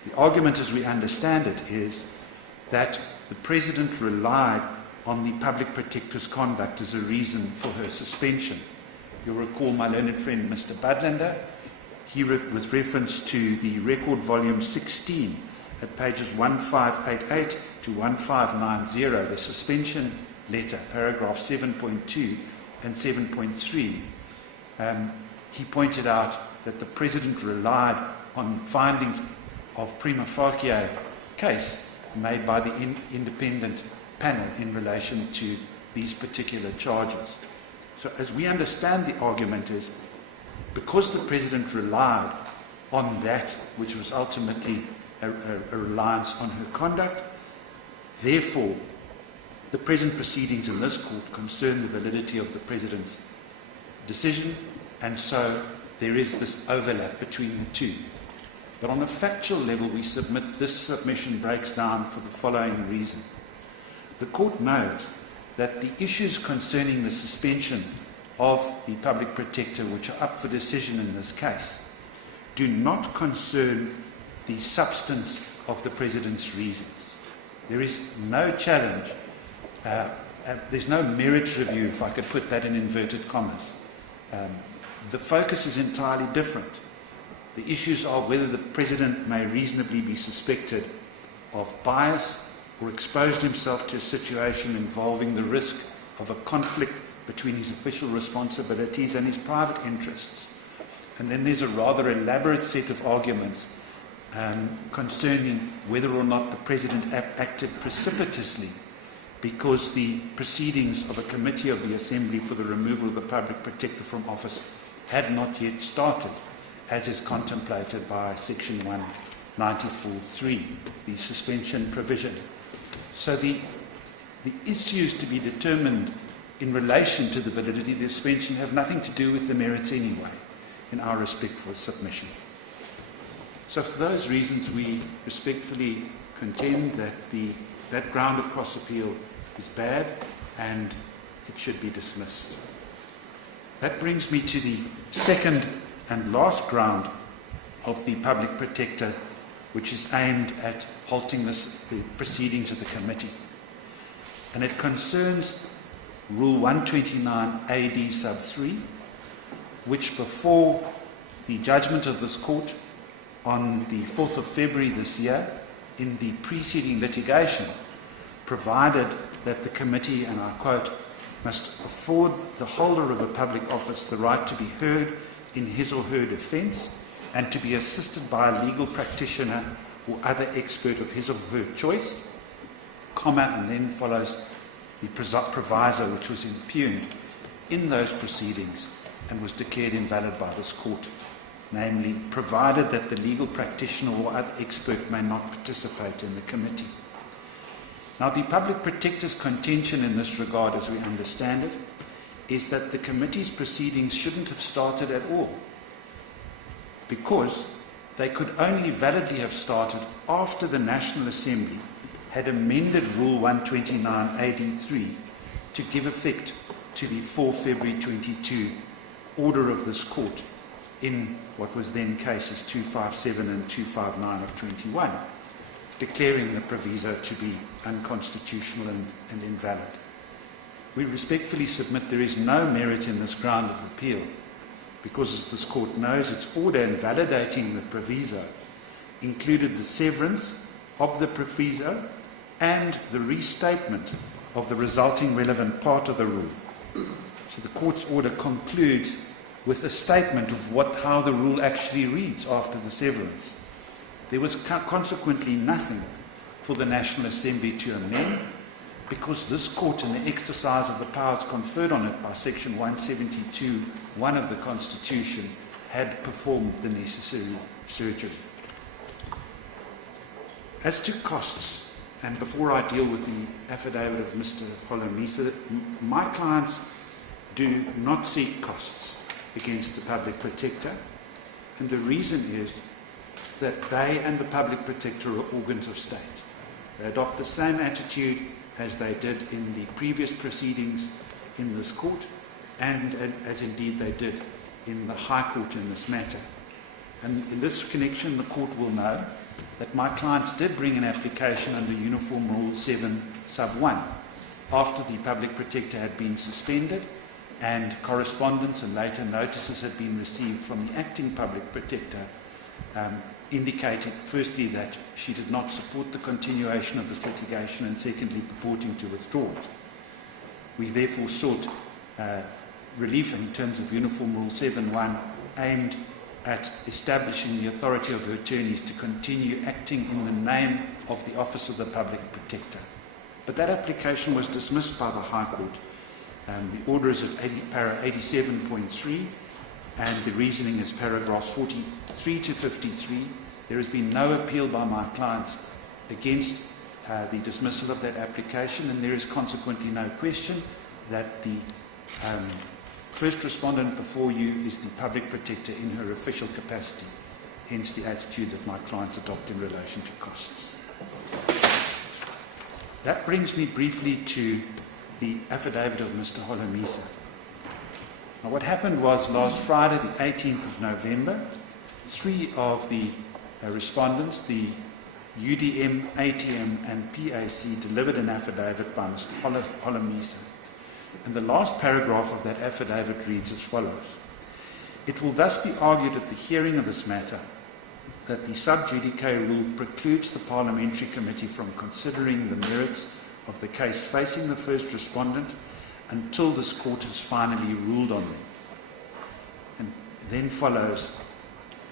The argument as we understand it is that the President relied on the Public Protector's conduct as a reason for her suspension. You'll recall my learned friend Mr. Budlander, with reference to the record volume 16 at pages 1588 to 1590, the suspension letter, paragraph 7.2 and 7.3, he pointed out that the President relied on findings of prima facie case made by the independent panel in relation to these particular charges. So as we understand the argument is, because the President relied on that, which was ultimately a reliance on her conduct, therefore the present proceedings in this court concern the validity of the President's decision, and so there is this overlap between the two. But on a factual level, we submit this submission breaks down for the following reason. The court knows that the issues concerning the suspension of the Public Protector, which are up for decision in this case, do not concern the substance of the President's reasons. There is no challenge, there's no merits review, if I could put that in inverted commas. The focus is entirely different. The issues are whether the President may reasonably be suspected of bias or exposed himself to a situation involving the risk of a conflict between his official responsibilities and his private interests. And then there's a rather elaborate set of arguments concerning whether or not the President acted precipitously because the proceedings of a committee of the Assembly for the removal of the Public Protector from office had not yet started, as is contemplated by Section 194.3, the suspension provision. So the issues to be determined in relation to the validity of the suspension have nothing to do with the merits anyway, in our respectful submission. So for those reasons, we respectfully contend that that ground of cross-appeal is bad and it should be dismissed. That brings me to the second and last ground of the Public Protector, which is aimed at halting the proceedings of the committee. And it concerns Rule 129 AD sub 3, which before the judgment of this court on the 4th of February this year, in the preceding litigation, provided that the committee, and I quote, must afford the holder of a public office the right to be heard in his or her defence and to be assisted by a legal practitioner or other expert of his or her choice, comma, and then follows the proviso which was impugned in those proceedings and was declared invalid by this court, namely, provided that the legal practitioner or other expert may not participate in the committee. Now, the Public Protector's contention in this regard, as we understand it, is that the committee's proceedings shouldn't have started at all, because they could only validly have started after the National Assembly had amended Rule 129 AD3 to give effect to the 4 February 22 order of this court in what was then cases 257 and 259 of 21, declaring the proviso to be unconstitutional and invalid. We respectfully submit there is no merit in this ground of appeal because, as this court knows, its order invalidating the proviso included the severance of the proviso and the restatement of the resulting relevant part of the rule. So the court's order concludes with a statement of how the rule actually reads after the severance. There was consequently nothing for the National Assembly to amend, because this court, in the exercise of the powers conferred on it by Section 172(1) of the Constitution, had performed the necessary surgery. As to costs, and before I deal with the affidavit of Mr. Holomisa, my clients do not seek costs against the Public Protector, and the reason is that they and the Public Protector are organs of state. They adopt the same attitude as they did in the previous proceedings in this court, and as indeed they did in the High Court in this matter. And in this connection, the court will know that my clients did bring an application under Uniform Rule 7 sub 1 after the Public Protector had been suspended and correspondence and later notices had been received from the acting Public Protector indicating, firstly, that she did not support the continuation of this litigation, and secondly, purporting to withdraw it. We therefore sought relief in terms of Uniform Rule 7.1 aimed at establishing the authority of her attorneys to continue acting in the name of the Office of the Public Protector. But that application was dismissed by the High Court. The order is at para 87.3, and the reasoning is paragraphs 43 to 53. There has been no appeal by my clients against the dismissal of that application, and there is consequently no question that the first respondent before you is the Public Protector in her official capacity, hence the attitude that my clients adopt in relation to costs. That brings me briefly to the affidavit of Mr. Holomisa. Now, what happened was last Friday, the 18th of November, 3 of the respondents, the UDM, ATM and PAC, delivered an affidavit by Mr. Holomisa. And the last paragraph of that affidavit reads as follows. It will thus be argued at the hearing of this matter that the sub judice rule precludes the Parliamentary Committee from considering the merits of the case facing the first respondent until this court has finally ruled on them. And then follows,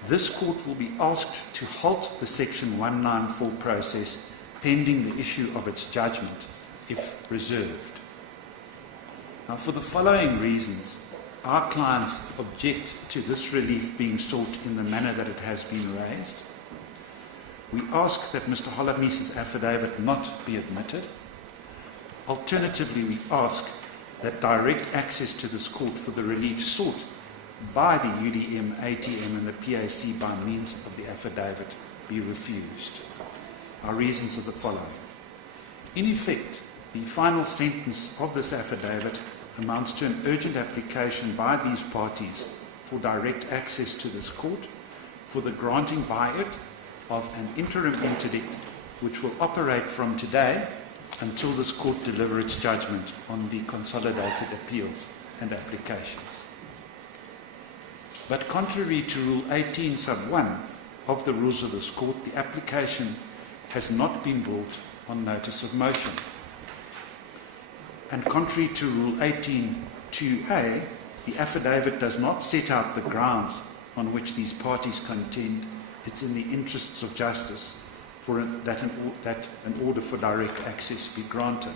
this court will be asked to halt the Section 194 process pending the issue of its judgment, if reserved. Now, for the following reasons, our clients object to this relief being sought in the manner that it has been raised. We ask that Mr. Holomisa's affidavit not be admitted. Alternatively, we ask that direct access to this court for the relief sought by the UDM, ATM and the PAC by means of the affidavit be refused. Our reasons are the following. In effect, the final sentence of this affidavit amounts to an urgent application by these parties for direct access to this court, for the granting by it of an interim interdict which will operate from today until this court deliver its judgment on the consolidated appeals and applications. But contrary to Rule 18 sub 1 of the rules of this court, the application has not been brought on notice of motion. And contrary to Rule 18.2a, the affidavit does not set out the grounds on which these parties contend it's in the interests of justice for that an order for direct access be granted.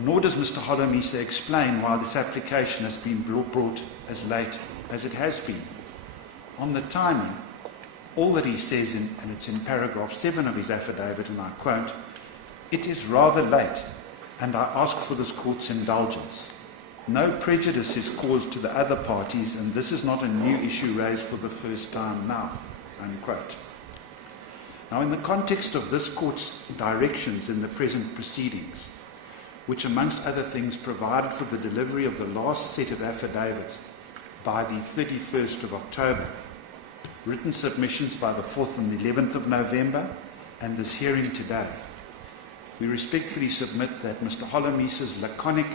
Nor does Mr. Holomisa explain why this application has been brought as late as it has been. On the timing, all that he says, and it's in paragraph 7 of his affidavit, and I quote, "It is rather late, and I ask for this court's indulgence. No prejudice is caused to the other parties, and this is not a new issue raised for the first time now," unquote. Now, in the context of this court's directions in the present proceedings, which amongst other things provided for the delivery of the last set of affidavits by the 31st of October, written submissions by the 4th and the 11th of November, and this hearing today, we respectfully submit that Mr. Holomisa's laconic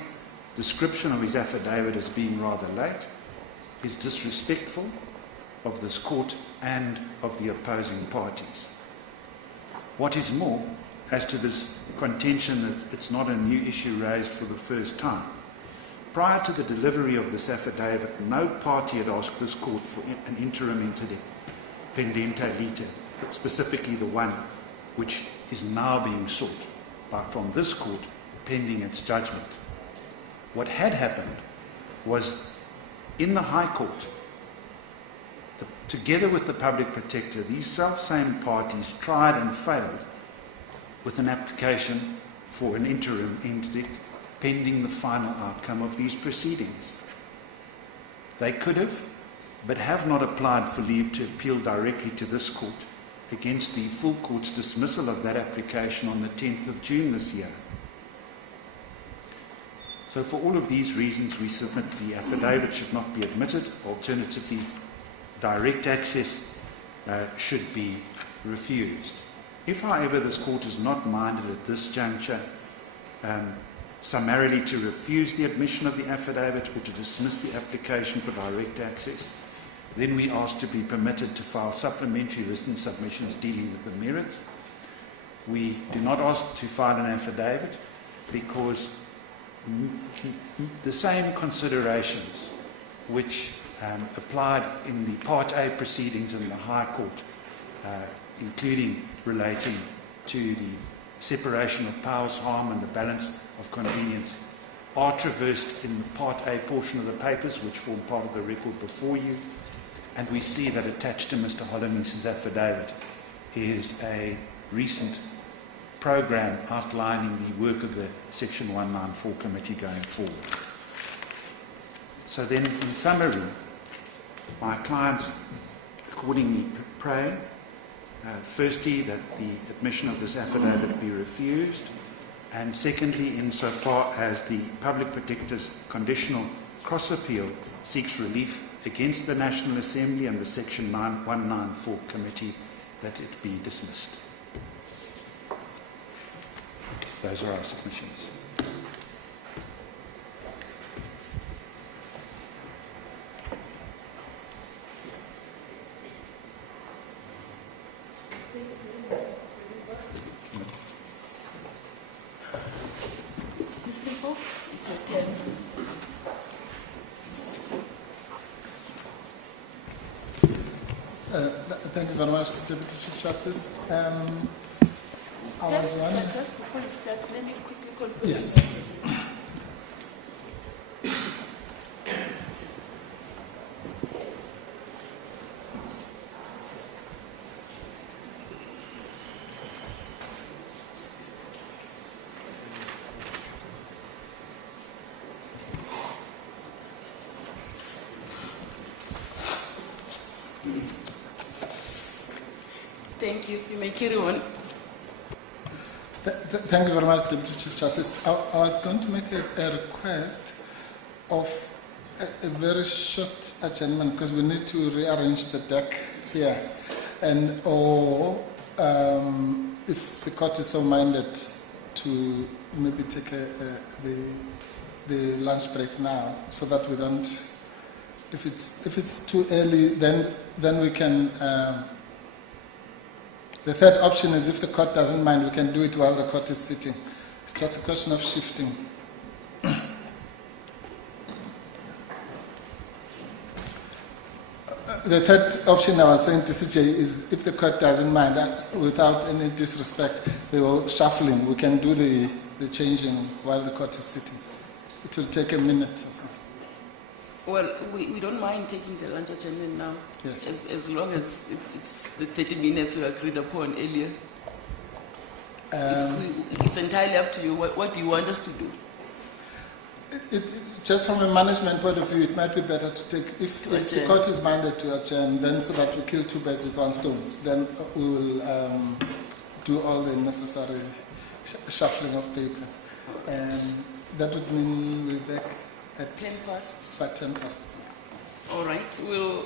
description of his affidavit as being rather late is disrespectful of this court and of the opposing parties. What is more, as to this contention that it's not a new issue raised for the first time, prior to the delivery of this affidavit, no party had asked this court for an interim interdict pendente lite, specifically the one which is now being sought from this court pending its judgment. What had happened was in the High Court, together with the Public Protector, these self-same parties tried and failed with an application for an interim interdict pending the final outcome of these proceedings. They could have, but have not applied for leave to appeal directly to this court against the full court's dismissal of that application on the 10th of June this year. So for all of these reasons, we submit the affidavit should not be admitted. Alternatively, direct access should be refused. If, however, this court is not minded at this juncture summarily to refuse the admission of the affidavit or to dismiss the application for direct access, then we ask to be permitted to file supplementary written submissions dealing with the merits. We do not ask to file an affidavit because the same considerations which applied in the Part A proceedings in the High Court, including relating to the separation of powers, harm and the balance of convenience, are traversed in the Part A portion of the papers, which form part of the record before you. And we see that attached to Mr. Holomy's affidavit is a recent program outlining the work of the Section 194 committee going forward. So then, in summary, my clients accordingly pray, firstly, that the admission of this affidavit be refused, and secondly, insofar as the Public Protector's conditional cross-appeal seeks relief against the National Assembly and the Section 194 committee, that it be dismissed. Those are our submissions. Mr. Hoff, it's your turn. Thank you very much, Deputy Chief Justice. Just before you start, let me quickly confirm. Yes. Thank you. You may carry on. Thank you very much, Deputy Chief Justice. I was going to make a request of a very short adjournment because we need to rearrange the deck here, and if the court is so minded to maybe take the lunch break now, so that we don't. If it's too early, then we can. The third option is if the court doesn't mind, we can do it while the court is sitting. It's just a question of shifting. The third option I was saying to CJ is if the court doesn't mind, without any disrespect, they were shuffling. We can do the changing while the court is sitting. It will take a minute or so. Well, we don't mind taking the lunch adjournment now. Yes. As long as it's the 30 minutes we agreed upon earlier. It's entirely up to you. What do you want us to do? Just from a management point of view, it might be better to take, if the court is minded to adjourn, then so that we kill two birds with one stone, then we will do all the necessary shuffling of papers. That would mean we're back at 10 past. By 10 past. All right, we'll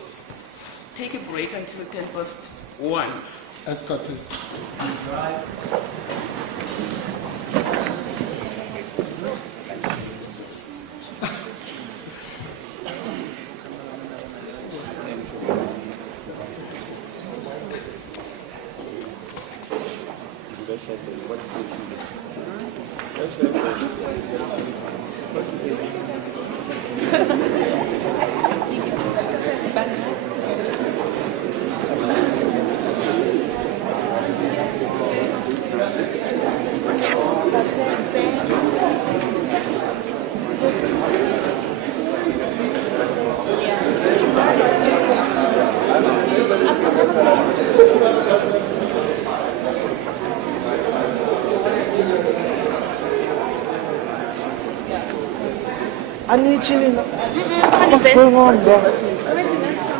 take a break until 10 past 1. Escort, please. I need chilling. What's going on, bro?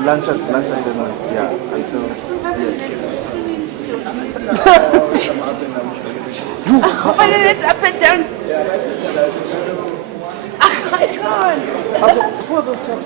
Lunch, I don't know. Yeah, until It's up and down. I can't. Also, who are those guys?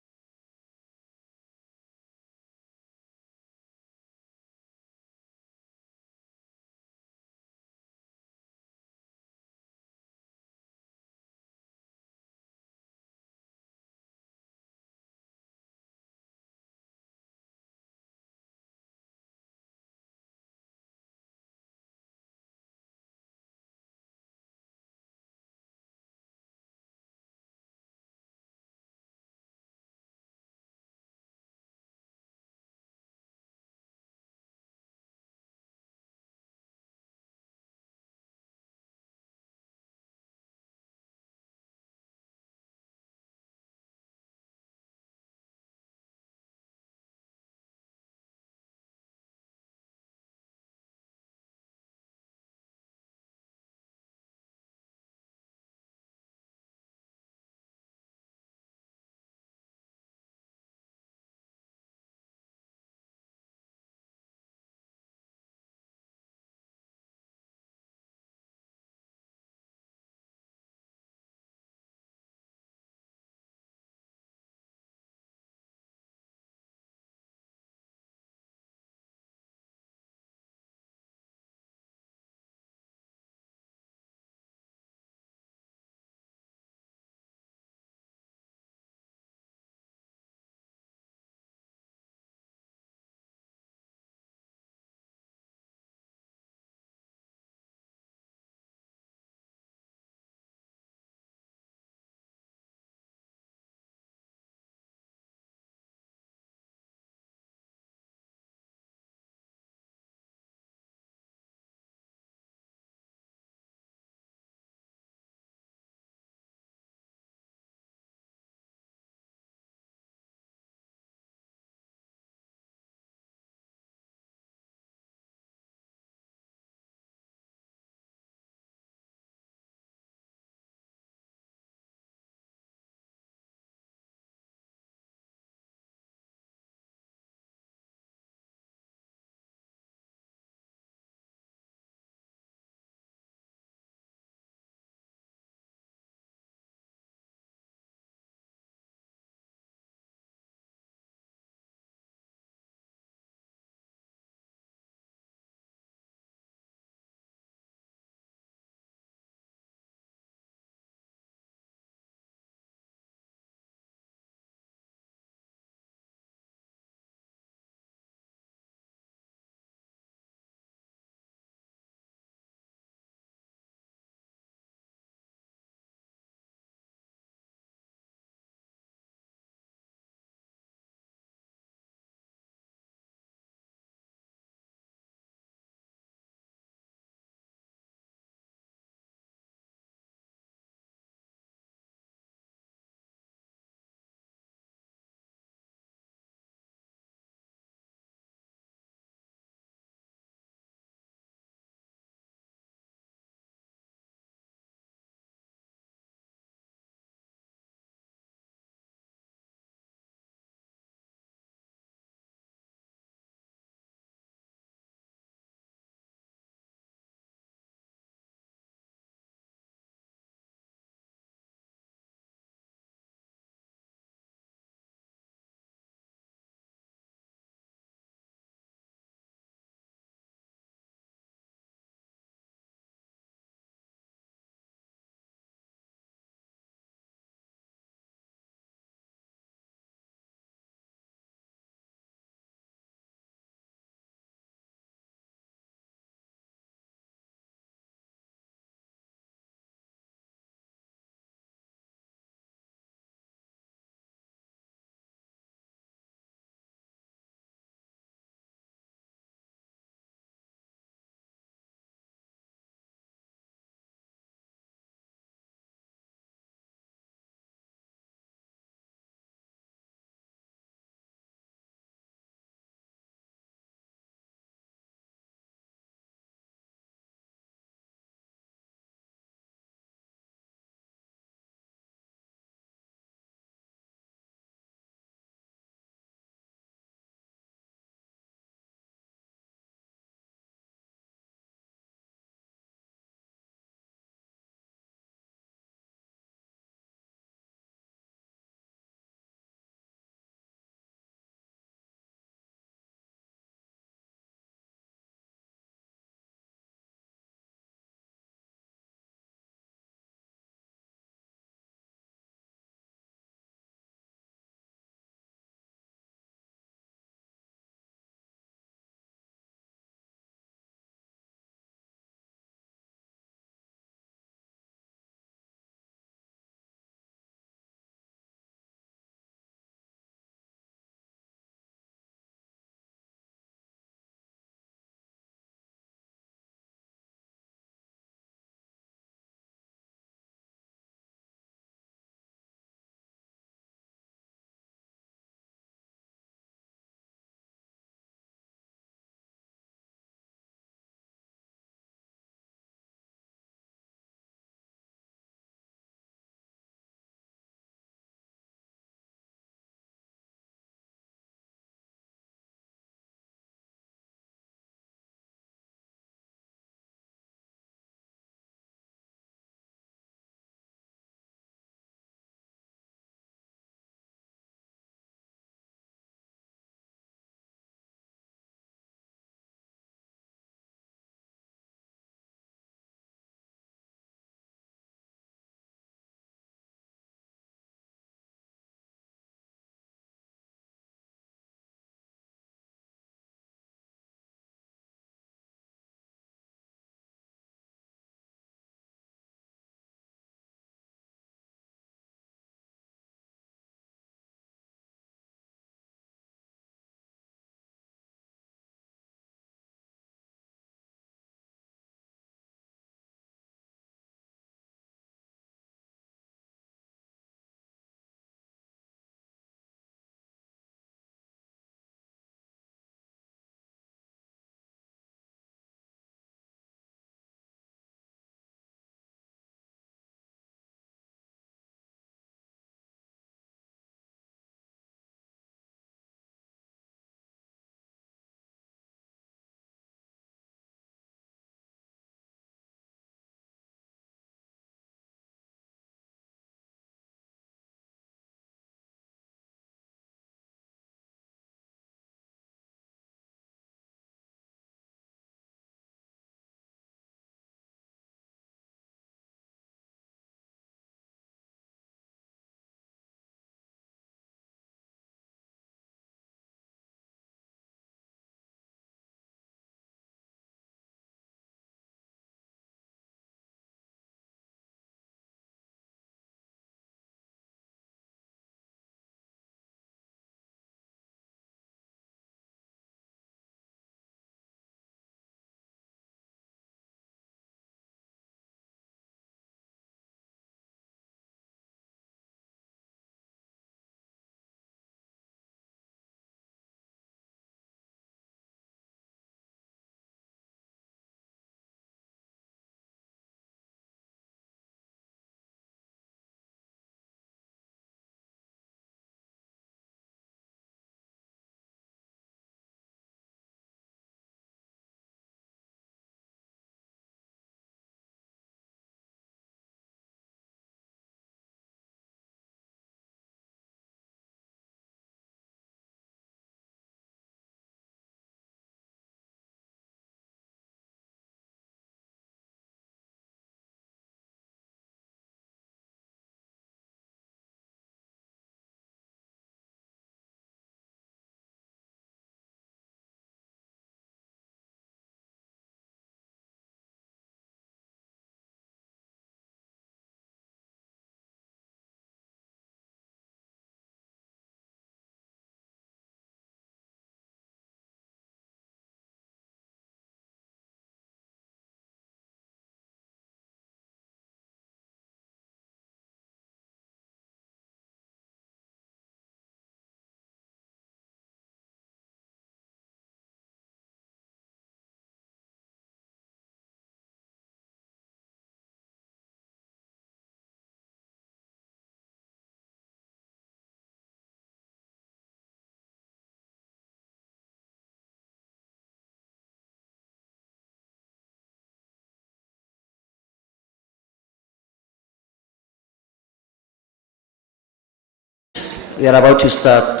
We are about to start.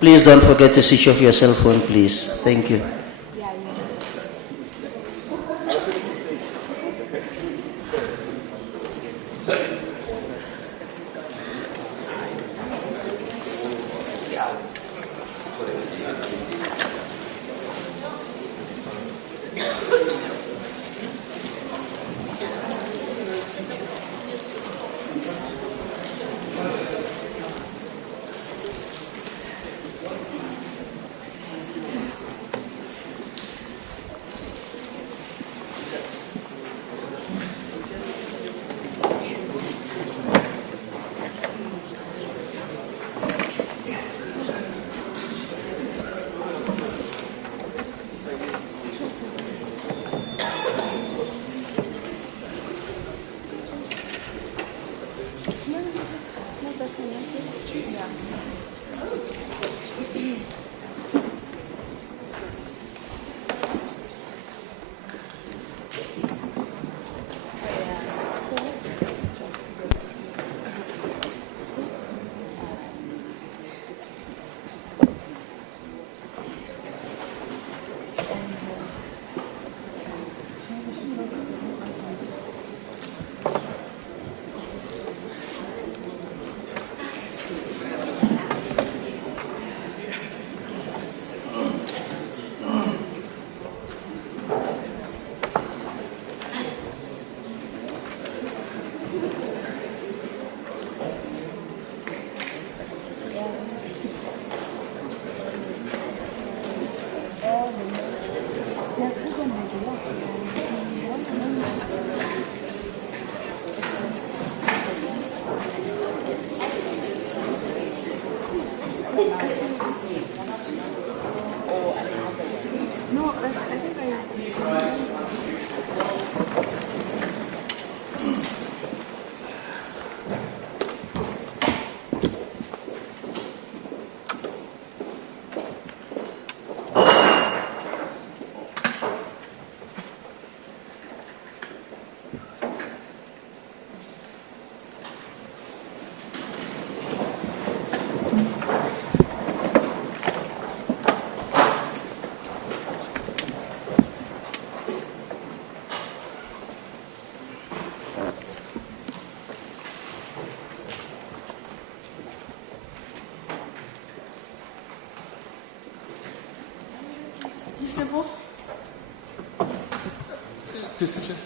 Please don't forget to switch off your cell phone, please. Thank you. Mr. Wolf? Decision.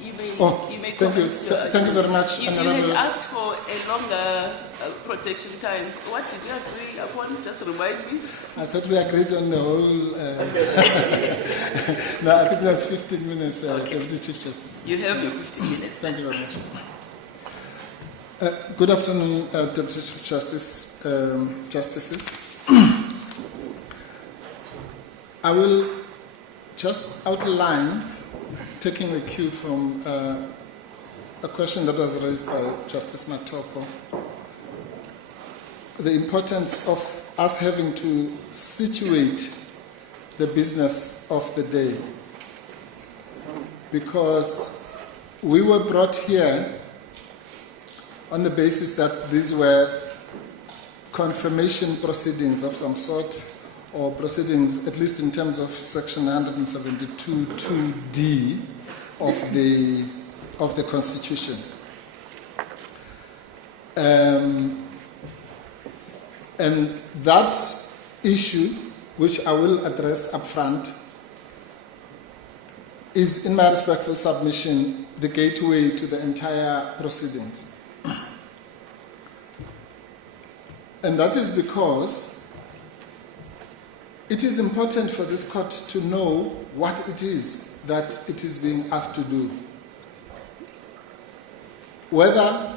You may thank you. comment your Thank you very much. You had asked for a longer protection time. What did you agree upon? Just remind me. I thought we agreed on the whole. No, I think that's 15 minutes, Deputy Chief Justice. You have your 15 minutes. Thank you very much. Good afternoon, Deputy Chief Justice, Justices. I will just outline, taking the cue from a question that was raised by Justice Matoko, the importance of us having to situate the business of the day. Because we were brought here on the basis that these were confirmation proceedings of some sort, or proceedings, at least in terms of Section 172(2)(d) of the Constitution. And that issue, which I will address up front, is, in my respectful submission, the gateway to the entire proceedings. And that is because it is important for this court to know what it is that it is being asked to do. Whether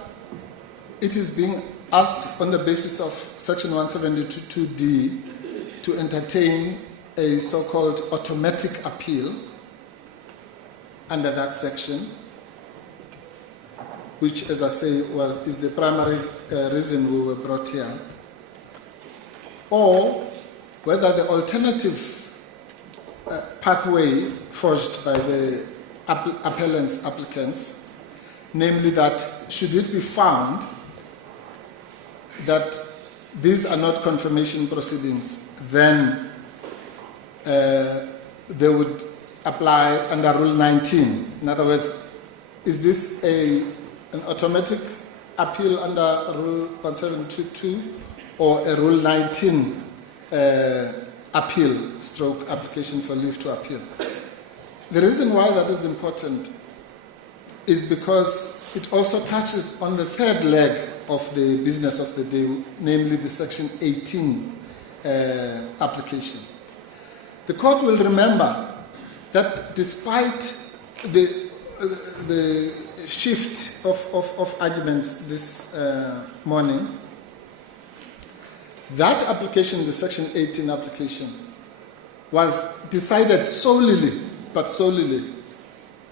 it is being asked on the basis of Section 172(2)(d) to entertain a so-called automatic appeal under that section, which, as I say, is the primary reason we were brought here, or whether the alternative pathway forged by the appellants, namely that should it be found that these are not confirmation proceedings, then they would apply under Rule 19. In other words, is this an automatic appeal under Rule 1722 or a Rule 19 appeal stroke application for leave to appeal? The reason why that is important is because it also touches on the third leg of the business of the day, namely the Section 18 application. The court will remember that despite the shift of arguments this morning, that application, the Section 18 application, was decided solely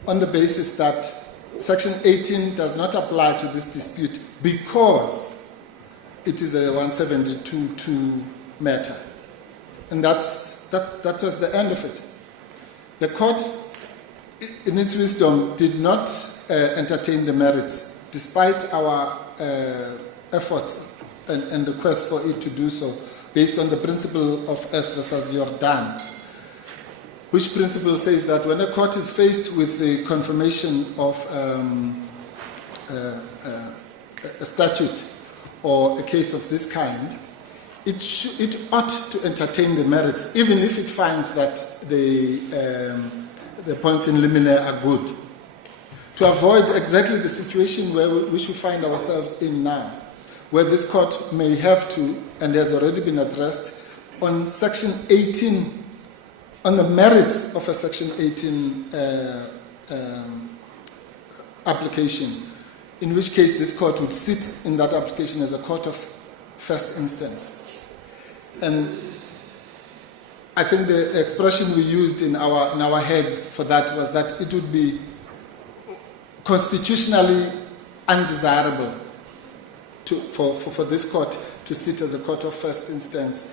on the basis that Section 18 does not apply to this dispute because it is a 172.2 matter. And that was the end of it. The court, in its wisdom, did not entertain the merits, despite our efforts and requests for it to do so, based on the principle of S versus Jordan, which principle says that when a court is faced with the confirmation of a statute or a case of this kind, it ought to entertain the merits, even if it finds that the points in limine are good, to avoid exactly the situation which we find ourselves in now, where this court may have to, and has already been addressed, on Section 18, on the merits of a Section 18 application, in which case this court would sit in that application as a court of first instance. And I think the expression we used in our heads for that was that it would be constitutionally undesirable for this court to sit as a court of first instance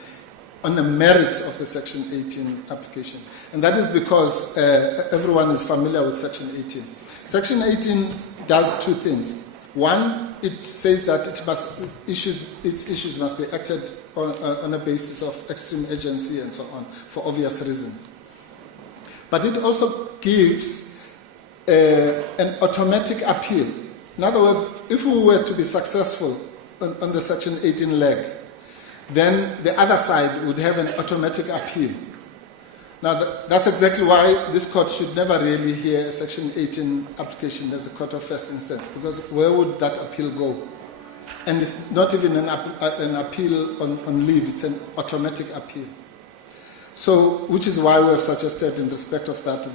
on the merits of the Section 18 application. And that is because everyone is familiar with Section 18. Section 18 does two things. One, it says that its issues must be acted on a basis of extreme urgency and so on, for obvious reasons. But it also gives an automatic appeal. In other words, if we were to be successful on the Section 18 leg, then the other side would have an automatic appeal. Now, that's exactly why this court should never really hear a Section 18 application as a court of first instance, because where would that appeal go? And it's not even an appeal on leave, it's an automatic appeal. So, which is why we have suggested in respect of that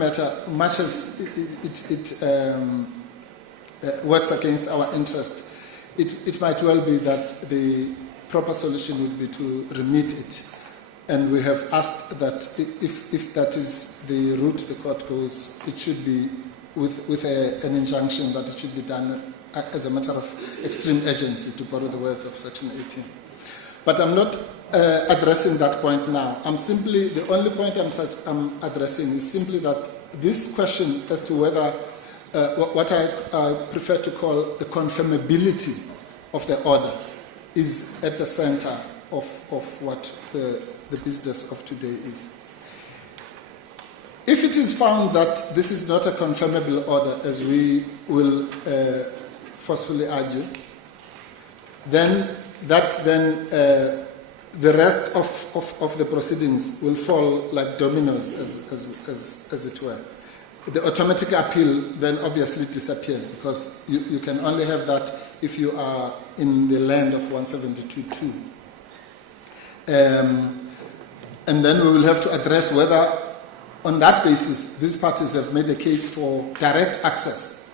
matter, much as it works against our interest, it might well be that the proper solution would be to remit it. And we have asked that if that is the route the court goes, it should be with an injunction that it should be done as a matter of extreme urgency, to borrow the words of Section 18. But I'm not addressing that point now. The only point I'm addressing is simply that this question as to whether what I prefer to call the confirmability of the order is at the center of what the business of today is. If it is found that this is not a confirmable order, as we will forcefully argue, then the rest of the proceedings will fall like dominoes, as it were. The automatic appeal then obviously disappears, because you can only have that if you are in the land of 172.2. And then we will have to address whether, on that basis, these parties have made a case for direct access,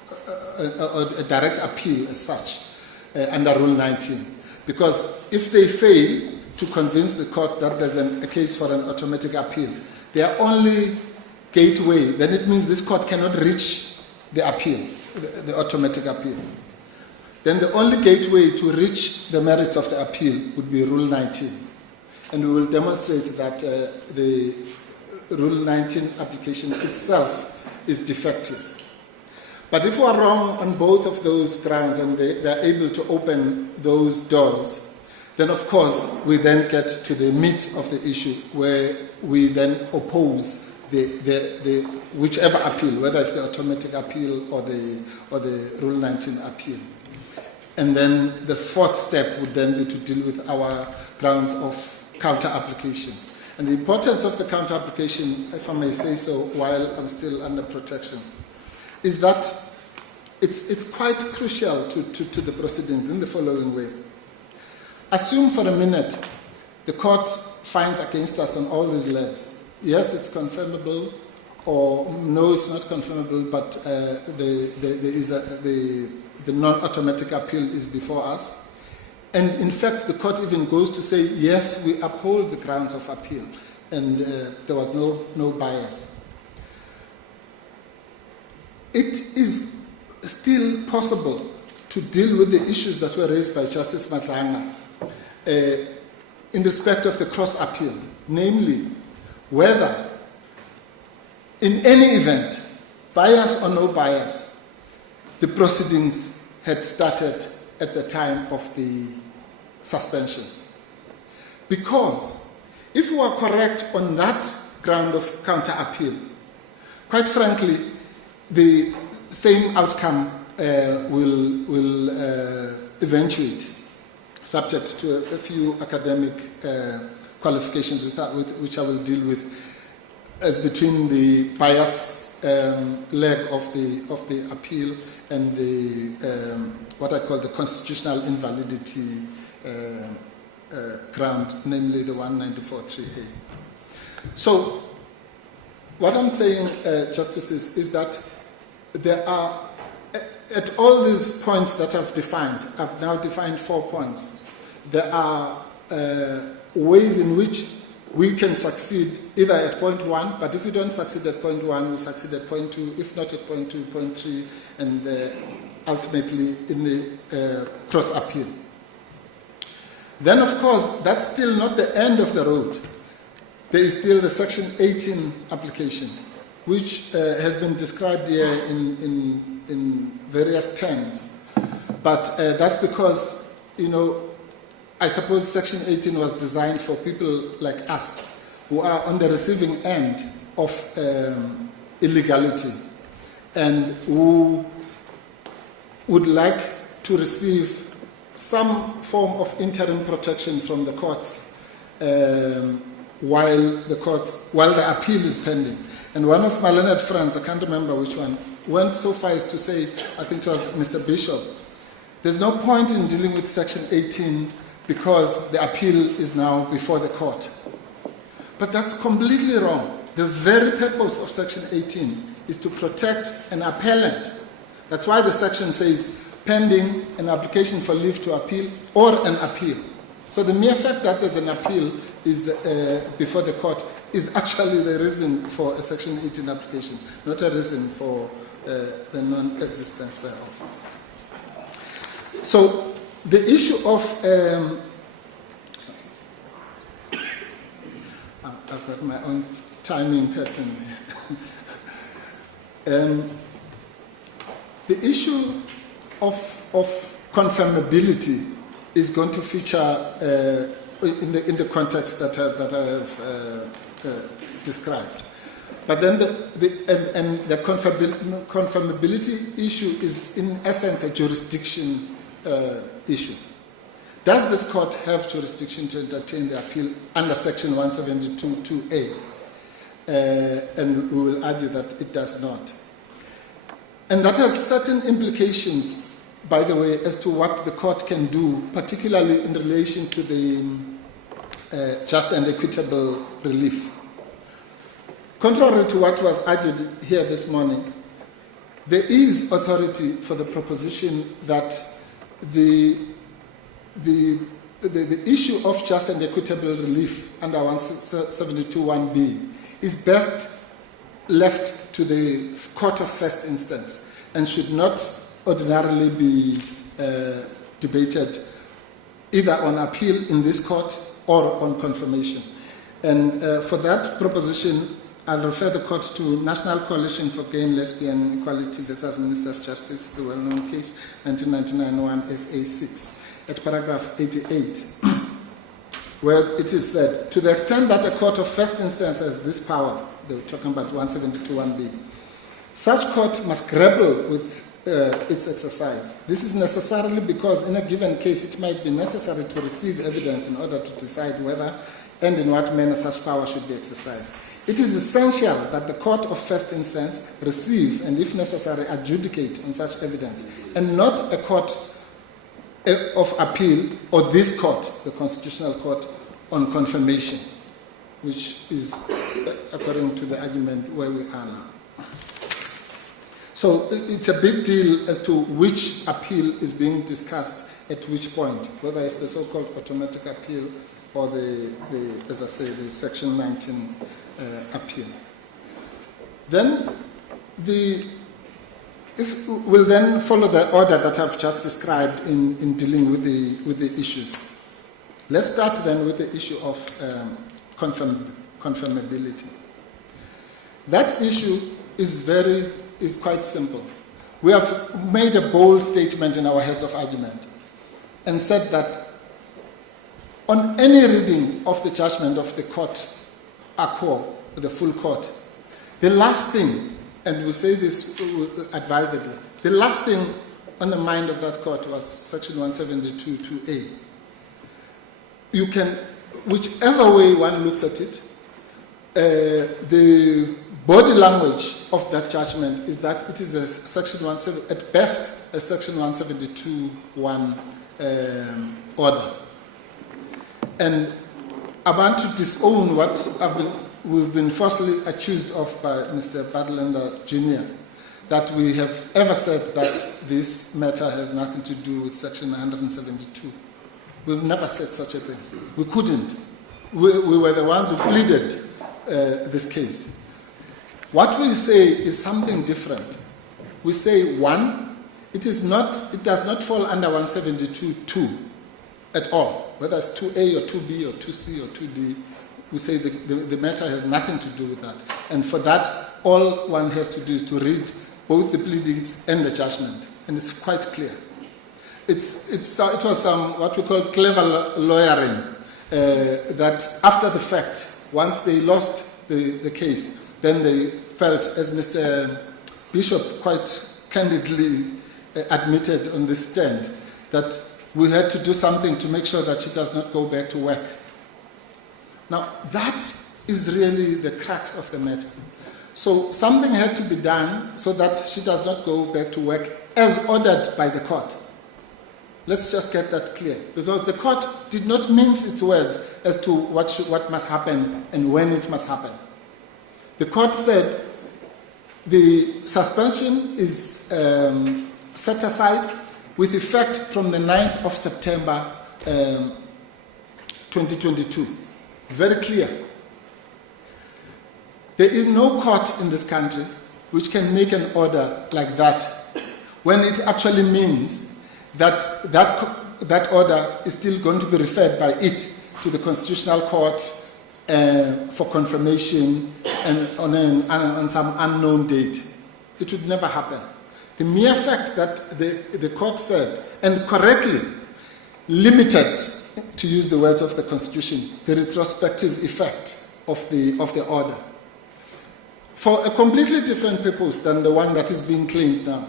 or a direct appeal as such, under Rule 19. Because if they fail to convince the court that there's a case for an automatic appeal, their only gateway, then it means this court cannot reach the appeal, the automatic appeal. Then the only gateway to reach the merits of the appeal would be Rule 19. And we will demonstrate that the Rule 19 application itself is defective. But if we are wrong on both of those grounds and they are able to open those doors, then of course we then get to the meat of the issue where we then oppose the whichever appeal, whether it's the automatic appeal or the Rule 19 appeal. And then the fourth step would then be to deal with our grounds of counter-application. And the importance of the counter-application, if I may say so, while I'm still under protection, is that it's quite crucial to the proceedings in the following way. Assume for a minute the court finds against us on all these legs. Yes, it's confirmable, or no, it's not confirmable, but the non-automatic appeal is before us. And in fact, the court even goes to say, yes, we uphold the grounds of appeal, and there was no bias. It is still possible to deal with the issues that were raised by Justice Madlanga in respect of the cross-appeal, namely whether in any event, bias or no bias, the proceedings had started at the time of the suspension. Because if we are correct on that ground of counter-appeal, quite frankly, the same outcome will eventuate, subject to a few academic qualifications which I will deal with, as between the bias leg of the appeal and the what I call the constitutional invalidity ground, namely the 194.3a. So, what I'm saying, Justices, is that there are, at all these points that I've defined, I've now defined 4 points, there are ways in which we can succeed either at point 1, but if we don't succeed at point 1, we succeed at point 2, if not at point 2, point 3, and ultimately in the cross-appeal. Then, of course, that's still not the end of the road. There is still the Section 18 application, which has been described here in various terms. But that's because, I suppose Section 18 was designed for people like us who are on the receiving end of illegality and who would like to receive some form of interim protection from the courts while the appeal is pending. And one of my learned friends, I can't remember which one, went so far as to say, I think it was Mr. Bishop, there's no point in dealing with Section 18 because the appeal is now before the court. But that's completely wrong. The very purpose of Section 18 is to protect an appellant. That's why the section says pending an application for leave to appeal or an appeal. So the mere fact that there's an appeal is before the court is actually the reason for a Section 18 application, not a reason for the non-existence thereof. So the issue of I've got my own timing person. The issue of confirmability is going to feature in the context that I have described. But then the confirmability issue is in essence a jurisdiction issue. Does this court have jurisdiction to entertain the appeal under Section 172(2)(a)? And we will argue that it does not. And that has certain implications, by the way, as to what the court can do, particularly in relation to the just and equitable relief. Contrary to what was argued here this morning, there is authority for the proposition that the issue of just and equitable relief under 172(1)(b) is best left to the court of first instance and should not ordinarily be debated either on appeal in this court or on confirmation. And for that proposition, I'll refer the court to National Coalition for Gay and Lesbian Equality versus Minister of Justice, the well-known case, 1999-1 SA6, at paragraph 88, where it is said, to the extent that a court of first instance has this power, they were talking about 172(1)B, such court must grapple with its exercise. This is necessarily because in a given case it might be necessary to receive evidence in order to decide whether and in what manner such power should be exercised. It is essential that the court of first instance receive and, if necessary, adjudicate on such evidence, and not a court of appeal or this court, the Constitutional Court, on confirmation, which is according to the argument where we are now. So it's a big deal as to which appeal is being discussed at which point, whether it's the so-called automatic appeal or as I say, the Section 19 appeal. Then we'll then follow the order that I've just described in dealing with the issues. Let's start then with the issue of confirmability. That issue is quite simple. We have made a bold statement in our heads of argument and said that on any reading of the judgment of the court, the full court, the last thing, and we say this advisedly, the last thing on the mind of that court was Section 172(2)A. You can, whichever way one looks at it, the body language of that judgment is that it is at best a Section 172(1) order. And I want to disown what we've been falsely accused of by Mr. Badlander Jr., that we have ever said that this matter has nothing to do with Section 172. We've never said such a thing. We couldn't. We were the ones who pleaded this case. What we say is something different. We say, one, it does not fall under 172(2) at all, whether it's 2A or 2B or 2C or 2D. We say the matter has nothing to do with that. And for that, all one has to do is to read both the pleadings and the judgment. And it's quite clear. It was some what we call clever lawyering, that after the fact, once they lost the case, then they felt, as Mr. Bishop quite candidly admitted on the stand, that we had to do something to make sure that she does not go back to work. Now, that is really the crux of the matter. So something had to be done so that she does not go back to work as ordered by the court. Let's just get that clear, because the court did not mince its words as to what must happen and when it must happen. The court said the suspension is set aside with effect from the 9th of September 2022. Very clear. There is no court in this country which can make an order like that when it actually means that that order is still going to be referred by it to the Constitutional Court for confirmation and on some unknown date. It would never happen. The mere fact that the court said, and correctly limited, to use the words of the Constitution, the retrospective effect of the order, for a completely different purpose than the one that is being claimed now.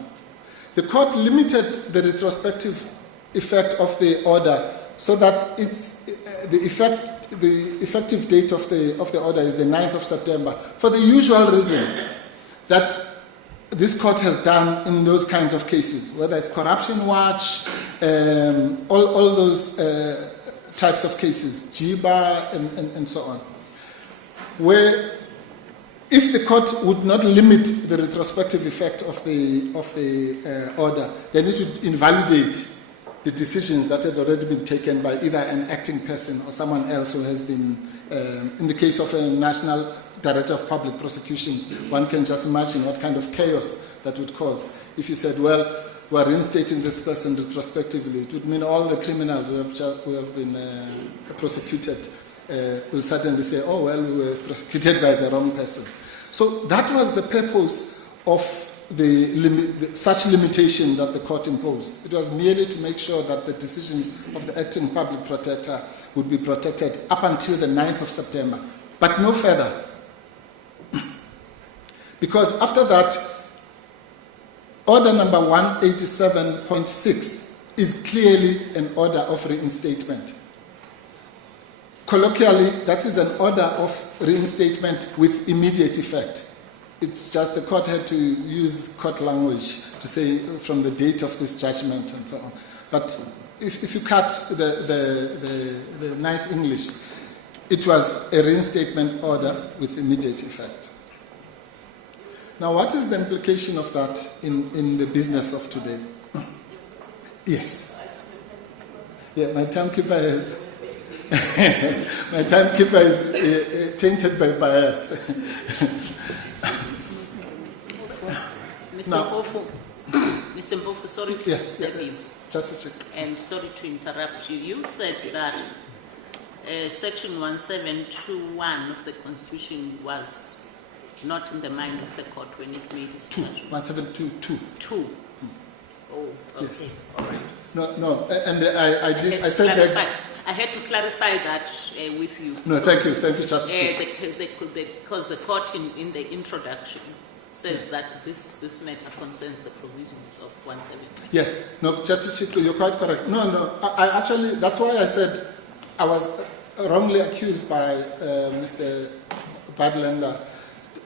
The court limited the retrospective effect of the order so that the effective date of the order is the 9th of September, for the usual reason that this court has done in those kinds of cases, whether it's Corruption Watch, all those types of cases, JIBA, and so on, where if the court would not limit the retrospective effect of the order, then it would invalidate the decisions that had already been taken by either an acting person or someone else who has been, in the case of a national director of public prosecutions, one can just imagine what kind of chaos that would cause. If you said, well, we are reinstating this person retrospectively, it would mean all the criminals who have been prosecuted will suddenly say, oh, well, we were prosecuted by the wrong person. So that was the purpose of such limitation that the court imposed. It was merely to make sure that the decisions of the acting public protector would be protected up until the 9th of September, but no further. Because after that, order number 187.6 is clearly an order of reinstatement. Colloquially, that is an order of reinstatement with immediate effect. It's just the court had to use court language to say from the date of this judgment and so on. But if you cut the nice English, it was a reinstatement order with immediate effect. Now, what is the implication of that in the business of today? Yes. Yeah, my timekeeper is tainted by bias. Mr. Mpofu, sorry to step in. Just a second. And sorry to interrupt you. You said that Section 1721 of the Constitution was not in the mind of the court when it made its judgment. 1722. Oh, okay. Yes. All right. No, and I said that. I had to clarify that with you. No, thank you, Justice. Because the court in the introduction says that this matter concerns the provisions of 170. Yes, no, Justice Chico, you're quite correct. No, I actually, that's why I said I was wrongly accused by Mr. Badlander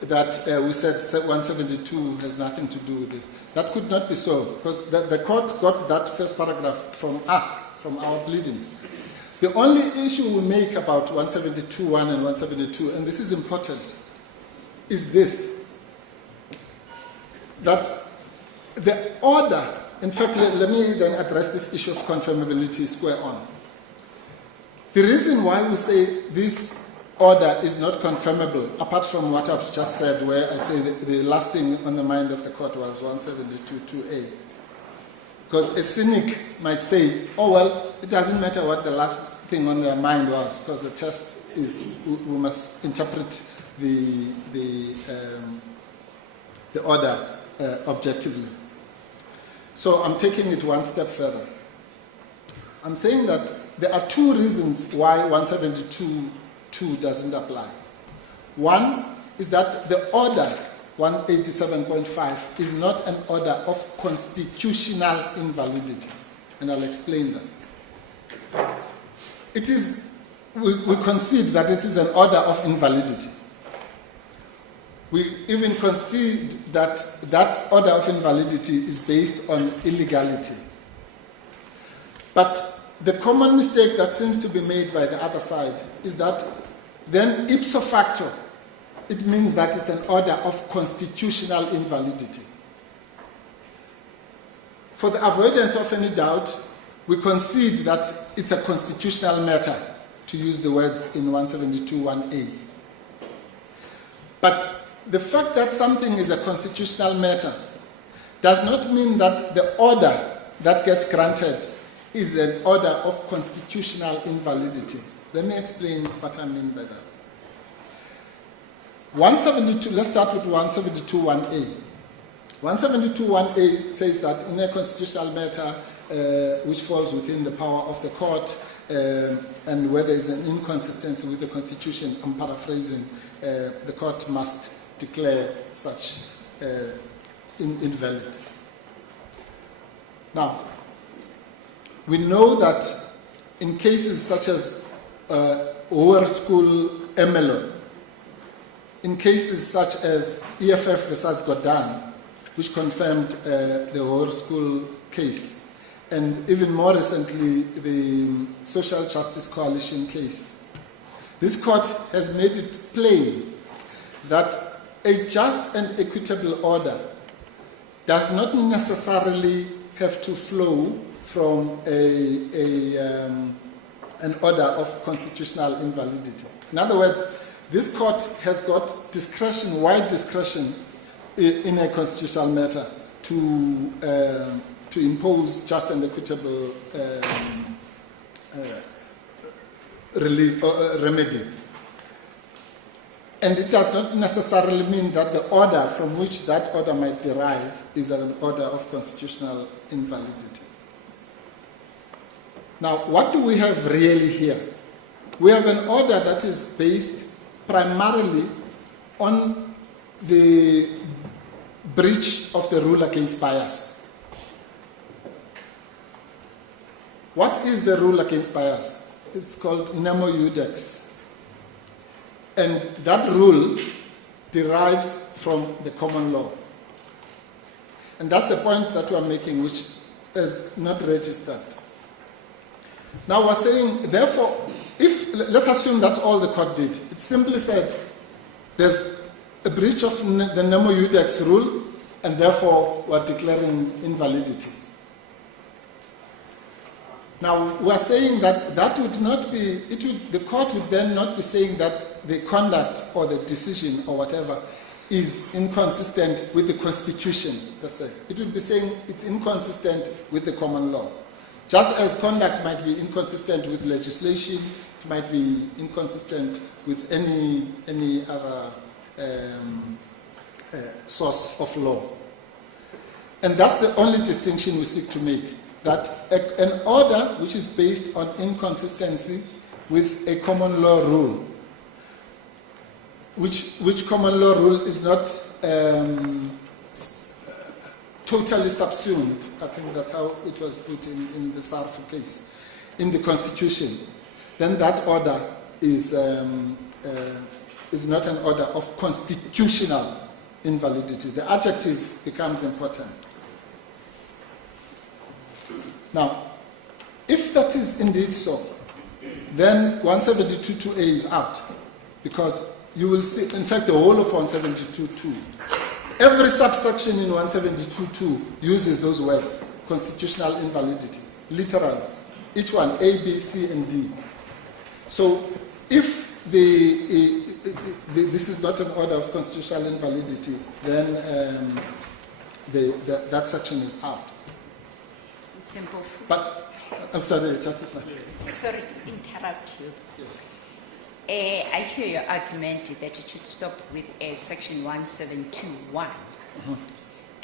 that we said 172 has nothing to do with this. That could not be so, because the court got that first paragraph from us, from our pleadings. The only issue we make about 172.1 and 172, and this is important, is this, that the order, in fact, let me then address this issue of confirmability square on. The reason why we say this order is not confirmable, apart from what I've just said, where I say the last thing on the mind of the court was 172.2a. Because a cynic might say, oh, well, it doesn't matter what the last thing on their mind was, because the test is we must interpret the order objectively. So I'm taking it one step further. I'm saying that there are two reasons why 172.2 doesn't apply. One is that the order 187.5 is not an order of constitutional invalidity, and I'll explain that. It is, we concede that it is an order of invalidity. We even concede that that order of invalidity is based on illegality. But the common mistake that seems to be made by the other side is that then ipso facto, it means that it's an order of constitutional invalidity. For the avoidance of any doubt, we concede that it's a constitutional matter, to use the words in 172.1a. But the fact that something is a constitutional matter does not mean that the order that gets granted is an order of constitutional invalidity. Let me explain what I mean by that. 172, let's start with 172.1a. 172.1a says that in a constitutional matter which falls within the power of the court and where there is an inconsistency with the Constitution, I'm paraphrasing, the court must declare such invalid. Now, we know that in cases such as Hoër School Emelo, in cases such as EFF versus Godin, which confirmed the Hoër School case, and even more recently, the Social Justice Coalition case, this court has made it plain that a just and equitable order does not necessarily have to flow from an order of constitutional invalidity. In other words, this court has got discretion, wide discretion in a constitutional matter to impose just and equitable relief, remedy. And it does not necessarily mean that the order from which that order might derive is an order of constitutional invalidity. Now, what do we have really here? We have an order that is based primarily on the breach of the rule against bias. What is the rule against bias? It's called Nemo Iudex. And that rule derives from the common law. And that's the point that we're making, which is not registered. Now we're saying, therefore, let's assume that's all the court did. It simply said, there's a breach of the Nemo Iudex rule, and therefore we're declaring invalidity. Now, we're saying that that would not be, the court would then not be saying that the conduct or the decision or whatever is inconsistent with the Constitution, per se. It would be saying it's inconsistent with the common law. Just as conduct might be inconsistent with legislation, it might be inconsistent with any other source of law. And that's the only distinction we seek to make. That an order which is based on inconsistency with a common law rule, which common law rule is not totally subsumed, I think that's how it was put in the Sarfu case, in the Constitution, then that order is not an order of constitutional invalidity. The adjective becomes important. Now, if that is indeed so, then 172.2a is out, because you will see, in fact, the whole of 172.2, every subsection in 172.2 uses those words, constitutional invalidity, literally, each one, A, B, C, and D. So, if this is not an order of constitutional invalidity, then that section is out. Simple. But, I'm sorry, Justice Martin. Sorry to interrupt you. Yes. I hear your argument that it should stop with section 172.1.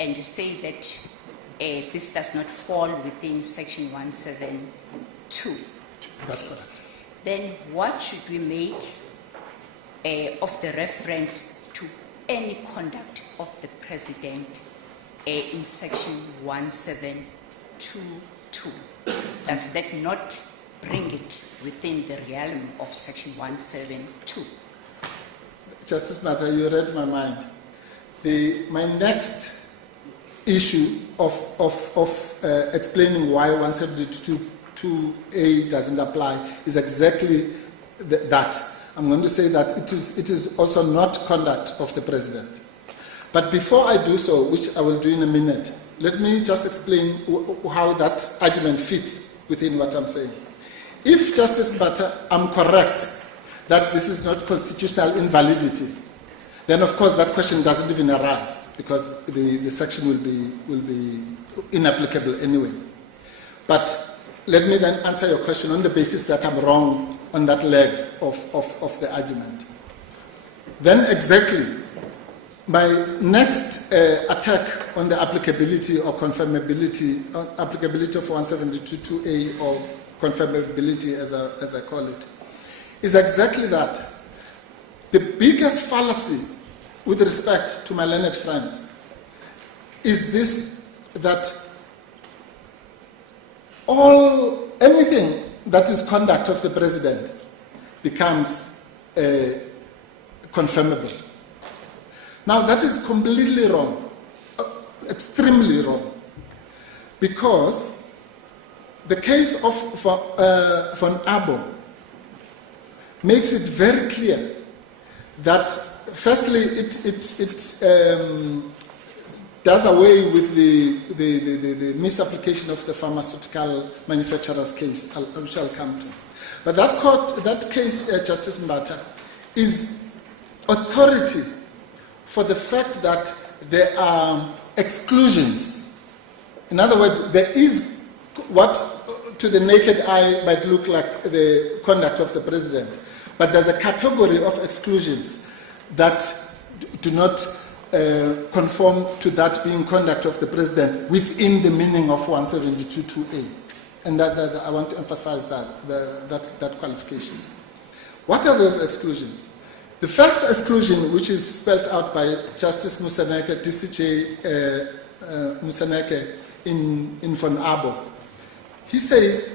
And you say that this does not fall within section 172. That's correct. Then what should we make of the reference to any conduct of the president in section 172.2? Does that not bring it within the realm of section 172? Justice Mata, you read my mind. My next issue of explaining why 172.2a doesn't apply is exactly that. I'm going to say that it is also not conduct of the president. But before I do so, which I will do in a minute, let me just explain how that argument fits within what I'm saying. If, Justice Bata, I'm correct that this is not constitutional invalidity, then of course that question doesn't even arise, because the section will be inapplicable anyway. But let me then answer your question on the basis that I'm wrong on that leg of the argument. Then exactly, my next attack on the applicability or confirmability, applicability of 172.2a or confirmability as I call it, is exactly that. The biggest fallacy with respect to my learned friends is this, that anything that is conduct of the president becomes confirmable. Now, that is completely wrong, extremely wrong, because the case of von Abo makes it very clear that, firstly, it does away with the misapplication of the pharmaceutical manufacturer's case, which I'll come to. But that case, Justice Mbata, is authority for the fact that there are exclusions. In other words, there is what to the naked eye might look like the conduct of the president, but there's a category of exclusions that do not conform to that being conduct of the president within the meaning of 172.2a. And that I want to emphasize that qualification. What are those exclusions? The first exclusion, which is spelled out by Justice Musaneke, DCJ Musaneke in Von Abo, he says,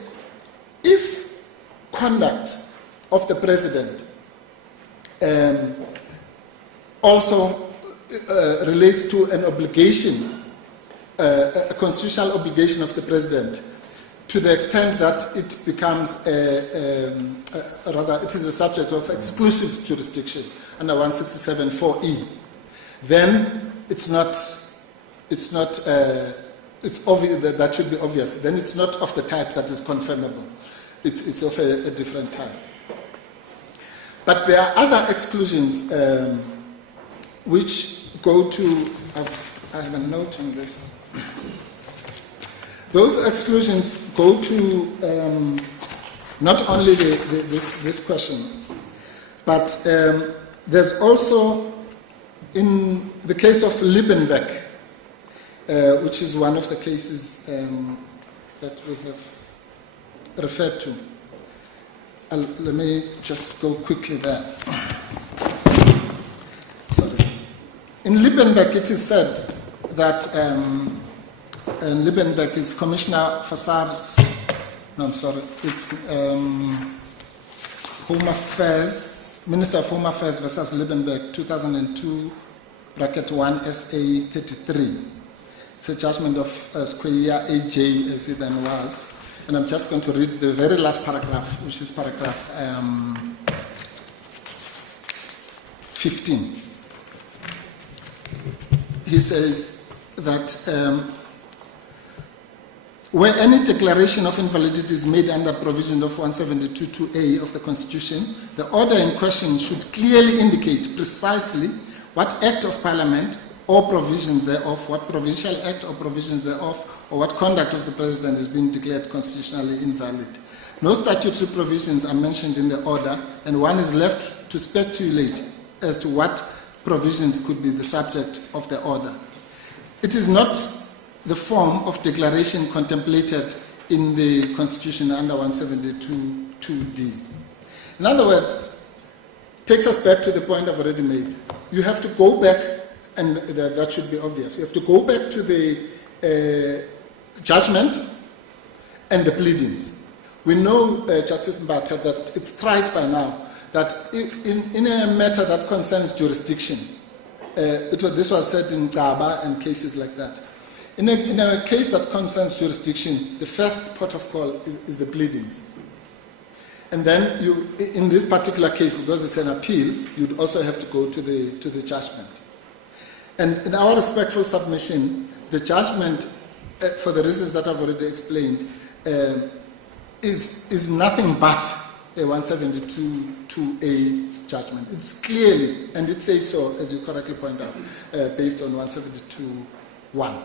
if conduct of the president also relates to an obligation, a constitutional obligation of the president, to the extent that it becomes rather it is a subject of exclusive jurisdiction under 167.4e, then it's obvious that should be obvious. Then it's not of the type that is confirmable. It's of a different type. But there are other exclusions which go to. I have a note on this. Those exclusions go to not only this question, but there's also, in the case of Liebenbeck, which is one of the cases that we have referred to. Let me just go quickly there. Sorry. In Liebenbeck, it is said that Liebenbeck is Commissioner for SARS. No, I'm sorry. It's Home Affairs, Minister of Home Affairs versus Liebenbeck, 2002, bracket 1 SA 33. It's a judgment of Square AJ, as it then was. And I'm just going to read the very last paragraph, which is paragraph 15. He says that where any declaration of invalidity is made under provision of 172.2a of the Constitution, the order in question should clearly indicate precisely what Act of Parliament or provision thereof, what provincial act or provisions thereof, or what conduct of the President is being declared constitutionally invalid. No statutory provisions are mentioned in the order, and one is left to speculate as to what provisions could be the subject of the order. It is not the form of declaration contemplated in the Constitution under 172.2d. In other words, takes us back to the point I've already made. You have to go back, and that should be obvious. You have to go back to the judgment and the pleadings. We know, Justice Mbata, that it's tried by now that in a matter that concerns jurisdiction, this was said in Gaba and cases like that. In a case that concerns jurisdiction, the first port of call is the pleadings. And then you, in this particular case, because it's an appeal, you'd also have to go to the judgment. And in our respectful submission, the judgment, for the reasons that I've already explained, is nothing but a 172.2a judgment. It's clearly, and it says so, as you correctly point out, based on 172.1.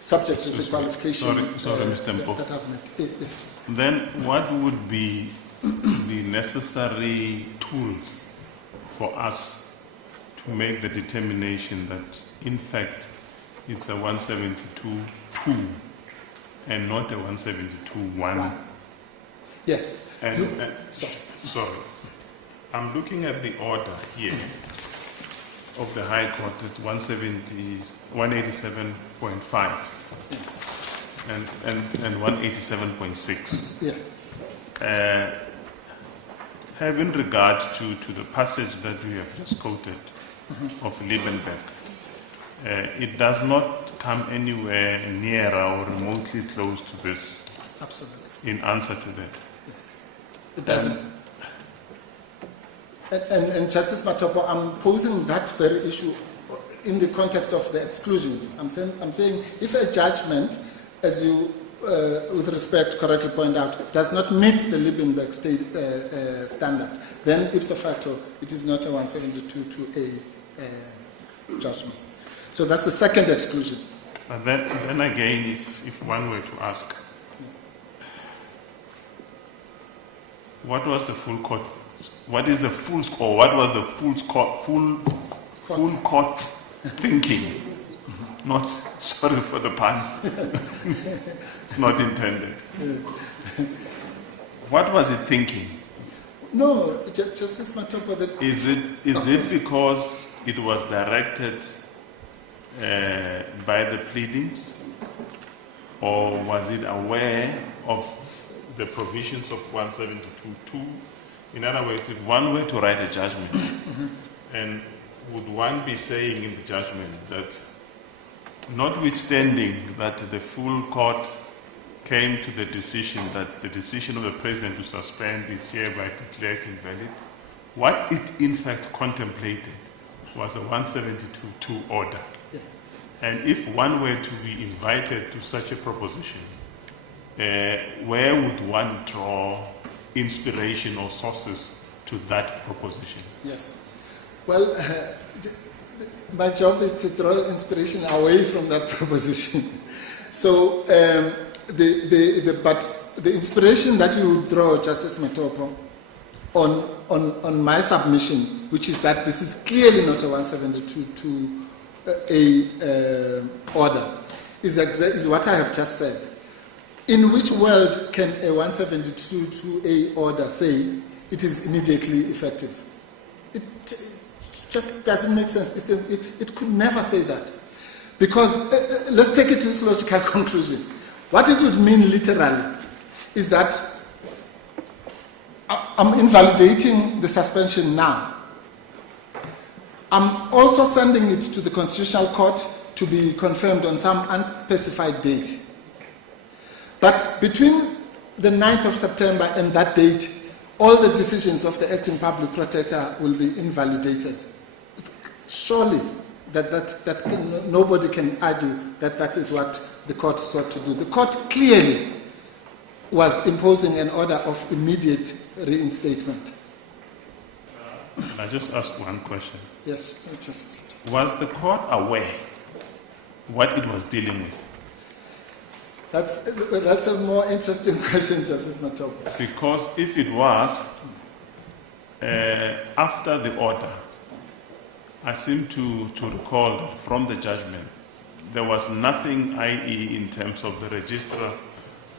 Subject to the qualification sorry, Mr. Mpofu. that I've made. Yes, then what would be the necessary tools for us to make the determination that, in fact, it's a 172.2 and not a 172.1? Yes. Sorry. I'm looking at the order here of the High Court. It's 187.5 and 187.6. Yeah. Having regard to the passage that we have just quoted of Liebenbeck, it does not come anywhere nearer or remotely close to this. Absolutely. In answer to that. Yes. It doesn't. And Justice Matopo, I'm posing that very issue in the context of the exclusions. I'm saying if a judgment, as you with respect correctly point out, does not meet the Liebenbeck state standard, then ipso facto it is not a 172.2a judgment. So that's the second exclusion. But then again, if one were to ask, what was the full court What is the full score? What was the full court thinking? Not, sorry for the pun. It's not intended. What was it thinking? No, Justice Matopo. Is it because it was directed by the pleadings, or was it aware of the provisions of 172.2? In other words, if one were to write a judgment, and would one be saying in the judgment that, notwithstanding that the full court came to the decision that the decision of the President to suspend is hereby declared invalid, what it in fact contemplated was a 172.2 order. Yes. And if one were to be invited to such a proposition, where would one draw inspiration or sources to that proposition? Yes. Well, my job is to draw inspiration away from that proposition. So, but the inspiration that you would draw, Justice Matopo, on my submission, which is that this is clearly not a 172.2 order, is what I have just said. In which world can a 172.2a order say it is immediately effective? It just doesn't make sense. It could never say that. Because, let's take it to its logical conclusion. What it would mean literally is that I'm invalidating the suspension now. I'm also sending it to the Constitutional Court to be confirmed on some unspecified date. But between the 9th of September and that date, all the decisions of the acting public protector will be invalidated. Surely, nobody can argue that is what the court sought to do. The court clearly was imposing an order of immediate reinstatement. I just ask one question. Yes, Was the court aware what it was dealing with? That's a more interesting question, Justice Matopo. Because if it was, after the order, I seem to recall that from the judgment, there was nothing, i.e. in terms of the registrar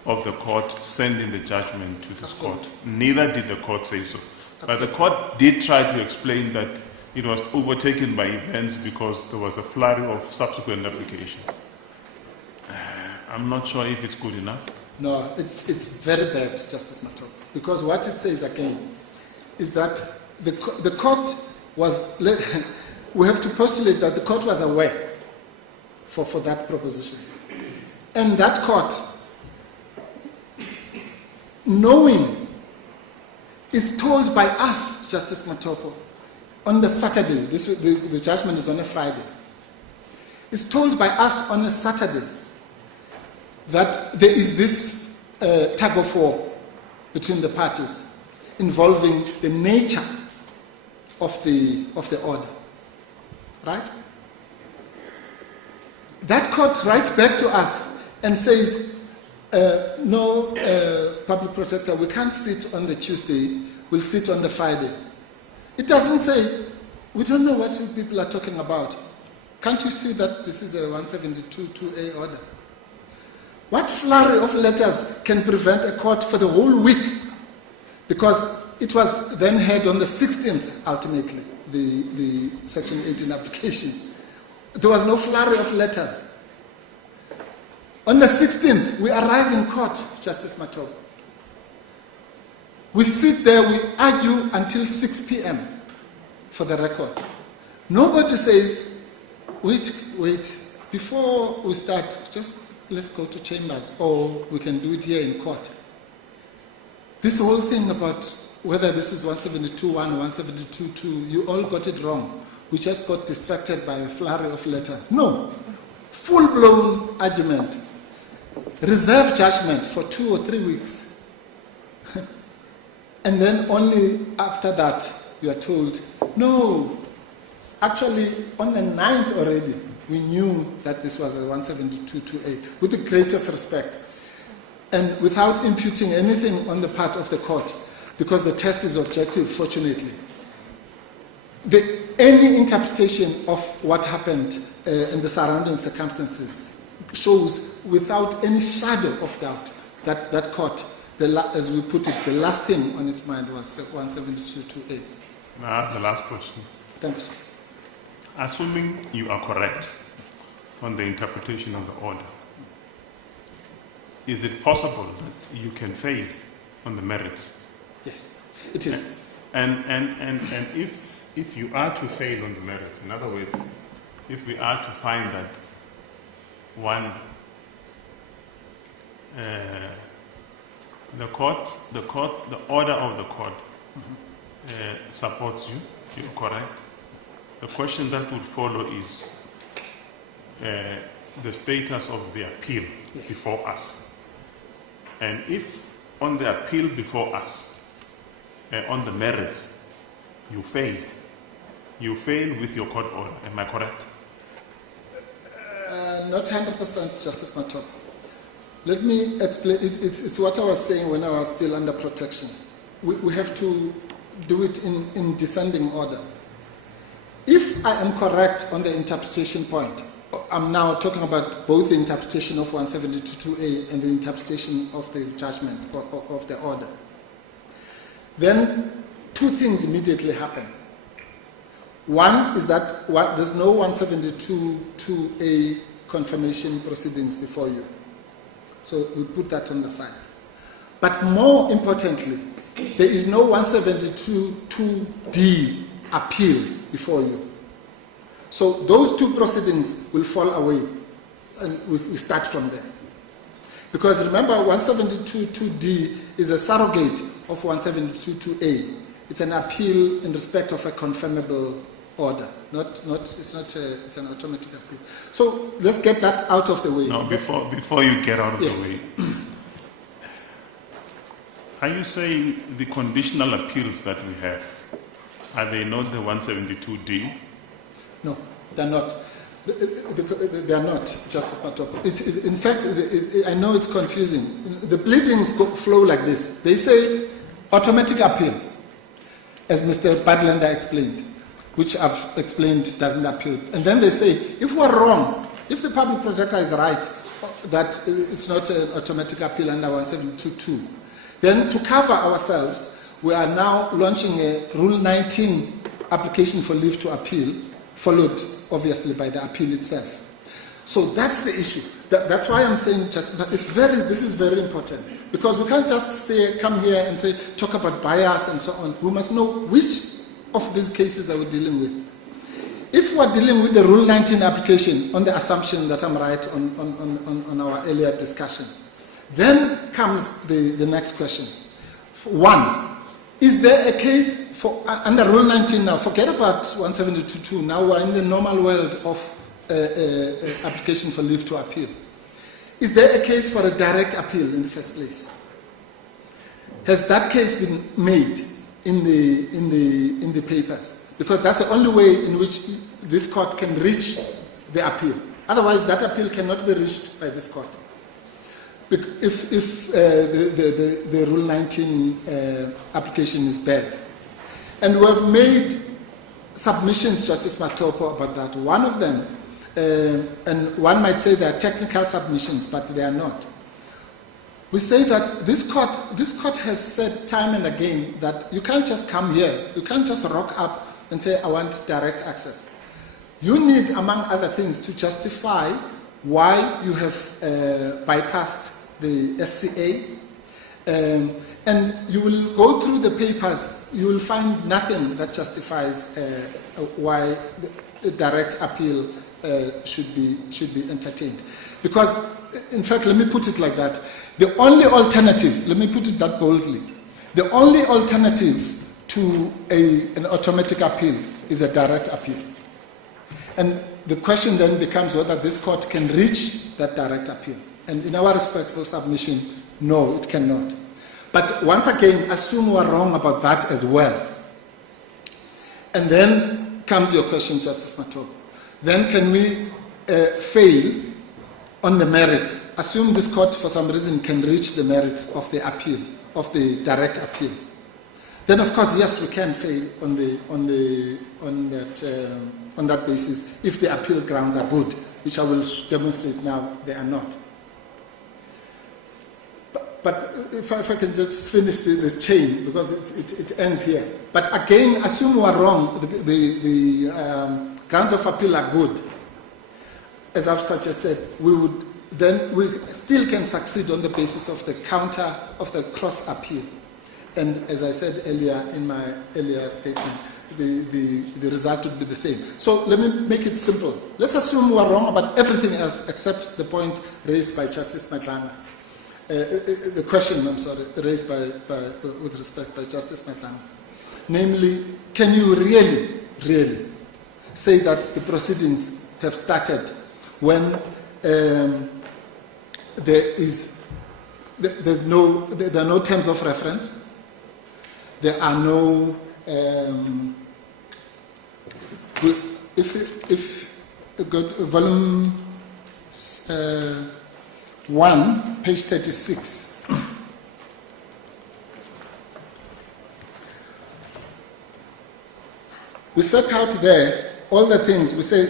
of the court sending the judgment to this court. Neither did the court say so. But the court did try to explain that it was overtaken by events because there was a flurry of subsequent applications. I'm not sure if it's good enough. No, it's very bad, Justice Matopo. Because what it says again is that the court was... We have to postulate that the court was aware for that proposition. And that court, knowing, is told by us, Justice Matopo, on the Saturday, the judgment is on a Friday, is told by us on a Saturday that there is this tug of war between the parties involving the nature of the order. Right? That court writes back to us and says, no, public protector, we can't sit on the Tuesday, we'll sit on the Friday. It doesn't say, we don't know what people are talking about. Can't you see that this is a 172.2a order? What flurry of letters can prevent a court for the whole week? Because it was then heard on the 16th, ultimately, the Section 18 application. There was no flurry of letters. On the 16th, we arrive in court, Justice Matopo. We sit there, we argue until 6 p.m. for the record. Nobody says, wait, before we start, just let's go to chambers, or we can do it here in court. This whole thing about whether this is 172.1 or 172.2, you all got it wrong. We just got distracted by a flurry of letters. No. Full-blown argument. Reserve judgment for 2 or 3 weeks. And then only after that, you are told, no, actually, on the 9th already, we knew that this was a 172.2a, with the greatest respect. And without imputing anything on the part of the court, because the test is objective, fortunately. Any interpretation of what happened in the surrounding circumstances shows without any shadow of doubt that that court, as we put it, the last thing on its mind was 172.2a. May I ask the last question? Thank you. Assuming you are correct on the interpretation of the order, is it possible that you can fail on the merits? Yes, it is. And if you are to fail on the merits, in other words, if we are to find that one, the order of the court supports you, you're correct. The question that would follow is the status of the appeal before us. And if on the appeal before us, on the merits, you fail with your court order. Am I correct? Not 100%, Justice Matop. Let me explain. It's what I was saying when I was still under protection. We have to do it in descending order. If I am correct on the interpretation point, I'm now talking about both the interpretation of 172.2a and the interpretation of the judgment of the order. Then two things immediately happen. One is that there's no 172.2a confirmation proceedings before you. So we put that on the side. But more importantly, there is no 172.2d appeal before you. So those two proceedings will fall away, and we start from there. Because remember, 172.2d is a surrogate of 172.2a. It's an appeal in respect of a confirmable order. It's an automatic appeal. So let's get that out of the way. No, before you get out of the way, are you saying the conditional appeals that we have, are they not the 172d? No, they're not. They are not, Justice Matop. In fact, I know it's confusing. The pleadings flow like this. They say automatic appeal, as Mr. Badlander explained, which I've explained doesn't appeal. And then they say, if we're wrong, if the public protector is right, that it's not an automatic appeal under 172.2, then to cover ourselves, we are now launching a Rule 19 application for leave to appeal, followed obviously by the appeal itself. So that's the issue. That's why I'm saying this is very important, because we can't just come here and talk about bias and so on. We must know which of these cases are we dealing with. If we're dealing with the Rule 19 application on the assumption that I'm right on our earlier discussion, then comes the next question. One, is there a case for under Rule 19 now? Forget about 172.2. Now we're in the normal world of application for leave to appeal. Is there a case for a direct appeal in the first place? Has that case been made in the papers? Because that's the only way in which this court can reach the appeal. Otherwise, that appeal cannot be reached by this court. If the Rule 19 application is bad. And we have made submissions, Justice Matopo, about that. One of them, and one might say they are technical submissions, but they are not. We say that this court has said time and again that you can't just come here, you can't just rock up and say, I want direct access. You need, among other things, to justify why you have bypassed the SCA, and you will go through the papers, you will find nothing that justifies why the direct appeal should be entertained. Because, in fact, let me put it like that, the only alternative, let me put it that boldly, the only alternative to an automatic appeal is a direct appeal. And the question then becomes whether this court can reach that direct appeal. And in our respectful submission, no, it cannot. But once again, assume we're wrong about that as well. And then comes your question, Justice Matopo. Then can we fail on the merits? Assume this court, for some reason, can reach the merits of the appeal, of the direct appeal. then of course, yes, we can fail on that basis if the appeal grounds are good, which I will demonstrate now they are not. But if I can just finish this chain, because it ends here. But again, assume we are wrong, the grounds of appeal are good, as I've suggested, we still can succeed on the basis of the counter of the cross appeal. And as I said earlier in my earlier statement, the result would be the same. So let me make it simple. Let's assume we are wrong about everything else except the point raised by Justice Mkhwebane. The question, raised with respect by Justice Mkhwebane. Namely, can you really say that the proceedings have started when there are no terms of reference, there are no if volume 1, page 36. We set out there all the things. We say,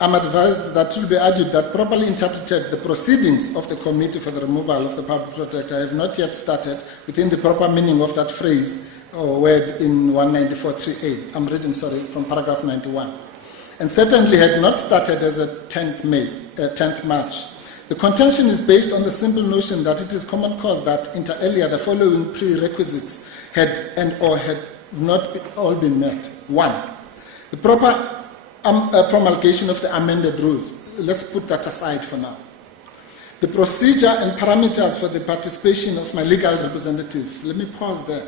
I'm advised that it will be argued that properly interpreted the proceedings of the Committee for the Removal of the Public Protector have not yet started within the proper meaning of that phrase or word in 194.3a. I'm reading, from paragraph 91. And certainly had not started as a 10th March. The contention is based on the simple notion that it is common cause that inter alia the following prerequisites had not all been met. 1. The proper promulgation of the amended rules. Let's put that aside for now. The procedure and parameters for the participation of my legal representatives. Let me pause there.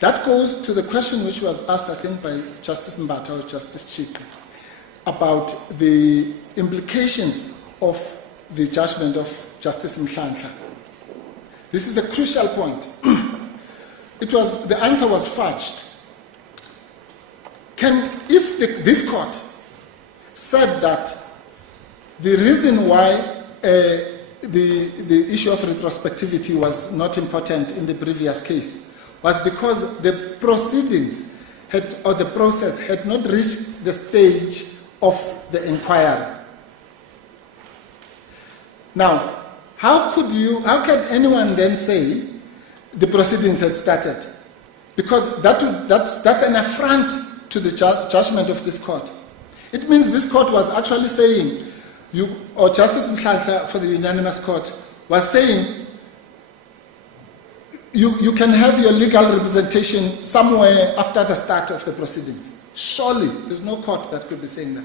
That goes to the question which was asked, I think, by Justice Mbata or Justice Chika about the implications of the judgment of Justice Mkhwebane. This is a crucial point. The answer was fudged. If this court said that the reason why the issue of retrospectivity was not important in the previous case was because the proceedings the process had not reached the stage of the inquiry. Now, how can anyone then say the proceedings had started? Because that's an affront to the judgment of this court. It means this court was actually saying, Justice Mkhwebane for the unanimous court was saying, you can have your legal representation somewhere after the start of the proceedings. Surely, there's no court that could be saying that.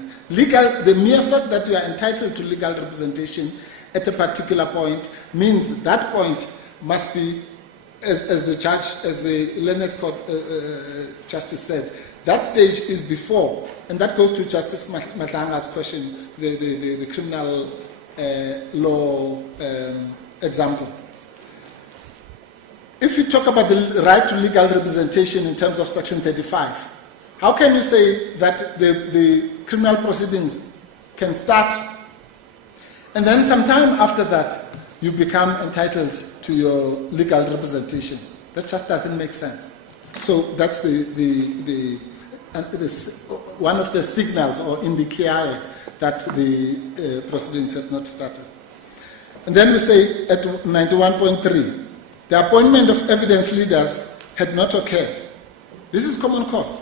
The mere fact that you are entitled to legal representation at a particular point means that point must be, as the Learned Court Justice said, that stage is before, and that goes to Justice Mahlanga's question, the criminal law example. If you talk about the right to legal representation in terms of Section 35, how can you say that the criminal proceedings can start and then sometime after that you become entitled to your legal representation? That just doesn't make sense. So that's one of the signals or indicia that the proceedings have not started. And then we say at 91.3, the appointment of evidence leaders had not occurred. This is common cause.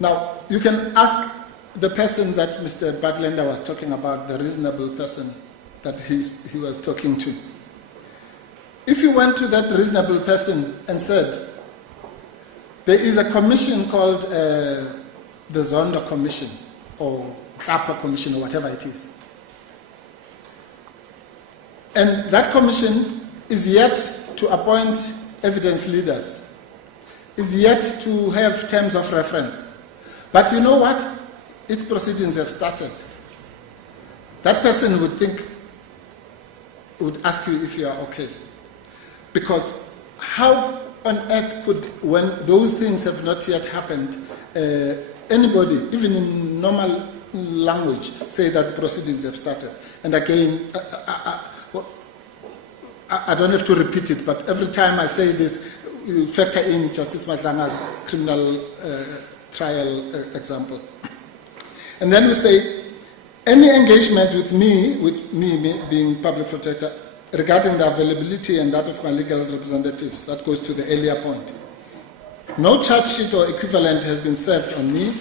Now, you can ask the person that Mr. Badlander was talking about, the reasonable person that he was talking to. If you went to that reasonable person and said, there is a commission called the Zondo Commission or Kapa Commission or whatever it is, and that commission is yet to appoint evidence leaders, is yet to have terms of reference. But you know what? Its proceedings have started. That person would ask you if you are okay. Because how on earth could, when those things have not yet happened, anybody, even in normal language, say that the proceedings have started? And again, I don't have to repeat it, but every time I say this, you factor in Justice Madlanga's criminal trial example. And then we say, any engagement with me being public protector, regarding the availability and that of my legal representatives, that goes to the earlier point. No charge sheet or equivalent has been served on me,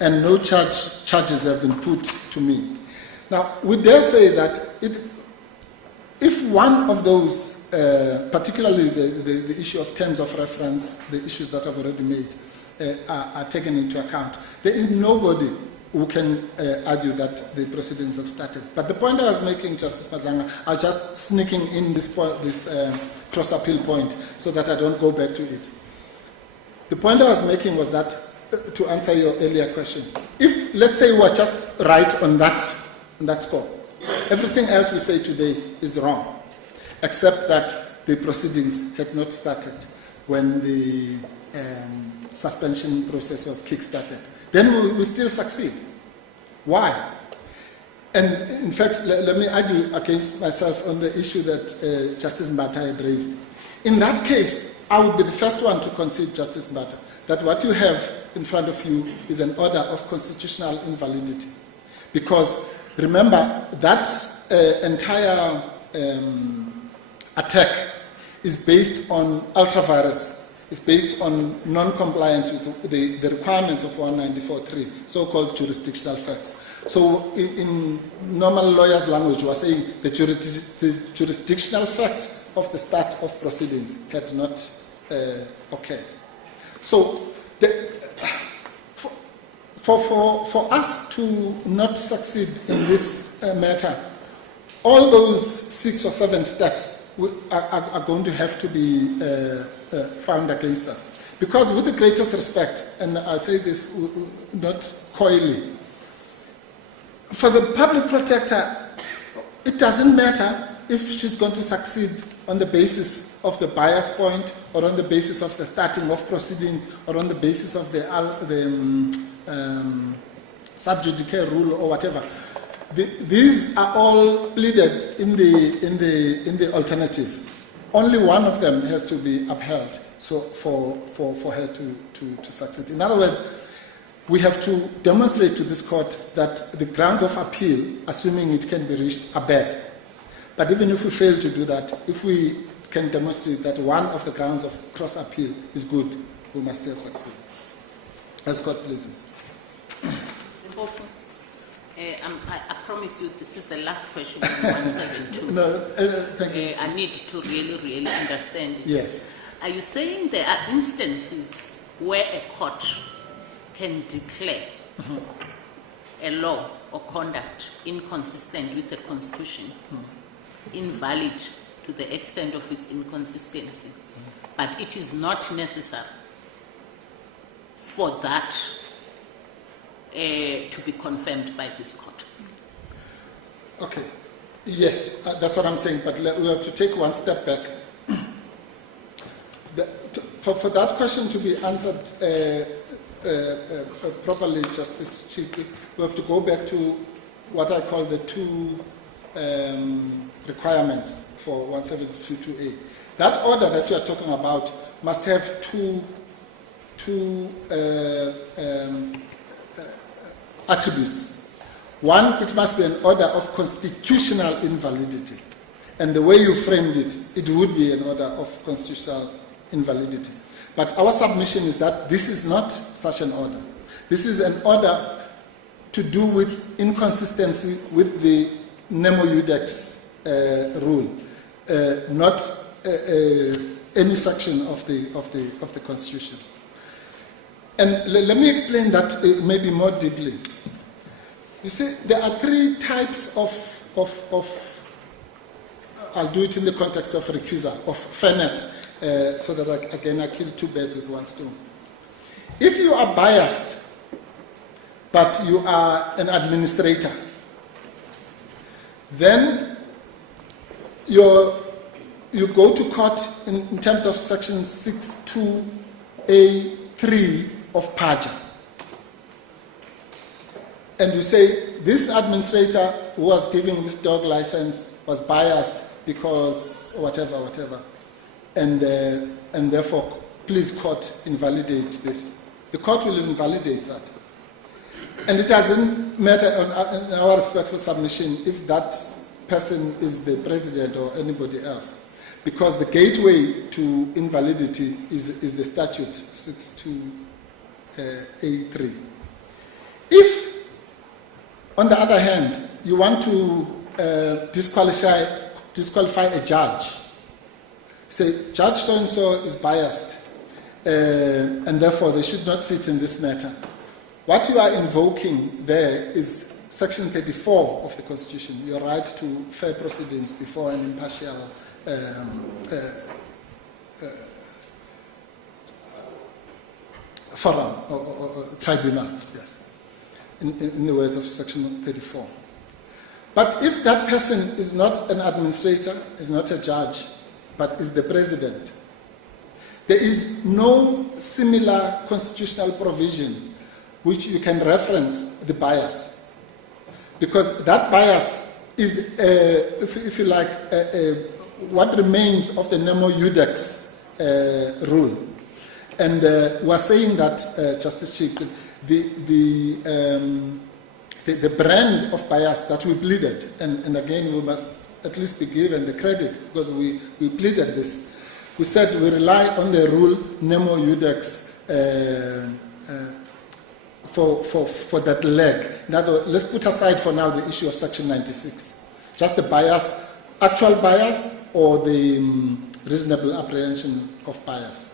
and no charges have been put to me. Now, we dare say that if one of those, particularly the issue of terms of reference, the issues that I've already made, are taken into account, there is nobody who can argue that the proceedings have started. But the point I was making, Justice Madlanga, I was just sneaking in this cross-appeal point so that I don't go back to it. The point I was making was that, to answer your earlier question, if, let's say, we are just right on that score, everything else we say today is wrong, except that the proceedings had not started when the suspension process was kick-started. Then we still succeed. Why? And in fact, let me argue against myself on the issue that Justice Mbata had raised. In that case, I would be the first one to concede, Justice Mbata, that what you have in front of you is an order of constitutional invalidity. Because remember, that entire attack is based on ultra-virus. It's based on non-compliance with the requirements of 194.3, so-called jurisdictional facts. So in normal lawyers' language, we are saying the jurisdictional fact of the start of proceedings had not occurred. So for us to not succeed in this matter, all those 6 or 7 steps are going to have to be found against us. Because with the greatest respect, and I say this not coyly, for the public protector, it doesn't matter if she's going to succeed on the basis of the bias point, or on the basis of the starting of proceedings, or on the basis of the sub judice rule or whatever. These are all pleaded in the alternative. Only one of them has to be upheld, so for her to succeed. In other words, we have to demonstrate to this court that the grounds of appeal, assuming it can be reached, are bad. But even if we fail to do that, if we can demonstrate that one of the grounds of cross appeal is good, we must still succeed. As court pleases. I promise you this is the last question on 172. No, thank you. I need to really understand it. Yes. Are you saying there are instances where a court can declare a law or conduct inconsistent with the Constitution, invalid to the extent of its inconsistency, but it is not necessary for that to be confirmed by this court? Okay. Yes, that's what I'm saying, but we have to take one step back. For that question to be answered properly, Justice Chiki, we have to go back to what I call the 2 requirements for 172.2a. That order that you are talking about must have two attributes. One, it must be an order of constitutional invalidity. And the way you framed it, it would be an order of constitutional invalidity. But our submission is that this is not such an order. This is an order to do with inconsistency with the Nemo Iudex rule, not any section of the Constitution. And let me explain that maybe more deeply. You see, there are 3 types of I'll do it in the context of recusal, of fairness, so that I kill 2 birds with 1 stone. If you are biased, but you are an administrator, then you go to court in terms of section 62A3 of PAJA. And you say, this administrator who was giving this dog license was biased because whatever, and therefore, please, court, invalidate this. The court will invalidate that. And it doesn't matter in our respectful submission if that person is the president or anybody else, because the gateway to invalidity is the statute 62A3. If, on the other hand, you want to disqualify a judge, say Judge so-and-so is biased, and therefore they should not sit in this matter. What you are invoking there is Section 34 of the Constitution, your right to fair proceedings before an impartial forum or tribunal, yes, in the words of Section 34. But if that person is not an administrator, is not a judge, but is the president, there is no similar constitutional provision which you can reference the bias. Because that bias is, if you like, what remains of the Nemo Iudex rule. And we are saying that, Justice Chief, the brand of bias that we pleaded, and again we must at least be given the credit because we pleaded this. We said we rely on the rule Nemo Iudex for that leg. In other words, let's put aside for now the issue of Section 96. Just the bias, actual bias, or the reasonable apprehension of bias.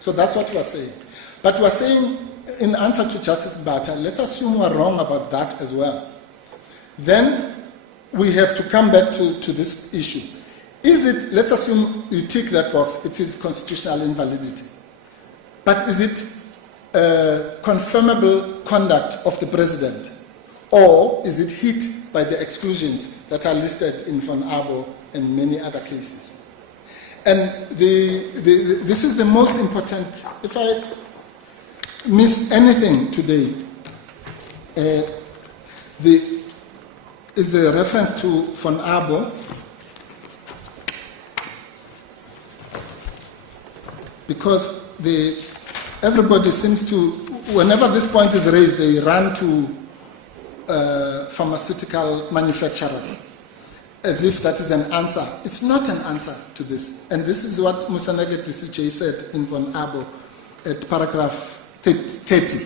So that's what we're saying. But we're saying, in answer to Justice Bata, let's assume we're wrong about that as well. Then we have to come back to this issue. Is it, let's assume you tick that box, it is constitutional invalidity. But is it confirmable conduct of the president? Or is it hit by the exclusions that are listed in Von Abo and many other cases? And this is the most important. If I miss anything today, is the reference to Von Abo, because everybody seems to, whenever this point is raised, they run to pharmaceutical manufacturers as if that is an answer. It's not an answer to this. And this is what Musanege DCJ said in Von Abo at paragraph 30.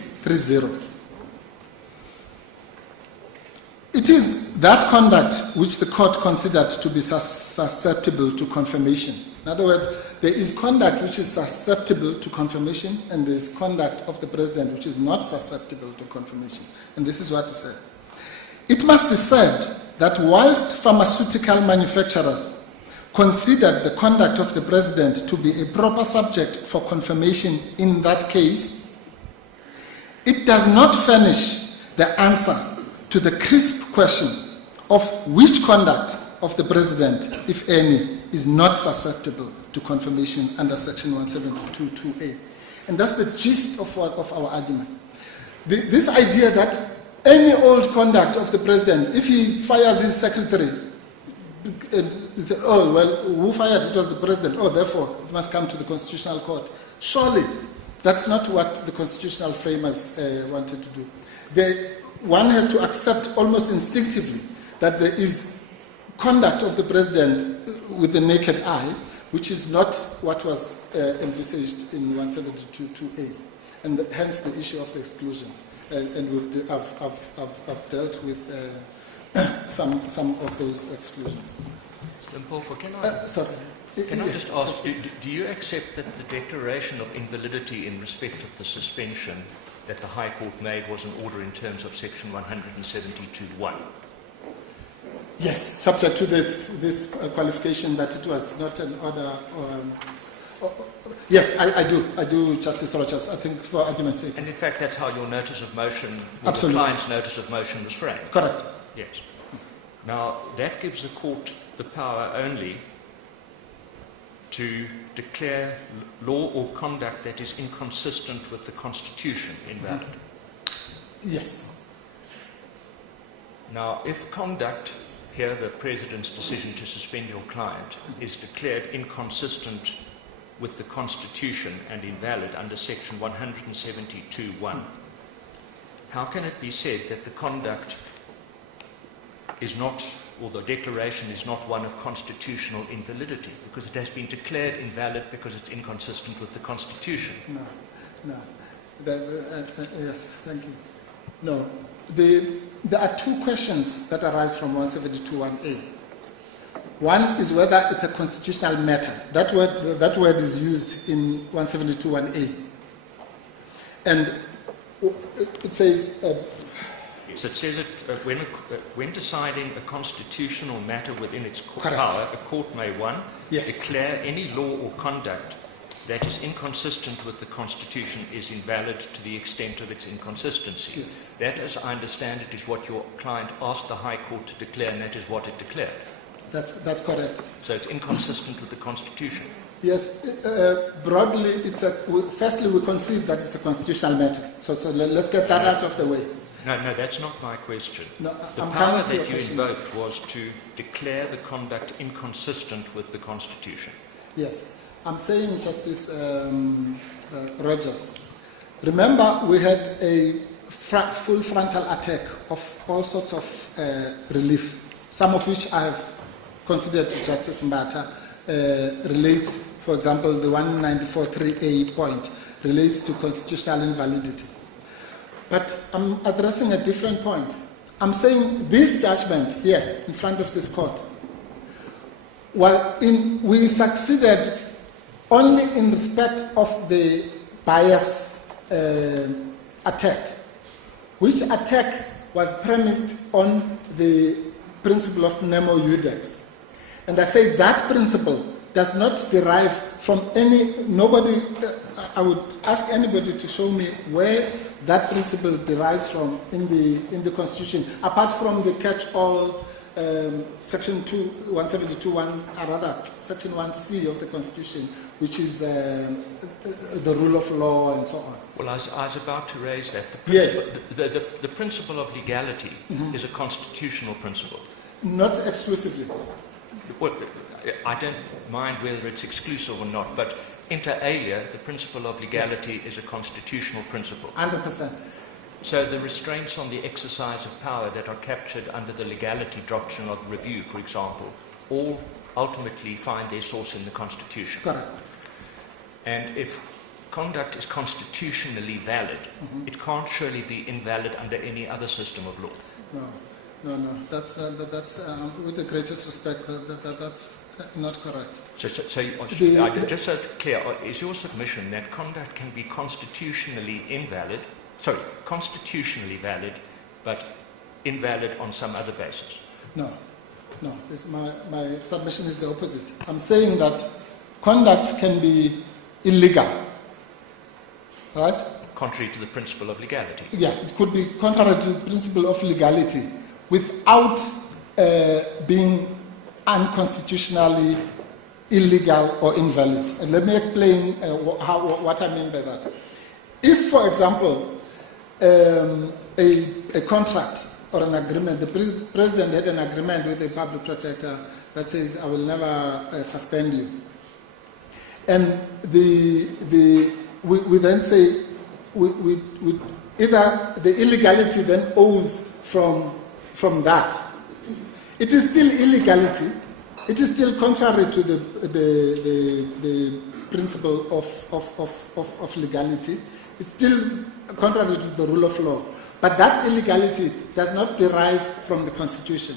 It is that conduct which the court considered to be susceptible to confirmation. In other words, there is conduct which is susceptible to confirmation, and there is conduct of the president which is not susceptible to confirmation. And this is what he said. It must be said that whilst pharmaceutical manufacturers considered the conduct of the president to be a proper subject for confirmation in that case, it does not furnish the answer to the crisp question of which conduct of the president, if any, is not susceptible to confirmation under Section 172(2)A. And that's the gist of our argument. This idea that any old conduct of the president, if he fires his secretary, he said, oh, well, who fired? It was the president. Oh, therefore, it must come to the Constitutional Court. Surely, that's not what the constitutional framers wanted to do. One has to accept almost instinctively that there is conduct of the president with the naked eye, which is not what was envisaged in 172(2)A, and hence the issue of the exclusions. And I've dealt with some of those exclusions. Mpofo, can I yes, just ask, do you accept that the declaration of invalidity in respect of the suspension that the High Court made was an order in terms of Section 172(1)? Yes, subject to this qualification that it was not an order. Yes, I do, Justice Rogers, I think for argument's sake. And in fact, that's how your notice of motion, Absolutely. the client's notice of motion was framed. Correct. Yes. Now, that gives the court the power only to declare law or conduct that is inconsistent with the Constitution invalid. Yes. Now, if conduct here the President's decision to suspend your client is declared inconsistent with the Constitution and invalid under Section 172(1). How can it be said that the conduct is not, or the declaration is not one of constitutional invalidity? Because it has been declared invalid because it's inconsistent with the Constitution. No. Yes, thank you. No. There are two questions that arise from 172(1)A. One is whether it's a constitutional matter. That word is used in 172(1)A. And it says... Yes, it says when deciding a constitutional matter within its Correct. power, a court may, one, Yes. declare any law or conduct that is inconsistent with the Constitution is invalid to the extent of its inconsistency. Yes. That, as I understand it, is what your client asked the High Court to declare, and that is what it declared. That's correct. So it's inconsistent with the Constitution. Yes, broadly, firstly, we concede that it's a constitutional matter. So let's get that out of the way. No, that's not my question. No, the I'm power coming to your that you question. invoked was to declare the conduct inconsistent with the Constitution. Yes, I'm saying, Justice Rogers, remember we had a full frontal attack of all sorts of relief, some of which I have considered to Justice Mbata relates, for example, the 194.3a point relates to constitutional invalidity. But I'm addressing a different point. I'm saying this judgment here in front of this court, we succeeded only in respect of the bias attack, which attack was premised on the principle of nemo iudex. And I say that principle does not derive from nobody, I would ask anybody to show me where that principle derives from in the Constitution, apart from the catch-all Section 172(1), Section 1C of the Constitution, which is the rule of law and so on. Well, I was about to raise that. The principle of legality is a constitutional principle. Not exclusively. Well, I don't mind whether it's exclusive or not, but inter alia, the principle of legality is a constitutional principle. 100%. So the restraints on the exercise of power that are captured under the legality doctrine of review, for example, all ultimately find their source in the Constitution. Correct. And if conduct is constitutionally valid, it can't surely be invalid under any other system of law. No. That's with the greatest respect, that's not correct. So just so it's clear, is your submission that conduct can be constitutionally valid, but invalid on some other basis? No. My submission is the opposite. I'm saying that conduct can be illegal, right? Contrary to the principle of legality. Yeah, it could be contrary to the principle of legality without being unconstitutionally illegal or invalid. And let me explain what I mean by that. If, for example, a contract or an agreement, the president had an agreement with a public protector that says, I will never suspend you. And we then say, either the illegality then owes from that. It is still illegality. It is still contrary to the principle of legality. It's still contrary to the rule of law. But that illegality does not derive from the Constitution,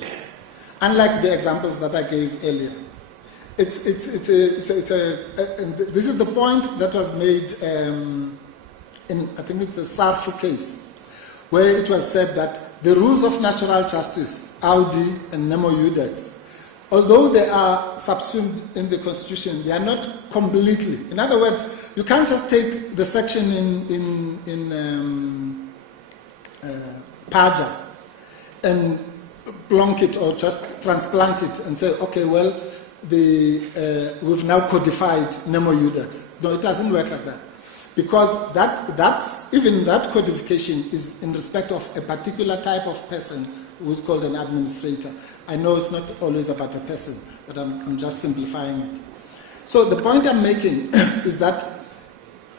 unlike the examples that I gave earlier. And this is the point that was made in, I think it's the Sarfu case, where it was said that the rules of natural justice, Audi and nemo iudex, although they are subsumed in the Constitution, they are not completely. In other words, you can't just take the section in Paja and plonk it or just transplant it and say, okay, well, we've now codified nemo iudex. No, it doesn't work like that. Because even that codification is in respect of a particular type of person who's called an administrator. I know it's not always about a person, but I'm just simplifying it. So the point I'm making is that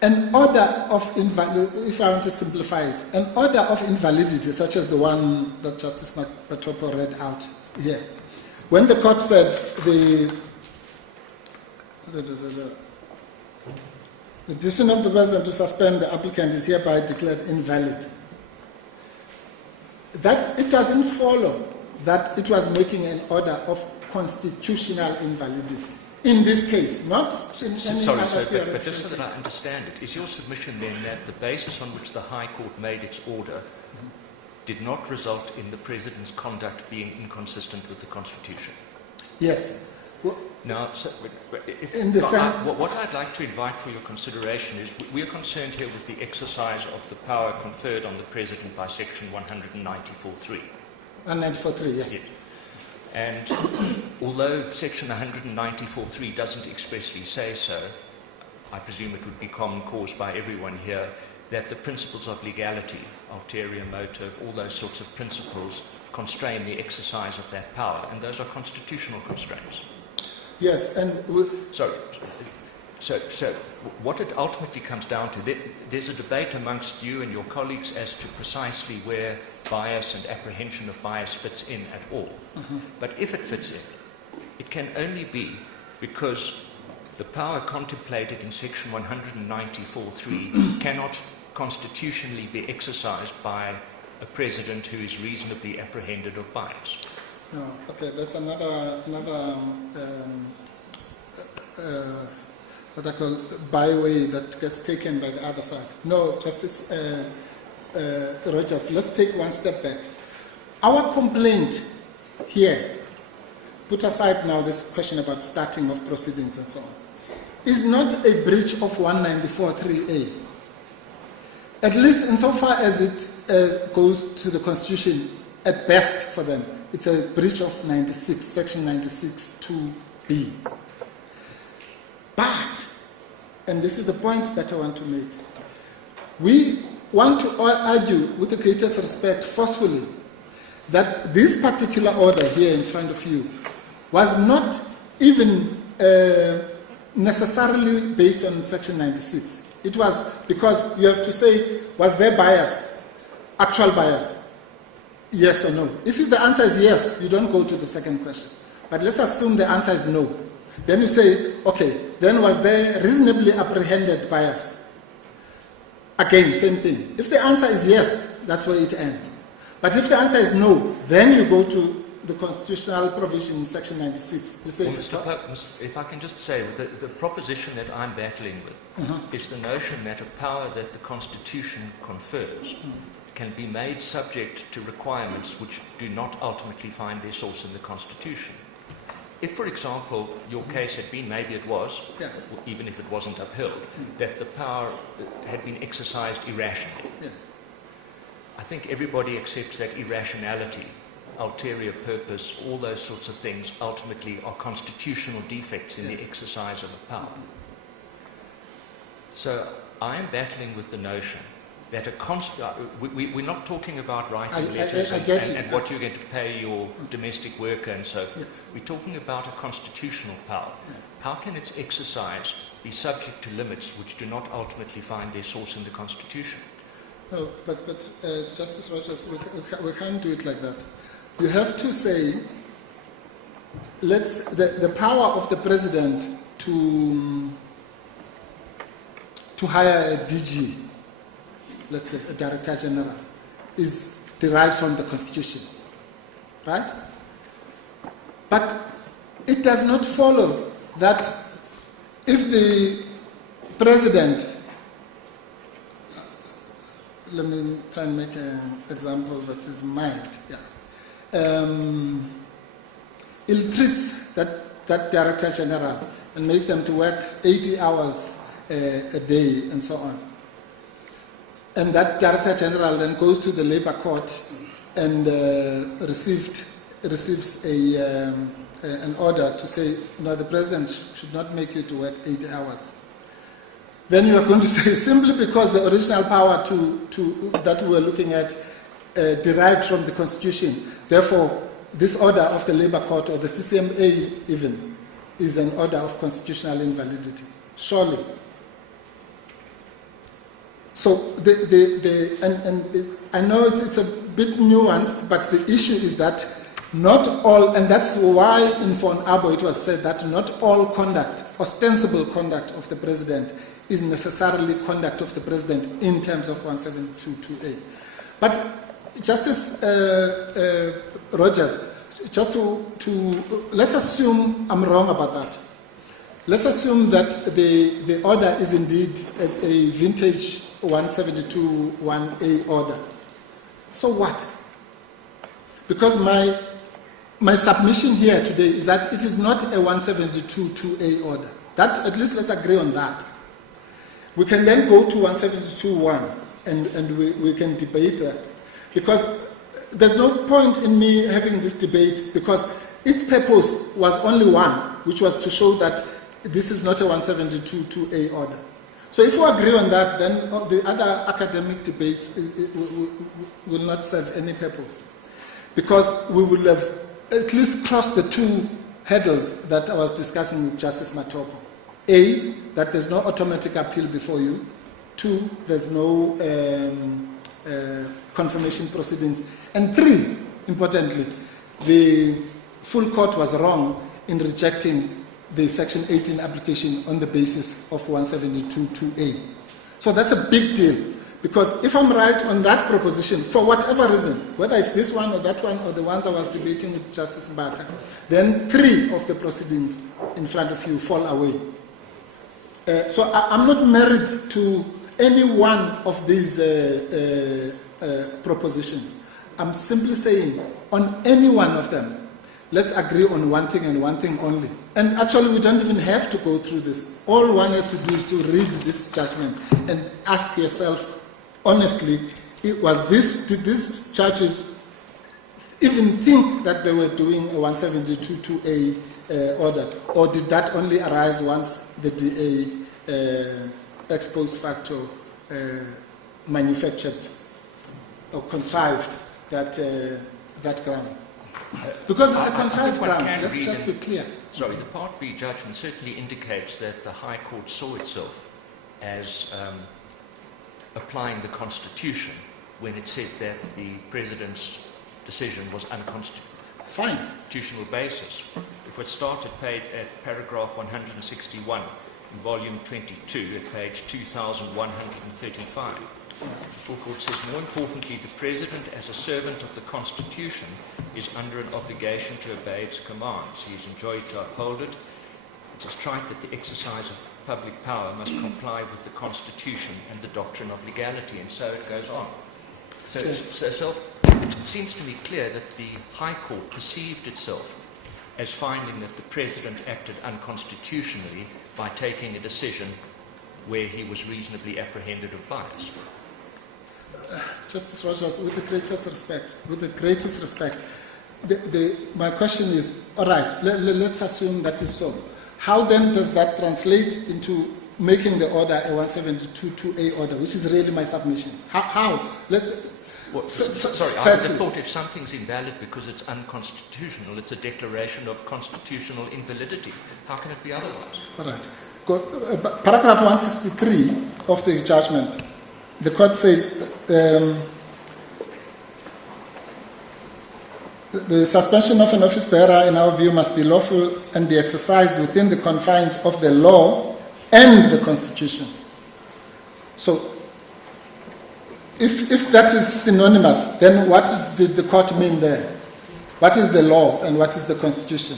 an order of invalidity, if I want to simplify it, an order of invalidity, such as the one that Justice Matopo read out here, when the court said the decision of the President to suspend the applicant is hereby declared invalid, that it doesn't follow that it was making an order of constitutional invalidity. In this case, not in any Sorry, other sir, theoretical but just so that I case. understand it, is your submission then that the basis on which the High Court made its order did not result in the President's conduct being inconsistent with the Constitution? Yes. Well, now, so, in the sense... what I'd like to invite for your consideration is we are concerned here with the exercise of the power conferred on the President by Section 194.3. 194.3, yes. Yeah. And although Section 194.3 doesn't expressly say so, I presume it would be common cause by everyone here that the principles of legality, ulterior motive, all those sorts of principles constrain the exercise of that power, and those are constitutional constraints. Yes, and... So what it ultimately comes down to, there's a debate amongst you and your colleagues as to precisely where bias and apprehension of bias fits in at all. Mhm. But if it fits in, it can only be because the power contemplated in Section 194.3 cannot constitutionally be exercised by a President who is reasonably apprehended of bias. No, okay, that's another what I call byway that gets taken by the other side. No, Justice Rogers, let's take one step back. Our complaint here, put aside now this question about starting of proceedings and so on, is not a breach of 194.3a. At least insofar as it goes to the Constitution, at best for them, it's a breach of 96, Section 96.2b. But, and this is the point that I want to make, we want to argue with the greatest respect forcefully that this particular order here in front of you was not even necessarily based on Section 96. It was because you have to say, was there bias, actual bias? Yes or no? If the answer is yes, you don't go to the second question. But let's assume the answer is no. Then you say, okay, then was there reasonably apprehended bias? Again, same thing. If the answer is yes, that's where it ends. But if the answer is no, then you go to the constitutional provision in Section 96. You say, well, Mr. Pope, if I can just say, the proposition that I'm battling with is the notion that a power that the Constitution confers can be made subject to requirements which do not ultimately find their source in the Constitution. If, for example, your case had been, maybe it was, even if it wasn't upheld, that the power had been exercised irrationally, I think everybody accepts that irrationality, ulterior purpose, all those sorts of things ultimately are constitutional defects in the exercise of a power. So I am battling with the notion that we're not talking about writing letters and what you're going to pay your domestic worker and so forth. We're talking about a constitutional power. How can its exercise be subject to limits which do not ultimately find their source in the Constitution? No, but Justice Rogers, we can't do it like that. You have to say, the power of the President to hire a DG, let's say a Director General, is derived from the Constitution, right? But it does not follow that if the President, let me try and make an example that is mild, ill-treats that Director General and makes them to work 80 hours a day and so on. And that Director General then goes to the Labour Court and receives an order to say, no, the President should not make you to work 80 hours. Then you are going to say, simply because the original power that we were looking at derived from the Constitution. Therefore, this order of the Labour Court or the CCMA even is an order of constitutional invalidity. Surely. So, I know it's a bit nuanced, but the issue is that not all, and that's why in Von Abo it was said that not all conduct, ostensible conduct of the president is necessarily conduct of the president in terms of 172(2)(a. But Justice Rogers, just to let's assume I'm wrong about that. Let's assume that the order is indeed a vintage 172(1)(a) order. So what? Because my submission here today is that it is not a 172(2)(a) order. That, at least let's agree on that. We can then go to 172(1) and we can debate that. Because there's no point in me having this debate because its purpose was only one, which was to show that this is not a 172(2)(a) order. So if we agree on that, then the other academic debates will not serve any purpose. Because we will have at least crossed the two hurdles that I was discussing with Justice Matopo. A, that there's no automatic appeal before you. Two, there's no confirmation proceedings. And three, importantly, the full court was wrong in rejecting the Section 18 application on the basis of 172(2)(a. So that's a big deal. Because if I'm right on that proposition, for whatever reason, whether it's this one or that one or the ones I was debating with Justice Mbata, then three of the proceedings in front of you fall away. So I'm not married to any one of these propositions. I'm simply saying on any one of them, let's agree on one thing and one thing only. And actually, we don't even have to go through this. All one has to do is to read this judgment and ask yourself, honestly, did these judges even think that they were doing a 172(2)(a) order, or did that only arise once the DA ex post facto manufactured or contrived that ground? Because it's a contrived ground, let's just be clear. Sorry, the Part B judgment certainly indicates that the High Court saw itself as applying the Constitution when it said that the President's decision was unconstitutional basis. If we start at paragraph 161 in volume 22 at page 2135, the full court says, more importantly, the President, as a servant of the Constitution, is under an obligation to obey its commands. He is enjoined to uphold it. It is trite that the exercise of public power must comply with the Constitution and the doctrine of legality, and so it goes on. So it seems to me clear that the High Court perceived itself as finding that the President acted unconstitutionally by taking a decision where he was reasonably apprehended of bias. Justice Rogers, with the greatest respect, my question is, all right, let's assume that is so. How then does that translate into making the order a 172(2)(a) order, which is really my submission? How? Sorry, I would have thought if something's invalid because it's unconstitutional, it's a declaration of constitutional invalidity. How can it be otherwise? All right. Paragraph 163 of the judgment, the court says the suspension of an office bearer, in our view, must be lawful and be exercised within the confines of the law and the Constitution. So, if that is synonymous, then what did the court mean there? What is the law and what is the Constitution?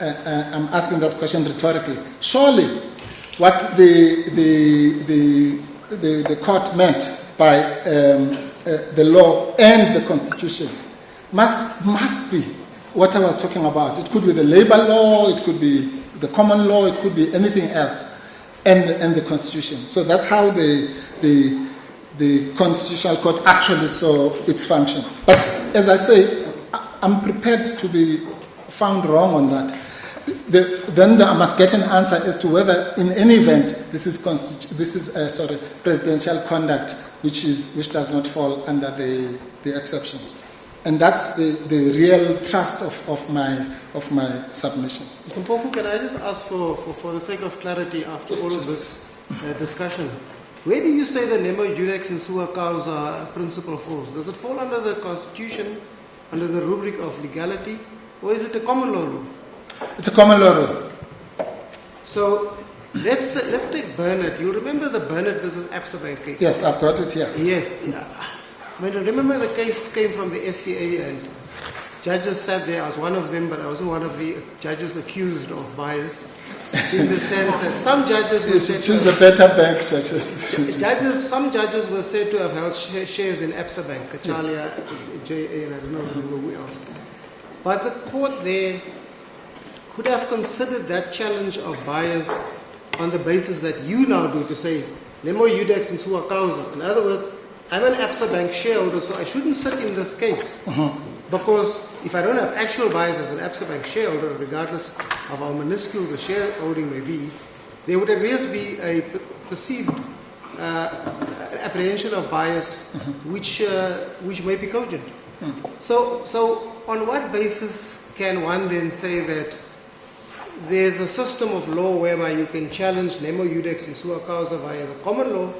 I'm asking that question rhetorically. Surely, what the court meant by the law and the Constitution must be what I was talking about. It could be the labor law, it could be the common law, it could be anything else, and the Constitution. So that's how the Constitutional Court actually saw its function. But as I say, I'm prepared to be found wrong on that. Then I must get an answer as to whether, in any event, this is presidential conduct which does not fall under the exceptions. And that's the real thrust of my submission. Mr. Mpofu, can I just ask for the sake of clarity after all of this discussion, where do you say the nemo judex in sua causa principle falls? Does it fall under the Constitution, under the rubric of legality, or is it a common law rule? It's a common law rule. So let's take Burnett. You remember the Burnett versus Absa Bank case? Yes, I've got it here. Yes. Yeah. I mean, remember the case came from the SCA and judges sat there. I was one of them, but I wasn't one of the judges accused of bias, in the sense that some judges were said choose a better bank, judges. Some judges were said to have held shares in Absa Bank, Kachalia, JA, and I don't remember who else. But the court there could have considered that challenge of bias on the basis that you now do, to say, nemo judex in sua causa. In other words, I'm an Absa Bank shareholder, so I shouldn't sit in this case. Because if I don't have actual bias as an Absa Bank shareholder, regardless of how minuscule the shareholding may be, there would at least be a perceived apprehension of bias which may be cogent. So on what basis can one then say that there's a system of law whereby you can challenge nemo judex in sua causa via the common law,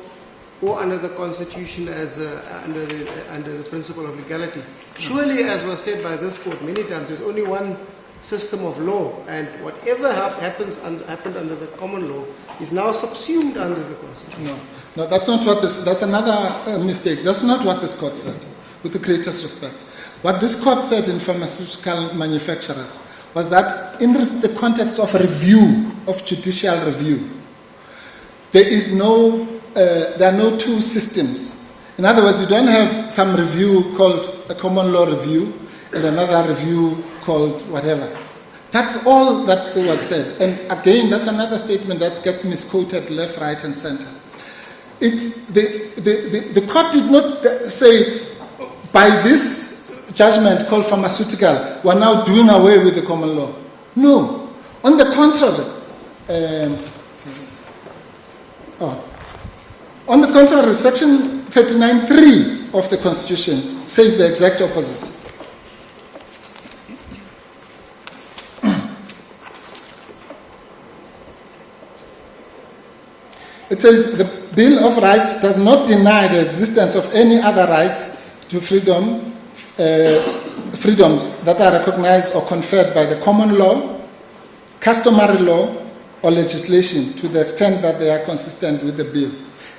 or under the Constitution as under the principle of legality? Surely, as was said by this court many times, there's only one system of law, and whatever happened under the common law is now subsumed under the Constitution. No, that's not what this. That's another mistake. That's not what this court said. With the greatest respect, what this court said in pharmaceutical manufacturers was that in the context of review, of judicial review, there are no two systems. In other words, you don't have some review called a common law review and another review called whatever. That's all that was said. And again, that's another statement that gets misquoted left, right, and center. The court did not say, by this judgment called pharmaceutical, we're now doing away with the common law. No. On the contrary, on the contrary, Section 39(3) of the Constitution says the exact opposite. It says the Bill of Rights does not deny the existence of any other rights to freedoms that are recognized or conferred by the common law, customary law, or legislation to the extent that they are consistent with the bill.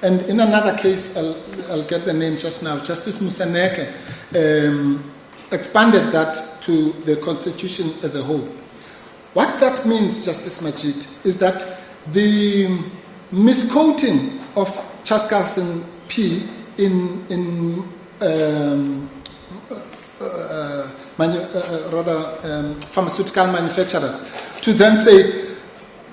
And in another case, I'll get the name just now, Justice Musaneke expanded that to the Constitution as a whole. What that means, Justice Majid, is that the misquoting of Chaskalson P in pharmaceutical manufacturers to then say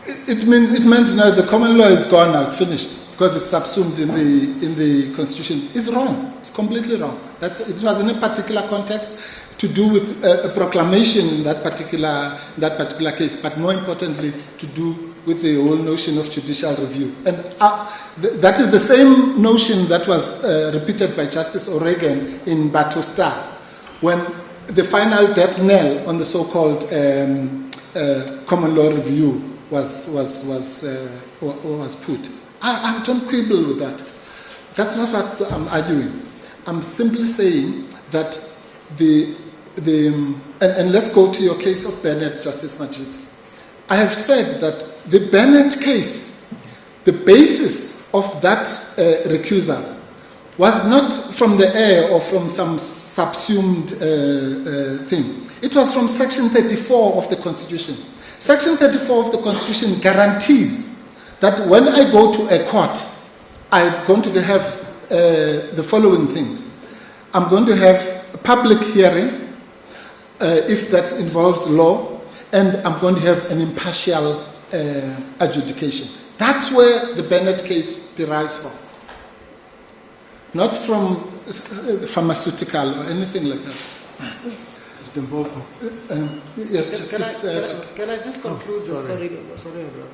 it meant the common law is gone now, it's finished because it's subsumed in the Constitution is wrong. It's completely wrong. It was in a particular context to do with a proclamation in that particular case, but more importantly to do with the whole notion of judicial review. And that is the same notion that was repeated by Justice O'Regan in Batostar, when the final death knell on the so-called common law review was put. I don't quibble with that. That's not what I'm arguing. I'm simply saying that and let's go to your case of Bennett, Justice Majid. I have said that the Bennett case, the basis of that recusal was not from the air or from some subsumed thing. It was from Section 34 of the Constitution. Section 34 of the Constitution guarantees that when I go to a court, I'm going to have the following things. I'm going to have a public hearing, if that involves law, and I'm going to have an impartial adjudication. That's where the Bennett case derives from. Not from pharmaceutical or anything like that. Mr. Mpofu. Yes, can I just conclude this? Sorry, brother.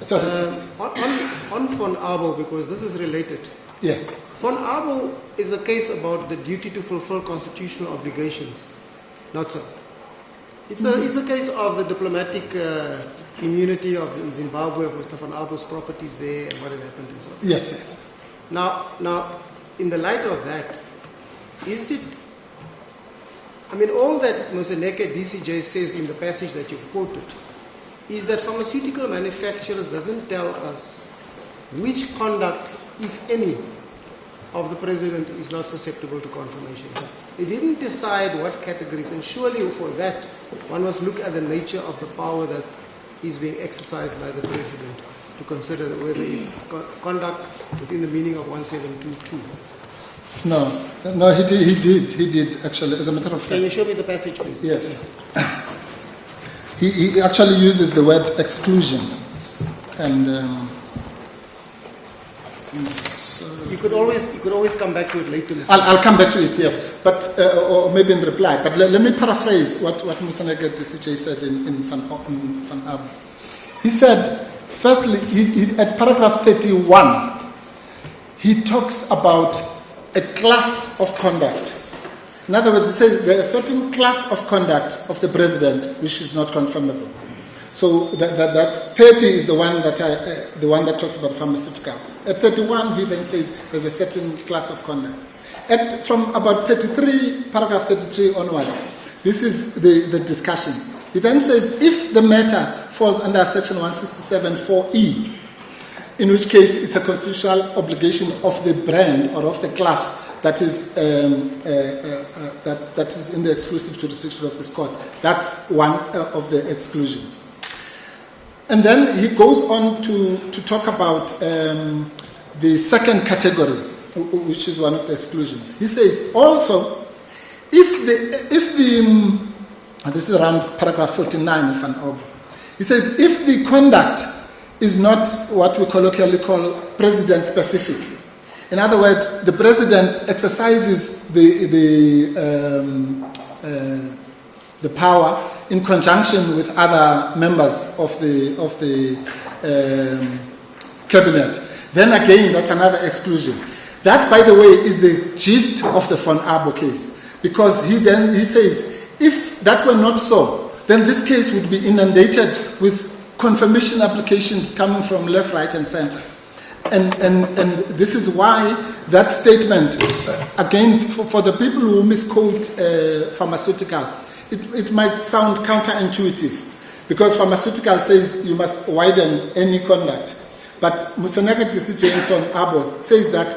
Sorry, Justice. On von Abo, because this is related. Yes. Von Abo is a case about the duty to fulfill constitutional obligations. Not so. It's a case of the diplomatic immunity of Zimbabwe, of Mr. Van Abo's properties there, and what had happened and so on. Yes, yes. Now, in the light of that, is it, I mean, all that Moseneke DCJ says in the passage that you've quoted is that pharmaceutical manufacturers doesn't tell us which conduct, if any, of the president is not susceptible to confirmation. They didn't decide what categories, and surely for that, one must look at the nature of the power that is being exercised by the president to consider whether it's conduct within the meaning of 1722. No, he did actually, as a matter of fact. Can you show me the passage, please? Yes. He actually uses the word exclusion, and you could always come back to it later. I'll come back to it, yes, but or maybe in reply. But let me paraphrase what Moseneke DCJ said in Van Ab. He said, firstly, at paragraph 31, he talks about a class of conduct. In other words, he says there is a certain class of conduct of the president which is not confirmable. So that 30 is the one that talks about pharmaceutical. At 31, he then says there's a certain class of conduct. From about 33, paragraph 33 onwards, this is the discussion. He then says if the matter falls under section 167(4)(e), in which case it's a constitutional obligation of the brand or of the class that is that is in the exclusive jurisdiction of this court. That's one of the exclusions. And then he goes on to talk about the second category, which is one of the exclusions. He says also, if the and this is around paragraph 49 of Van Ob, he says if the conduct is not what we colloquially call president specific. In other words, the president exercises the power in conjunction with other members of the cabinet. Then again, that's another exclusion. That, by the way, is the gist of the Van Abo case, because he says if that were not so, then this case would be inundated with confirmation applications coming from left, right, and center. And this is why that statement, again, for the people who misquote pharmaceutical, it might sound counterintuitive, because pharmaceutical says you must widen any conduct. But Moseneke DCJ from Abo says that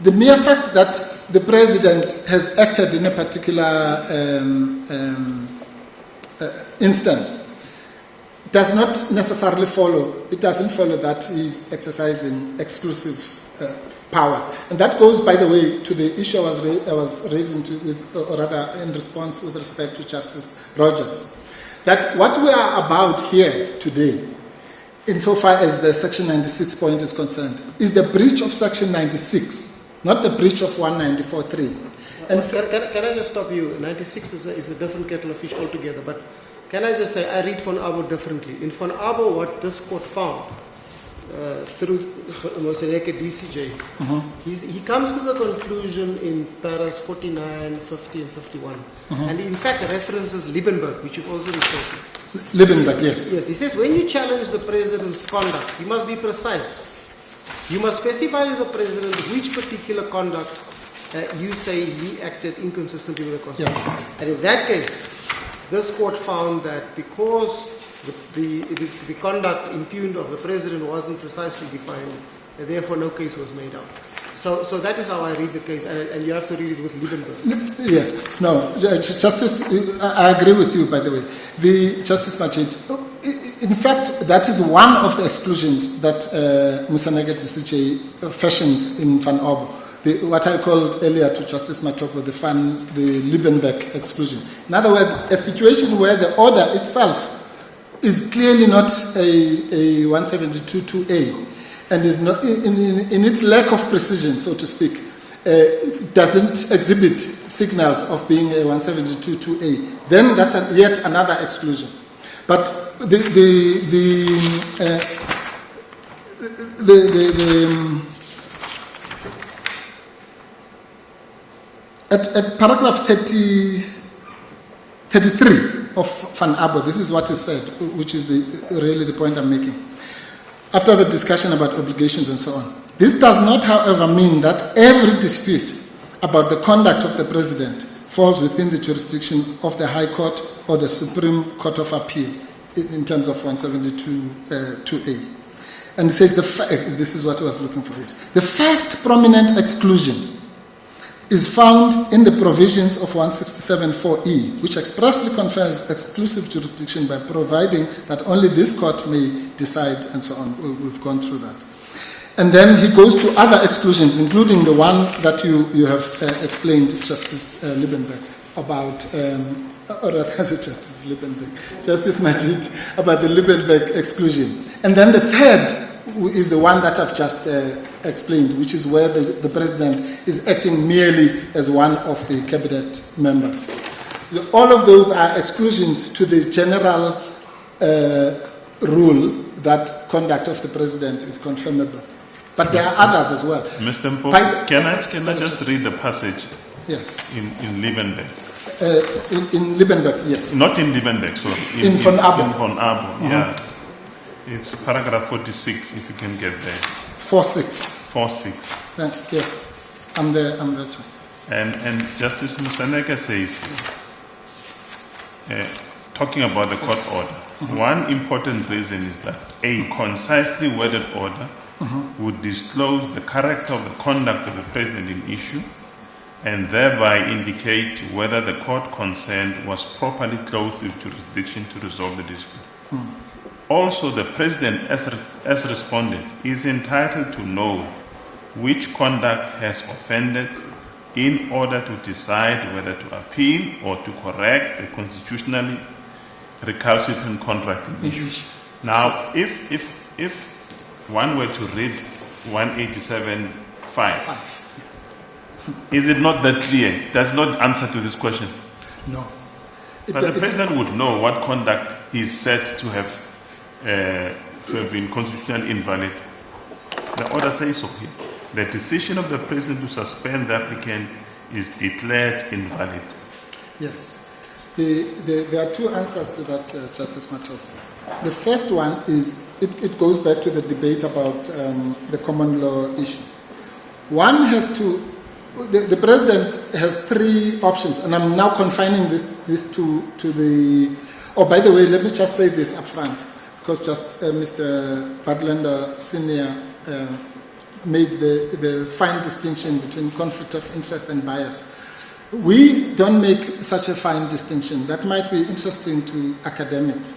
the mere fact that the president has acted in a particular instance does not necessarily follow, it doesn't follow that he's exercising exclusive powers. And that goes, by the way, to the issue I was raising or rather in response with respect to Justice Rogers. That what we are about here today, insofar as the Section 96 point is concerned, is the breach of Section 96, not the breach of 194.3. And can I just stop you? 96 is a different kettle of fish altogether, but can I just say, I read Van Abo differently. In Van Abo, what this court found, through Moseneke DCJ, he comes to the conclusion in paras 49, 50, and 51. And he in fact references Liebenberg, which you've also referred to. Liebenberg, yes. Yes, he says when you challenge the president's conduct, you must be precise. You must specify to the president which particular conduct you say he acted inconsistently with the Constitution. Yes. And in that case, this court found that because the conduct impugned of the president wasn't precisely defined, therefore no case was made out. So that is how I read the case, and you have to read it with Liebenberg. Yes. No, Justice, I agree with you, by the way. Justice Majid, in fact, that is one of the exclusions that Moseneke DCJ fashions in Van Ob. What I called earlier to Justice Matoko, the Liebenberg exclusion. In other words, a situation where the order itself is clearly not a 172.2a, and is not in its lack of precision, so to speak, doesn't exhibit signals of being a 172.2a. Then that's yet another exclusion. But At paragraph 33 of Van Abo, this is what is said, which is really the point I'm making. After the discussion about obligations and so on. This does not, however, mean that every dispute about the conduct of the President falls within the jurisdiction of the High Court or the Supreme Court of Appeal in terms of 172(2)A. And it says, this is what I was looking for, yes. The first prominent exclusion is found in the provisions of 167(4)E, which expressly confers exclusive jurisdiction by providing that only this court may decide, and so on. We've gone through that. And then he goes to other exclusions, including the one that you have explained, Justice Liebenberg, about, or rather, Justice Liebenberg, Justice Majid, about the Liebenberg exclusion. And then the third is the one that I've just explained, which is where the President is acting merely as one of the cabinet members. All of those are exclusions to the general rule that conduct of the President is confirmable. But there are others as well. Mr. Mpo, can I just read the passage? Yes. In Liebenberg. In Liebenberg, yes. Not in Liebenberg, sorry. In Van Abo. In Van Abo, yeah. It's paragraph 46, if you can get there. 46. 46. Yes, I'm there, Justice. And Justice Musaneka says, talking about the court order, one important reason is that a concisely worded order would disclose the character of the conduct of the President in issue and thereby indicate whether the court concerned was properly clothed with jurisdiction to resolve the dispute. Also, the President, as respondent, is entitled to know which conduct has offended in order to decide whether to appeal or to correct the constitutionally recalcitrant contracting issue. Now, if one were to read 187.5, is it not that clear? Does not answer to this question. No. But the President would know what conduct is said to have been constitutionally invalid. The order says so here. The decision of the President to suspend the applicant is declared invalid. Yes. There are two answers to that, Justice Matop. The first one is, it goes back to the debate about the common law issue. One has to, the President has three options, and I'm now confining this to the, oh, by the way, let me just say this up front, because just Mr. Badlander Sr. Made the fine distinction between conflict of interest and bias. We don't make such a fine distinction. That might be interesting to academics.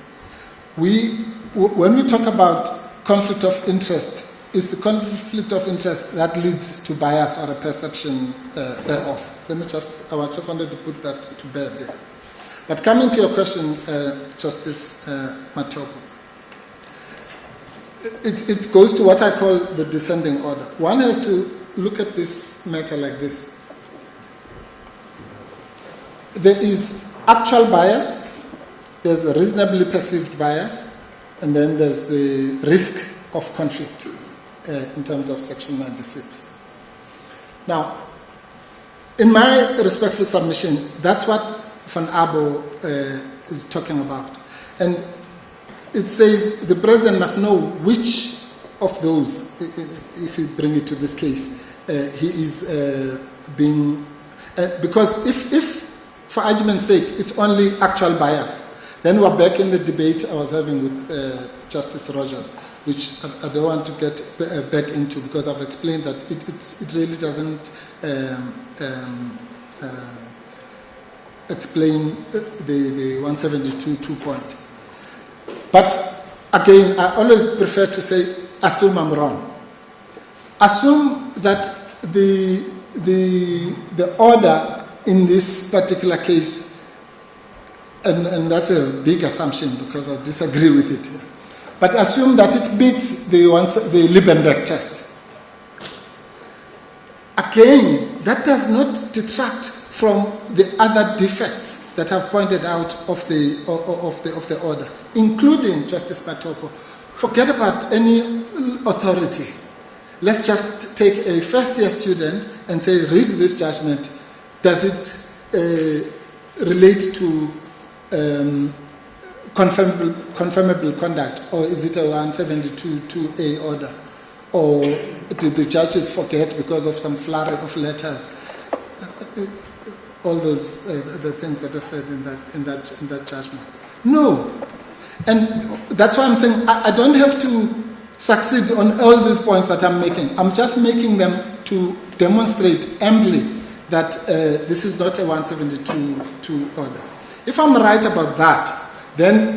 When we talk about conflict of interest, it's the conflict of interest that leads to bias or a perception thereof. I just wanted to put that to bed there. But coming to your question, Justice Matopo, it goes to what I call the descending order. One has to look at this matter like this. There is actual bias, there's a reasonably perceived bias, and then there's the risk of conflict in terms of Section 96. Now, in my respectful submission, that's what Van Abo is talking about. And it says the President must know which of those, if you bring it to this case, he is being, because if, for argument's sake, it's only actual bias, then we're back in the debate I was having with Justice Rogers, which I don't want to get back into because I've explained that it really doesn't explain the 172 point. But again, I always prefer to say, assume I'm wrong. Assume that the order in this particular case, and that's a big assumption because I disagree with it, but assume that it beats the Liebenberg test. Again, that does not detract from the other defects that I've pointed out of the order, including, Justice Matopo, forget about any authority. Let's just take a first-year student and say, read this judgment does it relate to confirmable conduct, or is it a 172(2)A order? Or did the judges forget because of some flurry of letters? All those the things that are said in that judgment. No, and that's why I'm saying I don't have to succeed on all these points that I'm making. I'm just making them to demonstrate amply that this is not a 172(2) order. If I'm right about that, then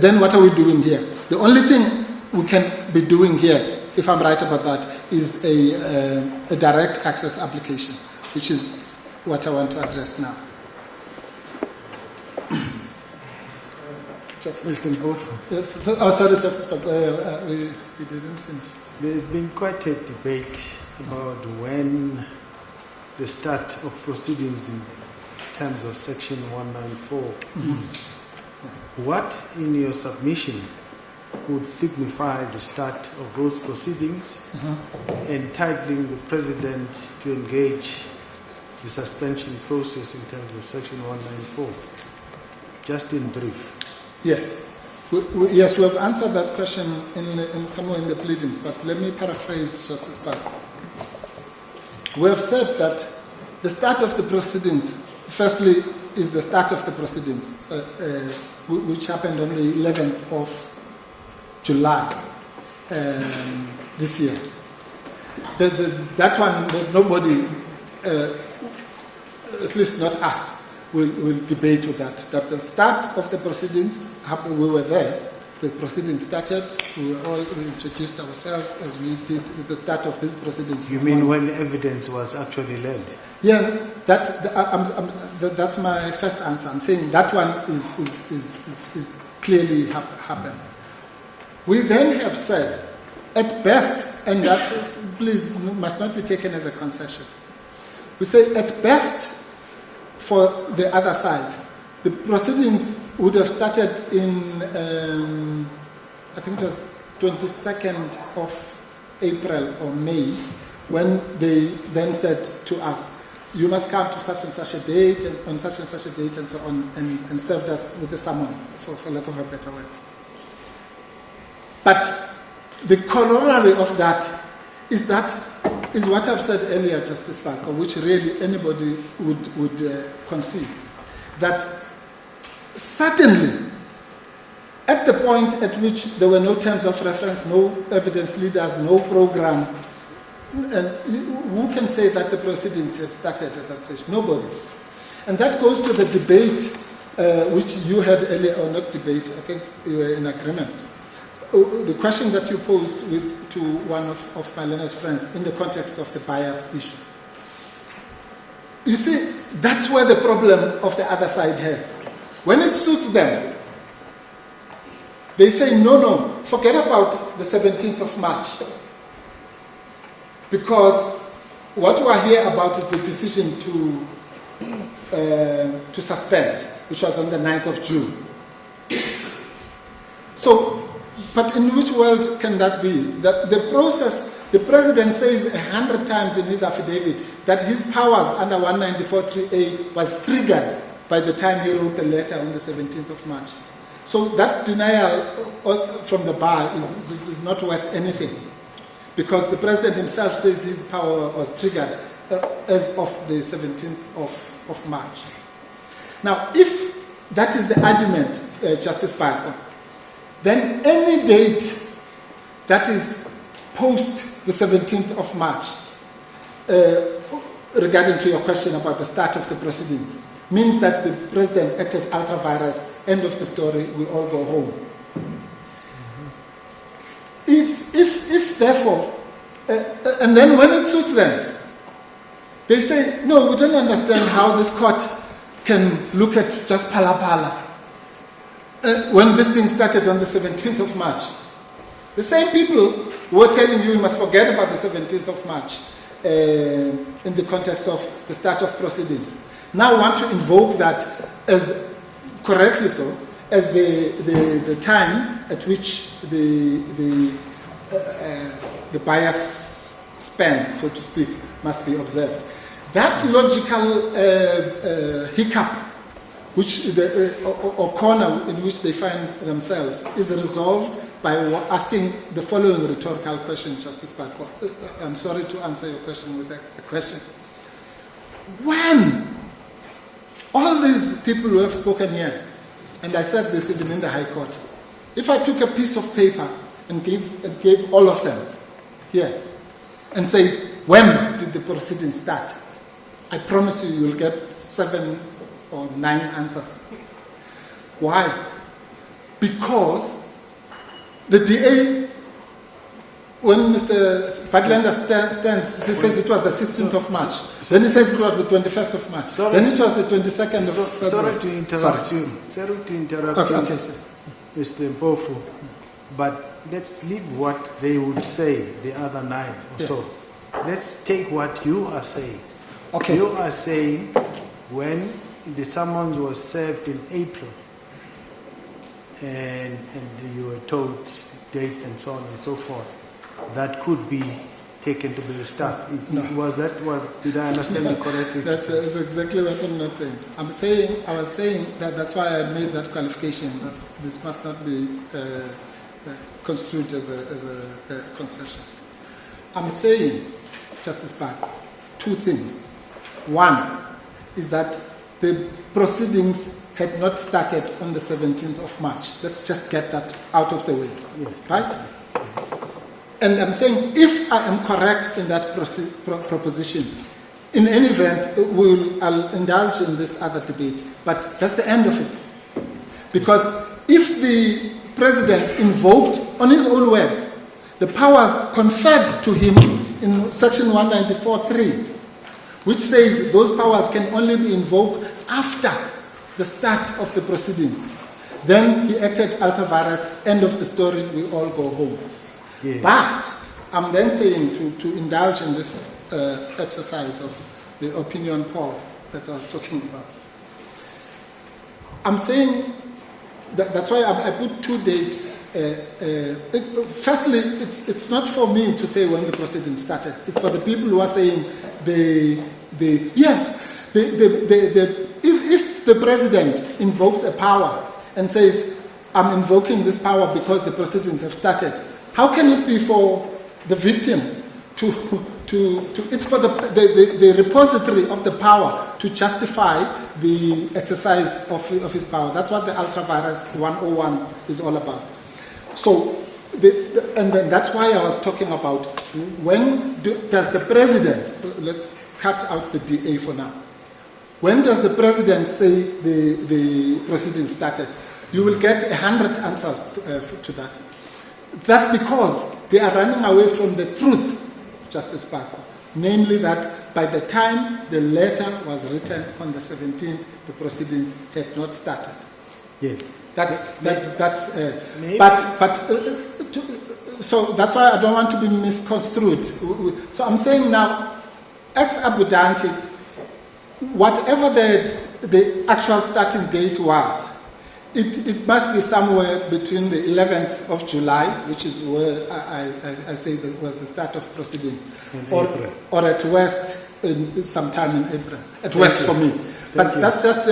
then what are we doing here? The only thing we can be doing here, if I'm right about that, is a direct access application, which is what I want to address now. Mr. Mpofu. Yes, sorry, Justice, but we didn't finish. There's been quite a debate about when the start of proceedings in terms of Section 194 is. What in your submission would signify the start of those proceedings, entitling the President to engage the suspension process in terms of Section 194? Just in brief. Yes. Yes, we have answered that question in somewhere in the pleadings, but let me paraphrase Justice Parker. We have said that the start of the proceedings, firstly, is the start of the proceedings, which happened on the 11th of July this year. That one, there's nobody, at least not us, will debate with that. That the start of the proceedings happened, we were there. The proceedings started. We introduced ourselves as we did at the start of these proceedings. You mean when evidence was actually led? Yes, that's my first answer. I'm saying that one is clearly happened. We then have said, at best, and that please must not be taken as a concession. We say at best, for the other side, the proceedings would have started in, I think it was 22nd of April or May, when they then said to us, you must come to such and such a date, and on such and such a date, and so on, and served us with the summons, for lack of a better word. But the corollary of that is what I've said earlier, Justice Parker, which really anybody would concede, that certainly at the point at which there were no terms of reference, no evidence leaders, no program, and who can say that the proceedings had started at that stage? Nobody. And that goes to the debate which you had earlier, or not debate, I think you were in agreement. The question that you posed to one of my learned friends in the context of the bias issue. You see, that's where the problem of the other side has. When it suits them, they say, no, forget about the 17th of March. Because what we are here about is the decision to suspend, which was on the 9th of June. So, but in which world can that be? That the process, the President says 100 times in his affidavit that his powers under 194.3a was triggered by the time he wrote the letter on the 17th of March. So that denial from the bar is not worth anything, because the President himself says his power was triggered as of the 17th of March. Now, if that is the argument, Justice Parker, then any date that is post the 17th of March, regarding to your question about the start of the proceedings, means that the President acted ultra vires, end of the story, we all go home. If therefore, and then when it suits them, they say, no, we don't understand how this court can look at just pala. When this thing started on the 17th of March. The same people who were telling you must forget about the 17th of March in the context of the start of proceedings, now want to invoke that as, correctly so, as the time at which the bias span, so to speak, must be observed. That logical hiccup, which or corner in which they find themselves, is resolved by asking the following rhetorical question, Justice Parker. I'm sorry to answer your question with a question. When all these people who have spoken here, and I said this even in the High Court, if I took a piece of paper and gave all of them here and say, when did the proceedings start? I promise you, you'll get 7 or 9 answers. Why? Because the DA, when Mr. Badlander stands, he says it was the 16th of March. Then he says it was the 21st of March. Then it was the 22nd of February. Sorry to interrupt you. Sorry to interrupt you, Mr. Mpofu. But let's leave what they would say, the other 9 or so. Let's take what you are saying. Okay. You are saying when the summons was served in April and you were told dates and so on and so forth, that could be taken to be the start. Did I understand you correctly? That's exactly what I'm not saying. I was saying that that's why I made that qualification, that this must not be construed as a concession. I'm saying, Justice Parker, 2 things. One is that the proceedings had not started on the 17th of March. Let's just get that out of the way. Yes. Right? And I'm saying, if I am correct in that proposition, in any event, I'll indulge in this other debate, but that's the end of it. Because if the President invoked, on his own words, the powers conferred to him in Section 194.3, which says those powers can only be invoked after the start of the proceedings, then he acted ultra vires, end of the story, we all go home. Yeah. But I'm then saying to indulge in this exercise of the opinion poll that I was talking about. I'm saying that's why I put 2 dates. Firstly, it's not for me to say when the proceedings started. It's for the people who are saying if the President invokes a power and says, I'm invoking this power because the proceedings have started, how can it be for the victim it's for the repository of the power to justify the exercise of his power? That's what the ultra vires 101 is all about. So, and then that's why I was talking about does the President, let's cut out the DA for now. When does the President say the proceedings started? You will get 100 answers to that. That's because they are running away from the truth, Justice Parker. Namely that by the time the letter was written on the 17th, the proceedings had not started. Yes. So that's why I don't want to be misconstrued. So I'm saying now, ex abundante, whatever the actual starting date was, it must be somewhere between the 11th of July, which is where I say that was the start of proceedings, or at worst sometime in April. At worst for me. But that's just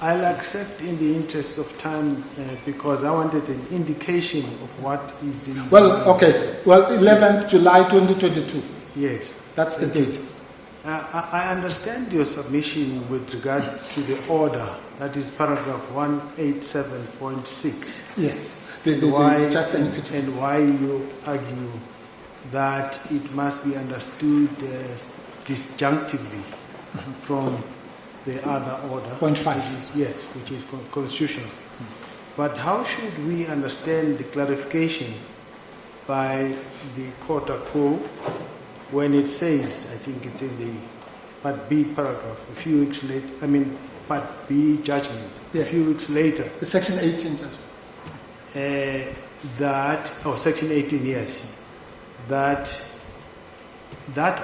I'll accept in the interest of time because I wanted an indication of what is in. Well, okay. Well, 11th July 2022. Yes. That's the date. I understand your submission with regard to the order, that is paragraph 187.6. Yes. And why you argue that it must be understood disjunctively from the other order. 0.5. Yes, which is constitutional. But how should we understand the clarification by the court quo when it says, I think it's in the Part B paragraph, a few weeks later, Part B judgment, yes. A few weeks later. The Section 18 judgment. Section 18, yes. That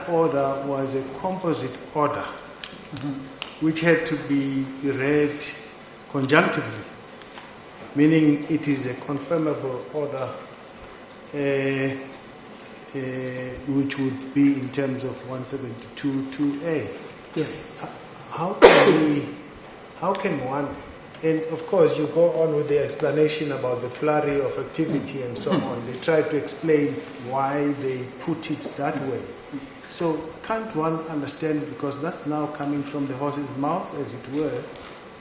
order was a composite order, which had to be read conjunctively, meaning it is a confirmable order which would be in terms of 172.2a. Yes. How can one, and of course you go on with the explanation about the flurry of activity and so on. They try to explain why they put it that way. So can't one understand, because that's now coming from the horse's mouth, as it were,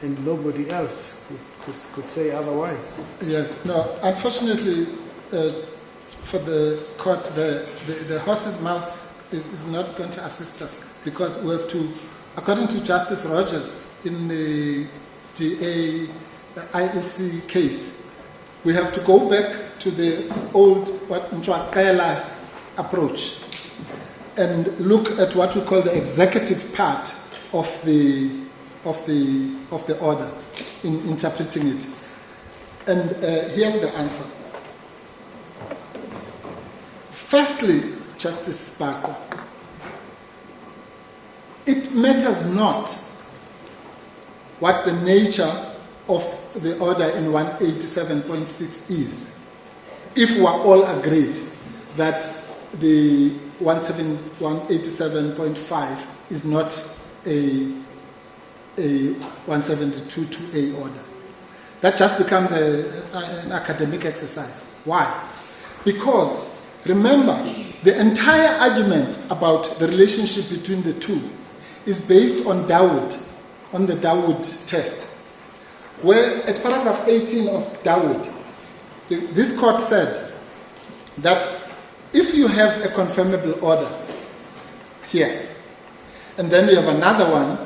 and nobody else could say otherwise? Yes. No, unfortunately, for the court, the horse's mouth is not going to assist us, because we have to, according to Justice Rogers in the IEC case, we have to go back to the old Mchwaqela approach and look at what we call the executive part of the order in interpreting it. And here's the answer. Firstly, Justice Sparko, it matters not what the nature of the order in 187.6 is, if we are all agreed that the 187.5 is not a 172.2a order. That just becomes an academic exercise. Why? Because, remember, the entire argument about the relationship between the two is based on Dawood, on the Dawood test, where at paragraph 18 of Dawood, this court said that if you have a confirmable order here, and then you have another one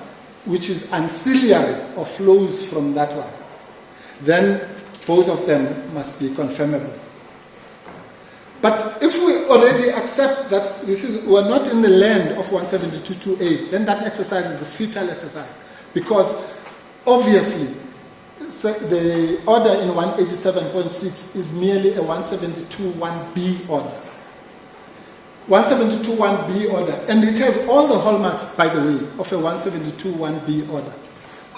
which is ancillary or flows from that one, then both of them must be confirmable. But if we already accept that we're not in the land of 172.2a, then that exercise is a futile exercise, because obviously the order in 187.6 is merely a 172.1b order. 172.1b order, and it has all the hallmarks, by the way, of a 172.1b order,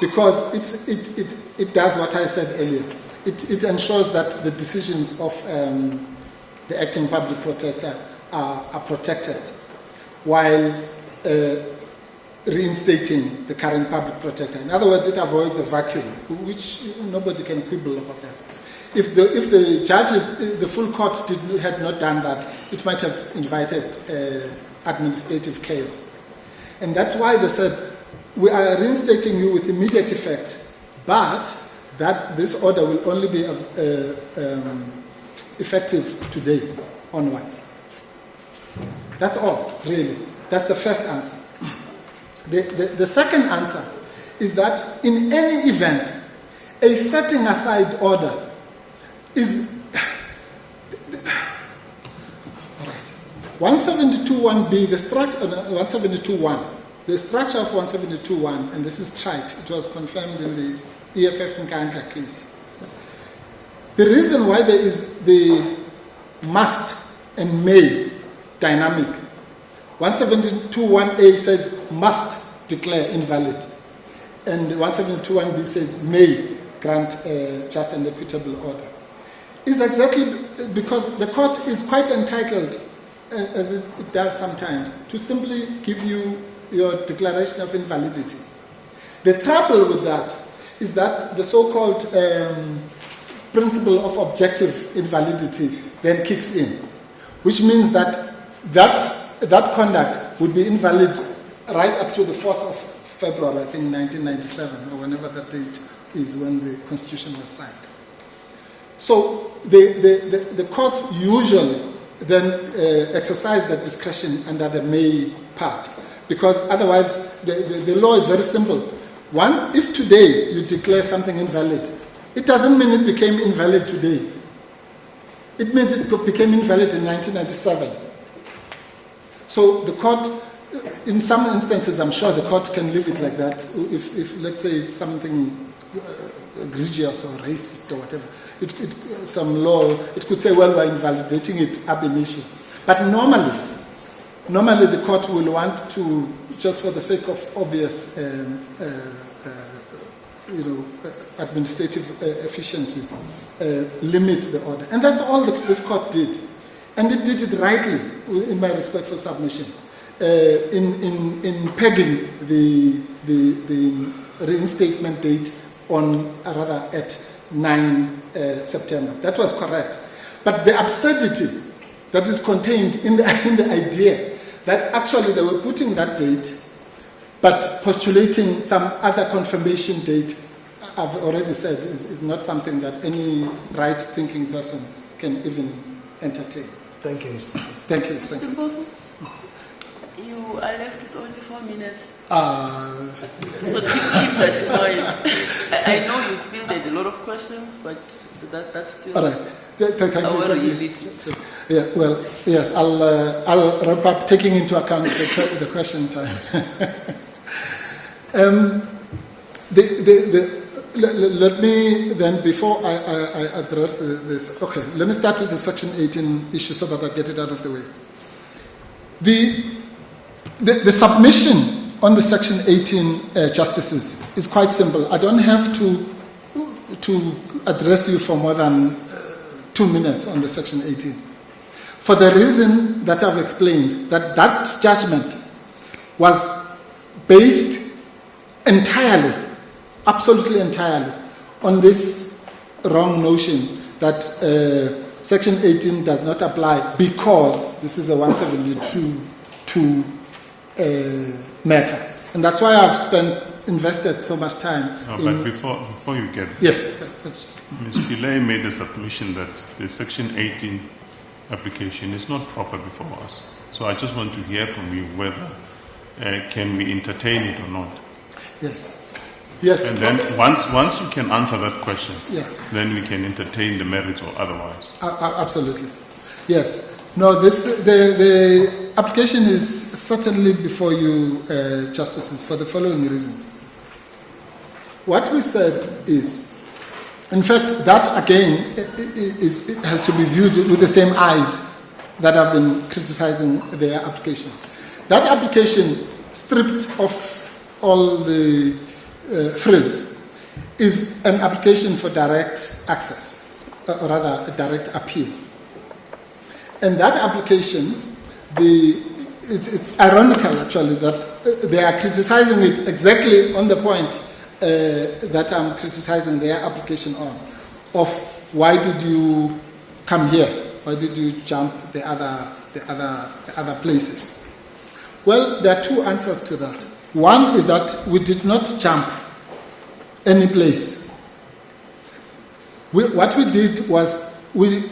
because it does what I said earlier. It ensures that the decisions of the acting public protector are protected, while reinstating the current public protector. In other words, it avoids a vacuum, which nobody can quibble about that. If the judges, the full court had not done that, it might have invited administrative chaos. And that's why they said, we are reinstating you with immediate effect, but that this order will only be effective today onwards. That's all, really. That's the first answer. The second answer is that in any event, a setting aside order is 172.1b, the structure 172.1, the structure of 172.1, and this is trite. It was confirmed in the EFF Nkandla case. The reason why there is the must and may dynamic, 172.1a says must declare invalid, and 172.1b says may grant just and equitable order, is exactly because the court is quite entitled, as it does sometimes, to simply give you your declaration of invalidity. The trouble with that is that the so-called principle of objective invalidity then kicks in, which means that conduct would be invalid right up to the 4th of February, I think 1997, or whenever that date is when the Constitution was signed. So the courts usually then exercise that discretion under the may part, because otherwise the law is very simple. If today you declare something invalid, it doesn't mean it became invalid today. It means it became invalid in 1997. So the court, in some instances, I'm sure the court can leave it like that. If let's say it's something egregious or racist or whatever, some law, it could say, well, we're invalidating it ab initio. But normally the court will want to, just for the sake of obvious administrative efficiencies, limit the order. And that's all that this court did. and it did it rightly, in my respectful submission, in pegging the reinstatement date at 9 September. That was correct. But the absurdity that is contained in the idea that actually they were putting that date, but postulating some other confirmation date, I've already said, is not something that any right-thinking person can even entertain. Thank you, Mr. Thank you. Mr. Mbovu, you are left with only 4 minutes. So keep that in mind. I know you fielded a lot of questions, but that's still. All right. Thank you. Yeah. Well, yes. I'll wrap up, taking into account the question time. Let me then, before I address this, okay, let me start with the Section 18 issue so that I get it out of the way. The submission on the Section 18 justices is quite simple. I don't have to address you for more than 2 minutes on the Section 18. For the reason that I've explained, that judgment was based entirely, absolutely entirely, on this wrong notion that Section 18 does not apply because this is a 172 matter. And that's why I've invested so much time. But before you get yes, Ms. Pillay made the submission that the Section 18 application is not proper before us. So I just want to hear from you whether can we entertain it or not. Yes. Yes. And then once you can answer that question, yeah, then we can entertain the merits or otherwise. Absolutely. Yes. No, the application is certainly before you, justices, for the following reasons. What we said is, in fact, that again it has to be viewed with the same eyes that have been criticizing their application. That application, stripped of all the frills, is an application for direct access, or rather a direct appeal. And that application, it's ironical actually that they are criticizing it exactly on the point that I'm criticizing their application on, of why did you come here? Why did you jump the other places? Well, there are two answers to that. One is that we did not jump any place. What we did was we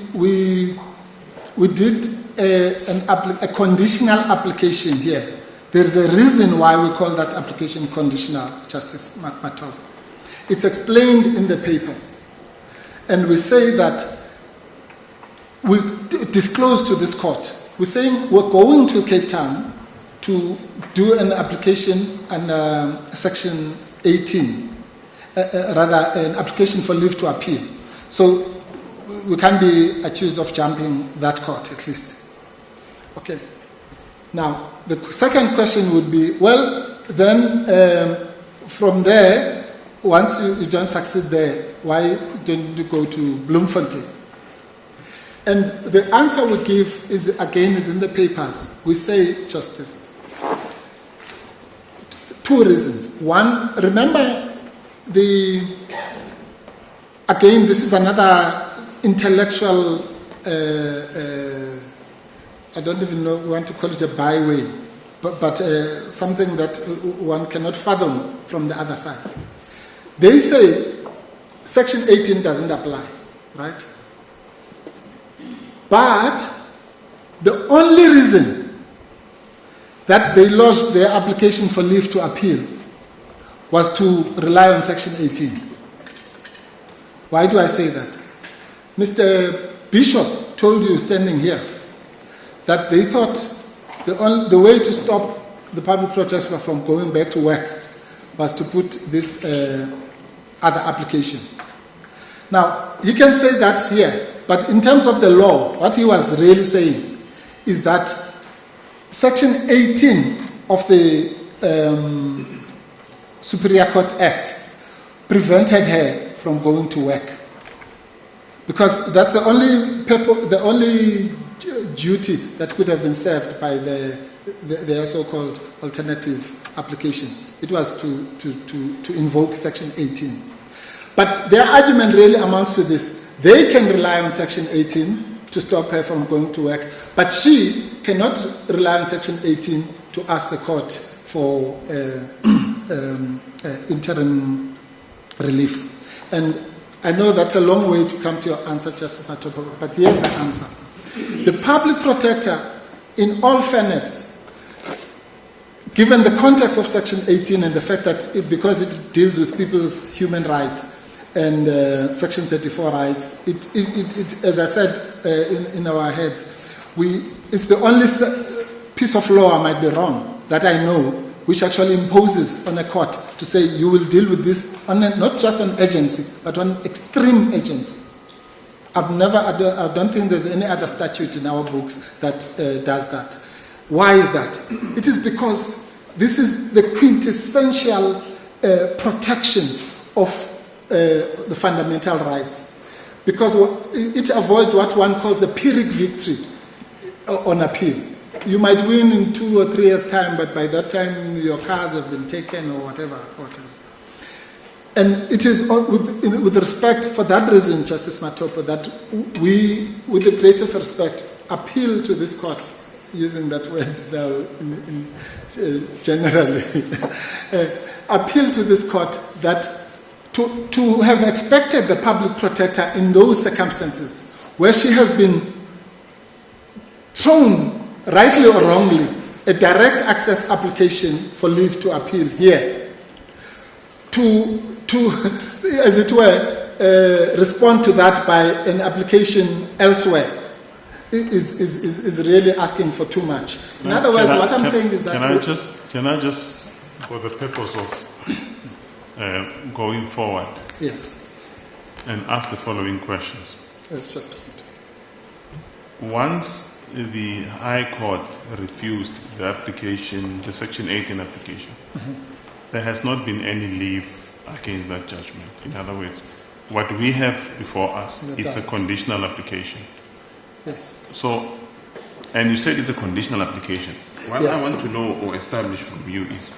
did a conditional application here. There's a reason why we call that application conditional, Justice Matob. It's explained in the papers. And we say that we disclose to this court. We're saying we're going to Cape Town to do an application on Section 18, rather an application for leave to appeal. So we can't be accused of jumping that court, at least. Okay. Now, the second question would be, well, then from there, once you don't succeed there, why don't you go to Bloemfontein? And the answer we give is in the papers. We say, Justice, two reasons. One, remember again, this is another intellectual, I don't even want to call it a byway, but something that one cannot fathom from the other side. They say Section 18 doesn't apply, right? But the only reason that they lodged their application for leave to appeal was to rely on Section 18. Why do I say that? Mr. Bishop told you standing here that they thought the way to stop the public protector from going back to work was to put this other application. Now, he can say that here, but in terms of the law, what he was really saying is that Section 18 of the Superior Court Act prevented her from going to work, because that's the only duty that could have been served by their so-called alternative application. It was to invoke Section 18. But their argument really amounts to this. They can rely on Section 18 to stop her from going to work, but she cannot rely on Section 18 to ask the court for interim relief. And I know that's a long way to come to your answer, Justice Matopo, but here's the answer. The public protector, in all fairness, given the context of Section 18 and the fact that because it deals with people's human rights and Section 34 rights, it as I said in our heads, it's the only piece of law, I might be wrong, that I know, which actually imposes on a court to say you will deal with this on not just on agency, but on extreme agency. I don't think there's any other statute in our books that does that. Why is that? It is because this is the quintessential protection of the fundamental rights. Because it avoids what one calls a Pyrrhic victory on appeal. You might win in 2 or 3 years' time, but by that time your cars have been taken or whatever. And it is with respect, for that reason, Justice Matopo, that we, with the greatest respect, appeal to this court, using that word now generally, appeal to this court that to have expected the public protector in those circumstances where she has been thrown, rightly or wrongly, a direct access application for leave to appeal here, to as it were, respond to that by an application elsewhere is really asking for too much. In other words, what I'm saying is that... Can I just, for the purpose of going forward, yes, and ask the following questions. Yes, Justice. Once the High Court refused the application, the Section 18 application, there has not been any leave against that judgment. In other words, what we have before us, it's a conditional application. Yes. So, and you said it's a conditional application. What Yes. I want to know or establish from you is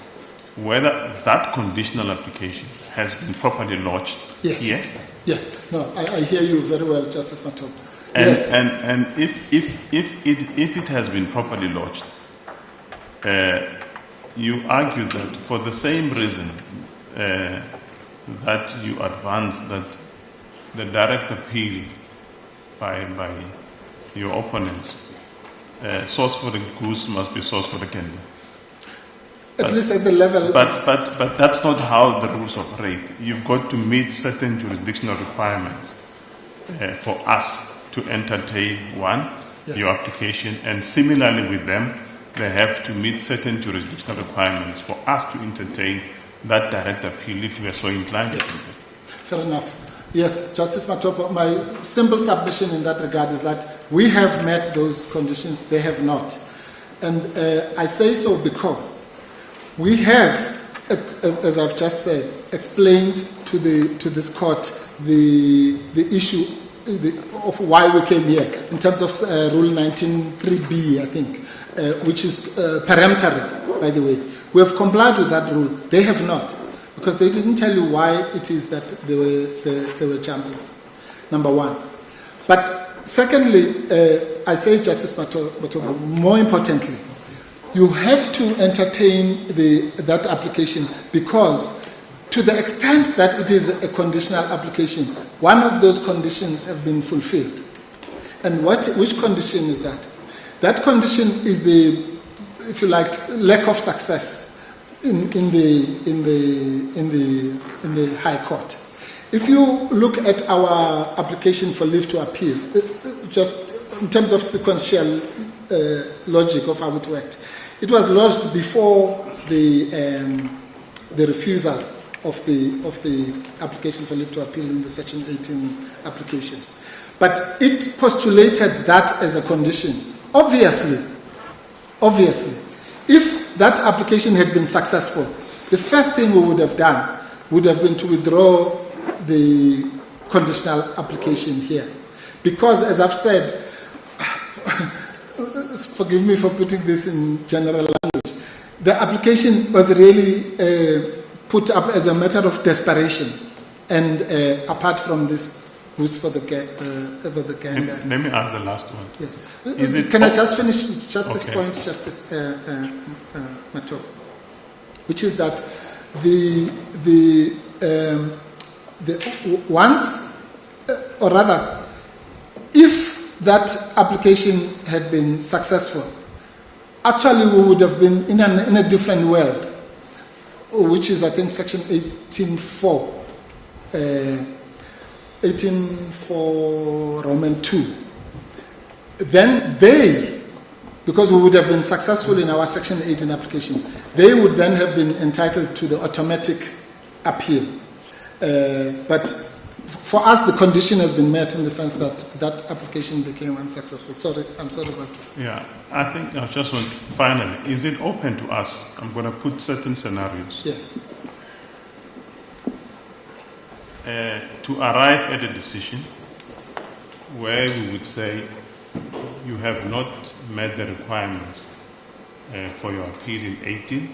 whether that conditional application has been properly lodged Yes. here. Yes. No, I hear you very well, Justice Matopo. And, Yes. and if it has been properly lodged, you argue that for the same reason that you advance that the direct appeal by your opponents, source for the goose must be source for the gander. At least at the level... But that's not how the rules operate. You've got to meet certain jurisdictional requirements for us to entertain one, Yes. your application, and similarly with them, they have to meet certain jurisdictional requirements for us to entertain that direct appeal if we are so inclined. Yes. Fair enough. Yes, Justice Matopo, my simple submission in that regard is that we have met those conditions, they have not. And I say so because we have, as I've just said, explained to this court the issue of why we came here in terms of Rule 19.3b, I think, which is peremptory, by the way. We have complied with that rule. They have not, because they didn't tell you why it is that they were jumping. Number one. But secondly, I say, Justice Matopo, more importantly, you have to entertain that application because to the extent that it is a conditional application, one of those conditions have been fulfilled. And which condition is that? That condition is the, if you like, lack of success in the High Court. If you look at our application for leave to appeal, just in terms of sequential logic of how it worked, it was lodged before the refusal of the application for leave to appeal in the Section 18 application. But it postulated that as a condition. Obviously, if that application had been successful, the first thing we would have done would have been to withdraw the conditional application here. Because, as I've said, forgive me for putting this in general language. The application was really put up as a matter of desperation, and apart from this, who's for the gander. Let me ask the last one. Yes. Can I just finish just this Okay. point, Justice Mato, which is that the once, or rather, if that application had been successful, actually we would have been in a different world, which is, I think, Section 18.4. 18.4 Roman 2. Then they, because we would have been successful in our Section 18 application, they would then have been entitled to the automatic appeal. But for us, the condition has been met in the sense that that application became unsuccessful. I'm sorry about that. Yeah, I think I just want, finally, is it open to us? I'm going to put certain scenarios. Yes. To arrive at a decision where we would say you have not met the requirements for your appeal in 18,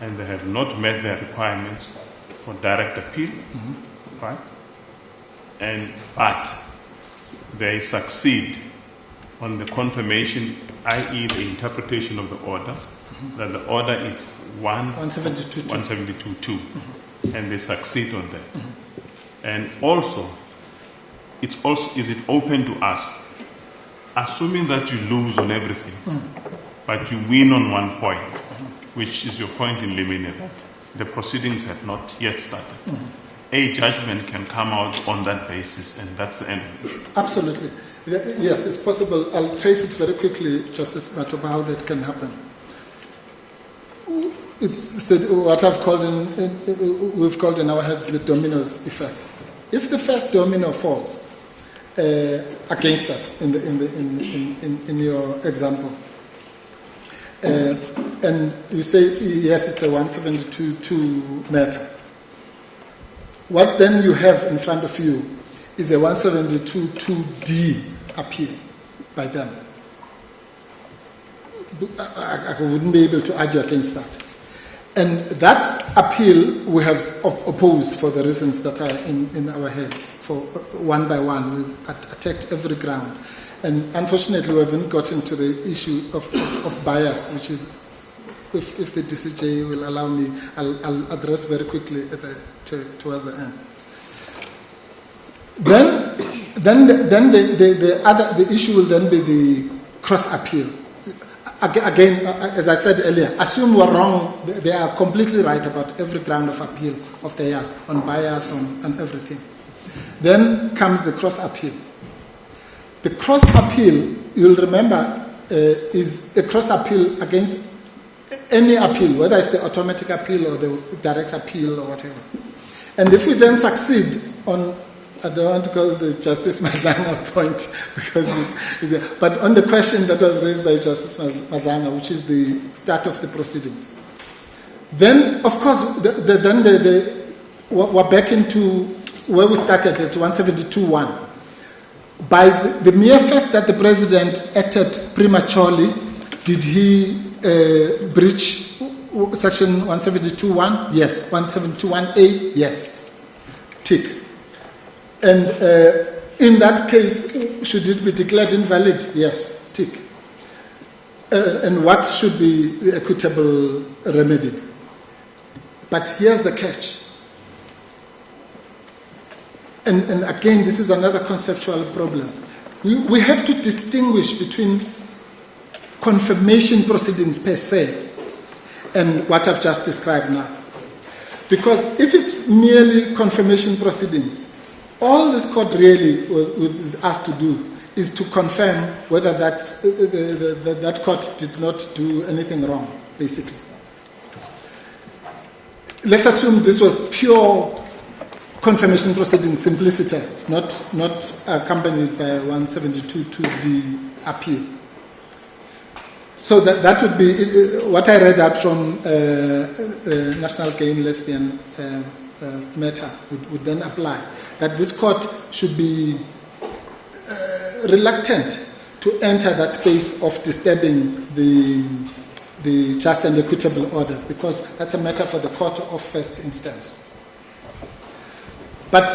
and they have not met the requirements for direct appeal, right? But they succeed on the confirmation, i.e. the interpretation of the order, that the order is 172.2, and they succeed on that. And also, is it open to us, assuming that you lose on everything, but you win on one point, which is your point in limine, that the proceedings have not yet started. A judgment can come out on that basis, and that's the end of it. Absolutely. Yes, it's possible. I'll trace it very quickly, Justice Matoba, how that can happen. It's what we've called in our heads the dominoes effect. If the first domino falls against us in your example, and you say yes, it's a 172.2 matter. What then you have in front of you is a 172.2D appeal by them. I wouldn't be able to argue against that. And that appeal we have opposed for the reasons that are in our heads. For one by one, we've attacked every ground. And unfortunately, we haven't gotten to the issue of bias, which is, if the DCJ will allow me, I'll address very quickly towards the end. Then the issue will then be the cross appeal. Again, as I said earlier, assume we're wrong. They are completely right about every ground of appeal of theirs, on bias, on everything. Then comes the cross appeal. The cross appeal, you'll remember, is a cross appeal against any appeal, whether it's the automatic appeal or the direct appeal or whatever. And if we then succeed on, I don't want to call the Justice Madlanga point, but on the question that was raised by Justice Madlanga, which is the start of the proceedings, then of course we're back into where we started at 172.1. By the mere fact that the President acted prematurely, did he breach Section 172.1? Yes. 172.1A? Yes. Tick. And in that case, should it be declared invalid? Yes. Tick. And what should be the equitable remedy? But here's the catch. And again, this is another conceptual problem. We have to distinguish between confirmation proceedings per se and what I've just described now. Because if it's merely confirmation proceedings, all this court really is asked to do is to confirm whether that court did not do anything wrong, basically. Let's assume this was pure confirmation proceeding simplicity, not accompanied by 172.2D appeal. So that would be what I read out from National Gay and Lesbian matter would then apply. That this court should be reluctant to enter that space of disturbing the just and equitable order, because that's a matter for the court of first instance. But,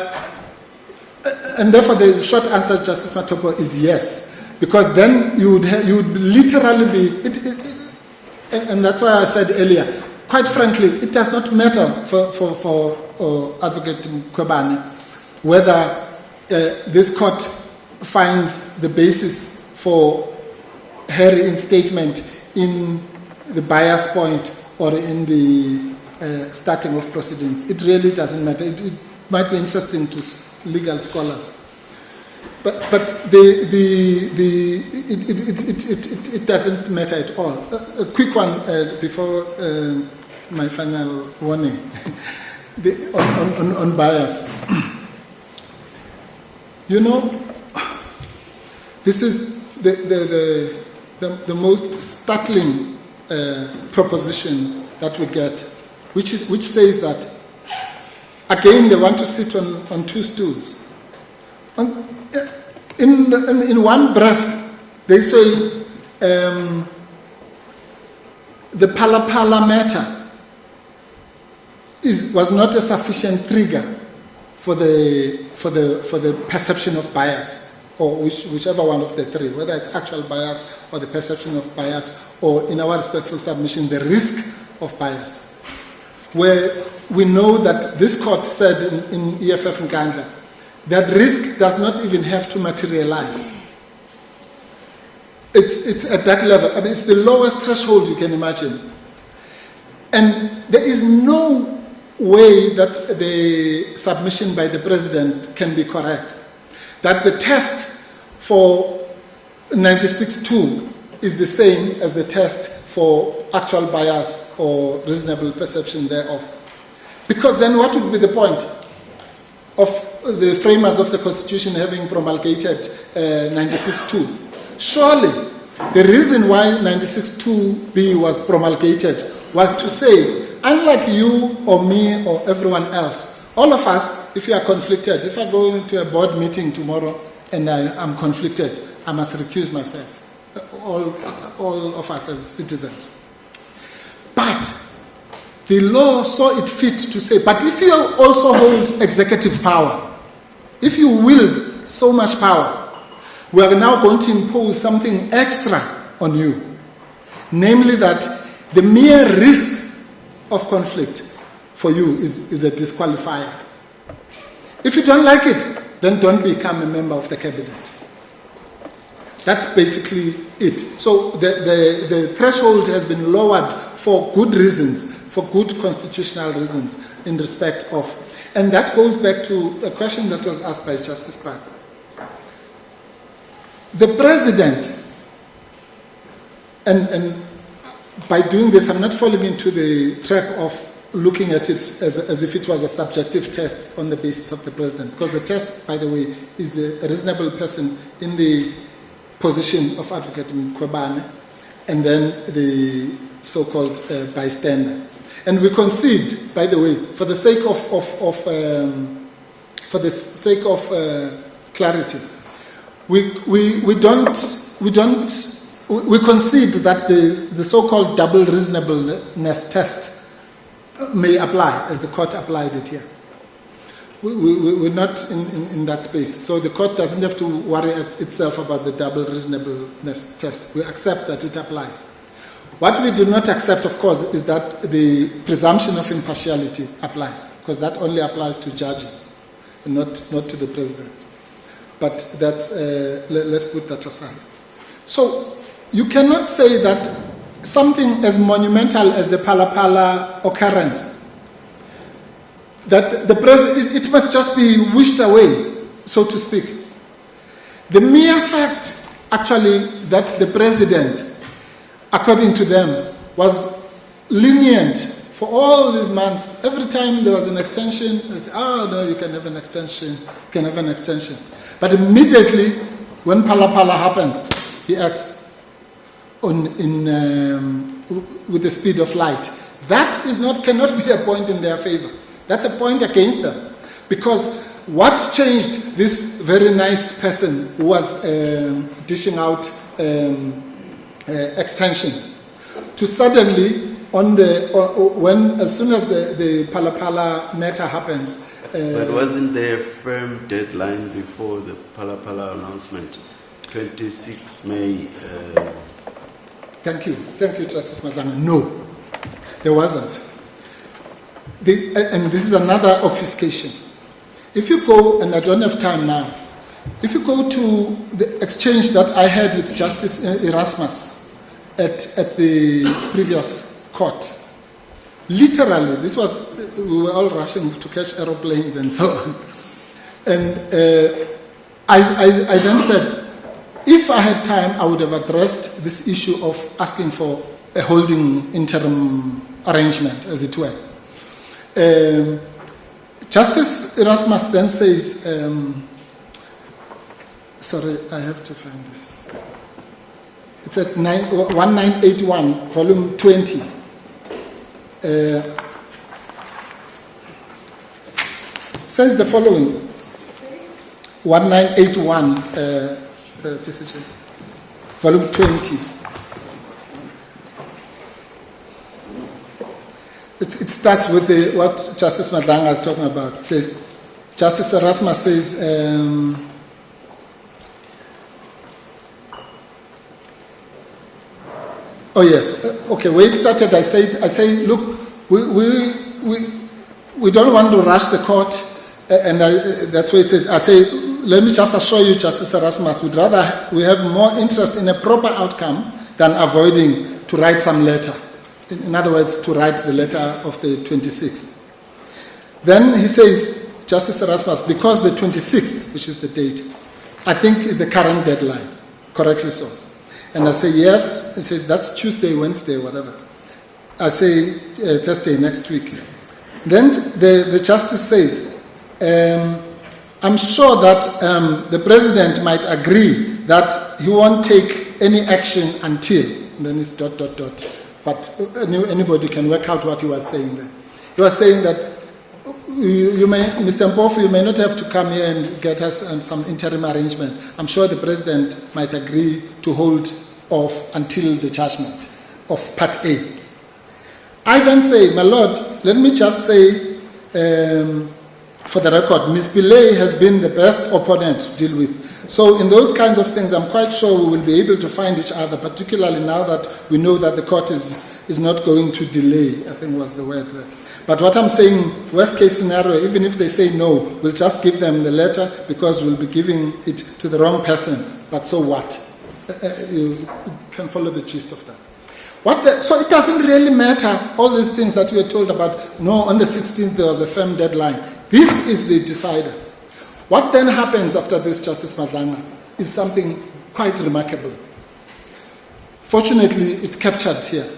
and therefore the short answer, Justice Matopo, is yes, because then you would literally be, and that's why I said earlier, quite frankly, it does not matter for Advocate Mkhwebane whether this court finds the basis for her reinstatement in the bias point or in the starting of proceedings. It really doesn't matter. It might be interesting to legal scholars, but it doesn't matter at all. A quick one before my final warning on bias. You know, this is the most startling proposition that we get, which says that again they want to sit on two stools. In one breath, they say the Pala matter was not a sufficient trigger for the perception of bias, or whichever one of the three, whether it's actual bias or the perception of bias, or in our respectful submission, the risk of bias, where we know that this court said in EFF Nkandla that risk does not even have to materialize. It's at that level. I mean, it's the lowest threshold you can imagine. And there is no way that the submission by the president can be correct. That the test for 96.2 is the same as the test for actual bias or reasonable perception thereof. Because then what would be the point of the framers of the Constitution having promulgated 96.2? Surely the reason why 96.2b was promulgated was to say, unlike you or me or everyone else, all of us, if you are conflicted, if I go into a board meeting tomorrow and I am conflicted, I must recuse myself. All of us as citizens. But the law saw it fit to say, but if you also hold executive power, if you wield so much power, we are now going to impose something extra on you. Namely that the mere risk of conflict for you is a disqualifier. If you don't like it, then don't become a member of the cabinet. That's basically it. So the threshold has been lowered for good reasons, for good constitutional reasons in respect of, and that goes back to a question that was asked by Justice Park. The president, and by doing this, I'm not falling into the trap of looking at it as if it was a subjective test on the basis of the president, because the test, by the way, is the reasonable person in the position of Advocate Mkhwebane, and then the so-called bystander. And we concede, by the way, for the sake of clarity, we concede that the so-called double reasonableness test may apply, as the court applied it here. We're not in that space. So the court doesn't have to worry itself about the double reasonableness test. We accept that it applies. What we do not accept, of course, is that the presumption of impartiality applies, because that only applies to judges, and not to the president. But that's, let's put that aside. So you cannot say that something as monumental as the Pala occurrence, that the president, it must just be wished away, so to speak. The mere fact, actually, that the president, according to them, was lenient for all these months. Every time there was an extension, they said, oh no, you can have an extension, you can have an extension. But immediately, when Pala happens, he acts with the speed of light. That cannot be a point in their favor. That's a point against them. Because What changed this very nice person who was dishing out extensions to suddenly, as soon as the Pala matter happens. But wasn't there a firm deadline before the Pala announcement? 26 May. Thank you, Justice Madlanga. No, there wasn't. And this is another obfuscation. If you go, and I don't have time now, if you go to the exchange that I had with Justice Erasmus at the previous court, literally, we were all rushing to catch aeroplanes and so on. And I then said, if I had time, I would have addressed this issue of asking for a holding interim arrangement, as it were. Justice Erasmus then says, sorry, I have to find this. It's at 1981, volume 20. Says the following, 1981, volume 20. It starts with what Justice Madlanga is talking about. It says, Justice Erasmus says, oh yes, okay, where it started, I say, look, we don't want to rush the court, and that's why it says, I say, let me just assure you, Justice Erasmus, we have more interest in a proper outcome than avoiding to write some letter. In other words, to write the letter of the 26th. Then he says, Justice Erasmus, because the 26th, which is the date, I think is the current deadline, correctly so. And I say, yes. He says, that's Tuesday, Wednesday, whatever. I say, Thursday, next week. Then the justice says, I'm sure that the president might agree that he won't take any action until, and then it's ... But anybody can work out what he was saying there. He was saying that Mr. Mpofu, you may not have to come here and get us some interim arrangement. I'm sure the president might agree to hold off until the judgment of Part A. I then say, my lord, let me just say, for the record, Ms. Pillay has been the best opponent to deal with. So in those kinds of things, I'm quite sure we will be able to find each other, particularly now that we know that the court is not going to delay, I think was the word there. But what I'm saying, worst case scenario, even if they say no, we'll just give them the letter because we'll be giving it to the wrong person. But so what? You can follow the gist of that. So it doesn't really matter, all these things that we are told about, no, on the 16th there was a firm deadline. This is the decider. What then happens after this, Justice Madlanga, is something quite remarkable. Fortunately, it's captured here.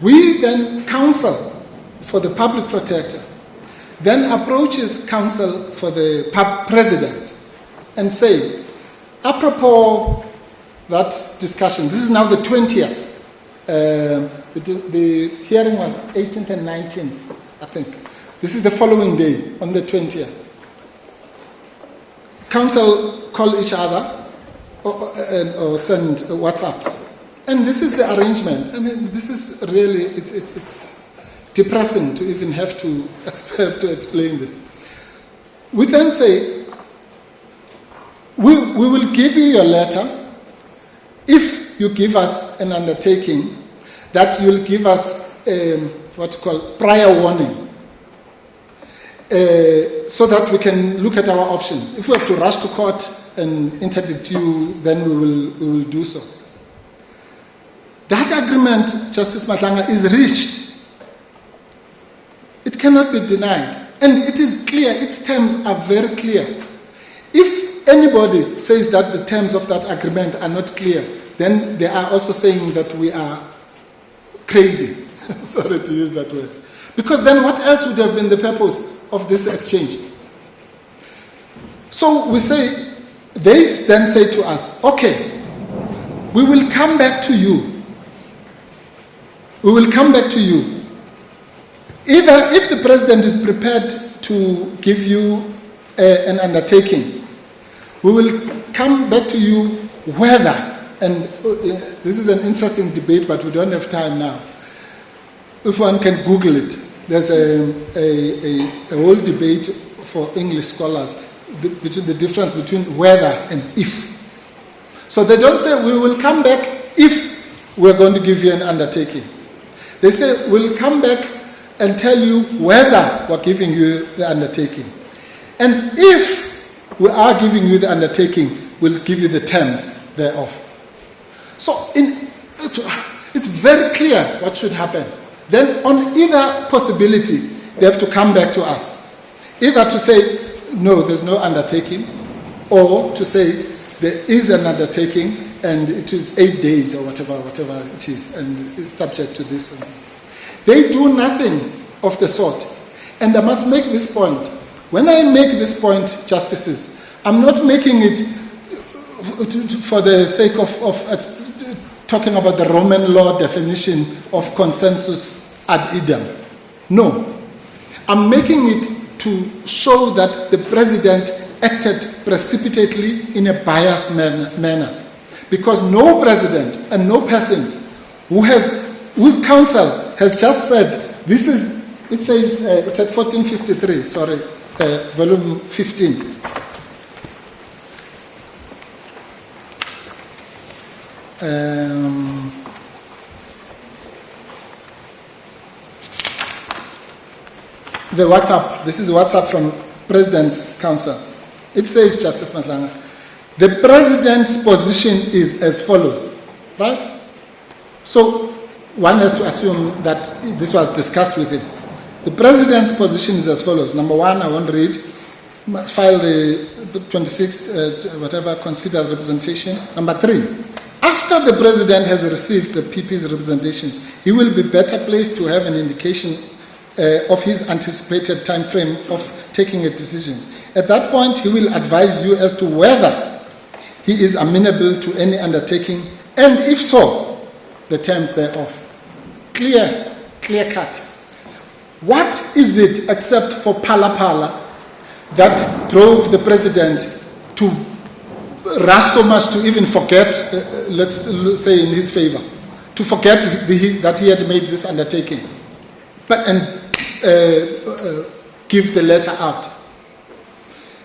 We then counsel for the public protector, then approaches counsel for the president and say, apropos that discussion, this is now the 20th, the hearing was 18th and 19th, I think. This is the following day, on the 20th. Counsel call each other or send WhatsApps. And this is the arrangement. I mean, this is really, it's depressing to even have to explain this. We then say, we will give you your letter if you give us an undertaking that you'll give us what's called prior warning. So that we can look at our options. If we have to rush to court and interdict you, then we will do so. That agreement, Justice Madlanga, is reached. It cannot be denied. And it is clear, its terms are very clear. If anybody says that the terms of that agreement are not clear, then they are also saying that we are crazy. Sorry to use that word. Because then what else would have been the purpose of this exchange? So we say, they then say to us, okay, we will come back to you. We will come back to you. Either if the president is prepared to give you an undertaking. We will come back to you whether, and this is an interesting debate, but we don't have time now. If one can Google it, there's a whole debate for English scholars between the difference between whether and if. So they don't say we will come back if we're going to give you an undertaking. They say we'll come back and tell you whether we're giving you the undertaking. And if we are giving you the undertaking, we'll give you the terms thereof. So it's very clear what should happen. Then on either possibility, they have to come back to us. Either to say, no, there's no undertaking, or to say there is an undertaking and it is 8 days or whatever it is, and it's subject to this. They do nothing of the sort. And I must make this point. When I make this point, justices, I'm not making it for the sake of talking about the Roman law definition of consensus ad idem. No. I'm making it to show that the president acted precipitately in a biased manner. Because no president and no person whose counsel has just said, this is, it says, it's at 1453, sorry, volume 15. The WhatsApp, this is WhatsApp from President's Counsel. It says, Justice Matlanga, the President's position is as follows, right? So one has to assume that this was discussed with him. The President's position is as follows. Number one, I won't read. File the 26th, consider representation. Number three, after the President has received the PP's representations, he will be better placed to have an indication of his anticipated time frame of taking a decision. At that point, he will advise you as to whether he is amenable to any undertaking, and if so, the terms thereof. Clear cut. What is it except for Pala that drove the President to rush so much to even forget, let's say in his favor, to forget that he had made this undertaking, and give the letter out?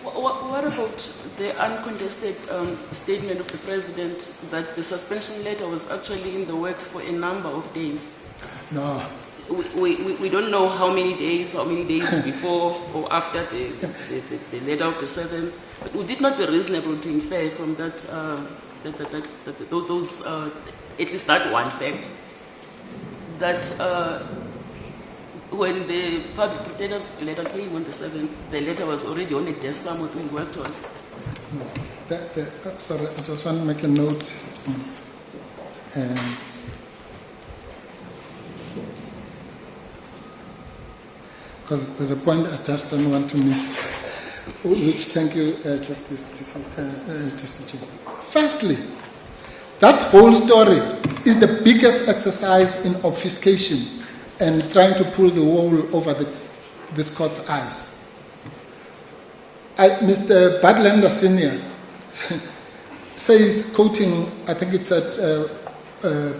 What about the uncontested statement of the President that the suspension letter was actually in the works for a number of days? No. We don't know how many days before or after the letter of the 7th. But would it not be reasonable to infer from that, those, at least that one fact, that when the Public Protector's letter came on the 7th, the letter was already on a desk somewhere being worked on? No. Sorry, I just want to make a note. Because there's a point I just don't want to miss, which, thank you, Justice TCJ. Firstly, that whole story is the biggest exercise in obfuscation and trying to pull the wool over this court's eyes. Mr. Badlander Sr. says, quoting, I think it's at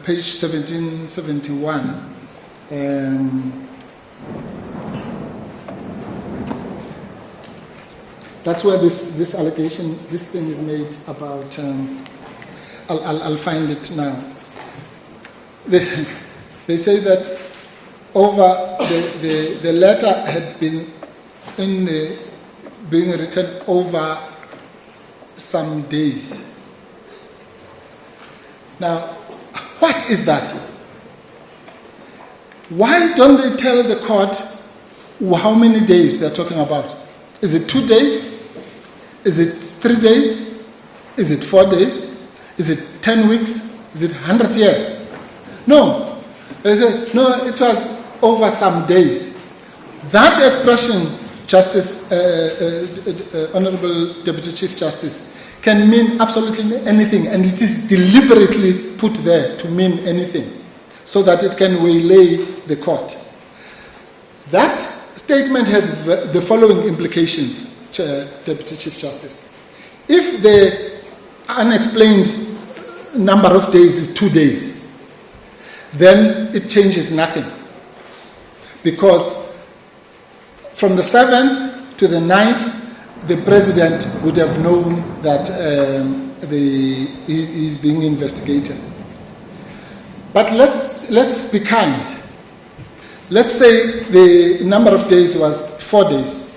page 1771, that's where this allegation, this thing is made about, I'll find it now. They say that over the letter had been being written over some days. Now, what is that? Why don't they tell the court how many days they're talking about? Is it 2 days? Is it 3 days? Is it 4 days? Is it 10 weeks? Is it 100 years? No. They say, no, it was over some days. That expression, Justice, Honorable Deputy Chief Justice, can mean absolutely anything, and it is deliberately put there to mean anything, so that it can waylay the court. That statement has the following implications, Deputy Chief Justice. If the unexplained number of days is 2 days, then it changes nothing. Because from the 7th to the 9th, the president would have known that he is being investigated. But let's be kind. Let's say the number of days was 4 days,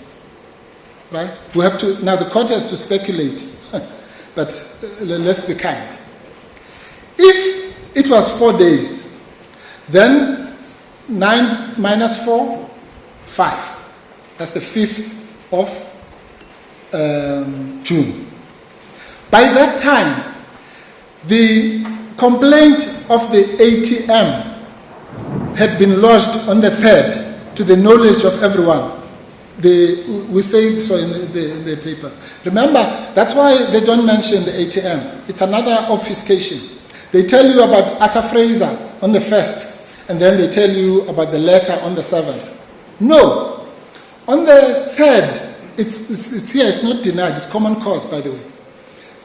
right? We have to, now the court has to speculate, but let's be kind. If it was 4 days, then 9 minus 4, 5. That's the 5th of June. By that time, the complaint of the ATM had been lodged on the 3rd to the knowledge of everyone. We say so in the papers. Remember, that's why they don't mention the ATM. It's another obfuscation. They tell you about Arthur Fraser on the 1st, and then they tell you about the letter on the 7th. No. On the 3rd, it's here, it's not denied, it's common cause, by the way.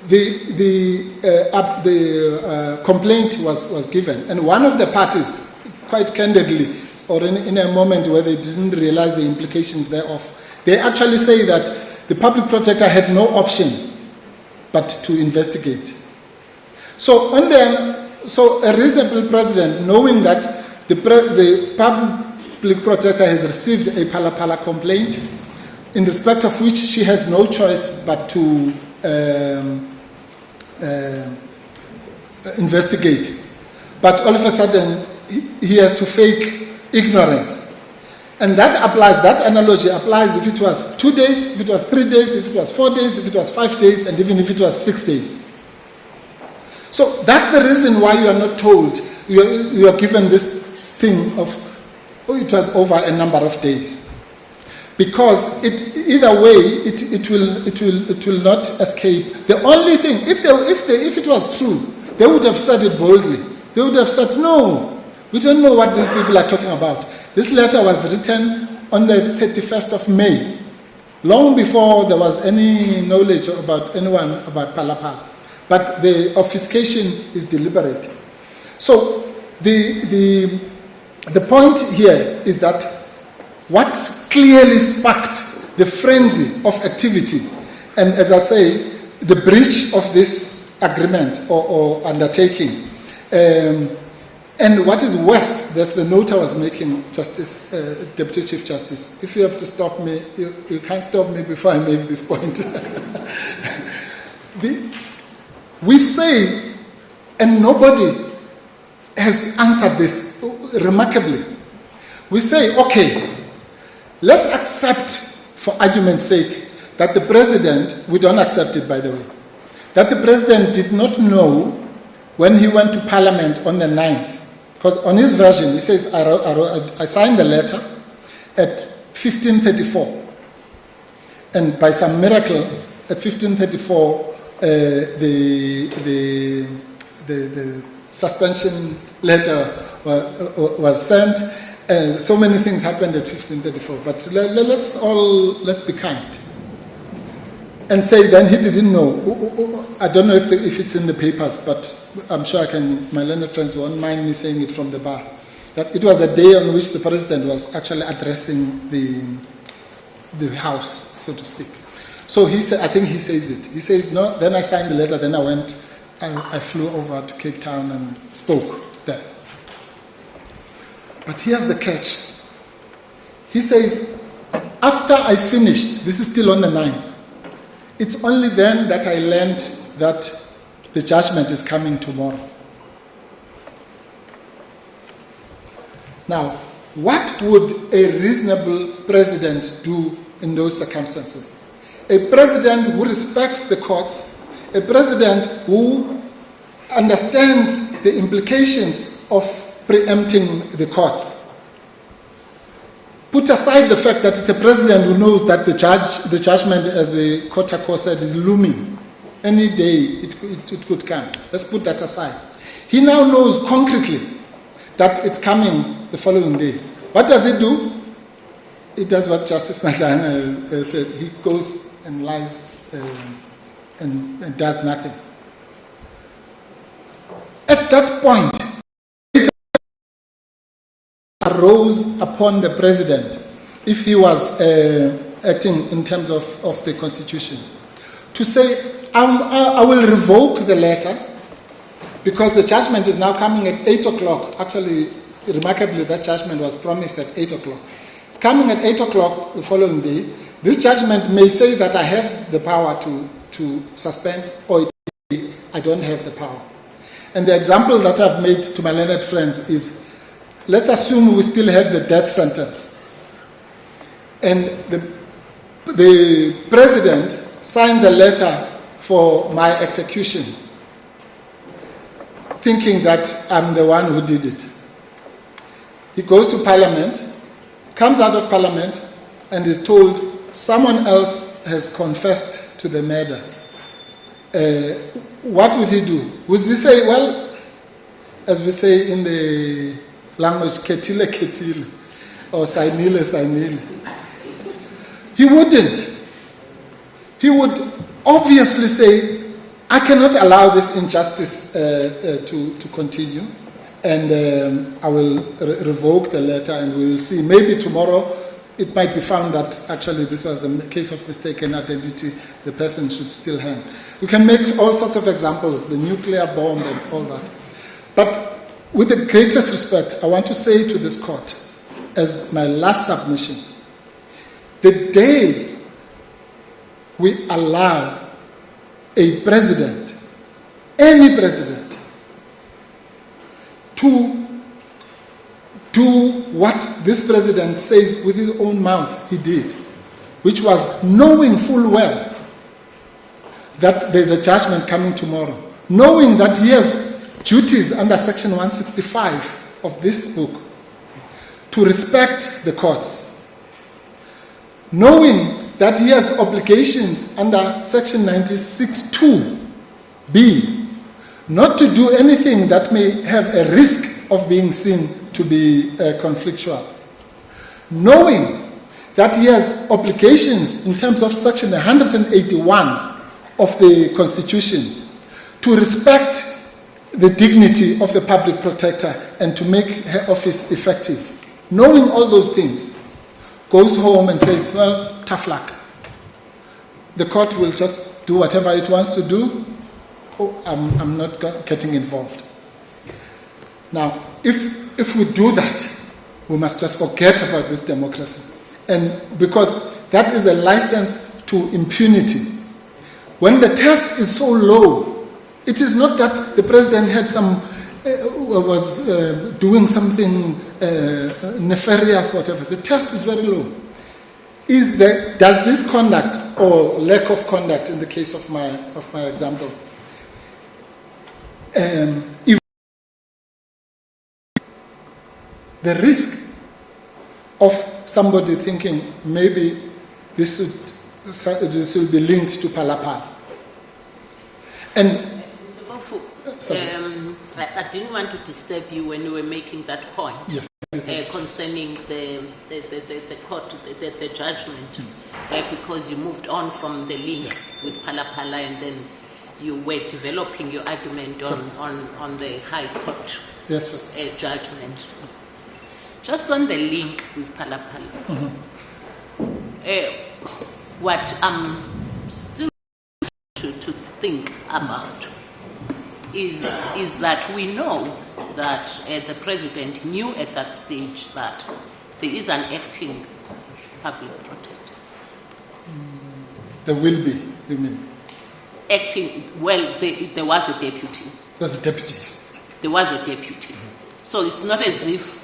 The complaint was given, and one of the parties, quite candidly, or in a moment where they didn't realize the implications thereof, they actually say that the public protector had no option but to investigate. So a reasonable president, knowing that the public protector has received a pala complaint, in respect of which she has no choice but to investigate. But all of a sudden, he has to fake ignorance. And that applies, that analogy applies if it was 2 days, if it was 3 days, if it was 4 days, if it was 5 days, and even if it was 6 days. So that's the reason why you are not told, you are given this thing of, it was over a number of days. Because either way, it will not escape. The only thing, if it was true, they would have said it boldly. They would have said, no, we don't know what these people are talking about. This letter was written on the 31st of May, long before there was any knowledge about anyone about Palapal. But the obfuscation is deliberate. So the point here is that what clearly sparked the frenzy of activity, and as I say, the breach of this agreement or undertaking, and what is worse, that's the note I was making, Justice, Deputy Chief Justice. If you have to stop me, you can't stop me before I make this point. We say, and nobody has answered this remarkably. We say, okay, let's accept, for argument's sake, that the president, we don't accept it by the way, that the president did not know when he went to Parliament on the 9th. Because on his version, he says, I signed the letter at 1534. And by some miracle, at 1534, the suspension letter was sent. So many things happened at 1534. But let's be kind. And say then he didn't know. I don't know if it's in the papers, but I'm sure my learned friends won't mind me saying it from the bar. That it was a day on which the president was actually addressing the House, so to speak. So he said, I think he says it. He says, no, then I signed the letter, then I flew over to Cape Town and spoke there. But here's the catch. He says, after I finished, this is still on the 9th, it's only then that I learned that the judgment is coming tomorrow. Now, what would a reasonable president do in those circumstances? A president who respects the courts, a president who understands the implications of preempting the courts. Put aside the fact that it's a president who knows that the judgment, as the court said, is looming. Any day it could come. Let's put that aside. He now knows concretely that it's coming the following day. What does he do? he does what Justice Madlanga said. He goes and lies and does nothing. At that point, it arose upon the president, if he was acting in terms of the Constitution, to say, I will revoke the letter, because the judgment is now coming at 8 o'clock. Actually, remarkably, that judgment was promised at 8 o'clock. It's coming at 8 o'clock the following day. This judgment may say that I have the power to suspend, or it may say I don't have the power. And the example that I've made to my learned friends is, let's assume we still had the death sentence. And the president signs a letter for my execution, thinking that I'm the one who did it. He goes to Parliament, comes out of Parliament, and is told someone else has confessed to the murder. What would he do? Would he say, well, as we say in the language, ketile ketile, or sainile sainile? He wouldn't. He would obviously say, I cannot allow this injustice to continue, and I will revoke the letter, and we will see. Maybe tomorrow it might be found that actually this was a case of mistaken identity. The person should still hang. You can make all sorts of examples, the nuclear bomb and all that. But with the greatest respect, I want to say to this court, as my last submission, the day we allow a president, any president, to do what this president says with his own mouth he did, which was knowing full well that there's a judgment coming tomorrow, knowing that he has duties under Section 165 of this book to respect the courts, knowing that he has obligations under Section 96(2)(b), not to do anything that may have a risk of being seen to be conflictual. Knowing that he has obligations in terms of Section 181 of the Constitution to respect the dignity of the public protector and to make her office effective. Knowing all those things, goes home and says, well, tough luck. The court will just do whatever it wants to do. Oh, I'm not getting involved. Now, if we do that, we must just forget about this democracy. And because that is a license to impunity. When the test is so low, it is not that the president had was doing something nefarious, whatever. The test is very low. Does this conduct or lack of conduct, in the case of my example, the risk of somebody thinking maybe this will be linked to Palapal? And I didn't want to disturb you when you were making that point. Yes. Concerning the court, the judgment, because you moved on from the links with Palapala, and then you were developing your argument on the High Court judgment. Just on the link with Palapala, what I'm still to think about is that we know that the president knew at that stage that there is an acting public protector. There will be, you mean? Acting, well, there was a deputy. There's a deputy, yes. There was a deputy. So it's not as if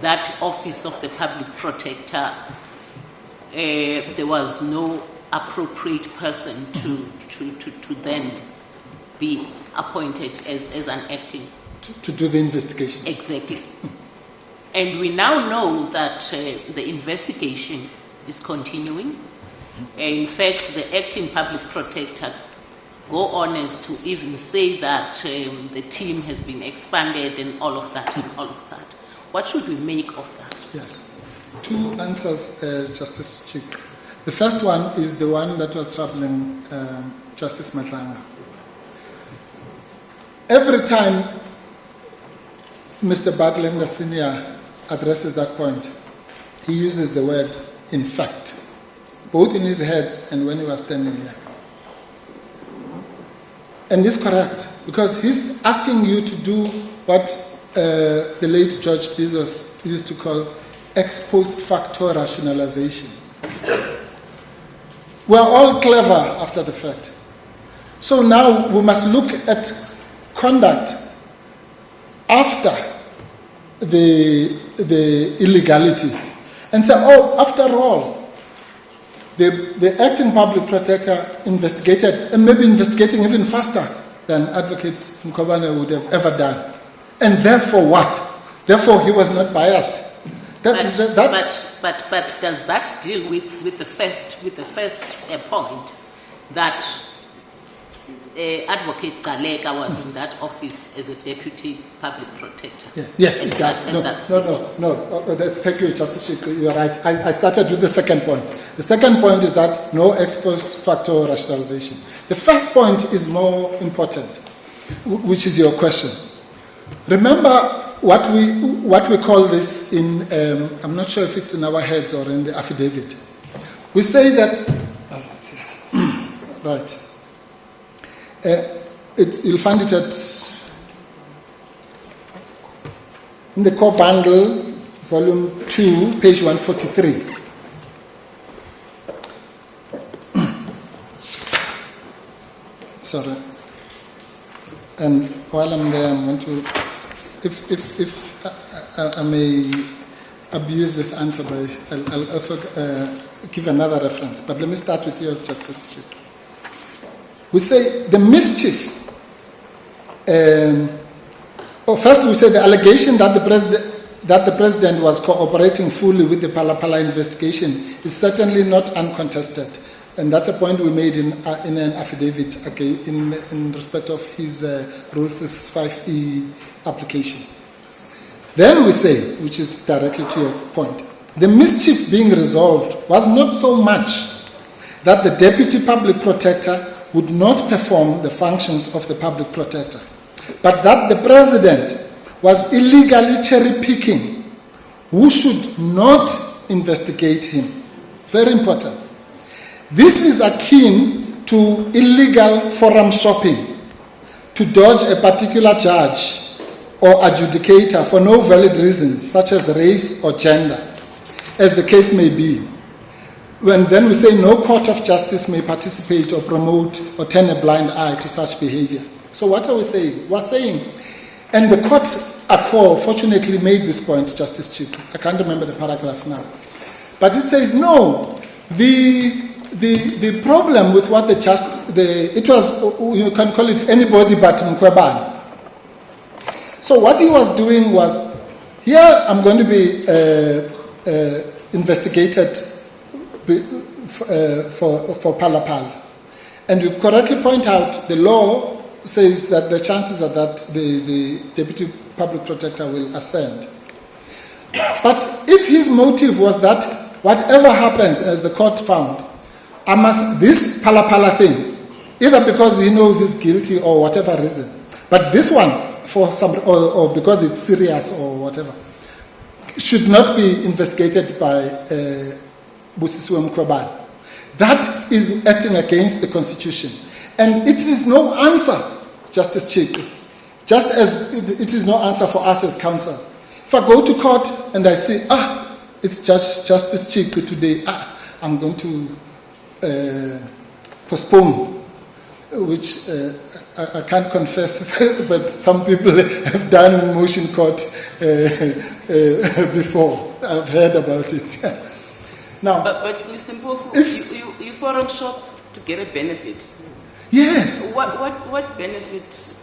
that office of the public protector, there was no appropriate person to then be appointed as an acting. To do the investigation. Exactly. And we now know that the investigation is continuing. In fact, the acting public protector go on as to even say that the team has been expanded and all of that and all of that. What should we make of that? Yes. Two answers, Justice Chick. The first one is the one that was troubling Justice Madlanga. Every time Mr. Badlander Sr. addresses that point, he uses the word "in fact," both in his head and when he was standing here. And he's correct, because he's asking you to do what the late George Bezos used to call ex post facto rationalization. We are all clever after the fact. So now we must look at conduct after the illegality and say, oh, after all, the acting public protector investigated, and maybe investigating even faster than Advocate Mkhwebane would have ever done. And therefore what? Therefore he was not biased. But does that deal with the first point that Advocate Galeka was in that office as a deputy public protector? Yeah. Yes, it does. No. Thank you, Justice Chick. You're right. I started with the second point. The second point is that no ex post facto rationalization. The first point is more important, which is your question. Remember what we call this in, I'm not sure if it's in our heads or in the affidavit. We say that, right, you'll find it in the core bundle, volume 2, page 143. Sorry. And while I'm there, I'm going to, if I may abuse this answer, I'll also give another reference. But let me start with yours, Justice Chick. We say the mischief. First, we say the allegation that the president was cooperating fully with the Palapala investigation is certainly not uncontested. And that's a point we made in an affidavit in respect of his Rule 65E application. Then we say, which is directly to your point, the mischief being resolved was not so much that the Deputy Public Protector would not perform the functions of the Public Protector, but that the President was illegally cherry-picking who should not investigate him. Very important. This is akin to illegal forum shopping, to dodge a particular judge or adjudicator for no valid reason, such as race or gender, as the case may be. When then we say no court of justice may participate or promote or turn a blind eye to such behavior. So what are we saying? We're saying, and the court fortunately made this point, Justice Chick. I can't remember the paragraph now. But it says, no, the problem with what it was, you can call it anybody but Mkhwebane. So what he was doing was, here I'm going to be investigated for Palapala. And you correctly point out the law says that the chances are that the Deputy Public Protector will ascend. But if his motive was that whatever happens, as the court found, this Palapala thing, either because he knows he's guilty or whatever reason, but this one, for some, or because it's serious or whatever, should not be investigated by Busisiwe Mkhwebane. That is acting against the Constitution. And it is no answer, Justice Chick, just as it is no answer for us as counsel. If I go to court and I say, it's Justice Chick today, I'm going to postpone, which I can't confess, but some people have done in motion court before. I've heard about it. Now, but Mr. Mpofu, you forum shop to get a benefit. Yes. What benefit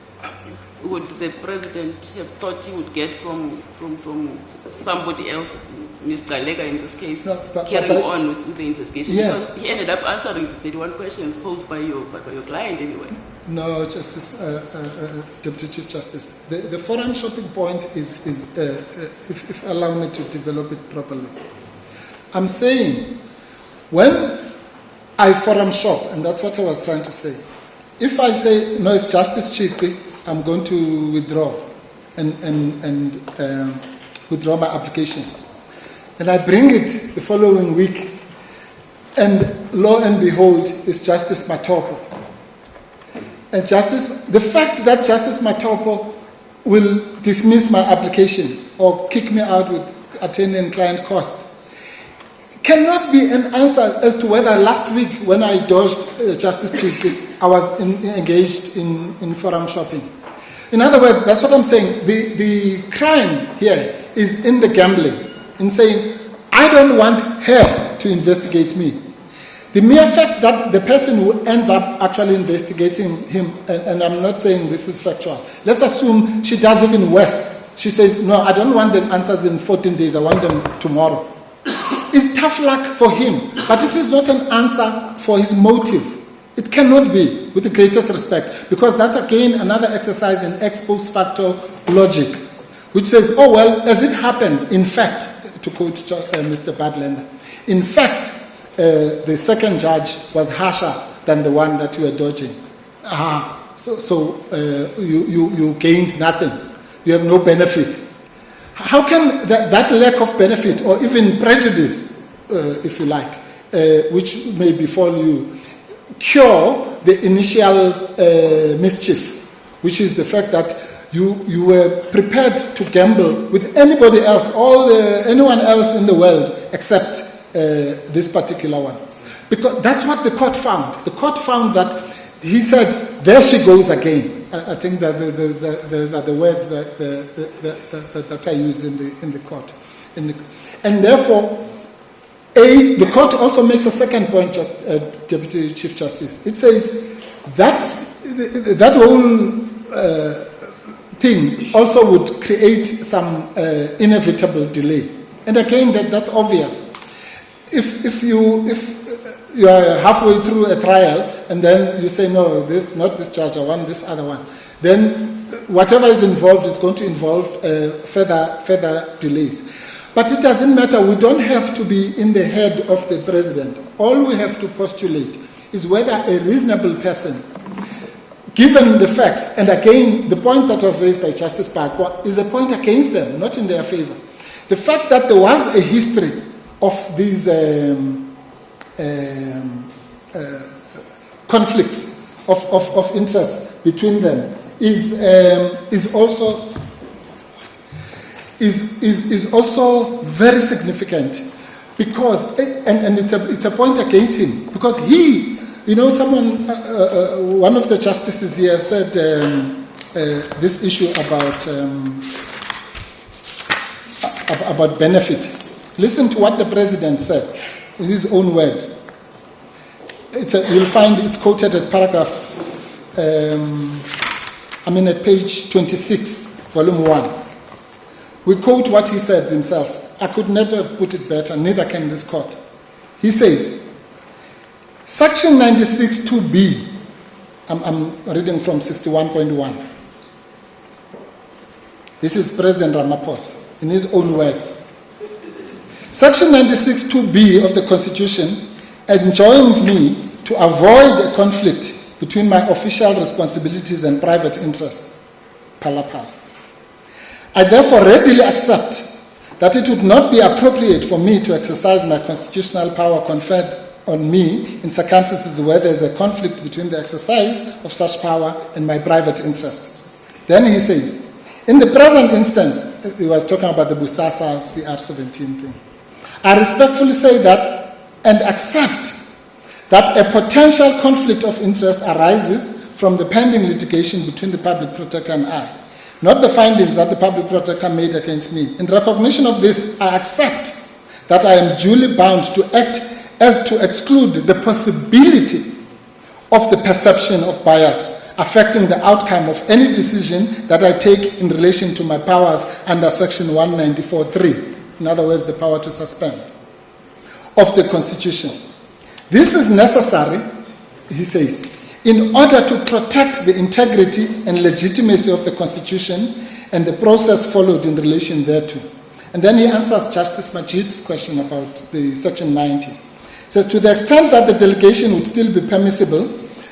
would the president have thought he would get from somebody else, Mr. Galeka in this case, carrying on with the investigation? Yes. Because he ended up answering the 31 questions posed by your client anyway. No, Justice, Deputy Chief Justice. The forum shopping point is if allow me to develop it properly. I'm saying when I forum shop, and that's what I was trying to say, if I say, no, it's Justice Chikwi, I'm going to withdraw and withdraw my application. And I bring it the following week, and lo and behold, it's Justice Matopo. And the fact that Justice Matopo will dismiss my application or kick me out with attorney and client costs cannot be an answer as to whether last week when I dodged Justice Chikwi, I was engaged in forum shopping. In other words, that's what I'm saying. The crime here is in the gambling, in saying, I don't want her to investigate me. The mere fact that the person who ends up actually investigating him, and I'm not saying this is factual, let's assume she does even worse. She says, no, I don't want the answers in 14 days, I want them tomorrow. It's tough luck for him, but it is not an answer for his motive. It cannot be, with the greatest respect, because that's again another exercise in ex post facto logic, which says, oh well, as it happens, in fact, to quote Mr. Badlander, in fact, the second judge was harsher than the one that you were dodging. So you gained nothing. You have no benefit. How can that lack of benefit, or even prejudice, if you like, which may befall you, cure the initial mischief, which is the fact that you were prepared to gamble with anybody else, anyone else in the world except this particular one? Because that's what the court found. The court found that he said, there she goes again. I think that those are the words that I used in the court. And therefore, the court also makes a second point, Deputy Chief Justice. It says that whole thing also would create some inevitable delay. And again, that's obvious. If you are halfway through a trial and then you say, no, not this charge, I want this other one, then whatever is involved is going to involve further delays. But it doesn't matter. We don't have to be in the head of the president. All we have to postulate is whether a reasonable person, given the facts, and again, the point that was raised by Justice Parkwa is a point against them, not in their favor. The fact that there was a history of these conflicts of interest between them is also very significant, because and it's a point against him, because he, one of the justices here said this issue about benefit. Listen to what the president said in his own words. You'll find it's quoted at paragraph, at page 26, volume 1. We quote what he said himself. I could never have put it better, neither can this court. He says, Section 96(2)(b), I'm reading from 61.1. This is President Ramaphosa, in his own words. Section 96(2)(b) of the Constitution enjoins me to avoid a conflict between my official responsibilities and private interest. Palapal. I therefore readily accept that it would not be appropriate for me to exercise my constitutional power conferred on me in circumstances where there is a conflict between the exercise of such power and my private interest. Then he says, in the present instance, he was talking about the Busasa CR17 thing, I respectfully say that and accept that a potential conflict of interest arises from the pending litigation between the Public Protector and I, not the findings that the Public Protector made against me. In recognition of this, I accept that I am duly bound to act as to exclude the possibility of the perception of bias affecting the outcome of any decision that I take in relation to my powers under Section 194(3), in other words, the power to suspend, of the Constitution. This is necessary, he says, in order to protect the integrity and legitimacy of the Constitution and the process followed in relation thereto, And then he answers Justice Majid's question about the Section 90. He says, to the extent that the delegation would still be permissible,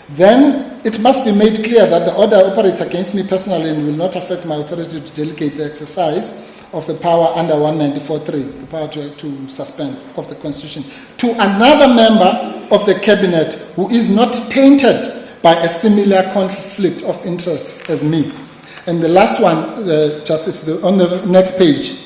then it must be made clear that the order operates against me personally and will not affect my authority to delegate the exercise of the power under 194.3, the power to suspend of the Constitution, to another member of the Cabinet who is not tainted by a similar conflict of interest as me. And the last one, Justice, on the next page,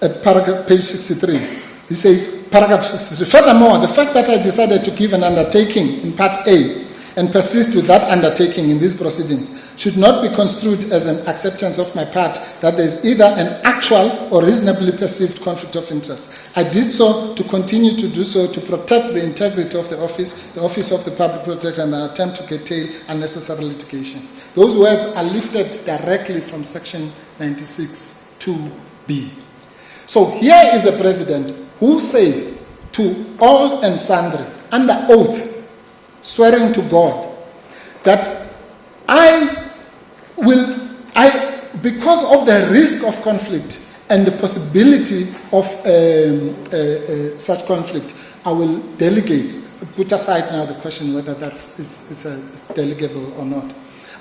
at paragraph, page 63, he says, paragraph 63, furthermore, the fact that I decided to give an undertaking in Part A and persist with that undertaking in these proceedings should not be construed as an acceptance of my part that there is either an actual or reasonably perceived conflict of interest. I did so to continue to do so to protect the integrity of the office of the Public Protector, and an attempt to curtail unnecessary litigation. Those words are lifted directly from Section 96 2B. So here is a president who says to all and sundry, under oath, swearing to God, that because of the risk of conflict and the possibility of such conflict, I will delegate, put aside now the question whether that is delegable or not.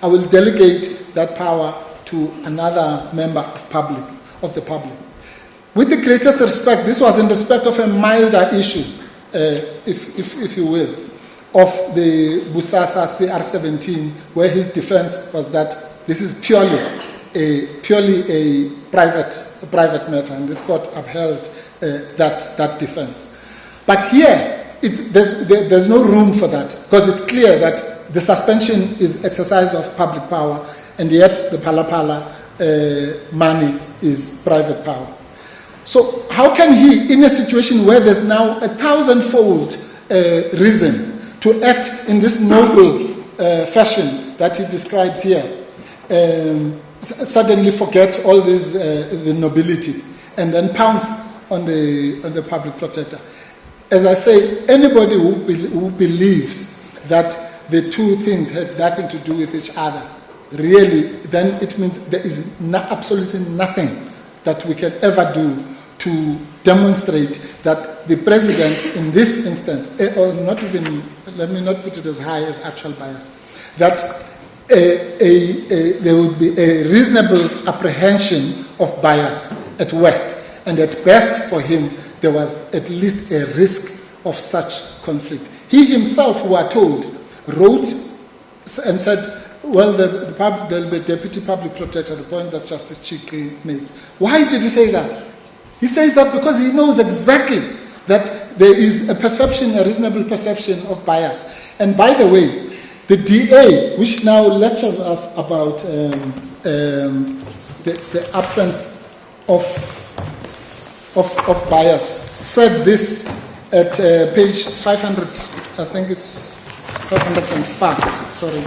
I will delegate that power to another member of the public. With the greatest respect, this was in respect of a milder issue, if you will, of the Busasa CR17, where his defense was that this is purely a private matter, and this court upheld that defense. But here, there's no room for that, because it's clear that the suspension is exercise of public power, and yet the Phala money is private power. So how can he, in a situation where there's now 1,000-fold reason to act in this noble fashion that he describes here, suddenly forget all this the nobility and then pounce on the Public Protector? As I say, anybody who believes that the two things had nothing to do with each other, really, then it means there is absolutely nothing that we can ever do to demonstrate that the president in this instance, or not even, let me not put it as high as actual bias, that there would be a reasonable apprehension of bias at worst, and at best for him there was at least a risk of such conflict. He himself, we are told, wrote and said, well, there will be a deputy public protector, the point that Justice Chike makes. Why did he say that? He says that because he knows exactly that there is a perception, a reasonable perception of bias. And by the way, the DA, which now lectures us about the absence of bias, said this at page 500, I think it's 505, sorry.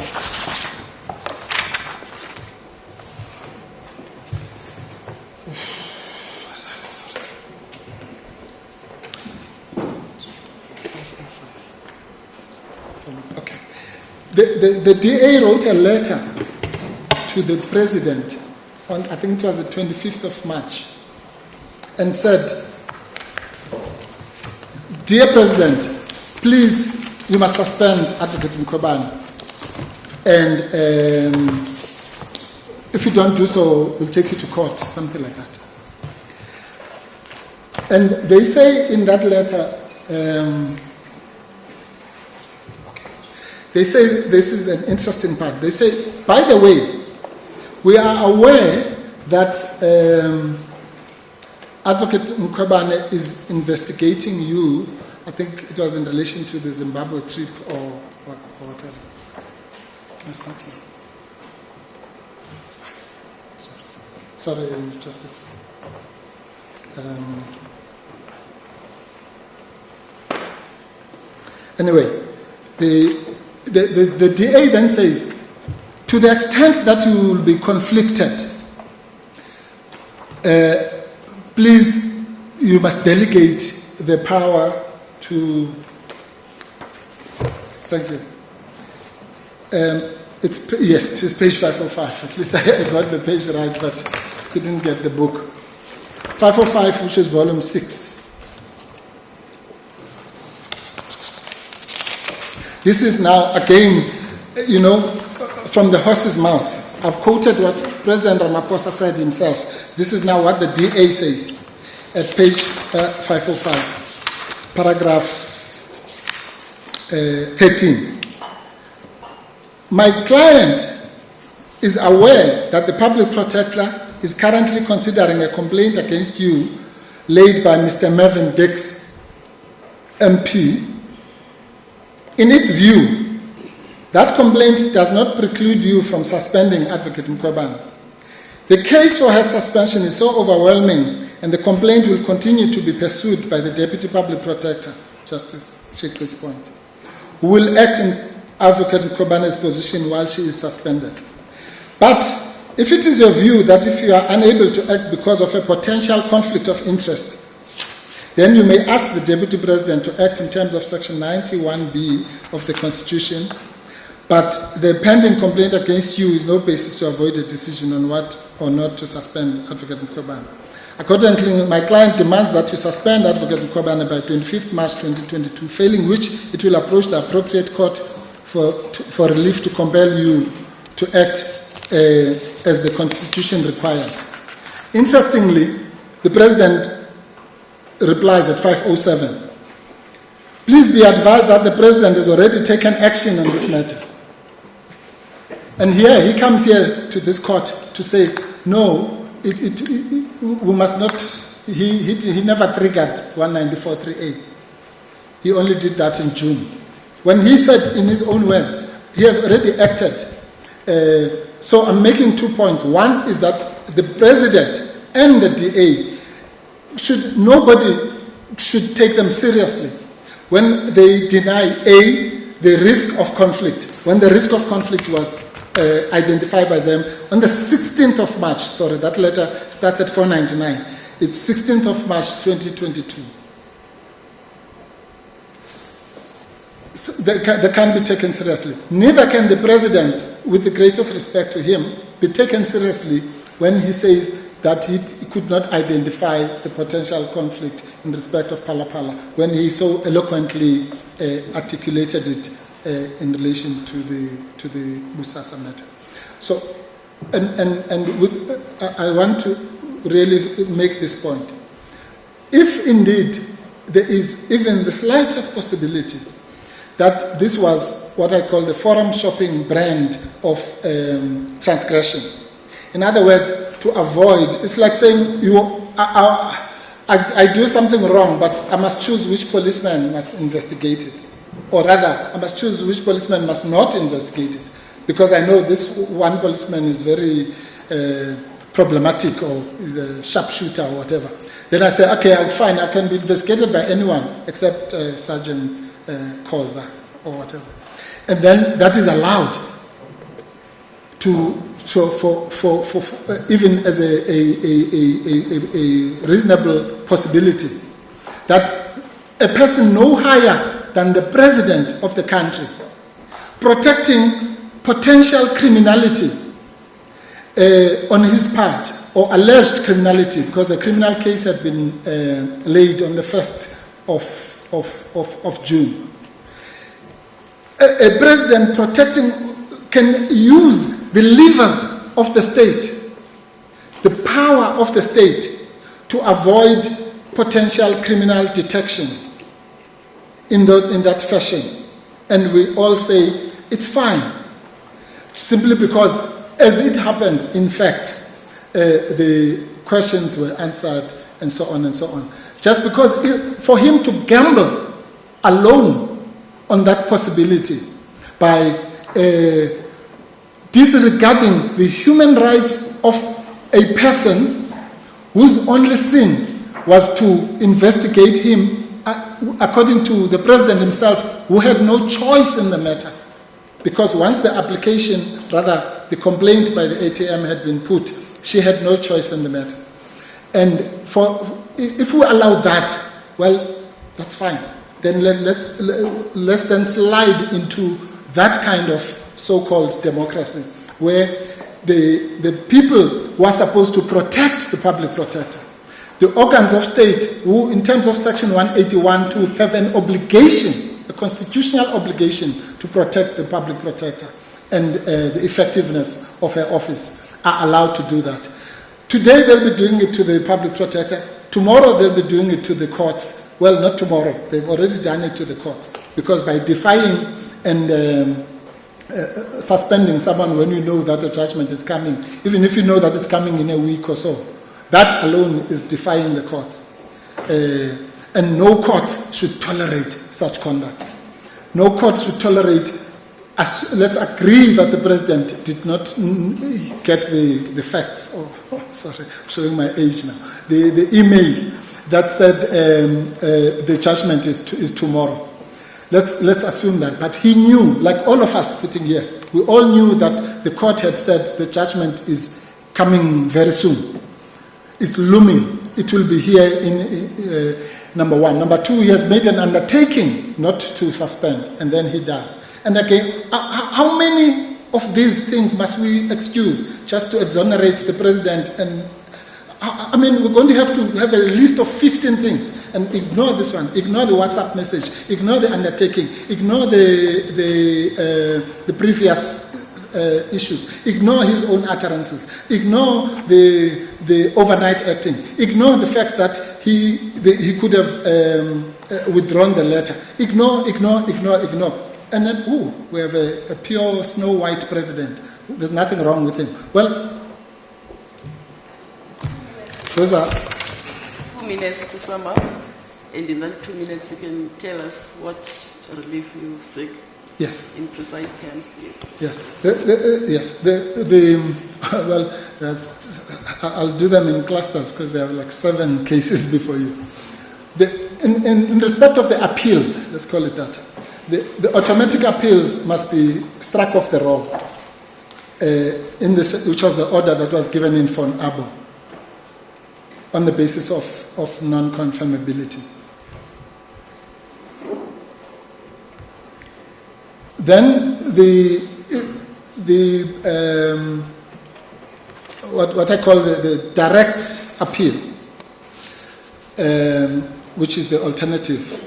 Okay. The DA wrote a letter to the president on, I think it was the 25th of March, and said, "Dear President, please, you must suspend Advocate Mkhwebane. And if you don't do so, we'll take you to court," something like that. And they say in that letter, they say this is an interesting part. They say, by the way, we are aware that Advocate Mkhwebane is investigating you. I think it was in relation to the Zimbabwe trip or whatever. That's not here. Sorry, Justices. Anyway, the DA then says, to the extent that you will be conflicted, please, you must delegate the power to. Thank you. It's page 505. At least I got the page right, but couldn't get the book. 505, which is volume 6. This is now, again, from the horse's mouth. I've quoted what President Ramaphosa said himself. This is now what the DA says at page 505, paragraph 13. My client is aware that the Public Protector is currently considering a complaint against you laid by Mr. Mervyn Dix, MP. In its view, that complaint does not preclude you from suspending Advocate Mkhwebane. The case for her suspension is so overwhelming, and the complaint will continue to be pursued by the Deputy Public Protector, Justice Chikwe's point, who will act in Advocate Mkhwebane's position while she is suspended. But if it is your view that if you are unable to act because of a potential conflict of interest, then you may ask the Deputy President to act in terms of Section 91B of the Constitution, but the pending complaint against you is no basis to avoid a decision on what or not to suspend Advocate Mkhwebane. Accordingly, my client demands that you suspend Advocate Mkhwebane by 25th March 2022, failing which it will approach the appropriate court for relief to compel you to act as the Constitution requires. Interestingly, the President replies at 507. Please be advised that the President has already taken action on this matter. And here, he comes here to this court to say, no, we must not, he never triggered 194.3a. He only did that in June. When he said in his own words, he has already acted. So I'm making 2 points. One is that the President and the DA nobody should take them seriously when they deny the risk of conflict. When the risk of conflict was identified by them on the 16th of March, sorry, that letter starts at 499. It's 16th of March 2022. So they can't be taken seriously. Neither can the President, with the greatest respect to him, be taken seriously when he says that he could not identify the potential conflict in respect of Phala, when he so eloquently articulated it in relation to the Busasa matter. So, I want to really make this point. If indeed there is even the slightest possibility that this was what I call the forum shopping brand of transgression, in other words, to avoid, it's like saying I do something wrong, but I must choose which policeman must investigate it. Or rather, I must choose which policeman must not investigate it, because I know this one policeman is very problematic or is a sharpshooter or whatever. Then I say, okay, fine, I can be investigated by anyone except Sergeant Khoza or whatever. And then that is allowed for even as a reasonable possibility that a person no higher than the President of the country protecting potential criminality on his part, or alleged criminality, because the criminal case had been laid on the 1st of June. A president can use the levers of the state, the power of the state, to avoid potential criminal detection in that fashion. And we all say it's fine, simply because, as it happens, in fact, the questions were answered and so on and so on. Just because for him to gamble alone on that possibility by disregarding the human rights of a person whose only sin was to investigate him, according to the President himself, who had no choice in the matter. Because once the application, rather the complaint by the ATM had been put, she had no choice in the matter. And if we allow that, well, that's fine. Then let's then slide into that kind of so-called democracy, where the people who are supposed to protect the public protector, the organs of state who, in terms of Section 181, to have an obligation, a constitutional obligation to protect the public protector and the effectiveness of her office, are allowed to do that. Today they'll be doing it to the public protector. Tomorrow they'll be doing it to the courts. Well, not tomorrow. They've already done it to the courts. Because by defying and suspending someone when you know that a judgment is coming, even if you know that it's coming in a week or so, that alone is defying the courts. And no court should tolerate such conduct. No court should tolerate. Let's agree that the president did not get the facts. Oh, sorry, I'm showing my age now. The email that said the judgment is tomorrow. Let's assume that. But he knew, like all of us sitting here, we all knew that the court had said the judgment is coming very soon. It's looming. It will be here in number one. Number two, he has made an undertaking not to suspend, and then he does. And again, how many of these things must we excuse just to exonerate the president? And I mean, we're going to have a list of 15 things and ignore this one, ignore the WhatsApp message, ignore the undertaking, ignore the previous issues, ignore his own utterances, ignore the overnight acting, ignore the fact that he could have withdrawn the letter, ignore. And then, we have a pure Snow White president. There's nothing wrong with him. Well, those are 2 minutes to sum up, and in that 2 minutes you can tell us what relief you seek. Yes. In precise terms, please. Yes. Well, I'll do them in clusters because there are like 7 cases before you. In respect of the appeals, let's call it that, the automatic appeals must be struck off the roll, which was the order that was given in Von Abo on the basis of non-confirmability. Then what I call the direct appeal, which is the alternative,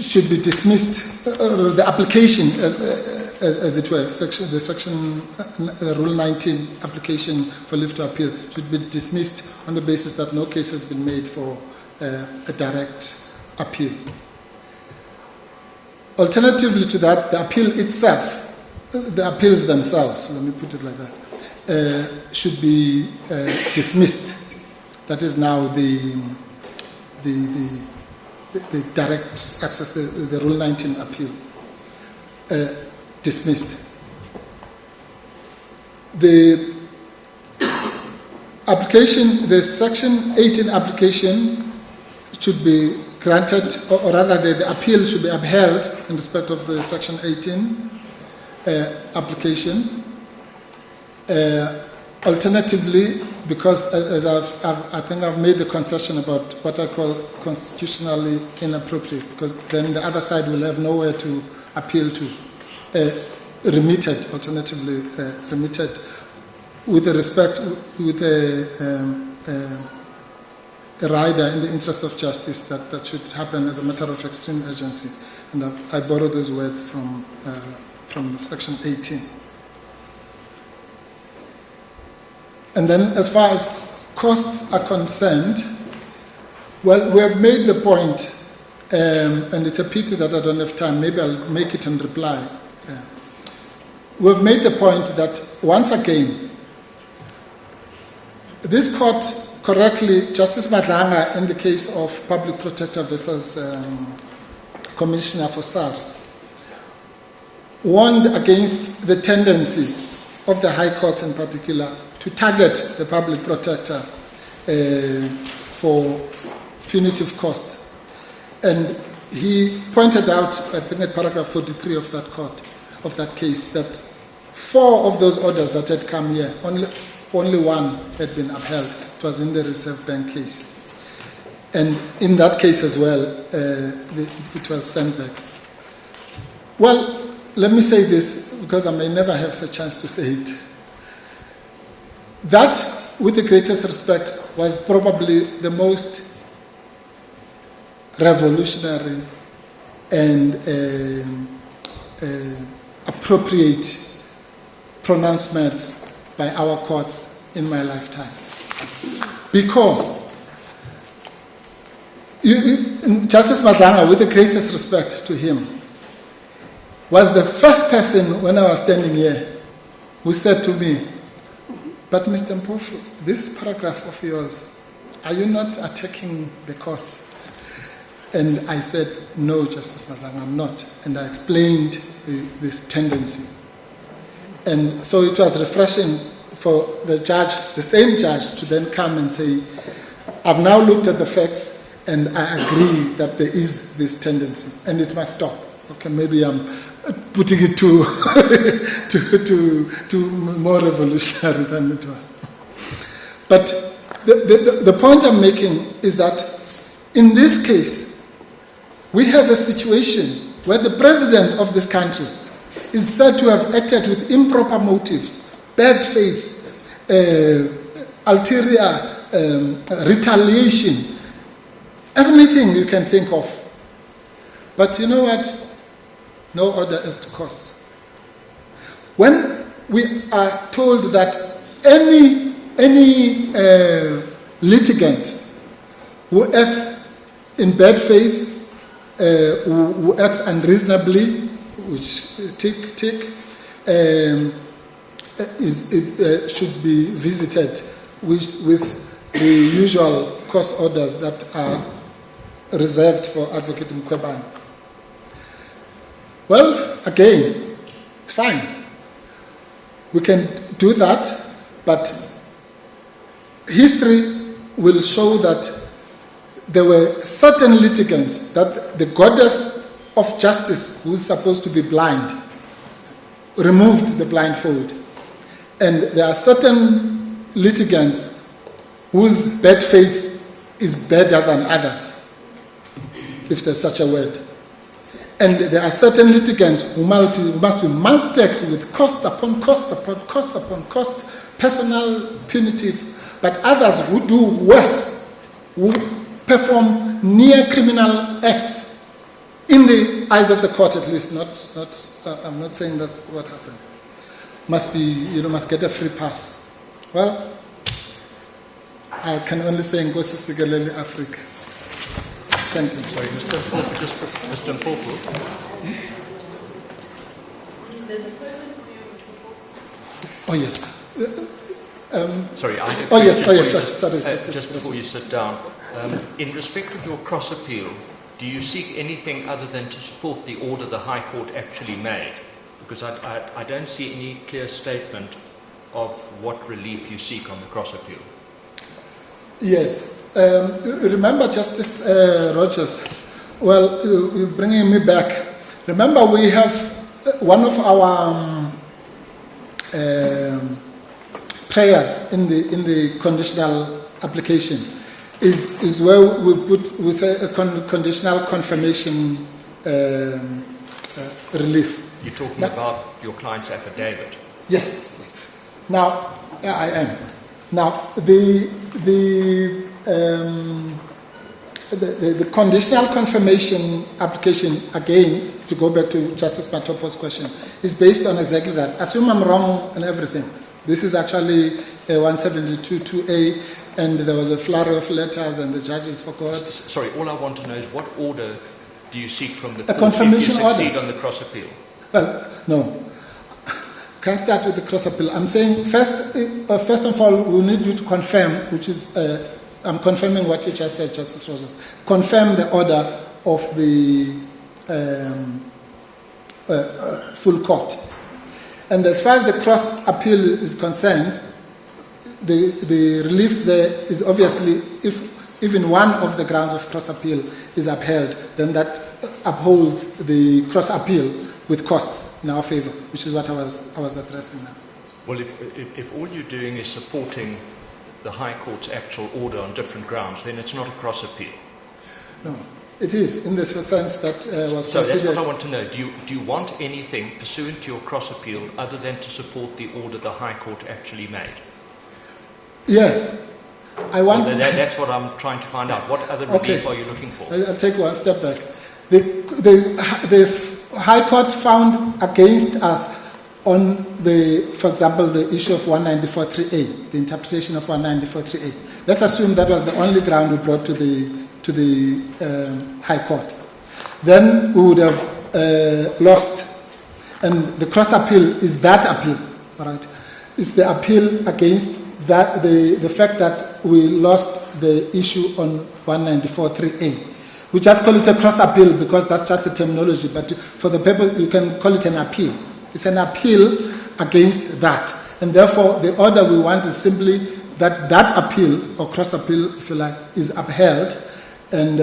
should be dismissed. The application, as it were, the Rule 19 application for leave to appeal should be dismissed on the basis that no case has been made for a direct appeal. Alternatively to that, the appeal itself, the appeals themselves, let me put it like that, should be dismissed. That is now the direct access, the Rule 19 appeal, dismissed. The application, the Section 18 application should be granted, or rather the appeal should be upheld in respect of the Section 18 application. Alternatively, because as I think I've made the concession about what I call constitutionally inappropriate, because then the other side will have nowhere to appeal to. Remitted, alternatively remitted, with a rider in the interest of justice that should happen as a matter of extreme urgency. And I borrow those words from the Section 18. And then as far as costs are concerned, well, we have made the point, and it's a pity that I don't have time, maybe I'll make it in reply. We've made the point that, once again, this court correctly, Justice Madlanga, in the case of Public Protector versus Commissioner for SARS, warned against the tendency of the high courts in particular to target the Public Protector for punitive costs. And he pointed out, I think at paragraph 43 of that case, that 4 of those orders that had come here, only one had been upheld. It was in the Reserve Bank case. And in that case as well, it was sent back. Well, let me say this, because I may never have a chance to say it. That, with the greatest respect, was probably the most revolutionary and appropriate pronouncement by our courts in my lifetime. Because Justice Madlanga, with the greatest respect to him, was the first person when I was standing here who said to me, "But Mr. Mpofu, this paragraph of yours, are you not attacking the courts?" And I said, "No, Justice Madlanga, I'm not." And I explained this tendency. And so it was refreshing for the judge, the same judge, to then come and say, "I've now looked at the facts and I agree that there is this tendency and it must stop." Okay, maybe I'm putting it to more revolutionary than it was. But the point I'm making is that in this case, we have a situation where the president of this country is said to have acted with improper motives, bad faith, ulterior retaliation, everything you can think of. But you know what? No order is to cost. When we are told that any litigant who acts in bad faith, who acts unreasonably, which should be visited with the usual cost orders that are reserved for Advocate Mkhwebane. Well, again, it's fine. We can do that, but history will show that there were certain litigants that the goddess of justice, who is supposed to be blind, removed the blindfold. And there are certain litigants whose bad faith is better than others, if there's such a word. And there are certain litigants who must be mulcted with costs upon costs upon costs upon costs, personal, punitive, but others who do worse, who perform near criminal acts, in the eyes of the court at least, I'm not saying that's what happened, must get a free pass. Well, I can only say Nkosi Sikelele Africa. Thank you. Sorry, Mr. Mpofu. There's a question for you, Mr. Mpofu. Oh, yes. Sorry, I had a yes, question sorry. Just before you sit down. In respect of your cross appeal, do you seek anything other than to support the order the High Court actually made? Because I don't see any clear statement of what relief you seek on the cross appeal. Yes. Remember, Justice Rogers, well, you're bringing me back. Remember, we have one of our prayers in the conditional application is where we say a conditional confirmation relief. You're talking about your client's affidavit? Yes. Now, I am. Now, the conditional confirmation application, again, to go back to Justice Matopo's question, is based on exactly that. Assume I'm wrong and everything. This is actually 172.2a, and there was a flurry of letters and the judges forgot. Sorry, all I want to know is what order do you seek from the court confirmation if you succeed order on the cross appeal? Well, no. Can start with the cross appeal. I'm saying first of all, we need you to confirm, which is, I'm confirming what you just said, Justice Rogers. Confirm the order of the full court. And as far as the cross appeal is concerned, the relief there is obviously, if even one of the grounds of cross appeal is upheld, then that upholds the cross appeal with costs in our favor, which is what I was addressing now. Well, if all you're doing is supporting the High Court's actual order on different grounds, then it's not a cross appeal. No, it is in the sense that was So considered. that's what I want to know. Do you want anything pursuant to your cross appeal other than to support the order the High Court actually made? Yes. I want... Well, that's what I'm trying to find out. What other relief are you looking for? I'll take one step back. The High Court found against us on for example, the issue of 194.3a, the interpretation of 194.3a. Let's assume that was the only ground we brought to the High Court. Then we would have lost, and the cross appeal is that appeal, right? It's the appeal against that the fact that we lost the issue on 194.3a. We just call it a cross appeal because that's just the terminology, but for the people, you can call it an appeal. It's an appeal against that. And therefore, the order we want is simply that that appeal, or cross appeal, if you like, is upheld. And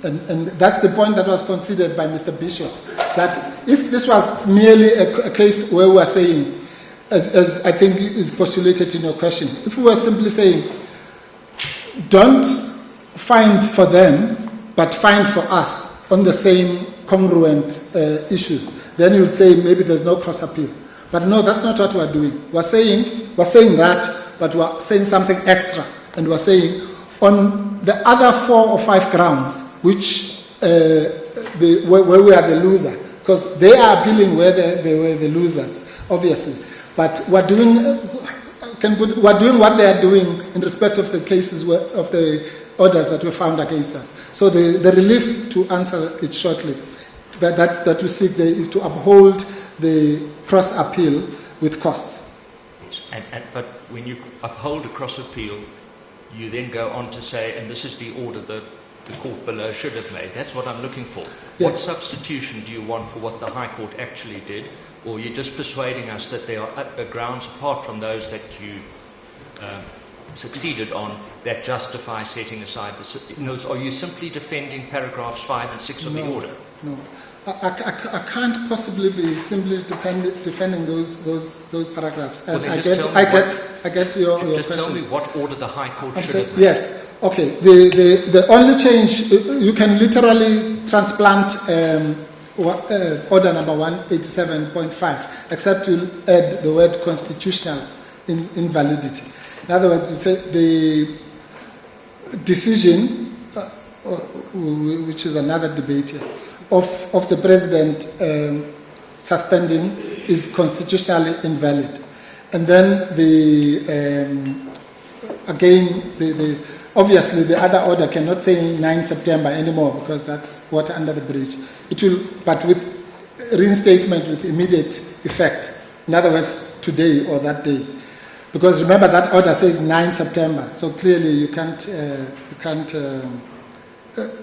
that's the point that was considered by Mr. Bishop, that if this was merely a case where we are saying, as I think is postulated in your question, if we were simply saying, don't find for them, but find for us on the same congruent issues, then you would say maybe there's no cross appeal. But no, that's not what we're doing. We're saying that, but we're saying something extra. And we're saying on the other 4 or 5 grounds, which where we are the loser, because they are appealing where they were the losers, obviously. But we're doing what they are doing in respect of the cases of the orders that were found against us. So the relief, to answer it shortly, that we seek there is to uphold the cross appeal with costs. But when you uphold a cross appeal, you then go on to say, and this is the order that the court below should have made. That's what I'm looking for. Yes. What substitution do you want for what the High Court actually did? Or you're just persuading us that there are grounds apart from those that you succeeded on that justify setting aside the... Are you simply defending paragraphs 5 and 6 of the order? No. I can't possibly be simply defending those paragraphs. And well, I get your just question. Tell me what order the High Court should have made. Yes. Okay. The only change, you can literally transplant order number 187.5, except you add the word constitutional invalidity. In other words, you say the decision, which is another debate here, of the president suspending is constitutionally invalid. And then obviously the other order cannot say 9 September anymore because that's water under the bridge. It will, but with reinstatement with immediate effect. In other words, today or that day. Because remember that order says 9 September, so clearly you can't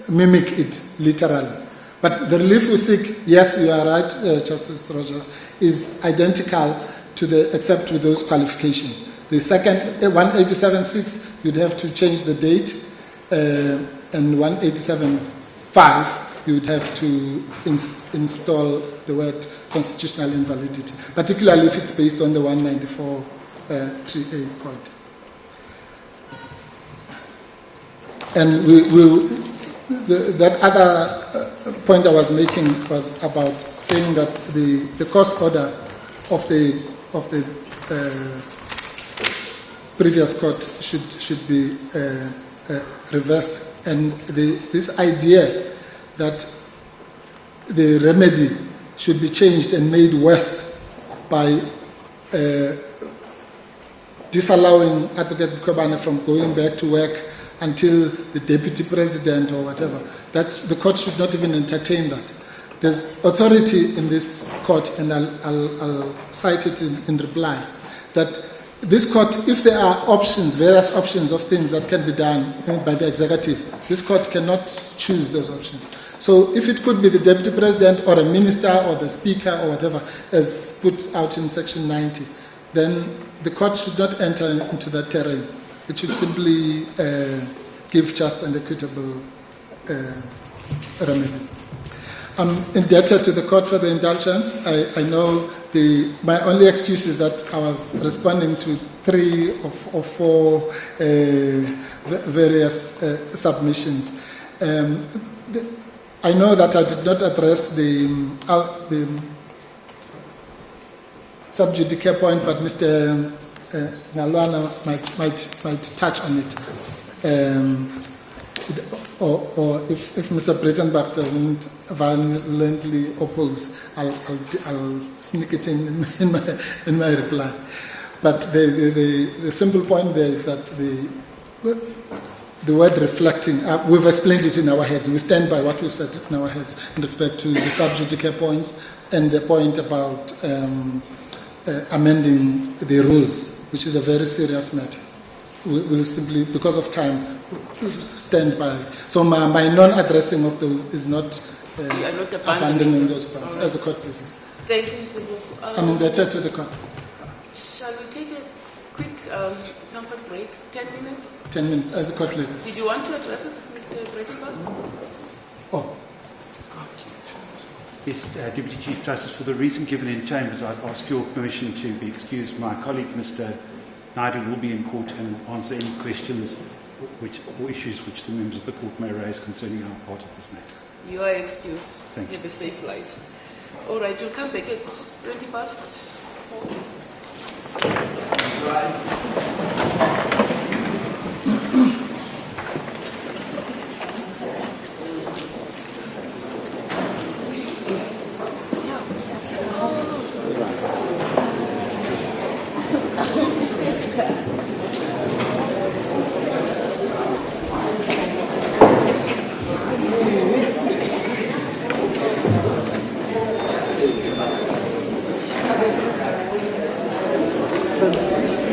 mimic it literally. But the relief we seek, yes, you are right, Justice Rogers, is identical to except with those qualifications. The second, 187.6, you'd have to change the date, and 187.5, you'd have to install the word constitutional invalidity, particularly if it's based on the 194.3a point. And that other point I was making was about saying that the cost order of the previous court should be reversed, and this idea that the remedy should be changed and made worse by disallowing Advocate Mkhwebane from going back to work until the deputy president or whatever, that the court should not even entertain that. There's authority in this court, and I'll cite it in reply, that this court, if there are options, various options of things that can be done by the executive, this court cannot choose those options. So if it could be the deputy president or a minister or the speaker or whatever, as put out in section 90, then the court should not enter into that terrain. It should simply give just and equitable remedy. I'm indebted to the court for the indulgence. I know my only excuse is that I was responding to 3 or 4 various submissions. I know that I did not address the sub judice point, but Mr. Nalwana might touch on it. Or if Mr. Breitenbach doesn't violently oppose, I'll sneak it in my reply. But the simple point there is that the word reflecting, we've explained it in our heads. We stand by what we've said in our heads in respect to the sub judice points and the point about amending the rules, which is a very serious matter. We'll simply, because of time, stand by. So my non-addressing of those is not, abandoning those points, right, as the court pleases. Thank you, Mr. Wolf. I'm indebted to the court. Shall we take a quick comfort break? 10 minutes? 10 minutes, as the court pleases. Did you want to address us, Mr. Breitenbach? Oh. Yes, Deputy Chief Justice, for the reason given in chambers, I'd ask your permission to be excused. My colleague, Mr. Naidu, will be in court and will answer any questions or issues which the members of the court may raise concerning our part of this matter. You are excused. Thank you. Have a safe flight. All right, we'll come back at 20 past 4.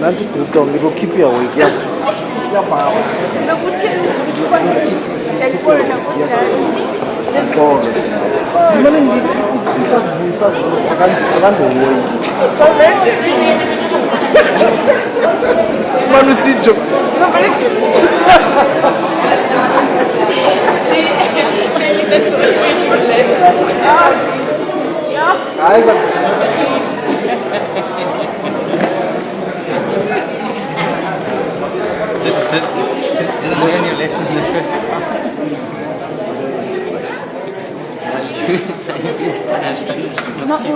Nanti kuto, we will keep you awake. Yeah. Didn't learn your lesson in the first Not TV.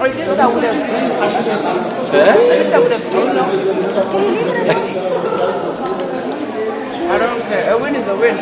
I guess that would have I don't care. A win is a win.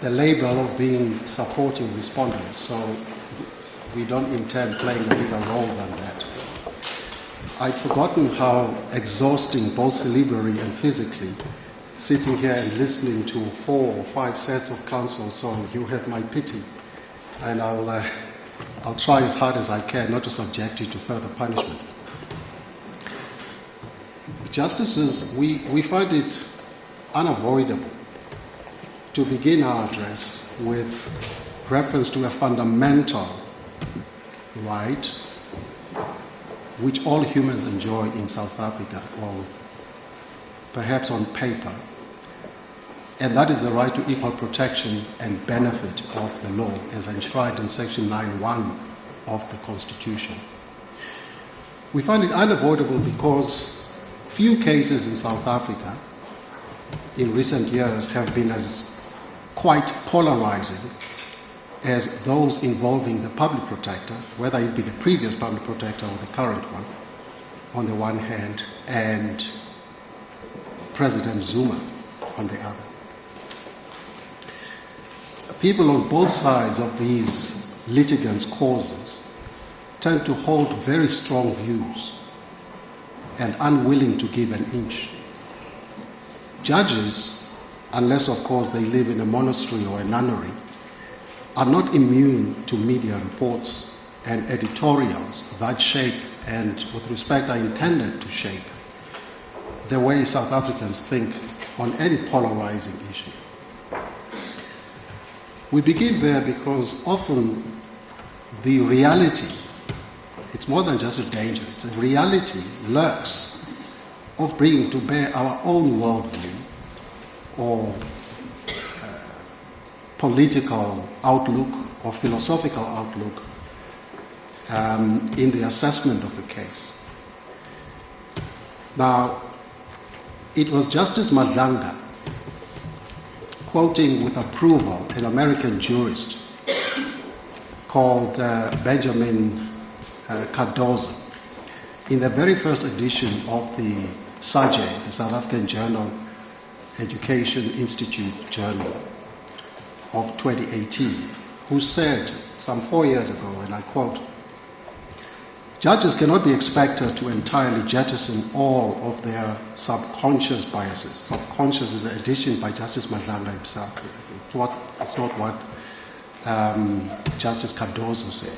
the label of being supporting respondents, so we don't intend playing a bigger role than that. I'd forgotten how exhausting, both cerebrally and physically, sitting here and listening to 4 or 5 sets of counsel, so you have my pity. And I'll try as hard as I can not to subject you to further punishment. Justices, we find it unavoidable to begin our address with reference to a fundamental right which all humans enjoy in South Africa, or perhaps on paper, and that is the right to equal protection and benefit of the law as enshrined in Section 9(1) of the Constitution. We find it unavoidable because few cases in South Africa in recent years have been as quite polarizing as those involving the Public Protector, whether it be the previous Public Protector or the current one, on the one hand, and President Zuma on the other. People on both sides of these litigants' causes tend to hold very strong views and unwilling to give an inch. Judges, unless of course they live in a monastery or a nunnery, are not immune to media reports and editorials that shape and, with respect, are intended to shape the way South Africans think on any polarizing issue. We begin there because often the reality, it's more than just a danger, it's a reality, lurks of bringing to bear our own worldview or political outlook or philosophical outlook in the assessment of a case. Now, it was Justice Madlanga, quoting with approval an American jurist called Benjamin Cardozo, in the very first edition of the SAJ, the South African Journal Education Institute Journal of 2018, who said some 4 years ago, and I quote, "Judges cannot be expected to entirely jettison all of their subconscious biases." Subconscious is an addition by Justice Madlanga himself. It's not what Justice Cardozo said.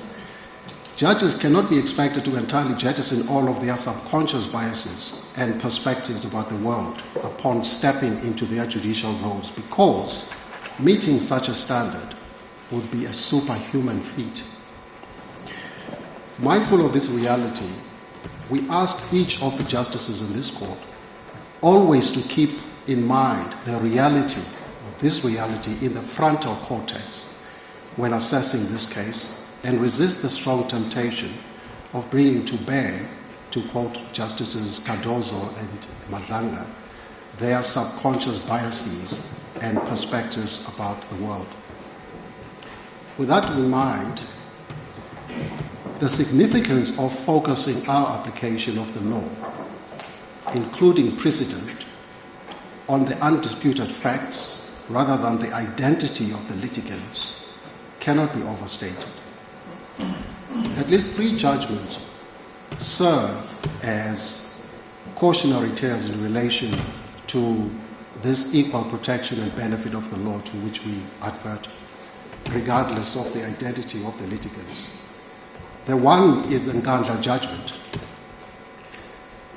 Judges cannot be expected to entirely jettison all of their subconscious biases and perspectives about the world upon stepping into their judicial roles, because meeting such a standard would be a superhuman feat. Mindful of this reality, we ask each of the justices in this court always to keep in mind the reality, this reality, in the frontal cortex when assessing this case, and resist the strong temptation of bringing to bear, to quote Justices Cardozo and Madlanga, their subconscious biases and perspectives about the world. With that in mind, the significance of focusing our application of the law, including precedent, on the undisputed facts rather than the identity of the litigants cannot be overstated. At least 3 judgments serve as cautionary tales in relation to this equal protection and benefit of the law to which we advert, regardless of the identity of the litigants. The one is the Nkandla judgment.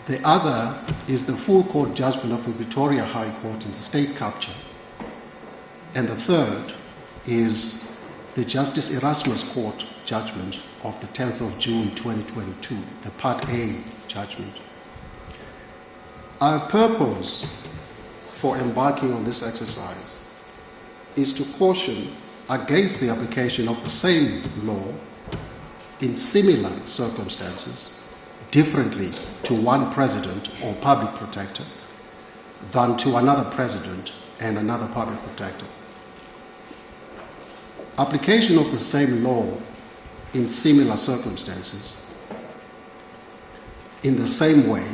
The other is the full court judgment of the Pretoria High Court in the state capture. And the third is the Justice Erasmus Court judgment of the 10th of June 2022, the Part A judgment. Our purpose for embarking on this exercise is to caution against the application of the same law in similar circumstances differently to one president or public protector than to another president and another public protector. Application of the same law in similar circumstances in the same way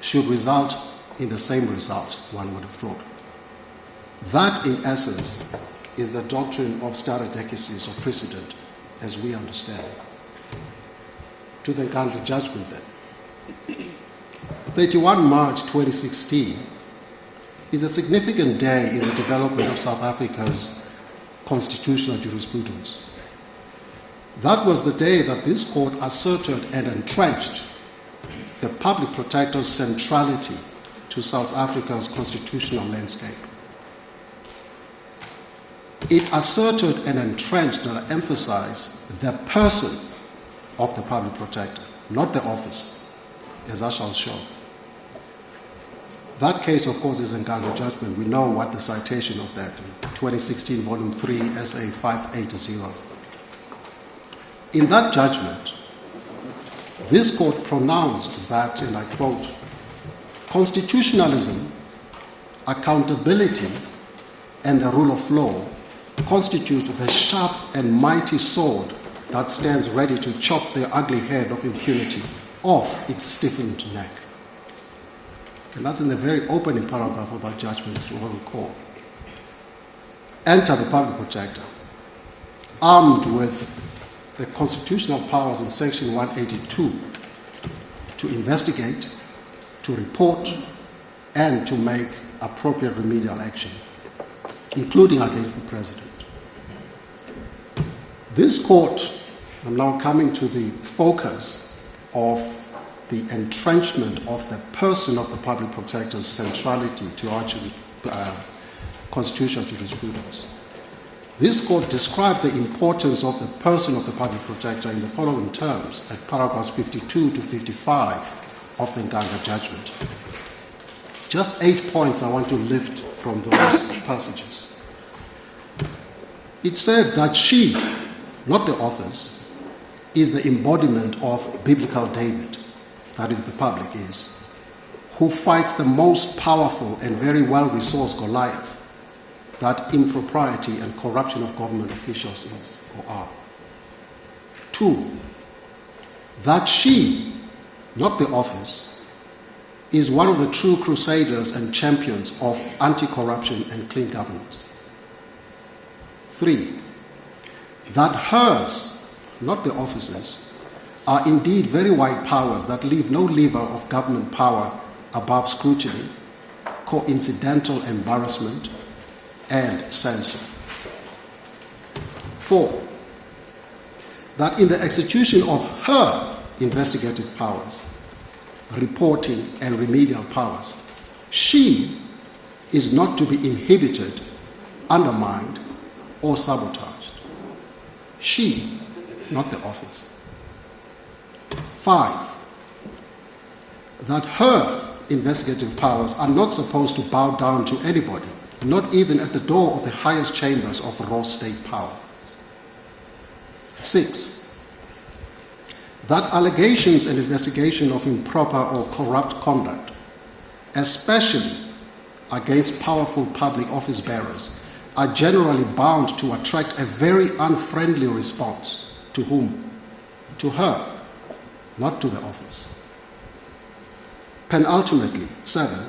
should result in the same result, one would have thought. That, in essence, is the doctrine of stare decisis, or precedent, as we understand it. To the Nkandla judgment then. 31 March 2016 is a significant day in the development of South Africa's constitutional jurisprudence. That was the day that this court asserted and entrenched the Public Protector's centrality to South Africa's constitutional landscape. It asserted and entrenched, and I emphasize, the person of the Public Protector, not the office, as I shall show. That case, of course, is Nkandla judgment. We know what the citation of that, 2016, Volume 3, SA 580. In that judgment, this court pronounced that, and I quote, constitutionalism, accountability, and the rule of law constitute the sharp and mighty sword that stands ready to chop the ugly head of impunity off its stiffened neck. And that's in the very opening paragraph of that judgment, as we all recall. Enter the Public Protector, armed with the constitutional powers in Section 182 to investigate, to report, and to make appropriate remedial action, including against the President. This court, I'm now coming to the focus of the entrenchment of the person of the Public Protector's centrality to our constitutional jurisprudence. This court described the importance of the person of the Public Protector in the following terms at paragraphs 52 to 55 of the Nkandla judgment. It's just 8 points I want to lift from those passages. It said that she, not the office, is the embodiment of biblical David, that is, the public is, who fights the most powerful and very well-resourced Goliath that impropriety and corruption of government officials is or are. 2, that she, not the office, is one of the true crusaders and champions of anti-corruption and clean governance. 3, that hers, not the office's, are indeed very wide powers that leave no lever of government power above scrutiny, coincidental embarrassment, and censure. 4, that in the execution of her investigative powers, reporting and remedial powers, she is not to be inhibited, undermined, or sabotaged. She, not the office. 5, that her investigative powers are not supposed to bow down to anybody, not even at the door of the highest chambers of raw state power. 6, that allegations and investigation of improper or corrupt conduct, especially against powerful public office bearers, are generally bound to attract a very unfriendly response. To whom? To her, not to the office. Penultimately, 7,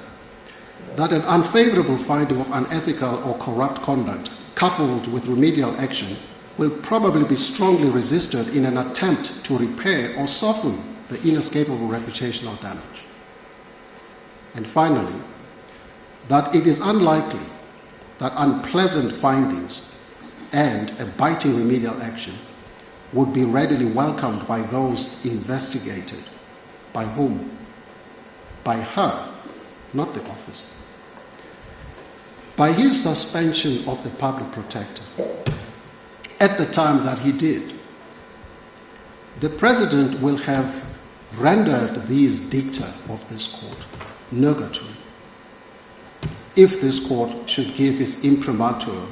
that an unfavorable finding of unethical or corrupt conduct coupled with remedial action will probably be strongly resisted in an attempt to repair or soften the inescapable reputational damage. And finally, that it is unlikely that unpleasant findings and a biting remedial action would be readily welcomed by those investigated. By whom? By her, not the office. By his suspension of the Public Protector, at the time that he did, the President will have rendered these dicta of this court nugatory if this court should give its imprimatur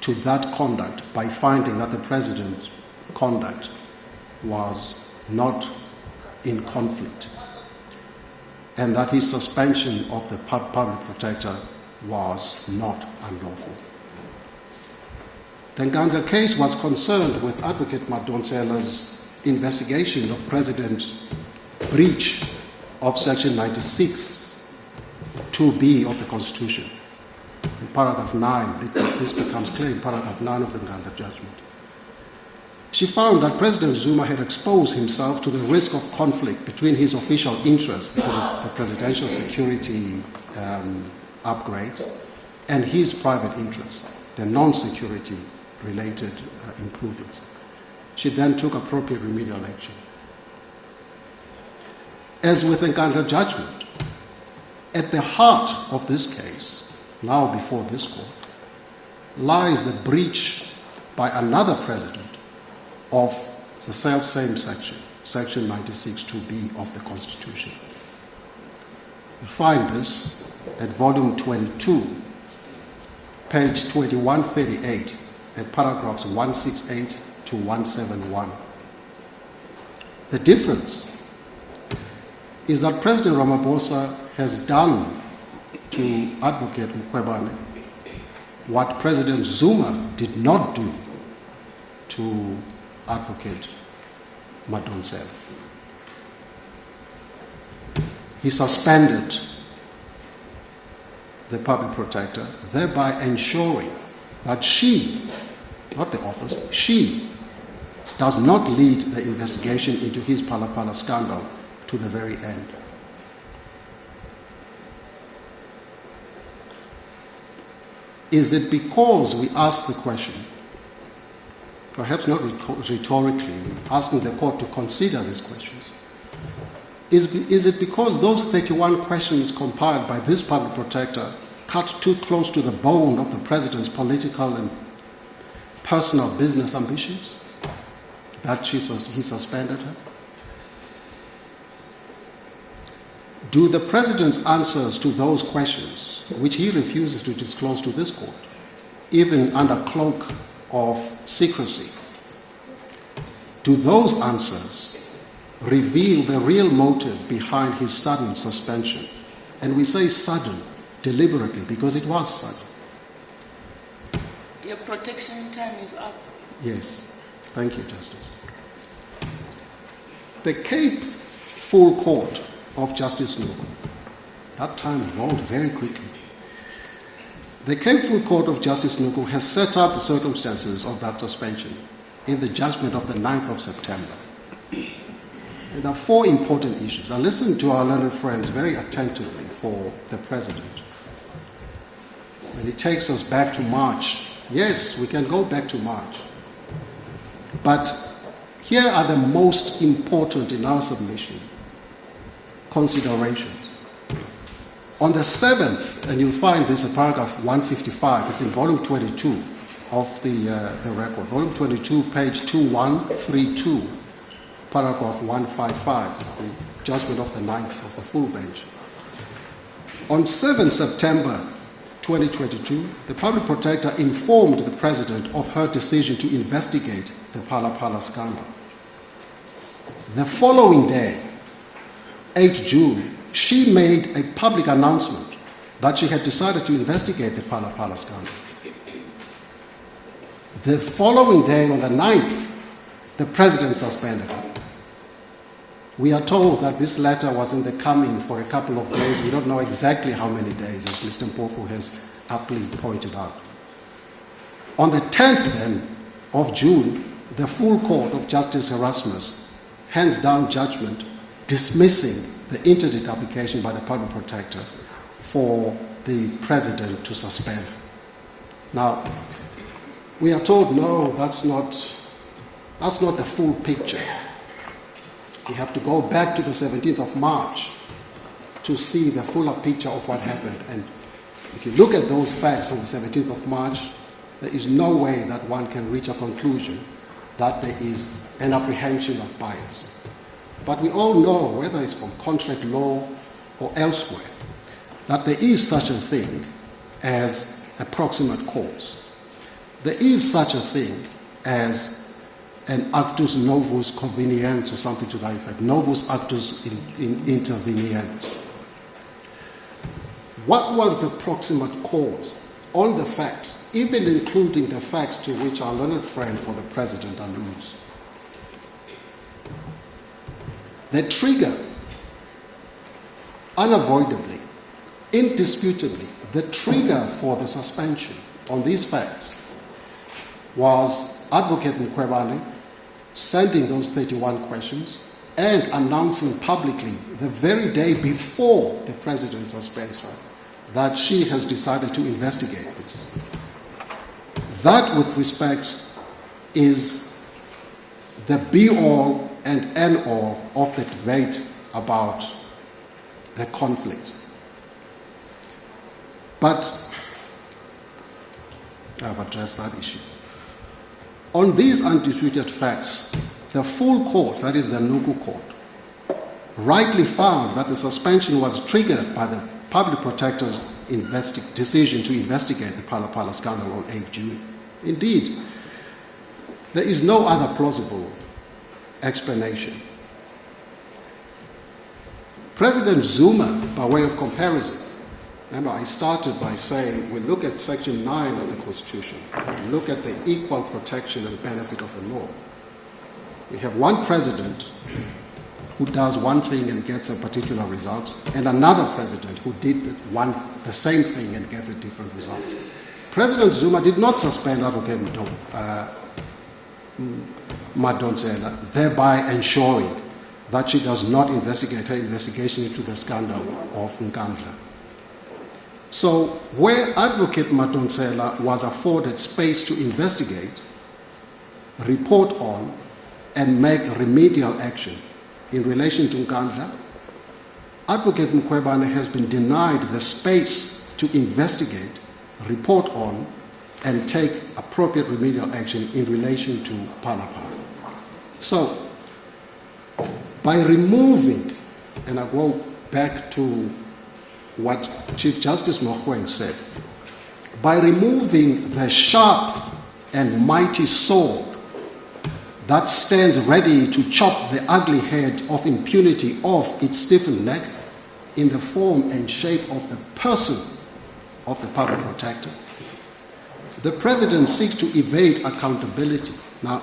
to that conduct by finding that the President's conduct was not in conflict and that his suspension of the Public Protector was not unlawful. The Nkandla case was concerned with Advocate Madonsela's investigation of President's breach of Section 96, 2B of the Constitution. paragraph 9, this becomes clear in paragraph 9 of the Nganda judgment. She found that President Zuma had exposed himself to the risk of conflict between his official interest, the presidential security upgrades, and his private interest, the non-security related improvements. She then took appropriate remedial action. As with the Nkandla judgment, at the heart of this case, now before this court, lies the breach by another president of the self-same section, section 96(2)(b) of the Constitution. You find this at volume 22, page 2138, at paragraphs 168 to 171. The difference is that President Ramaphosa has done to Advocate Mkhwebane what President Zuma did not do to Advocate Madonsela. He suspended the public protector, thereby ensuring that she, not the office, she does not lead the investigation into his Phala scandal to the very end. Is it because we ask the question, perhaps not rhetorically, asking the court to consider these questions, is it because those 31 questions compiled by this public protector cut too close to the bone of the president's political and personal business ambitions that he suspended her? Do the president's answers to those questions, which he refuses to disclose to this court, even under cloak of secrecy, do those answers reveal the real motive behind his sudden suspension? And we say sudden deliberately because it was sudden. Your protection time is up. Yes. Thank you, Justice. The Cape Full Court of Justice Nuku, that time rolled very quickly. The Cape Full Court of Justice Nuku has set up the circumstances of that suspension in the judgment of the 9th of September. And there are 4 important issues. I listened to our learned friends very attentively for the President. And it takes us back to March. Yes, we can go back to March. But here are the most important in our submission considerations. On the 7th, and you'll find this in paragraph 155, it's in volume 22 of the record, volume 22, page 2132, paragraph 155, is the judgment of the 9th of the full bench. On 7 September 2022, the public protector informed the president of her decision to investigate the Phala scandal. The following day, 8 June, she made a public announcement that she had decided to investigate the Phala scandal. The following day, on the 9th, the president suspended her. We are told that this letter was in the coming for a couple of days. We don't know exactly how many days, as Mr. Mpofu has aptly pointed out. On the 10th, then, of June, the full court of Justice Erasmus hands down judgment dismissing the interdict application by the public protector for the president to suspend. Now, we are told, no, that's not the full picture. You have to go back to the 17th of March to see the fuller picture of what happened. And if you look at those facts from the 17th of March, there is no way that one can reach a conclusion that there is an apprehension of bias. But we all know, whether it's from contract law or elsewhere, that there is such a thing as a proximate cause. There is such a thing as an actus novus conveniens or something to that effect, novus actus interveniens. What was the proximate cause? All the facts, even including the facts to which our learned friend for the president alludes. The trigger, unavoidably, indisputably, the trigger for the suspension on these facts was Advocate Mkhwebane sending those 31 questions and announcing publicly the very day before the president suspends her that she has decided to investigate this. That, with respect, is the be-all and end-all of the debate about the conflict. But I've addressed that issue. On these undisputed facts, the full court, that is the Nuku court, rightly found that the suspension was triggered by the Public Protector's decision to investigate the Phala Phala scandal on 8 June. Indeed, there is no other plausible explanation. President Zuma, by way of comparison, remember I started by saying we look at Section 9 of the Constitution, we look at the equal protection and benefit of the law. We have one president who does one thing and gets a particular result, and another president who did the same thing and gets a different result. President Zuma did not suspend Advocate Madonsela, thereby ensuring that she does not investigate her investigation into the scandal of Nkandla. So where Advocate Madonsela was afforded space to investigate, report on, and make remedial action in relation to Nkandla, Advocate Mkhwebane has been denied the space to investigate, report on, and take appropriate remedial action in relation to Phala Phala. So, by removing, and I go back to what Chief Justice Mogoeng said, by removing the sharp and mighty sword that stands ready to chop the ugly head of impunity off its stiffened neck in the form and shape of the person of the Public Protector, the President seeks to evade accountability. Now,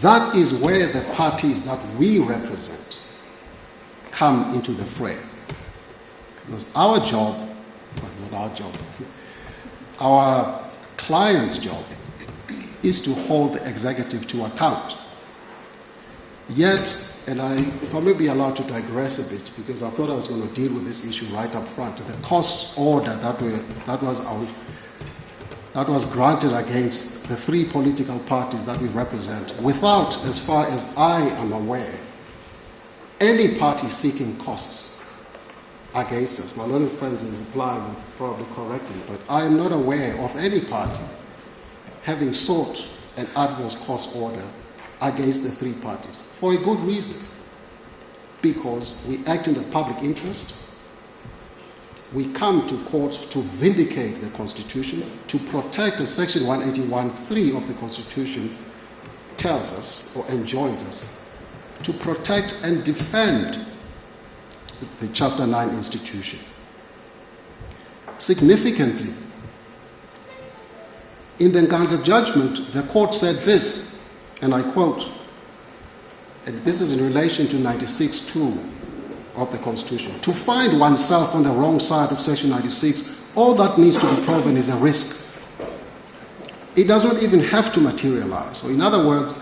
that is where the parties that we represent come into the fray. Because our job, well, not our job, our client's job is to hold the executive to account. Yet, and if I may be allowed to digress a bit, because I thought I was going to deal with this issue right up front, the cost order that was granted against the three political parties that we represent, without, as far as I am aware, any party seeking costs against us. My learned friends in reply will probably correct me, but I am not aware of any party having sought an adverse cost order against the three parties, for a good reason. Because we act in the public interest, we come to court to vindicate the Constitution, to protect, as Section 181(3) of the Constitution tells us or enjoins us, to protect and defend the Chapter 9 institution. Significantly, in the Nkandla judgment, the court said this, and I quote, and this is in relation to 96(2) of the Constitution: to find oneself on the wrong side of Section 96, all that needs to be proven is a risk. It does not even have to materialize. So in other words,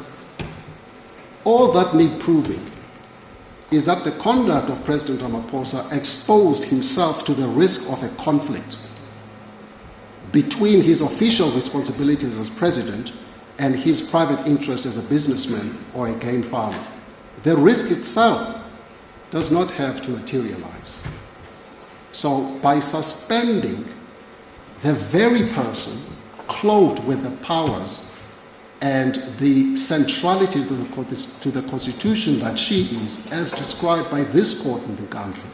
all that need proving is that the conduct of President Ramaphosa exposed himself to the risk of a conflict between his official responsibilities as president and his private interest as a businessman or a game farmer. The risk itself does not have to materialize. So by suspending the very person clothed with the powers and the centrality to the Constitution that she is, as described by this court in the country,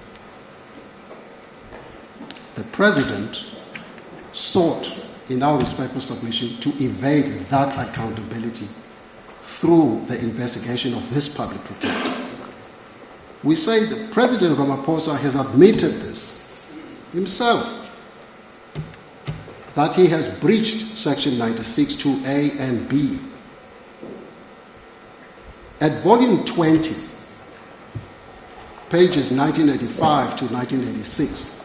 the President sought, in our respectful submission, to evade that accountability through the investigation of this Public Protector. We say that President Ramaphosa has admitted this himself, that he has breached Section 96(2)(a) and (b). At volume 20, pages 1985 to 1986,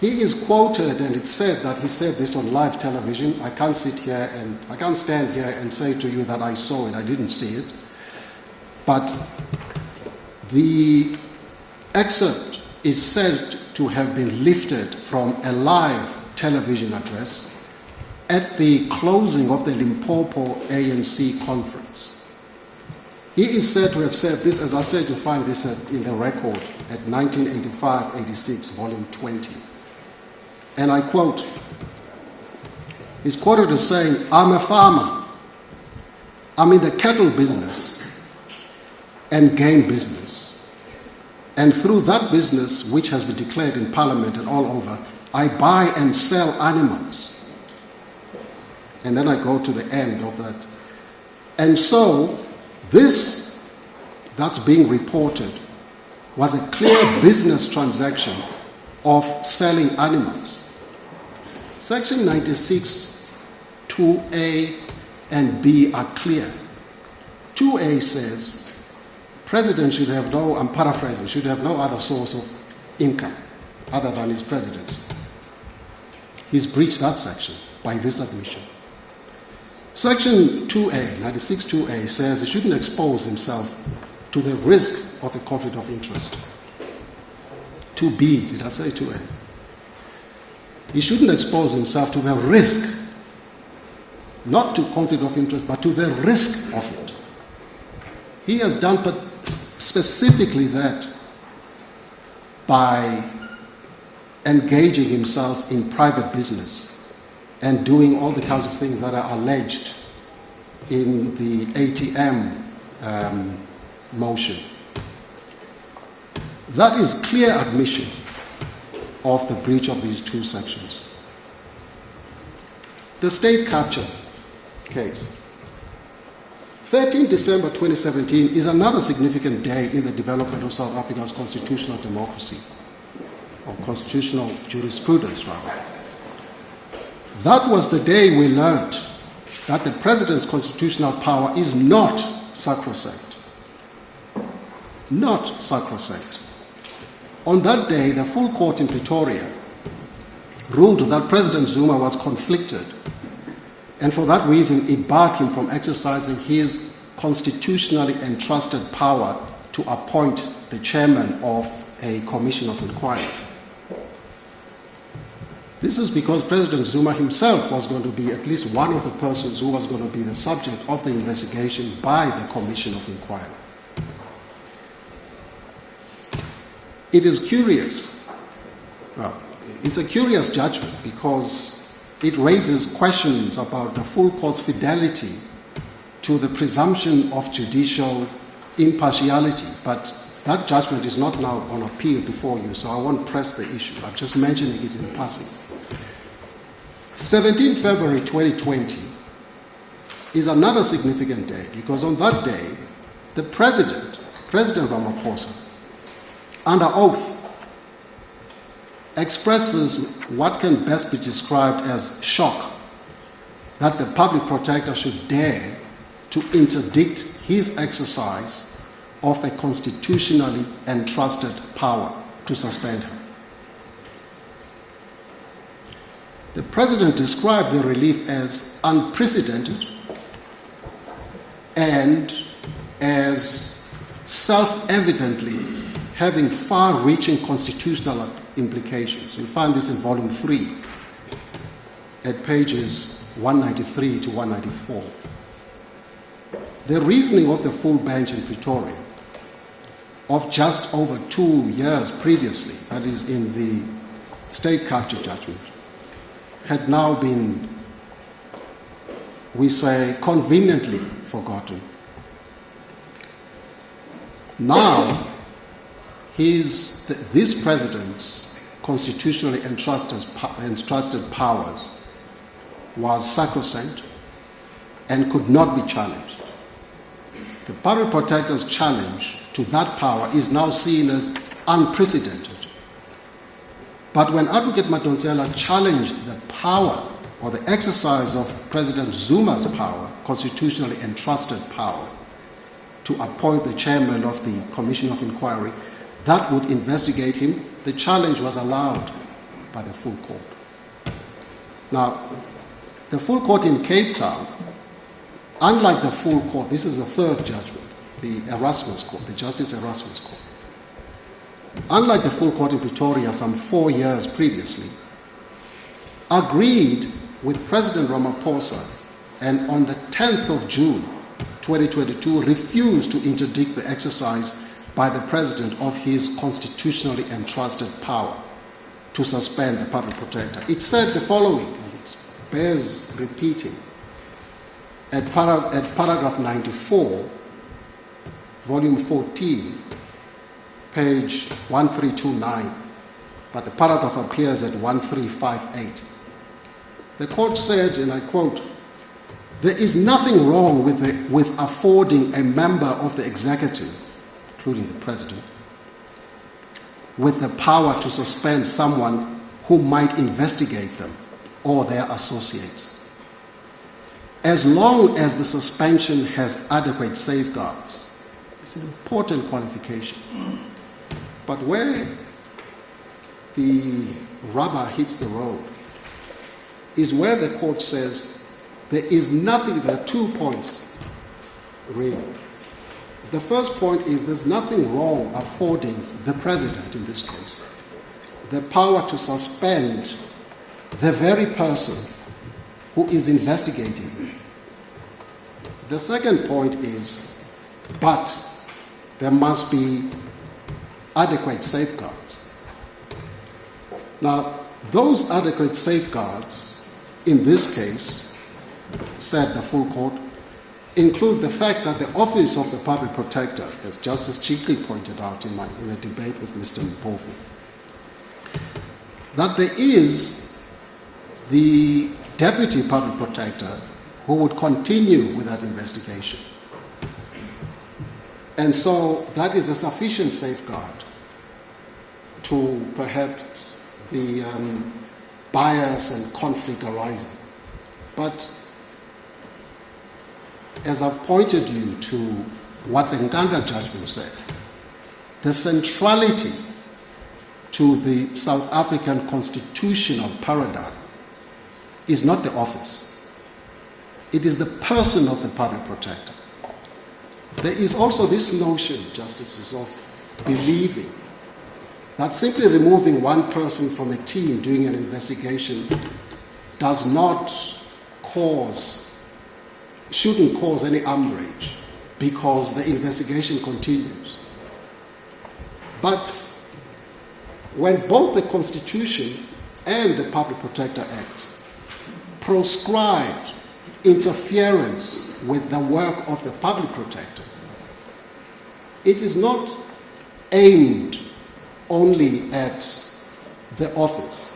He is quoted, and it's said that he said this on live television. I can't stand here and say to you that I saw it. I didn't see it. But the excerpt is said to have been lifted from a live television address at the closing of the Limpopo ANC conference. He is said to have said this, as I said, you find this in the record at 1985-86, volume 20. And I quote, he's quoted as saying, "I'm a farmer. I'm in the cattle business and game business. And through that business, which has been declared in Parliament and all over, I buy and sell animals." And then I go to the end of that. And so, this that's being reported was a clear business transaction of selling animals. Section 96, 2A and B are clear. 2A says, President should have no, I'm paraphrasing, should have no other source of income other than his presidency. He's breached that section by this admission. Section 2A, 96 2A, says he shouldn't expose himself to the risk of a conflict of interest. 2B, did I say 2A? He shouldn't expose himself to the risk, not to conflict of interest, but to the risk of it. He has done specifically that by engaging himself in private business and doing all the kinds of things that are alleged in the ATM motion. That is clear admission of the breach of these two sections. The state capture case. 13 December 2017 is another significant day in the development of South Africa's constitutional democracy, or constitutional jurisprudence rather. That was the day we learned that the president's constitutional power is not sacrosanct. Not sacrosanct. On that day, the full court in Pretoria ruled that President Zuma was conflicted, and for that reason it barred him from exercising his constitutionally entrusted power to appoint the chairman of a commission of inquiry. This is because President Zuma himself was going to be at least one of the persons who was going to be the subject of the investigation by the commission of inquiry. It is curious. Well, it's a curious judgment because it raises questions about the full court's fidelity to the presumption of judicial impartiality. But that judgment is not now on appeal before you, so I won't press the issue. I'm just mentioning it in passing. 17 February 2020 is another significant day because on that day, the President Ramaphosa, under oath, expresses what can best be described as shock that the Public Protector should dare to interdict his exercise of a constitutionally entrusted power to suspend him. The President described the relief as unprecedented and as self-evidently having far-reaching constitutional implications. You'll find this in volume 3 at pages 193 to 194. The reasoning of the full bench in Pretoria of just over 2 years previously, that is in the state capture judgment, had now been, we say, conveniently forgotten. Now, this president's constitutionally entrusted powers was sacrosanct and could not be challenged. The Public Protector's challenge to that power is now seen as unprecedented. But when Advocate Madonsela challenged the power or the exercise of President Zuma's power, constitutionally entrusted power, to appoint the chairman of the Commission of Inquiry, that would investigate him, the challenge was allowed. by the full court. Now, the full court in Cape Town, unlike the full court, this is the third judgment, the Erasmus Court, the Justice Erasmus Court. Unlike the full court in Pretoria some 4 years previously, agreed with President Ramaphosa and on the 10th of June 2022 refused to interdict the exercise by the President of his constitutionally entrusted power to suspend the public protector. It said the following, and it bears repeating, at paragraph 94, volume 14, page 1329, but the paragraph appears at 1358. The court said, and I quote, "There is nothing wrong with affording a member of the executive, including the president, with the power to suspend someone who might investigate them or their associates, as long as the suspension has adequate safeguards." It's an important qualification. But where the rubber hits the road is where the court says there is nothing, there are 2 points, really. The first point is there's nothing wrong affording the president, in this case, the power to suspend the very person who is investigating. The second point is, but there must be adequate safeguards. Now, those adequate safeguards, in this case, said the full court, include the fact that the office of the public protector, as Justice Cheekley pointed out in a debate with Mr. Mpofu, that there is the deputy public protector who would continue with that investigation. And so that is a sufficient safeguard to perhaps the bias and conflict arising. But as I've pointed you to what the Nkandla judgment said, the centrality to the South African constitutional paradigm is not the office. It is the person of the public protector. There is also this notion, Justices, of believing that simply removing one person from a team doing an investigation does not shouldn't cause any umbrage because the investigation continues. But when both the Constitution and the Public Protector Act proscribed interference with the work of the public protector, it is not aimed only at the office.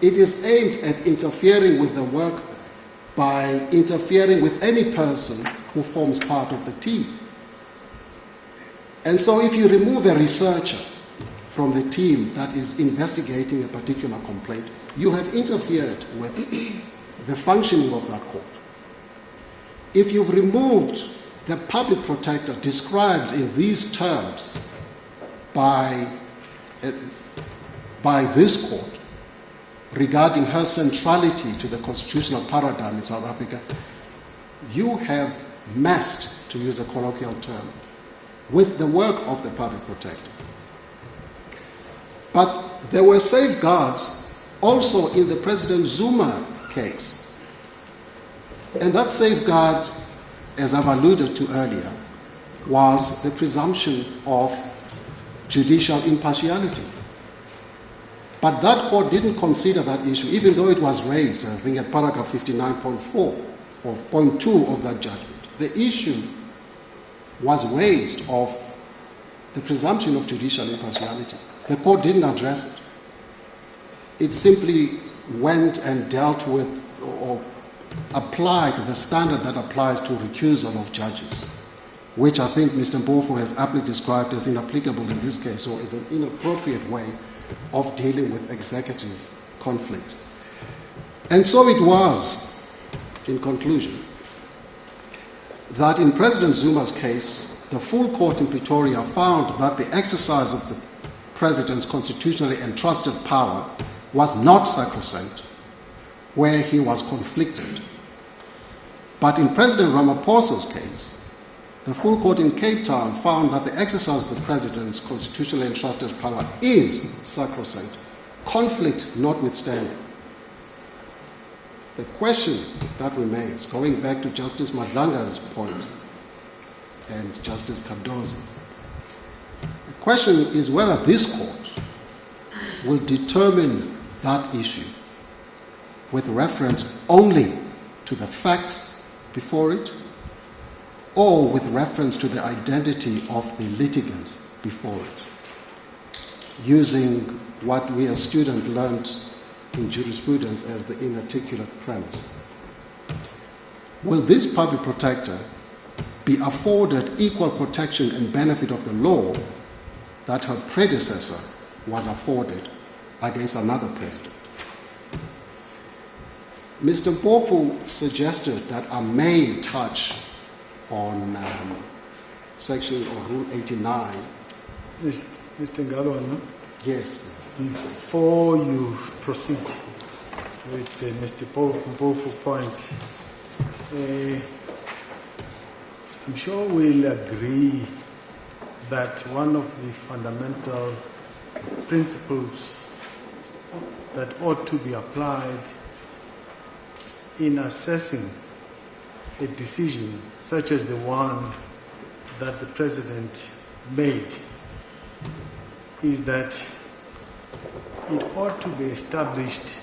It is aimed at interfering with the work by interfering with any person who forms part of the team. And so if you remove a researcher from the team that is investigating a particular complaint, you have interfered with the functioning of that court. If you've removed the public protector described in these terms by this court regarding her centrality to the constitutional paradigm in South Africa, you have messed, to use a colloquial term, with the work of the public protector. But there were safeguards also in the President Zuma case. And that safeguard, as I've alluded to earlier, was the presumption of judicial impartiality. But that court didn't consider that issue, even though it was raised, I think, at paragraph 59.4 or 0.2 of that judgment. The issue was raised of the presumption of judicial impartiality. The court didn't address it. It simply went and dealt with or applied the standard that applies to recusal of judges, which I think Mr. Mpofu has aptly described as inapplicable in this case, or is an inappropriate way of dealing with executive conflict. And so it was, in conclusion, that in President Zuma's case, the full court in Pretoria found that the exercise of the president's constitutionally entrusted power was not sacrosanct, where he was conflicted. But in President Ramaphosa's case, the full court in Cape Town found that the exercise of the president's constitutionally entrusted power is sacrosanct, conflict notwithstanding. The question that remains, going back to Justice Madlanga's point and Justice Cardozo, the question is whether this court will determine that issue with reference only to the facts before it, or with reference to the identity of the litigant before it, using what we as students learned in jurisprudence as the inarticulate premise. Will this public protector be afforded equal protection and benefit of the law that her predecessor was afforded against another president? Mr. Mpofu suggested that I may touch on section of Rule 89. Mr. Ngalwana? Yes. Before you proceed with Mr. Mpofu's point, I'm sure we'll agree that one of the fundamental principles that ought to be applied in assessing a decision such as the one that the President made is that it ought to be established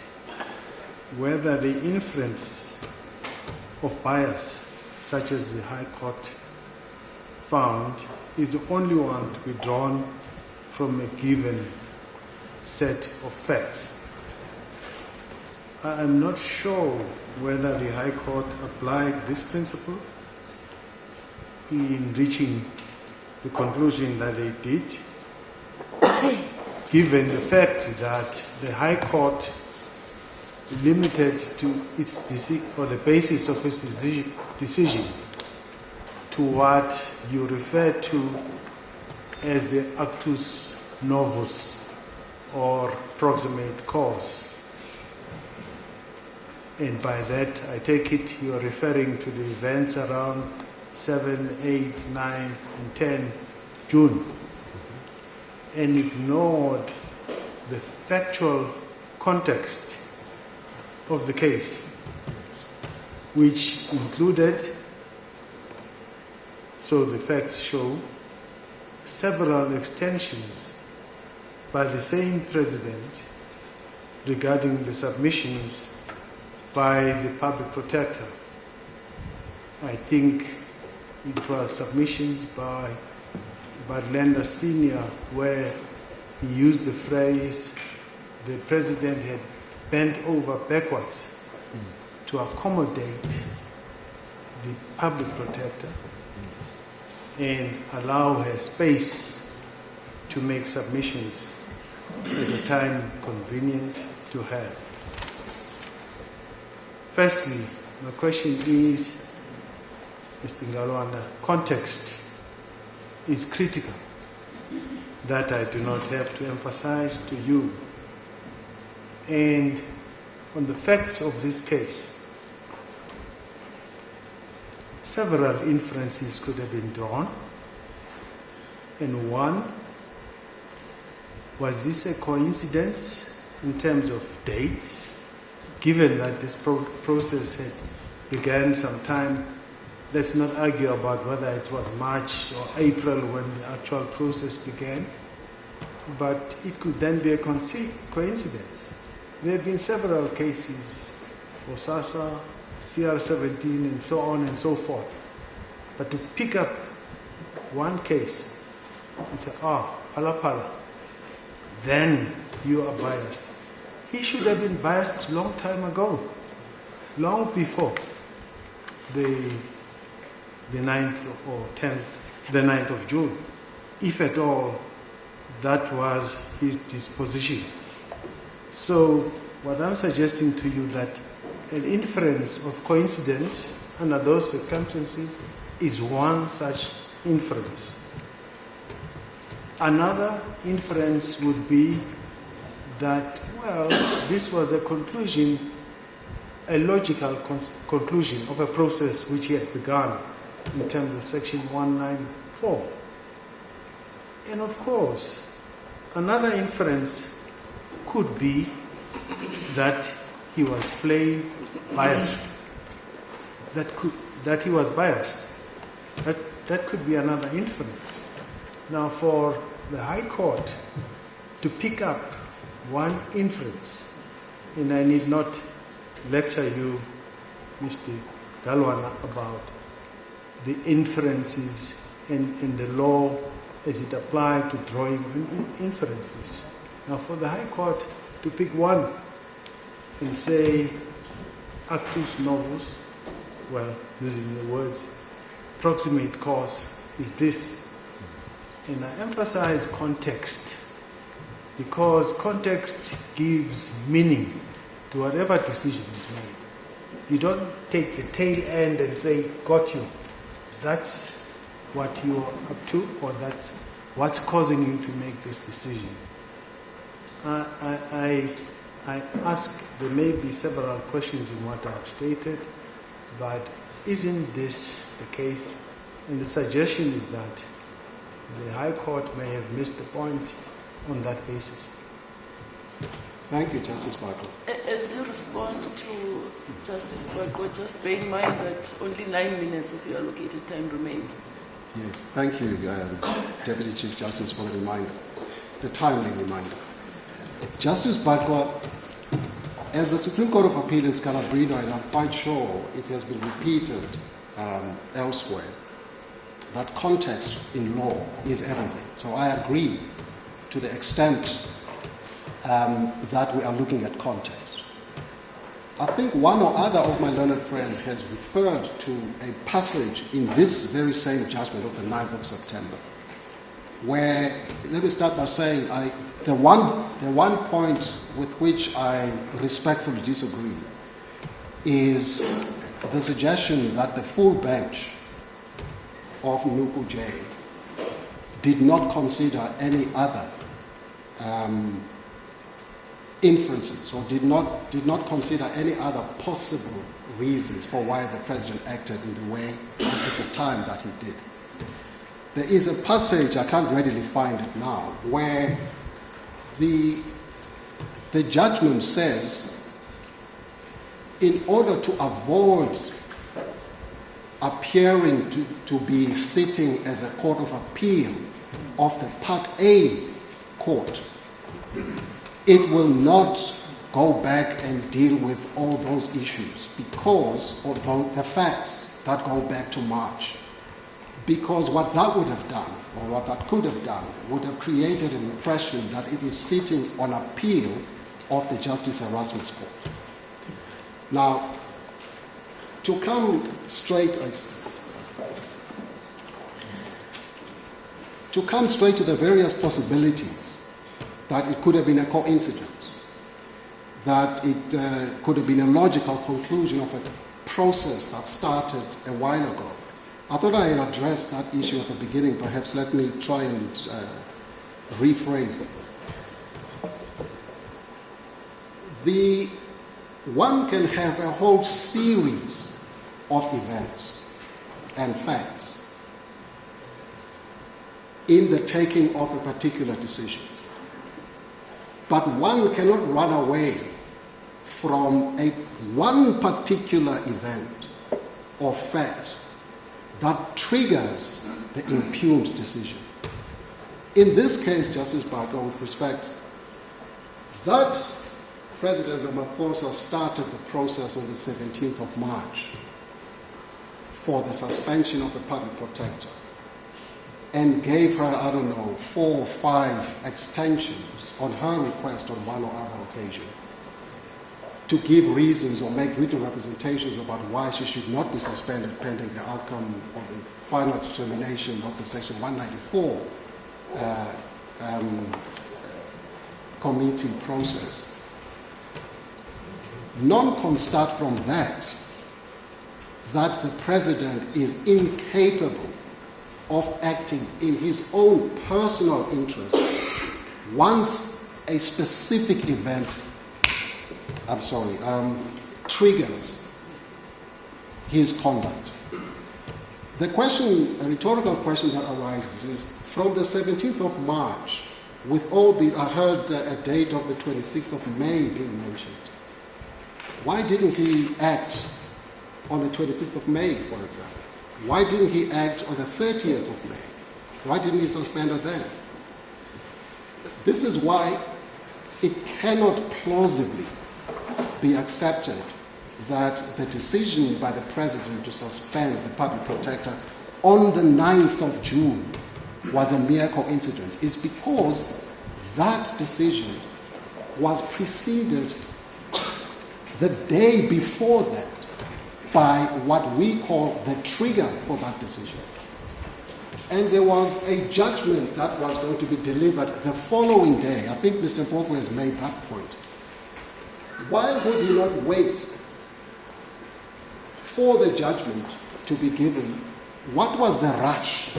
whether the inference of bias, such as the High Court found, is the only one to be drawn from a given set of facts. I am not sure whether the High Court applied this principle in reaching the conclusion that they did, given the fact that the High Court limited to its the basis of its decision to what you refer to as the actus novus or proximate cause. And by that, I take it you are referring to the events around 7, 8, 9, and 10 June, and ignored the factual context of the case, which included, so the facts show, several extensions by the same president regarding the submissions by the public protector. I think it was submissions by Badlender Senior, where he used the phrase, the president had bent over backwards to accommodate the public protector and allow her space to make submissions at a time convenient to her. Firstly, my question is, Mr. Ngalwana, context is critical. That I do not have to emphasize to you. And on the facts of this case, several inferences could have been drawn. And one, was this a coincidence in terms of dates, given that this process had began sometime? Let's not argue about whether it was March or April when the actual process began, but it could then be a coincidence. There have been several cases, OSASA, CR17, and so on and so forth. But to pick up one case and say, pala, then you are biased. He should have been biased a long time ago, long before the 9th or 10th, the 9th of June, if at all that was his disposition. So what I'm suggesting to you, that an inference of coincidence under those circumstances is one such inference. Another inference would be that, well, this was a conclusion, a logical conclusion of a process which he had begun in terms of Section 194. And of course, another inference could be that he was plain biased. That he was biased. That could be another inference. Now, for the High Court to pick up one inference, and I need not lecture you, Mr. Dalwana, about the inferences in the law as it applied to drawing inferences. Now, for the High Court to pick one and say, actus novus, well, using the words, proximate cause is this. And I emphasize context, because context gives meaning to whatever decision is made. You don't take the tail end and say, got you. That's what you're up to, or that's what's causing you to make this decision. I ask, there may be several questions in what I've stated, but isn't this the case? And the suggestion is that the High Court may have missed the point on that basis. Thank you, Justice Barker. As you respond to Justice Barker, just bear in mind that only 9 minutes of your allocated time remains. Yes, thank you, Deputy Chief Justice, for the reminder, the timely reminder. Justice Barker, as the Supreme Court of Appeal in Scalabrino, and I'm quite sure it has been repeated elsewhere, that context in law is everything. So I agree to the extent that we are looking at context. I think one or other of my learned friends has referred to a passage in this very same judgment of the 9th of September, where, let me start by saying, the one point with which I respectfully disagree is the suggestion that the full bench of Nuku J did not consider any other inferences, or did not consider any other possible reasons for why the president acted in the way at the time that he did. There is a passage, I can't readily find it now, where the judgment says, in order to avoid appearing to be sitting as a court of appeal of the Part A court, it will not go back and deal with all those issues because, or the facts that go back to March. Because what that would have done, or what that could have done, would have created an impression that it is sitting on appeal of the Justice Erasmus Court. Now, to come straight to the various possibilities, that it could have been a coincidence, that it could have been a logical conclusion of a process that started a while ago. I thought I had addressed that issue at the beginning. Perhaps let me try and rephrase it. One can have a whole series of events and facts in the taking of a particular decision. But one cannot run away from one particular event or fact that triggers the impugned decision. In this case, Justice Barker, with respect, that President Ramaphosa started the process on the 17th of March for the suspension of the Public Protector and gave her, 4 or 5 extensions on her request on one or other occasion to give reasons or make written representations about why she should not be suspended pending the outcome of the final determination of the Section 194 committee process. None can start from that the president is incapable of acting in his own personal interests once a specific event, triggers his conduct. The question, a rhetorical question that arises is, from the 17th of March, with all the, I heard a date of the 26th of May being mentioned. Why didn't he act on the 26th of May, for example? Why didn't he act on the 30th of May? Why didn't he suspend it then? This is why it cannot plausibly be accepted that the decision by the President to suspend the Public Protector on the 9th of June was a mere coincidence. It's because that decision was preceded the day before that by what we call the trigger for that decision. And there was a judgment that was going to be delivered the following day. I think Mr. Mpofu has made that point. Why would he not wait for the judgment to be given? What was the rush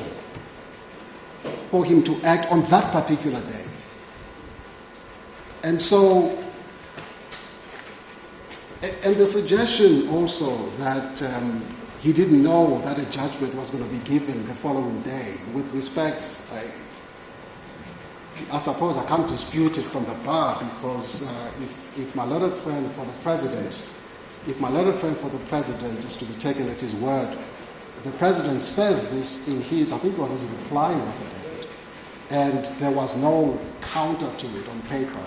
for him to act on that particular day? And so, and the suggestion also that he didn't know that a judgment was going to be given the following day, with respect, I suppose I can't dispute it from the bar, because if my learned friend for the President, is to be taken at his word, the President says this in his, I think it was his reply affidavit, and there was no counter to it on paper.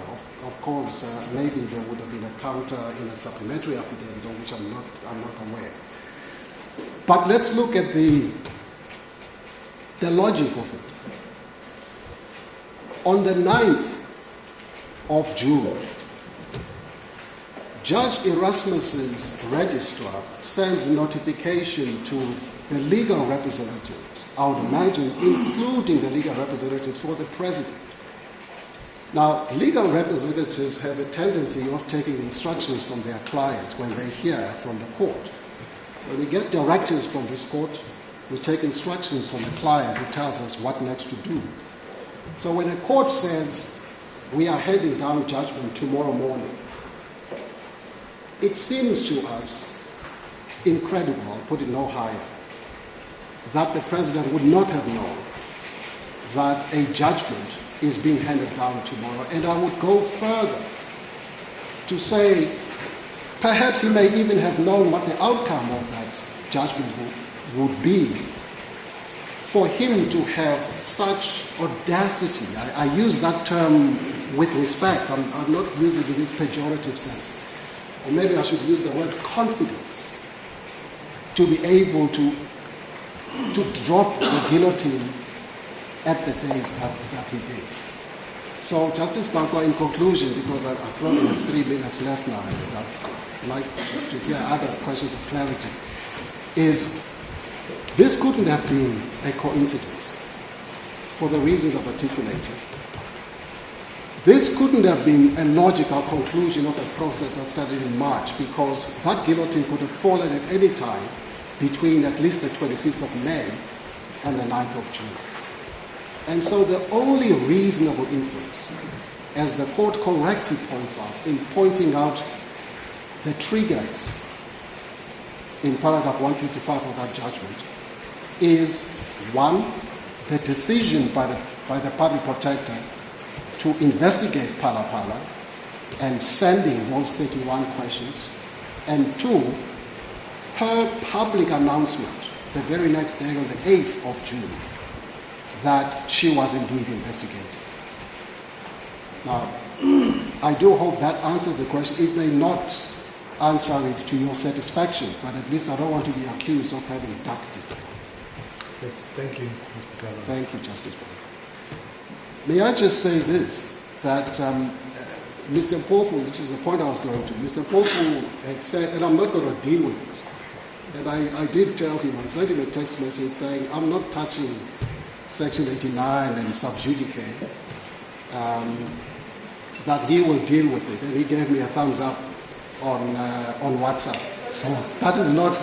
Of course, maybe there would have been a counter in a supplementary affidavit, on which I'm not aware. But let's look at the logic of it. On the 9th of June, Judge Erasmus's registrar sends notification to the legal representatives, I would imagine including the legal representatives for the President. Now, legal representatives have a tendency of taking instructions from their clients when they hear from the court. When we get directives from this court, we take instructions from the client who tells us what next to do. So when a court says, we are handing down judgment tomorrow morning, it seems to us incredible, I'll put it no higher, that the President would not have known that a judgment is being handed down tomorrow. And I would go further to say, perhaps he may even have known what the outcome of that judgment would be. For him to have such audacity, I use that term with respect, I'm not using it in its pejorative sense, or maybe I should use the word confidence, to be able to drop the guillotine at the day that he did. So, Justice Bankwa, in conclusion, because I've probably have 3 minutes left now, and I'd like to hear other questions of clarity, is this couldn't have been a coincidence for the reasons I've articulated. This couldn't have been a logical conclusion of a process that started in March, because that guillotine could have fallen at any time between at least the 26th of May and the 9th of June. And so the only reasonable inference, as the court correctly points out in pointing out the triggers in paragraph 155 of that judgment, is one, the decision by the Public Protector to investigate Phala Phala and sending those 31 questions, and two, her public announcement the very next day on the 8th of June that she was indeed investigated. Now, I do hope that answers the question. It may not answer it to your satisfaction, but at least I don't want to be accused of having ducked it. Yes, thank you, Mr. Governor. Thank you, Justice Breyer. May I just say this, that Mr. Mpofu, which is the point I was going to, Mr. Mpofu had said, and I'm not going to deal with it, and I did tell him, I sent him a text message saying, I'm not touching Section 89 and sub judice, that he will deal with it. And he gave me a thumbs up on WhatsApp. So that is not...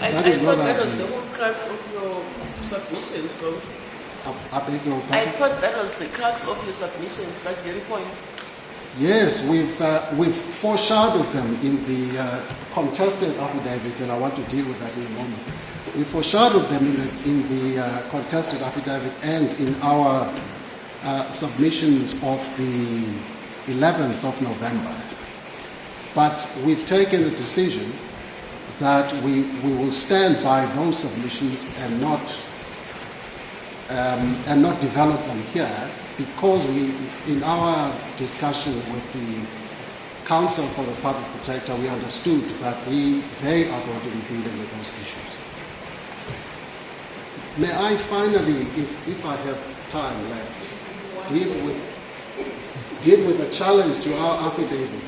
I thought that was the whole crux of your submissions, though. I beg your I pardon? thought that was the crux of your submissions, that very point. Yes, we've foreshadowed them in the contested affidavit, and I want to deal with that in a moment. We foreshadowed them in the contested affidavit and in our submissions of the 11th of November. But we've taken a decision that we will stand by those submissions and not develop them here, because in our discussion with the Counsel for the Public Protector, we understood that they are going to be dealing with those issues. May I finally, if I have time left, deal with the challenge to our affidavit.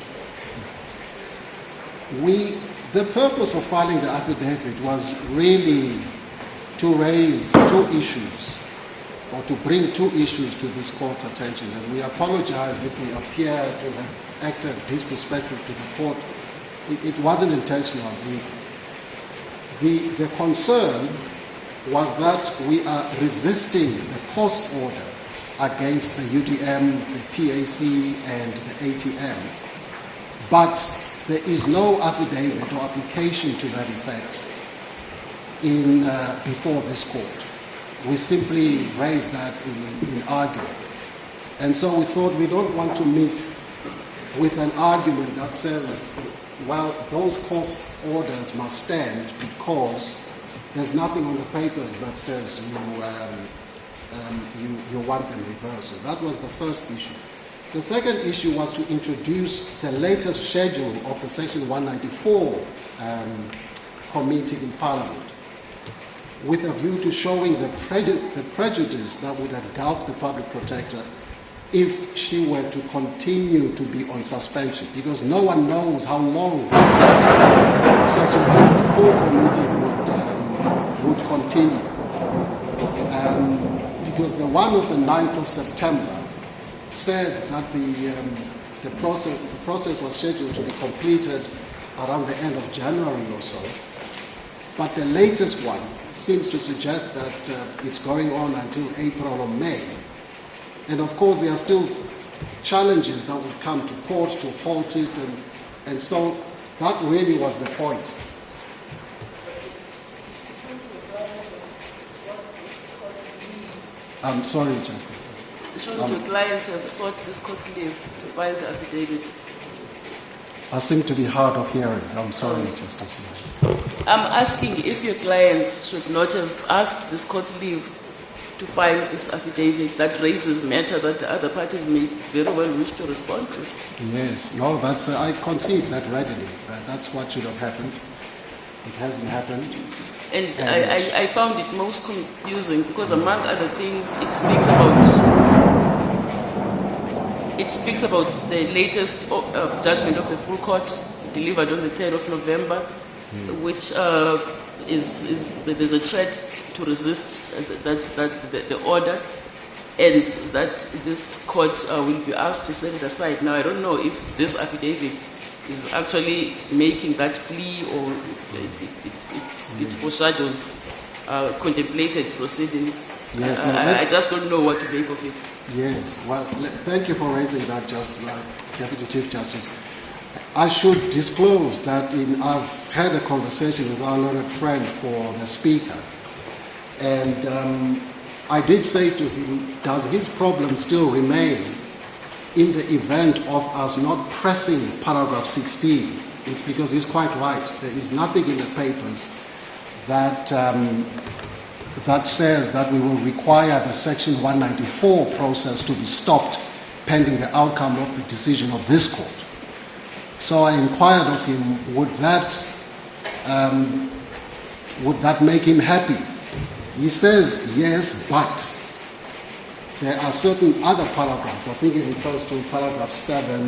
The purpose for filing the affidavit was really to raise two issues, or to bring two issues to this court's attention. And we apologize if we appear to have acted disrespectful to the court. It wasn't intentional. The concern was that we are resisting the cost order against the UDM, the PAC, and the ATM. But there is no affidavit or application to that effect before this court. We simply raised that in argument. And so we thought we don't want to meet with an argument that says, well, those cost orders must stand because there's nothing on the papers that says you want them reversed. So that was the first issue. The second issue was to introduce the latest schedule of the Section 194 committee in Parliament, with a view to showing the prejudice that would engulf the Public Protector if she were to continue to be on suspension, because no one knows how long this Section 194 committee would continue. Because the one of the 9th of September said that the process was scheduled to be completed around the end of January or so. But the latest one seems to suggest that it's going on until April or May. And of course, there are still challenges that would come to court to halt it, and so that really was the point. I'm sorry, Justice. Shouldn't your clients have sought this court's leave to file the affidavit? I seem to be hard of hearing. I'm sorry, Justice. I'm asking if your clients should not have asked this court's leave to file this affidavit that raises matter that the other parties may very well wish to respond to. Yes, no, that's I concede that readily. That's what should have happened. It hasn't happened. And I found it most confusing because, among other things, it speaks about the latest judgment of the full court delivered on the 3rd of November, which there's a threat to resist the order, and that this court will be asked to set it aside. Now, I don't know if this affidavit is actually making that plea, or it foreshadows contemplated proceedings. Yes, I just don't know what to make of it. Yes, well, thank you for raising that, Deputy Chief Justice. I should disclose that I've had a conversation with our learned friend for the Speaker, and I did say to him, does his problem still remain in the event of us not pressing paragraph 16? Because he's quite right. There is nothing in the papers that says that we will require the Section 194 process to be stopped pending the outcome of the decision of this court. So I inquired of him, would that make him happy? He says, yes, but there are certain other paragraphs. I think it refers to paragraph 7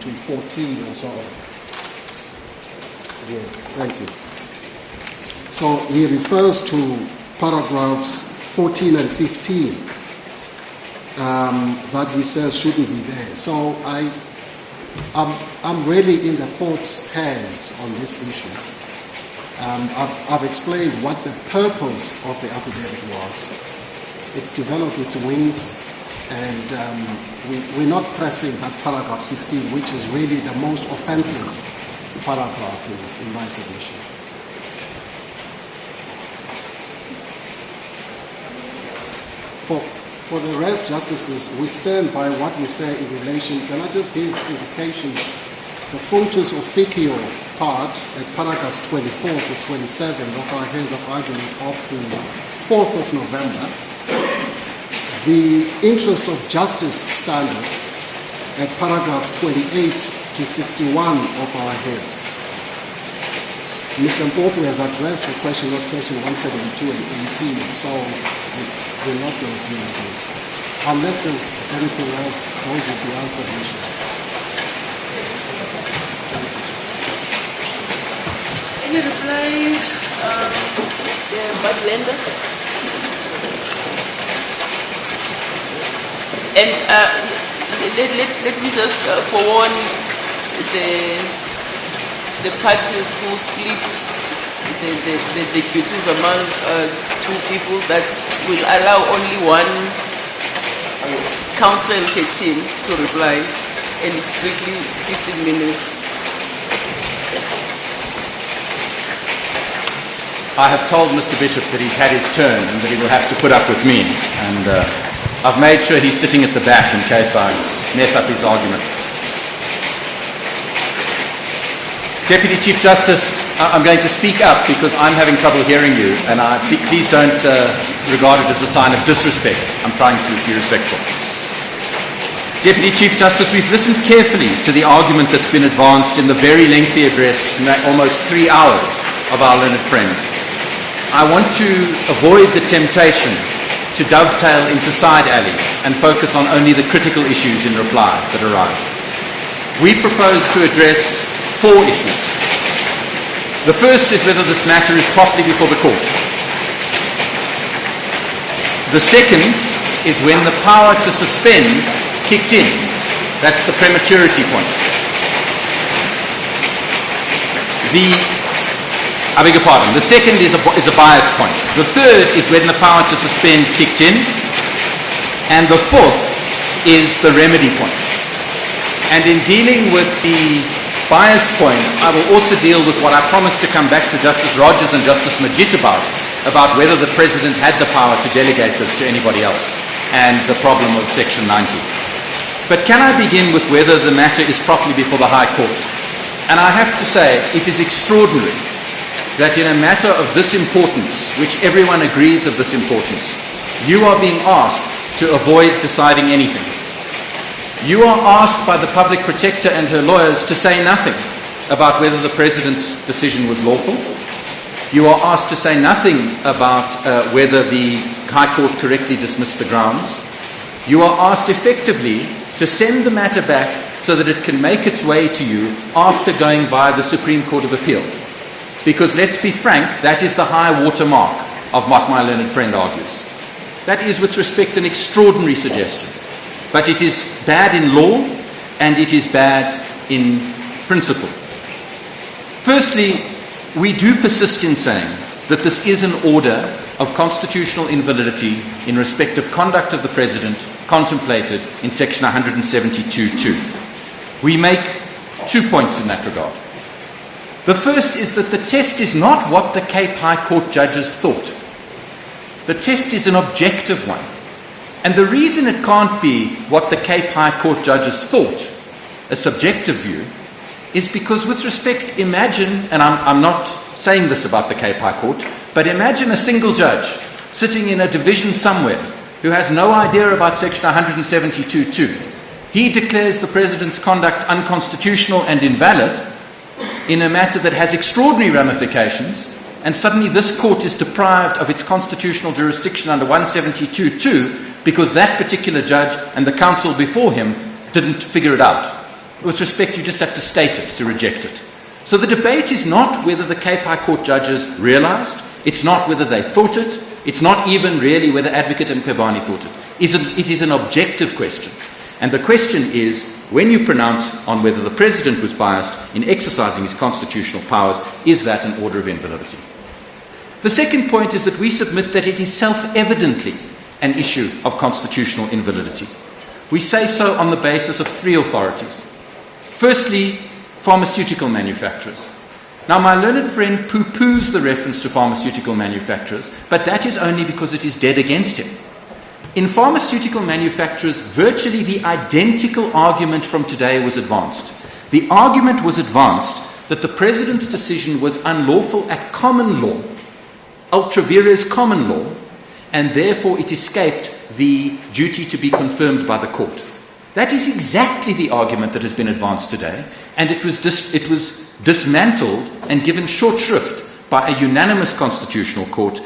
to 14 and so on. Yes, thank you. So he refers to paragraphs 14 and 15 that he says shouldn't be there. So I'm really in the court's hands on this issue. I've explained what the purpose of the affidavit was, it's developed its wings, and we're not pressing that paragraph 16, which is really the most offensive paragraph in my submission. For the rest, Justices, we stand by what we say in relation. Can I just give indications? The functus officio part at paragraphs 24 to 27 of our heads of argument of the 4th of November, the interest of justice standard at paragraphs 28 to 61 of our heads. Mr. Mpofu has addressed the question of section 172 and 18, so we're not going to deal with those. Unless there's anything else, those will be answered issues. Any reply, Mr. Badlander? And let me just forewarn the parties who split the duties among two people that will allow only one counsel per team to reply, and it's strictly 15 minutes. I have told Mr. Bishop that he's had his turn and that he will have to put up with me, and I've made sure he's sitting at the back in case I mess up his argument. Deputy Chief Justice, I'm going to speak up because I'm having trouble hearing you, and please don't regard it as a sign of disrespect. I'm trying to be respectful. Deputy Chief Justice, we've listened carefully to the argument that's been advanced in the very lengthy address, almost 3 hours, of our learned friend. I want to avoid the temptation to dovetail into side alleys and focus on only the critical issues in reply that arise. We propose to address 4 issues. The first is whether this matter is properly before the court. The second is when the power to suspend kicked in. That's the prematurity point. I beg your pardon. The second is a bias point. The third is when the power to suspend kicked in. And the fourth is the remedy point. And in dealing with the bias point, I will also deal with what I promised to come back to Justice Rogers and Justice Majid about whether the President had the power to delegate this to anybody else, and the problem of Section 90. But can I begin with whether the matter is properly before the High Court? And I have to say, it is extraordinary that in a matter of this importance, which everyone agrees of this importance, you are being asked to avoid deciding anything. You are asked by the Public Protector and her lawyers to say nothing about whether the President's decision was lawful. You are asked to say nothing about whether the High Court correctly dismissed the grounds. You are asked effectively to send the matter back so that it can make its way to you after going via the Supreme Court of Appeal. Because let's be frank, that is the high water mark of what my learned friend argues. That is, with respect, an extraordinary suggestion. But it is bad in law, and it is bad in principle. Firstly, we do persist in saying that this is an order of constitutional invalidity in respect of conduct of the President contemplated in Section 172(2). We make 2 points in that regard. The first is that the test is not what the Cape High Court judges thought. The test is an objective one. And the reason it can't be what the Cape High Court judges thought, a subjective view, is because, with respect, imagine, and I'm not saying this about the Cape High Court, but imagine a single judge sitting in a division somewhere who has no idea about Section 172(2). He declares the President's conduct unconstitutional and invalid in a matter that has extraordinary ramifications, and suddenly this court is deprived of its constitutional jurisdiction under 172(2) because that particular judge and the counsel before him didn't figure it out. With respect, you just have to state it to reject it. So the debate is not whether the Cape High Court judges realized, it's not whether they thought it, it's not even really whether Advocate Mkhwebane thought it. It is an objective question. And the question is, when you pronounce on whether the President was biased in exercising his constitutional powers, is that an order of invalidity? The second point is that we submit that it is self-evidently an issue of constitutional invalidity. We say so on the basis of three authorities. Firstly, pharmaceutical manufacturers. Now, my learned friend poo-poos the reference to pharmaceutical manufacturers, but that is only because it is dead against him. In pharmaceutical manufacturers, virtually the identical argument from today was advanced. The argument was advanced that the President's decision was unlawful at common law, ultra vires common law, and therefore it escaped the duty to be confirmed by the court. That is exactly the argument that has been advanced today, and it was dismantled and given short shrift by a unanimous constitutional court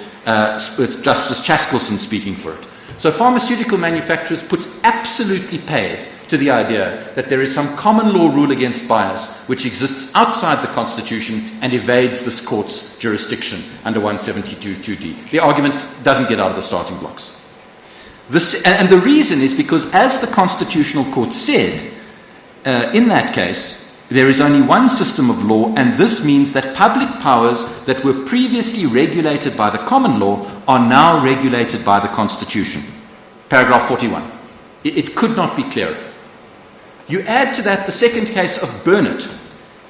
with Justice Chaskelson speaking for it. So pharmaceutical manufacturers puts absolutely paid to the idea that there is some common law rule against bias which exists outside the Constitution and evades this court's jurisdiction under 172(2)(d). The argument doesn't get out of the starting blocks. And the reason is because, as the Constitutional Court said, in that case, there is only one system of law, and this means that public powers that were previously regulated by the common law are now regulated by the Constitution. Paragraph 41. It could not be clearer. You add to that the second case of Burnett.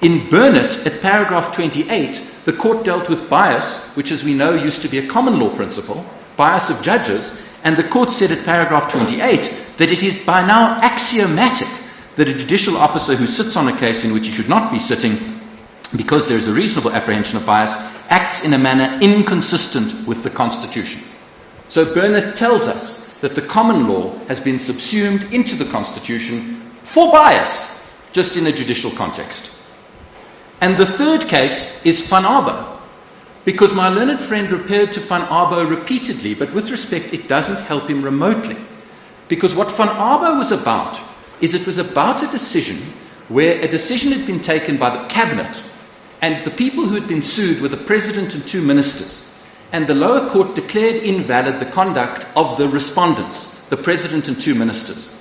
In Burnett, at paragraph 28, the court dealt with bias, which, as we know, used to be a common law principle, bias of judges, and the court said at paragraph 28 that it is by now axiomatic that a judicial officer who sits on a case in which he should not be sitting, because there is a reasonable apprehension of bias, acts in a manner inconsistent with the Constitution. So Burnett tells us that the common law has been subsumed into the Constitution for bias, just in a judicial context. And the third case is Van Arbo, because my learned friend referred to Van Arbo repeatedly, but with respect, it doesn't help him remotely. Because what Van Arbo was about is it was about a decision where a decision had been taken by the cabinet, and the people who had been sued were the president and two ministers. And the lower court declared invalid the conduct of the respondents, the president and two ministers.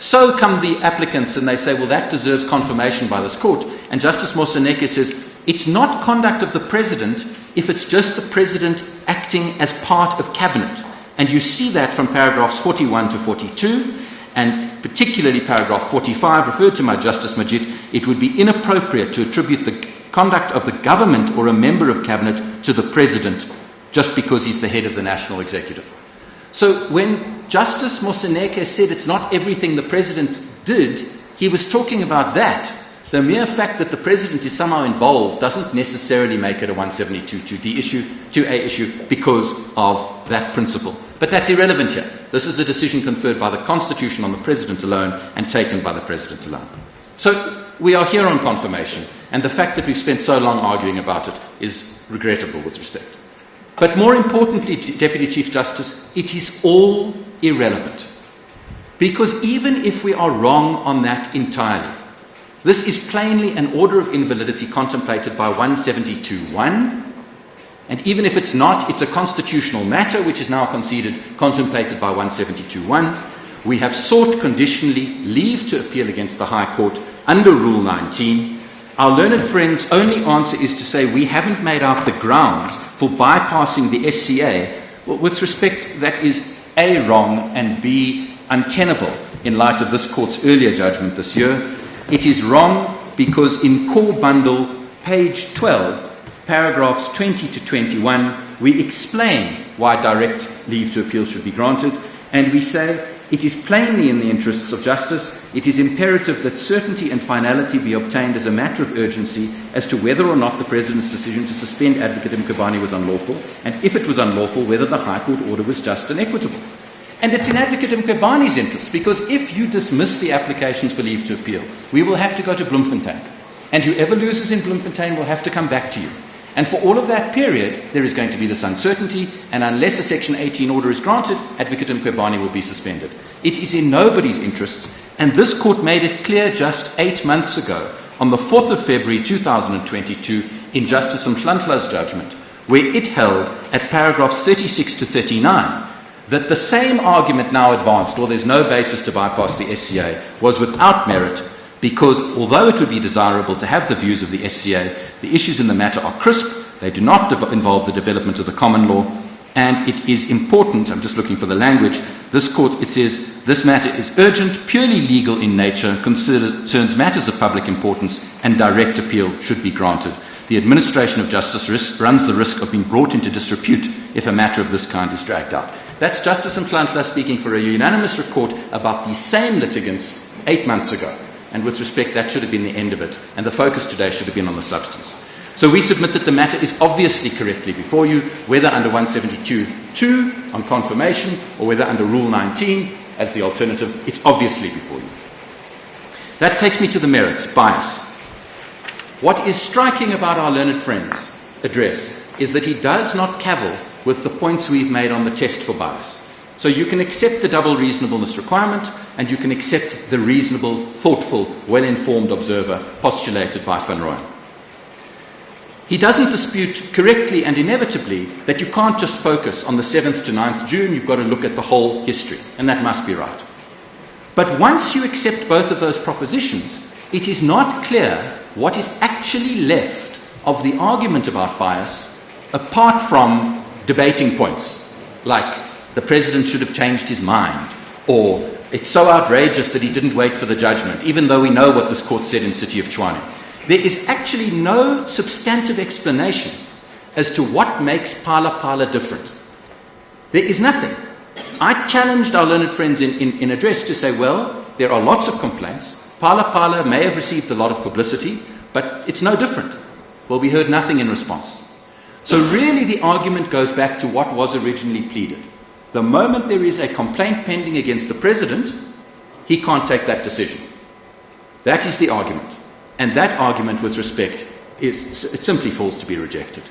So come the applicants and they say, well, that deserves confirmation by this court. And Justice Moseneke says, it's not conduct of the president if it's just the president acting as part of cabinet. And you see that from paragraphs 41 to 42, and particularly paragraph 45, referred to by Justice Majid. It would be inappropriate to attribute the conduct of the government or a member of cabinet to the president just because he's the head of the national executive. So when Justice Moseneke said it's not everything the president did, he was talking about that. The mere fact that the president is somehow involved doesn't necessarily make it a 172(2)(d) issue, 2A issue, because of that principle. But that's irrelevant here. This is a decision conferred by the Constitution on the president alone and taken by the president alone. So we are here on confirmation, and the fact that we've spent so long arguing about it is regrettable with respect. But more importantly, Deputy Chief Justice, it is all irrelevant. Because even if we are wrong on that entirely, this is plainly an order of invalidity contemplated by 172(1), and even if it's not, it's a constitutional matter which is now conceded, contemplated by 172(1). We have sought conditionally leave to appeal against the High Court under Rule 19. Our learned friend's only answer is to say we haven't made out the grounds for bypassing the SCA. Well, with respect, that is A, wrong, and B, untenable in light of this court's earlier judgment this year. It is wrong because in core bundle, page 12, paragraphs 20 to 21, we explain why direct leave to appeal should be granted, and we say it is plainly in the interests of justice, it is imperative that certainty and finality be obtained as a matter of urgency as to whether or not the President's decision to suspend Advocate Mkhwebane was unlawful, and if it was unlawful, whether the High Court order was just and equitable. And it's in Advocate Mkhwebane's interest, because if you dismiss the applications for leave to appeal, we will have to go to Bloemfontein. And whoever loses in Bloemfontein will have to come back to you. And for all of that period, there is going to be this uncertainty, and unless a Section 18 order is granted, Advocate Mkhwebane will be suspended. It is in nobody's interests, and this court made it clear just 8 months ago, on the 4th of February 2022, in Justice Mhlanhla's judgment, where it held at paragraphs 36 to 39, that the same argument now advanced, or there's no basis to bypass the SCA, was without merit, because although it would be desirable to have the views of the SCA, the issues in the matter are crisp, they do not involve the development of the common law, and it is important, I'm just looking for the language, this court, it says, this matter is urgent, purely legal in nature, concerns matters of public importance, and direct appeal should be granted. The administration of justice runs the risk of being brought into disrepute if a matter of this kind is dragged out. That's Justice Mkhwebane speaking for a unanimous report about the same litigants 8 months ago. And with respect, that should have been the end of it, and the focus today should have been on the substance. So we submit that the matter is obviously correctly before you, whether under 172.2 on confirmation or whether under Rule 19 as the alternative, it's obviously before you. That takes me to the merits, bias. What is striking about our learned friend's address is that he does not cavil with the points we've made on the test for bias. So you can accept the double reasonableness requirement, and you can accept the reasonable, thoughtful, well-informed observer postulated by Van Rooyen. He doesn't dispute correctly and inevitably that you can't just focus on the 7th to 9th June, you've got to look at the whole history, and that must be right. But once you accept both of those propositions, it is not clear what is actually left of the argument about bias apart from debating points, like the president should have changed his mind, or it's so outrageous that he didn't wait for the judgment, even though we know what this court said in City of Tshwane. There is actually no substantive explanation as to what makes Phala Phala different. There is nothing. I challenged our learned friends in address to say, well, there are lots of complaints. Phala Phala may have received a lot of publicity, but it's no different. Well, we heard nothing in response. So really the argument goes back to what was originally pleaded. The moment there is a complaint pending against the president, he can't take that decision. That is the argument. And that argument, with respect, it simply falls to be rejected.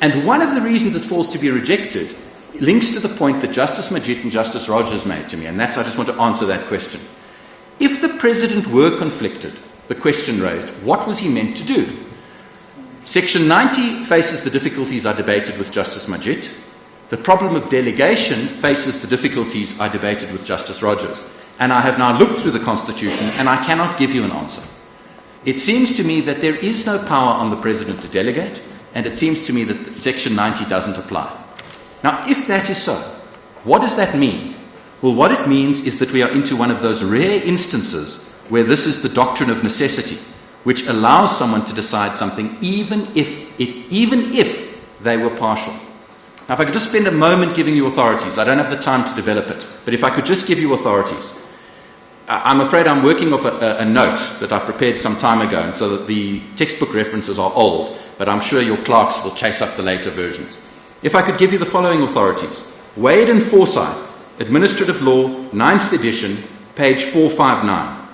And one of the reasons it falls to be rejected links to the point that Justice Majid and Justice Rogers made to me, and that's, I just want to answer that question. If the president were conflicted, the question raised, what was he meant to do? Section 90 faces the difficulties I debated with Justice Majid. The problem of delegation faces the difficulties I debated with Justice Rogers. And I have now looked through the Constitution, and I cannot give you an answer. It seems to me that there is no power on the president to delegate, and it seems to me that Section 90 doesn't apply. Now, if that is so, what does that mean? Well, what it means is that we are into one of those rare instances where this is the doctrine of necessity, which allows someone to decide something even if they were partial. Now, if I could just spend a moment giving you authorities. I don't have the time to develop it, but if I could just give you authorities. I'm afraid I'm working off a note that I prepared some time ago, and so that the textbook references are old, but I'm sure your clerks will chase up the later versions. If I could give you the following authorities. Wade and Forsyth, Administrative Law, 9th edition, page 459.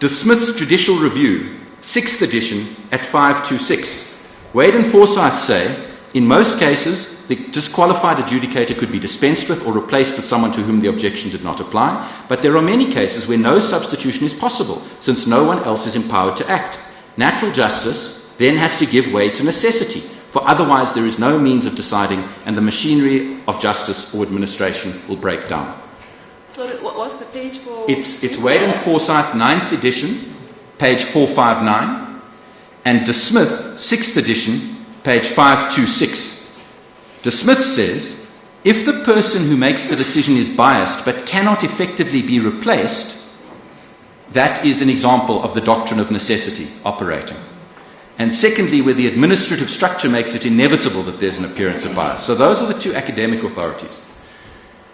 De Smith's Judicial Review, 6th edition, at 526. Wade and Forsyth say, in most cases, the disqualified adjudicator could be dispensed with or replaced with someone to whom the objection did not apply, but there are many cases where no substitution is possible, since no one else is empowered to act. Natural justice then has to give way to necessity, for otherwise there is no means of deciding, and the machinery of justice or administration will break down. So what was the page for? It's Wade and Forsyth, 9th edition, page 459, and De Smith, 6th edition, page 526. De Smith says, if the person who makes the decision is biased but cannot effectively be replaced, that is an example of the doctrine of necessity operating. And secondly, where the administrative structure makes it inevitable that there's an appearance of bias. So those are the two academic authorities.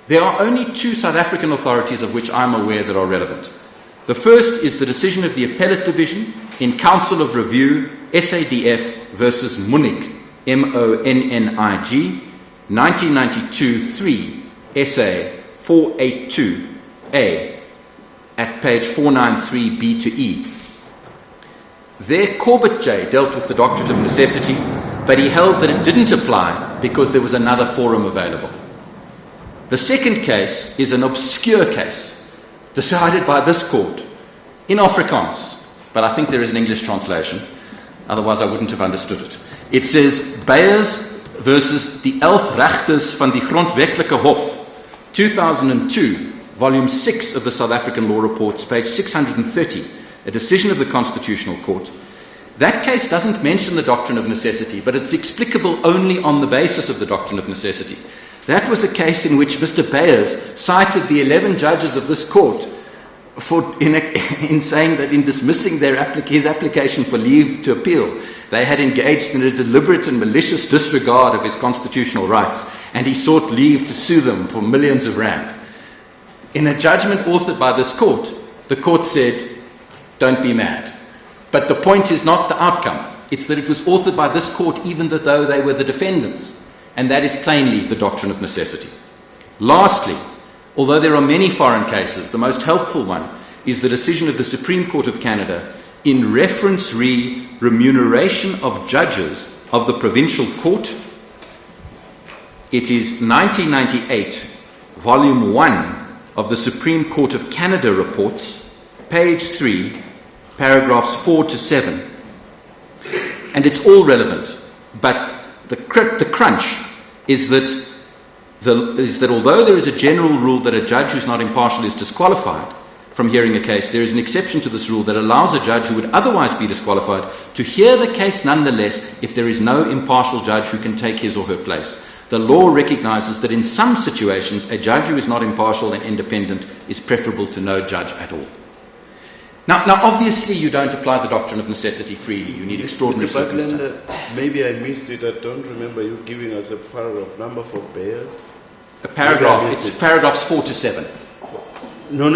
There are only two South African authorities of which I'm aware that are relevant. The first is the decision of the Appellate Division in Council of Review, SADF versus Munich, M-O-N-N-I-G, 1992-3, SA 482A, at page 493B to E. There, Corbett J. dealt with the doctrine of necessity, but he held that it didn't apply because there was another forum available. The second case is an obscure case, decided by this court, in Afrikaans, but I think there is an English translation, otherwise I wouldn't have understood it. It says, Beyers versus die 11 rechters van die Grondwetlike Hof, 2002, volume 6 of the South African Law Reports, page 630, a decision of the Constitutional Court. That case doesn't mention the doctrine of necessity, but it's explicable only on the basis of the doctrine of necessity. That was a case in which Mr. Bayers cited the 11 judges of this court in saying that in dismissing his application for leave to appeal, they had engaged in a deliberate and malicious disregard of his constitutional rights, and he sought leave to sue them for millions of rand. In a judgment authored by this court, the court said, don't be mad. But the point is not the outcome. It's that it was authored by this court even though they were the defendants. And that is plainly the doctrine of necessity. Lastly, although there are many foreign cases, the most helpful one is the decision of the Supreme Court of Canada in reference remuneration of judges of the provincial court. It is 1998, volume 1 of the Supreme Court of Canada reports, page 3, paragraphs 4 to 7. And it's all relevant, but the crunch is that although there is a general rule that a judge who's not impartial is disqualified from hearing a case, there is an exception to this rule that allows a judge who would otherwise be disqualified to hear the case nonetheless if there is no impartial judge who can take his or her place. The law recognizes that in some situations, a judge who is not impartial and independent is preferable to no judge at all. Now, obviously, you don't apply the doctrine of necessity freely. You need extraordinary circumstances. Maybe I missed it. I don't remember you giving us a paragraph number for Bayers. A paragraph. It's paragraphs 4 to 7. No.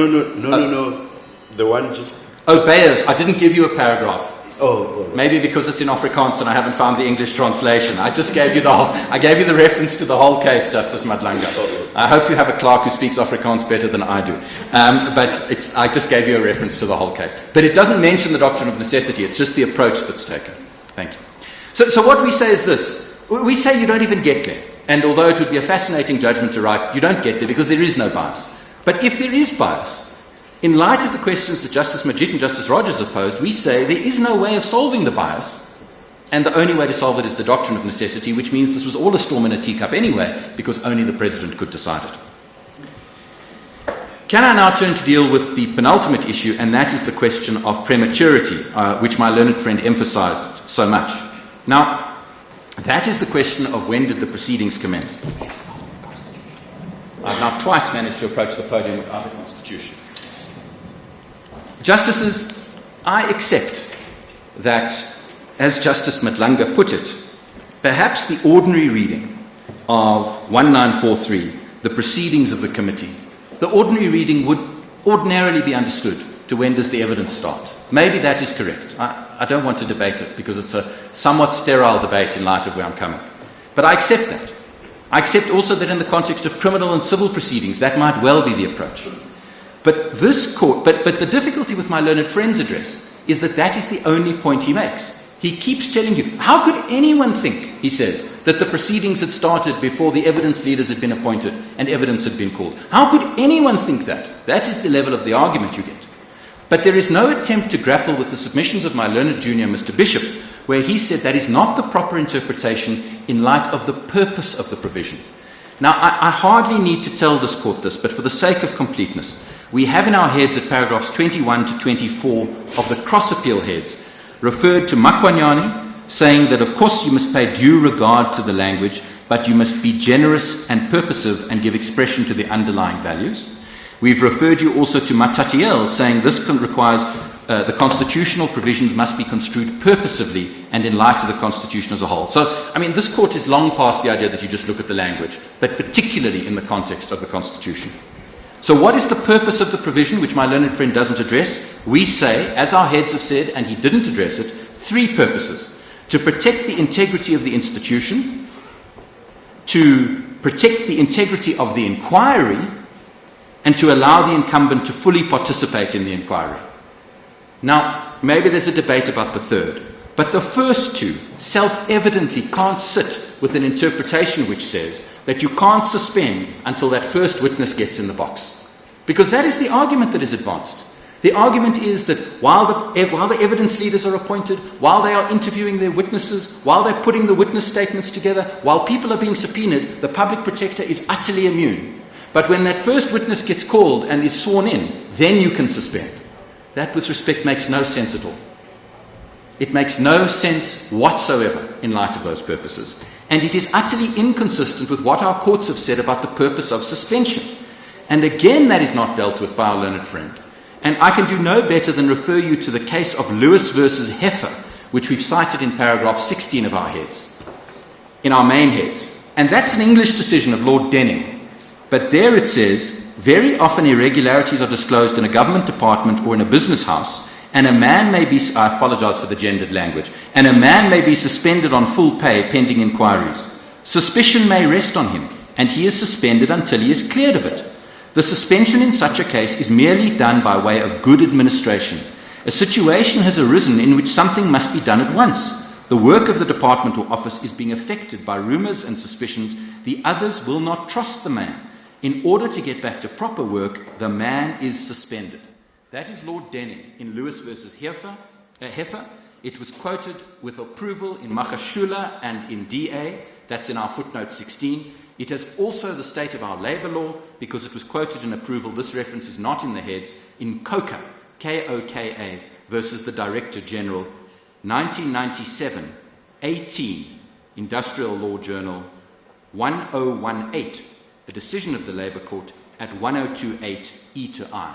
The one just... Oh, Bayers. I didn't give you a paragraph. Oh. Maybe because it's in Afrikaans and I haven't found the English translation. I just gave you I gave you the reference to the whole case, Justice Madlanga. I hope you have a clerk who speaks Afrikaans better than I do. But I just gave you a reference to the whole case. But it doesn't mention the doctrine of necessity. It's just the approach that's taken. Thank you. So what we say is this. We say you don't even get there. And although it would be a fascinating judgment to write, you don't get there because there is no bias. But if there is bias, in light of the questions that Justice Majid and Justice Rogers have posed, we say there is no way of solving the bias, and the only way to solve it is the doctrine of necessity, which means this was all a storm in a teacup anyway, because only the President could decide it. Can I now turn to deal with the penultimate issue, and that is the question of prematurity, which my learned friend emphasized so much. Now, that is the question of when did the proceedings commence. I've now twice managed to approach the podium without a constitution. Justices, I accept that, as Justice Madlanga put it, perhaps the ordinary reading of 1943, the proceedings of the committee, the ordinary reading would ordinarily be understood to when does the evidence start. Maybe that is correct. I don't want to debate it because it's a somewhat sterile debate in light of where I'm coming. But I accept that. I accept also that in the context of criminal and civil proceedings, that might well be the approach. But this court, but the difficulty with my learned friend's address is that is the only point he makes. He keeps telling you, how could anyone think, he says, that the proceedings had started before the evidence leaders had been appointed and evidence had been called? How could anyone think that? That is the level of the argument you get. But there is no attempt to grapple with the submissions of my learned junior, Mr. Bishop, where he said that is not the proper interpretation in light of the purpose of the provision. Now, I hardly need to tell this court this, but for the sake of completeness, we have in our heads at paragraphs 21 to 24 of the cross-appeal heads referred to Mkhwebane, saying that of course you must pay due regard to the language, but you must be generous and purposive and give expression to the underlying values. We've referred you also to Matatiel, saying this requires the constitutional provisions must be construed purposively and in light of the Constitution as a whole. So, I mean, this court is long past the idea that you just look at the language, but particularly in the context of the Constitution. So what is the purpose of the provision, which my learned friend doesn't address? We say, as our heads have said, and he didn't address it, 3 purposes. To protect the integrity of the institution, to protect the integrity of the inquiry, and to allow the incumbent to fully participate in the inquiry. Now, maybe there's a debate about the third, but the first 2 self-evidently can't sit with an interpretation which says that you can't suspend until that first witness gets in the box. Because that is the argument that is advanced. The argument is that while the evidence leaders are appointed, while they are interviewing their witnesses, while they're putting the witness statements together, while people are being subpoenaed, the public protector is utterly immune. But when that first witness gets called and is sworn in, then you can suspend. That, with respect, makes no sense at all. It makes no sense whatsoever in light of those purposes. And it is utterly inconsistent with what our courts have said about the purpose of suspension. And again, that is not dealt with by our learned friend. And I can do no better than refer you to the case of Lewis versus Heffer, which we've cited in paragraph 16 of our heads, in our main heads. And that's an English decision of Lord Denning. But there it says, very often irregularities are disclosed in a government department or in a business house, and a man may be, I apologize for the gendered language, and a man may be suspended on full pay pending inquiries. Suspicion may rest on him, and he is suspended until he is cleared of it. The suspension in such a case is merely done by way of good administration. A situation has arisen in which something must be done at once. The work of the department or office is being affected by rumours and suspicions. The others will not trust the man. In order to get back to proper work, the man is suspended. That is Lord Denning in Lewis versus Heffer. It was quoted with approval in Makashula and in DA. That's in our footnote 16. It has also the state of our labour law because it was quoted in approval. This reference is not in the heads. In KOKA, K-O-K-A, versus the Director General, 1997, 18, Industrial Law Journal, 1018, a decision of the Labour Court at 1028 E to I.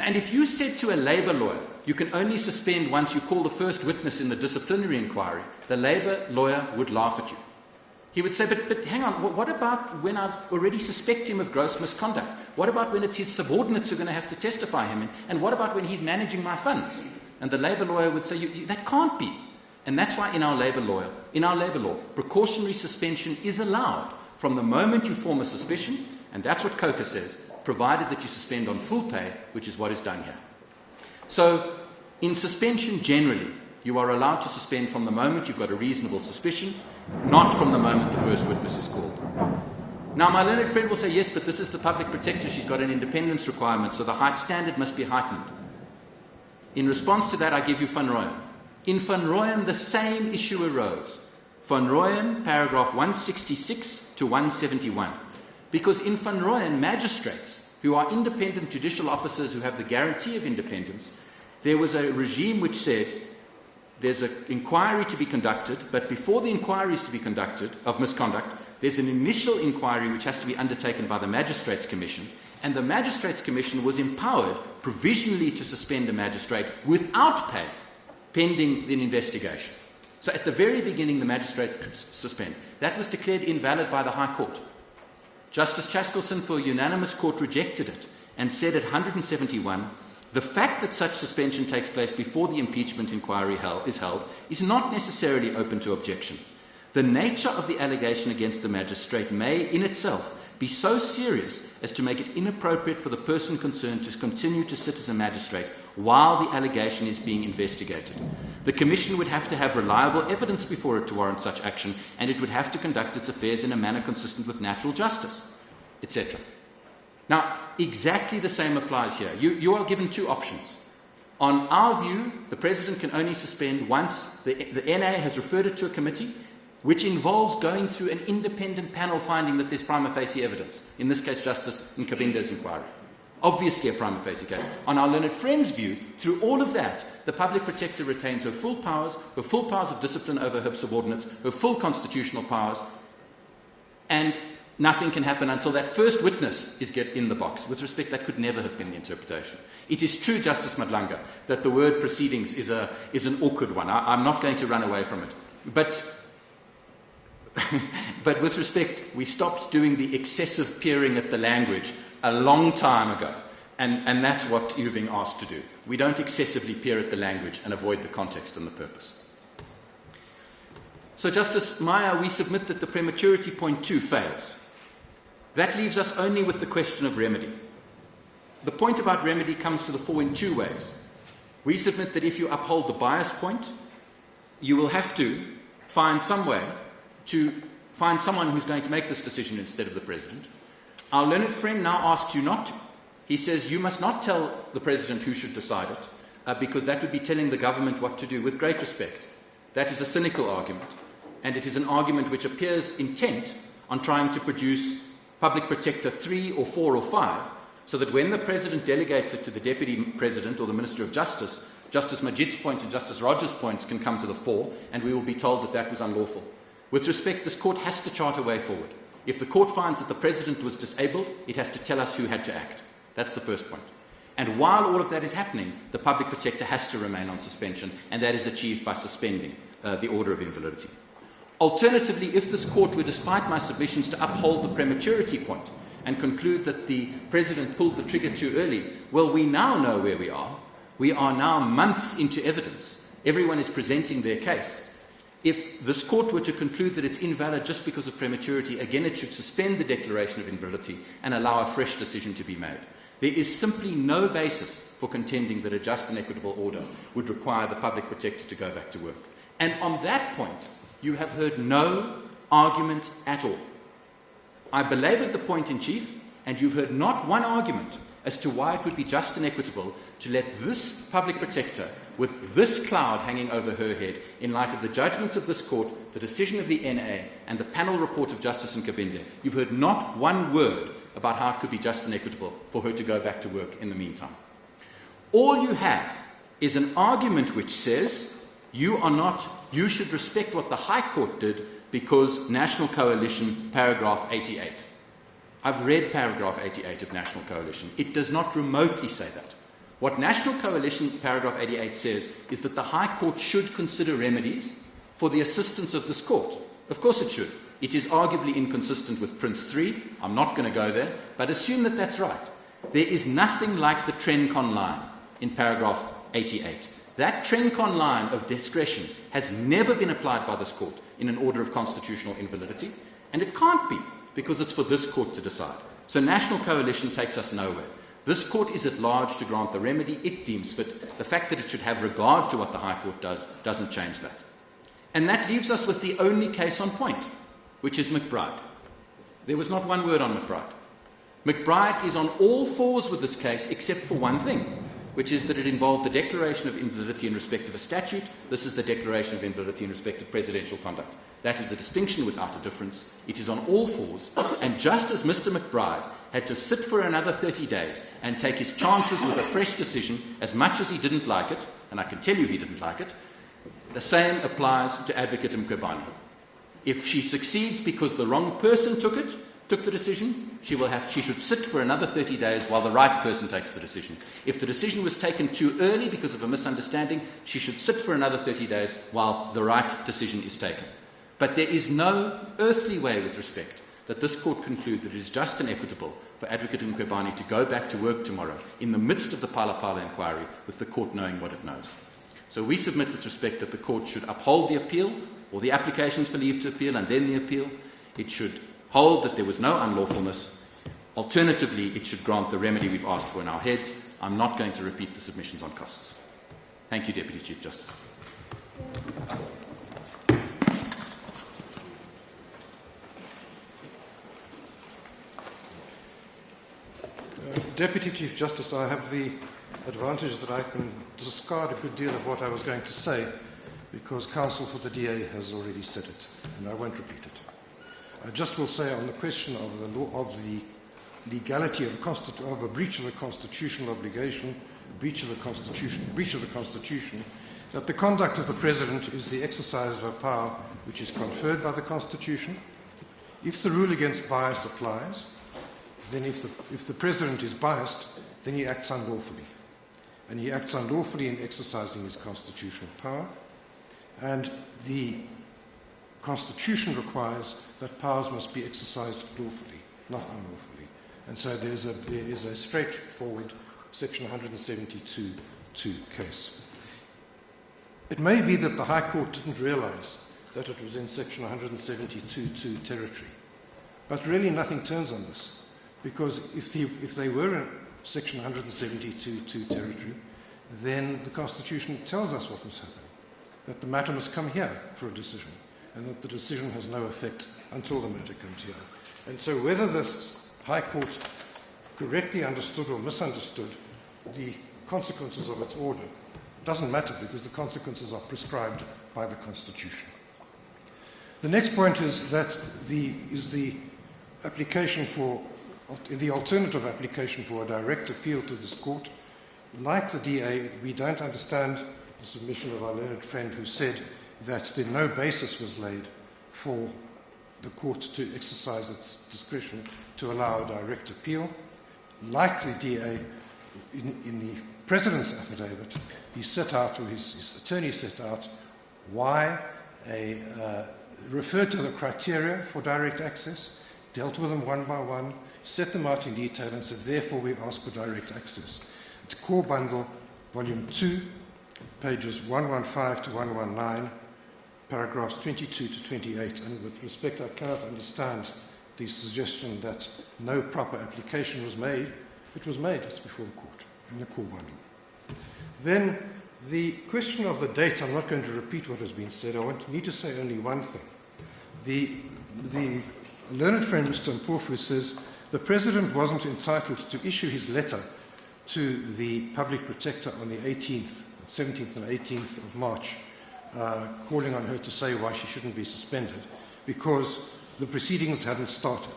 And if you said to a labour lawyer, you can only suspend once you call the first witness in the disciplinary inquiry, the labour lawyer would laugh at you. He would say, but hang on, what about when I've already suspect him of gross misconduct? What about when it's his subordinates who are going to have to testify him? And what about when he's managing my funds? And the labour lawyer would say, that can't be. And that's why in our labour law, precautionary suspension is allowed from the moment you form a suspicion, and that's what COCA says, provided that you suspend on full pay, which is what is done here. So, in suspension generally, you are allowed to suspend from the moment you've got a reasonable suspicion, not from the moment the first witness is called. Now, my learned friend will say, yes, but this is the public protector, she's got an independence requirement, so the height standard must be heightened. In response to that, I give you Van Rooyen. In Van Rooyen, the same issue arose. Van Rooyen, paragraph 166 to 171. Because in Van Rooyen, magistrates, who are independent judicial officers who have the guarantee of independence, there was a regime which said there's an inquiry to be conducted, but before the inquiry is to be conducted of misconduct, there's an initial inquiry which has to be undertaken by the Magistrates Commission, and the Magistrates Commission was empowered provisionally to suspend a magistrate without pay, pending an investigation. So at the very beginning, the magistrate could suspend. That was declared invalid by the High Court. Justice Chaskelson, for a unanimous court, rejected it and said at 171, the fact that such suspension takes place before the impeachment inquiry is held is not necessarily open to objection. The nature of the allegation against the magistrate may, in itself, be so serious as to make it inappropriate for the person concerned to continue to sit as a magistrate while the allegation is being investigated. The Commission would have to have reliable evidence before it to warrant such action, and it would have to conduct its affairs in a manner consistent with natural justice, etc. Now, exactly the same applies here. You are given two options. On our view, the President can only suspend once the NA has referred it to a committee, which involves going through an independent panel finding that there's prima facie evidence, in this case Justice Nkabinda's inquiry. Obviously a prima facie case. On our learned friend's view, through all of that, the public protector retains her full powers of discipline over her subordinates, her full constitutional powers, and nothing can happen until that first witness is get in the box. With respect, that could never have been the interpretation. It is true, Justice Madlanga, that the word proceedings is an awkward one. I'm not going to run away from it. But with respect, we stopped doing the excessive peering at the language a long time ago, and that's what you're being asked to do. We don't excessively peer at the language and avoid the context and the purpose. So, Justice Meyer, we submit that the prematurity point 2 fails. That leaves us only with the question of remedy. The point about remedy comes to the fore in two ways. We submit that if you uphold the bias point, you will have to find some way to find someone who's going to make this decision instead of the President. Our learned friend now asks you not to. He says you must not tell the President who should decide it, because that would be telling the government what to do. With great respect, that is a cynical argument, and it is an argument which appears intent on trying to produce Public Protector 3 or 4 or 5, so that when the President delegates it to the Deputy President or the Minister of Justice, Justice Majid's point and Justice Rogers' points can come to the fore, and we will be told that that was unlawful. With respect, this court has to chart a way forward. If the court finds that the President was disabled, it has to tell us who had to act. That's the first point. And while all of that is happening, the Public Protector has to remain on suspension, and that is achieved by suspending the order of invalidity. Alternatively, if this court were, despite my submissions, to uphold the prematurity point and conclude that the President pulled the trigger too early, well, we now know where we are. We are now months into evidence. Everyone is presenting their case. If this court were to conclude that it's invalid just because of prematurity, again, it should suspend the declaration of invalidity and allow a fresh decision to be made. There is simply no basis for contending that a just and equitable order would require the Public Protector to go back to work. And on that point, you have heard no argument at all. I belaboured the point in chief, and you've heard not one argument as to why it would be just and equitable to let this Public Protector, with this cloud hanging over her head, in light of the judgments of this court, the decision of the NA, and the panel report of Justice Mkhwebane, you've heard not one word about how it could be just and equitable for her to go back to work in the meantime. All you have is an argument which says you should respect what the High Court did because National Coalition, paragraph 88. I've read paragraph 88 of National Coalition. It does not remotely say that. What National Coalition, paragraph 88 says is that the High Court should consider remedies for the assistance of this court. Of course it should. It is arguably inconsistent with Prince 3. I'm not going to go there, but assume that that's right. There is nothing like the Trencon line in paragraph 88. That Trencon line of discretion has never been applied by this court in an order of constitutional invalidity, and it can't be because it's for this court to decide. So National Coalition takes us nowhere. This court is at large to grant the remedy it deems fit. The fact that it should have regard to what the High Court does doesn't change that. And that leaves us with the only case on point, which is McBride. There was not one word on McBride. McBride is on all fours with this case except for one thing, which is that it involved the declaration of invalidity in respect of a statute. This is the declaration of invalidity in respect of presidential conduct. That is a distinction without a difference. It is on all fours, and just as Mr. McBride had to sit for another 30 days and take his chances with a fresh decision, as much as he didn't like it, and I can tell you he didn't like it, the same applies to Advocate Mkhwebane. If she succeeds because the wrong person took the decision, she should sit for another 30 days while the right person takes the decision. If the decision was taken too early because of a misunderstanding, she should sit for another 30 days while the right decision is taken. But there is no earthly way with respect that this court conclude that it is just and equitable for Advocate Mkhwebane to go back to work tomorrow in the midst of the Pala inquiry with the court knowing what it knows. So we submit with respect that the court should uphold the appeal or the applications for leave to appeal and then the appeal. It should hold that there was no unlawfulness. Alternatively, it should grant the remedy we've asked for in our heads. I'm not going to repeat the submissions on costs. Thank you, Deputy Chief Justice. Deputy Chief Justice, I have the advantage that I can discard a good deal of what I was going to say because counsel for the DA has already said it, and I won't repeat it. I just will say on the question of the law, of the legality of a breach of a constitutional obligation, breach of the Constitution, that the conduct of the President is the exercise of a power which is conferred by the Constitution. If the rule against bias applies, then if the President is biased, then he acts unlawfully. And he acts unlawfully in exercising his constitutional power. And the Constitution requires that powers must be exercised lawfully, not unlawfully. And so there is a straightforward Section 172(2) case. It may be that the High Court didn't realize that it was in Section 172(2) territory. But really nothing turns on this. Because if they were in Section 172(2) territory, then the Constitution tells us what must happen, that the matter must come here for a decision, and that the decision has no effect until the matter comes here. And so whether the High Court correctly understood or misunderstood the consequences of its order doesn't matter, because the consequences are prescribed by the Constitution. The next point is that the application for the alternative application for a direct appeal to this court. Like the DA, we don't understand the submission of our learned friend who said that no basis was laid for the court to exercise its discretion to allow a direct appeal. Like the DA, in the President's affidavit, he set out, or his attorney set out, why referred to the criteria for direct access, dealt with them one by one, set them out in detail, and said, therefore, we ask for direct access. It's Core Bundle, Volume 2, pages 115 to 119, paragraphs 22 to 28. And with respect, I cannot understand the suggestion that no proper application was made. It was made. It's before the court, in the Core Bundle. Then the question of the date, I'm not going to repeat what has been said. I need to say only one thing. The learned friend, Mr. Mpofu, says the President wasn't entitled to issue his letter to the Public Protector on the 18th, 17th and 18th of March, calling on her to say why she shouldn't be suspended, because the proceedings hadn't started.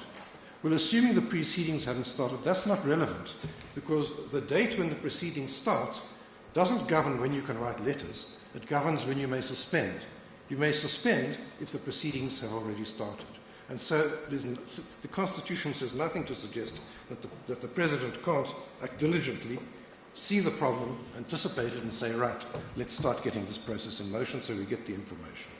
Well, assuming the proceedings hadn't started, that's not relevant, because the date when the proceedings start doesn't govern when you can write letters. It governs when you may suspend. You may suspend if the proceedings have already started. And so the Constitution says nothing to suggest that the President can't act diligently, see the problem, anticipate it, and say, right, let's start getting this process in motion so we get the information.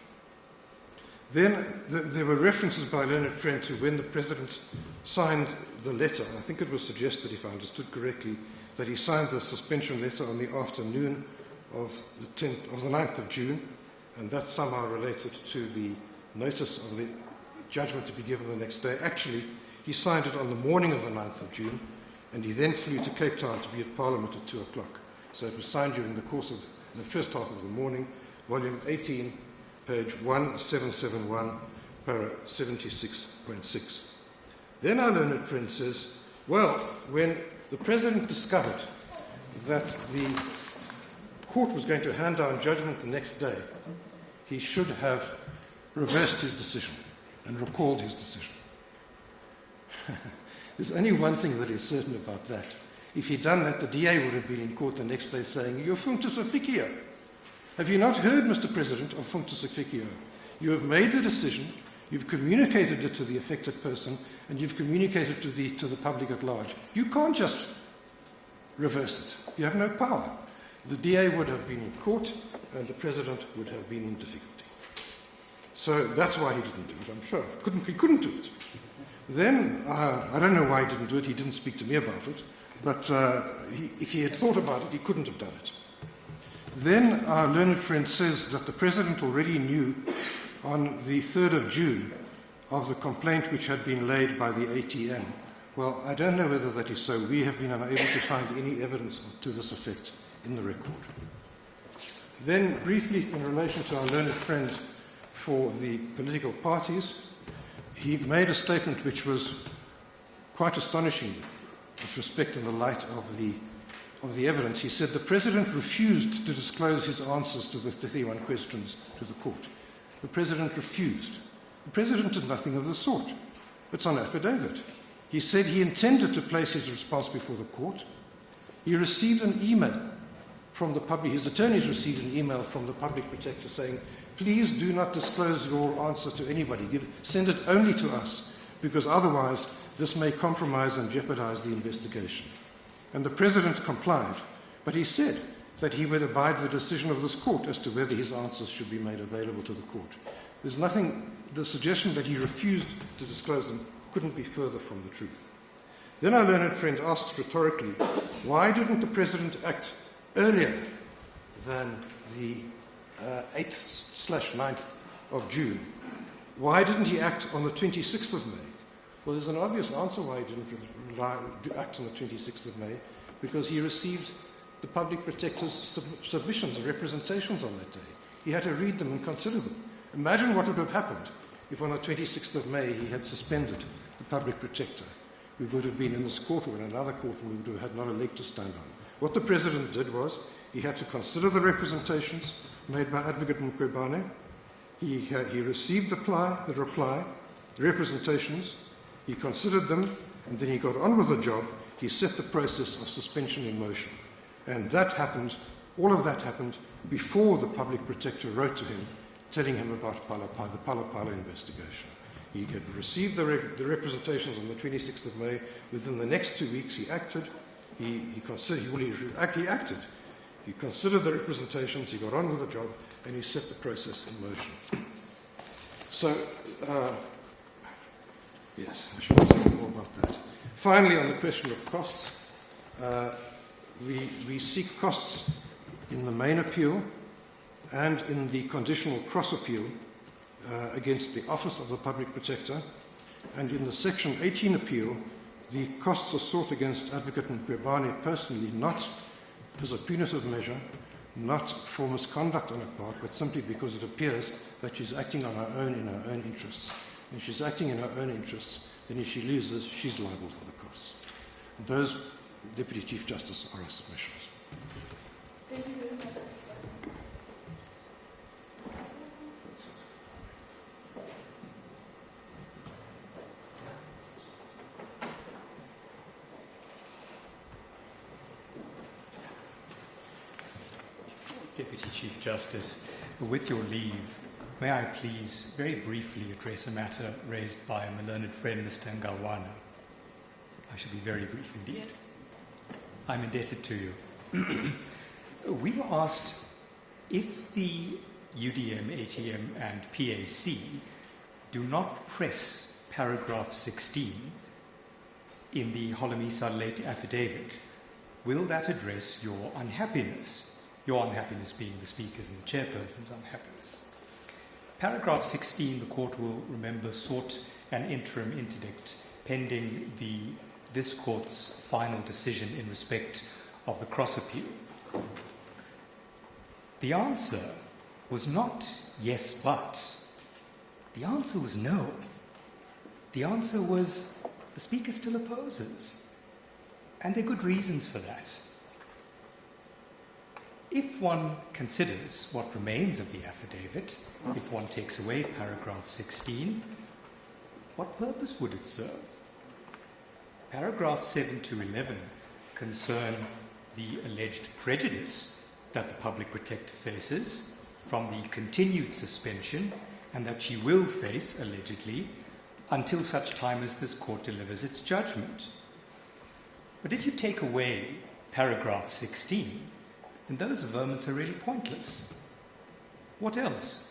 Then there were references by a learned friend to when the President signed the letter. I think it was suggested, if I understood correctly, that he signed the suspension letter on the afternoon of the 9th of June, and that's somehow related to the notice of the judgment to be given the next day. Actually, he signed it on the morning of the 9th of June, and he then flew to Cape Town to be at Parliament at 2 o'clock. So it was signed during the course of the first half of the morning, volume 18, page 1771, para 76.6. Then our learned friend says, well, when the President discovered that the court was going to hand down judgment the next day, he should have reversed his decision and recalled his decision. There's only one thing that is certain about that. If he'd done that, the DA would have been in court the next day saying, you're functus officio. Have you not heard, Mr. President, of functus officio? You have made the decision, you've communicated it to the affected person, and you've communicated it to the public at large. You can't just reverse it. You have no power. The DA would have been in court, and the President would have been in difficulty. So that's why he didn't do it, I'm sure. He couldn't do it. Then, I don't know why he didn't do it. He didn't speak to me about it. But if he had thought about it, he couldn't have done it. Then our learned friend says that the President already knew on the 3rd of June of the complaint which had been laid by the ATM. Well, I don't know whether that is so. We have been unable to find any evidence to this effect in the record. Then, briefly, in relation to our learned friend for the political parties, he made a statement which was quite astonishing with respect in the light of the evidence. He said the President refused to disclose his answers to the 31 questions to the court. The President refused. The President did nothing of the sort. It's on affidavit. He said he intended to place his response before the court. He received an email from the public, his attorneys received an email from the Public Protector saying, please do not disclose your answer to anybody. Send it only to us, because otherwise this may compromise and jeopardize the investigation. And the President complied, but he said that he would abide the decision of this court as to whether his answers should be made available to the court. There's nothing, the suggestion that he refused to disclose them couldn't be further from the truth. Then our learned friend asked rhetorically, why didn't the President act earlier than the 8th/9th of June? Why didn't he act on the 26th of May? Well, there's an obvious answer why he didn't act on the 26th of May, because he received the Public Protector's submissions and representations on that day. He had to read them and consider them. Imagine what would have happened if on the 26th of May he had suspended the Public Protector. We would have been in this court or in another court and we would have had not a leg to stand on. What the President did was he had to consider the representations made by Advocate Mkhwebane. He received the reply, the representations, he considered them, and then he got on with the job, he set the process of suspension in motion. And that happened, all of that happened before the Public Protector wrote to him, telling him about the Pala investigation. He had received the representations on the 26th of May. Within the next 2 weeks, he acted. He acted. He considered the representations, he got on with the job, and he set the process in motion. So, yes, I should say more about that. Finally, on the question of costs, we seek costs in the main appeal and in the conditional cross appeal against the Office of the Public Protector, and in the Section 18 appeal, the costs are sought against Advocate Mkhwebane personally, not as a punitive measure, not for misconduct on her part, but simply because it appears that she's acting on her own in her own interests. And if she's acting in her own interests, then if she loses, she's liable for the costs. And those, Deputy Chief Justice, are our submissions. Thank you very much. Deputy Chief Justice, with your leave, may I please very briefly address a matter raised by my learned friend, Mr. Mkhwebane. I shall be very brief indeed. Yes. I'm indebted to you. We were asked if the UDM, ATM, and PAC do not press paragraph 16 in the Holomisa late affidavit, will that address your unhappiness? Your unhappiness being the Speaker's and the Chairperson's unhappiness. Paragraph 16, the Court will remember, sought an interim interdict pending this Court's final decision in respect of the cross appeal. The answer was not yes, but. The answer was no. The answer was the Speaker still opposes. And there are good reasons for that. If one considers what remains of the affidavit, if one takes away paragraph 16, what purpose would it serve? Paragraph 7 to 11 concern the alleged prejudice that the Public Protector faces from the continued suspension and that she will face, allegedly, until such time as this Court delivers its judgment. But if you take away paragraph 16, then those averments are really pointless. What else?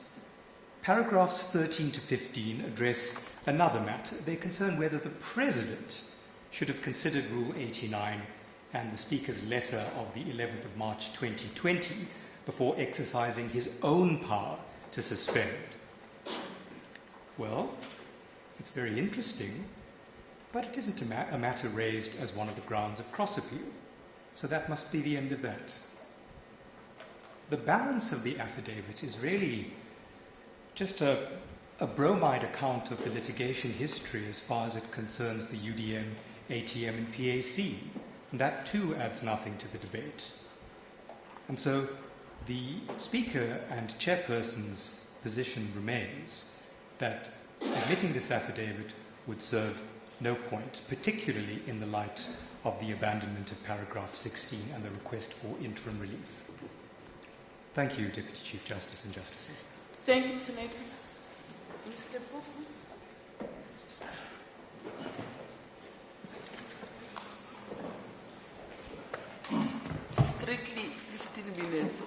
Paragraphs 13 to 15 address another matter. They concern whether the President should have considered Rule 89 and the Speaker's letter of the 11th of March 2020 before exercising his own power to suspend. Well, it's very interesting, but it isn't a matter raised as one of the grounds of cross appeal. So that must be the end of that. The balance of the affidavit is really just a bromide account of the litigation history as far as it concerns the UDM, ATM, and PAC. And that too adds nothing to the debate. And so the Speaker and Chairperson's position remains that admitting this affidavit would serve no point, particularly in the light of the abandonment of paragraph 16 and the request for interim relief. Thank you, Deputy Chief Justice and Justices. Thank you, Mr. Nathan. Mr. Bufu. Strictly 15 minutes.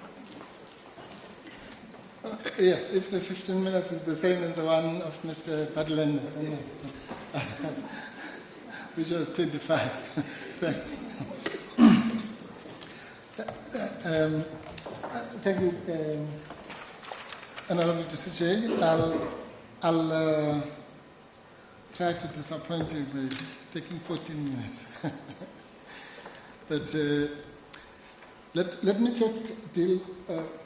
Yes, if the 15 minutes is the same as the one of Mr. Padland, which was 25. Thanks. Thank you, Honorable DCJ. I'll try to disappoint you by taking 14 minutes. But let me just deal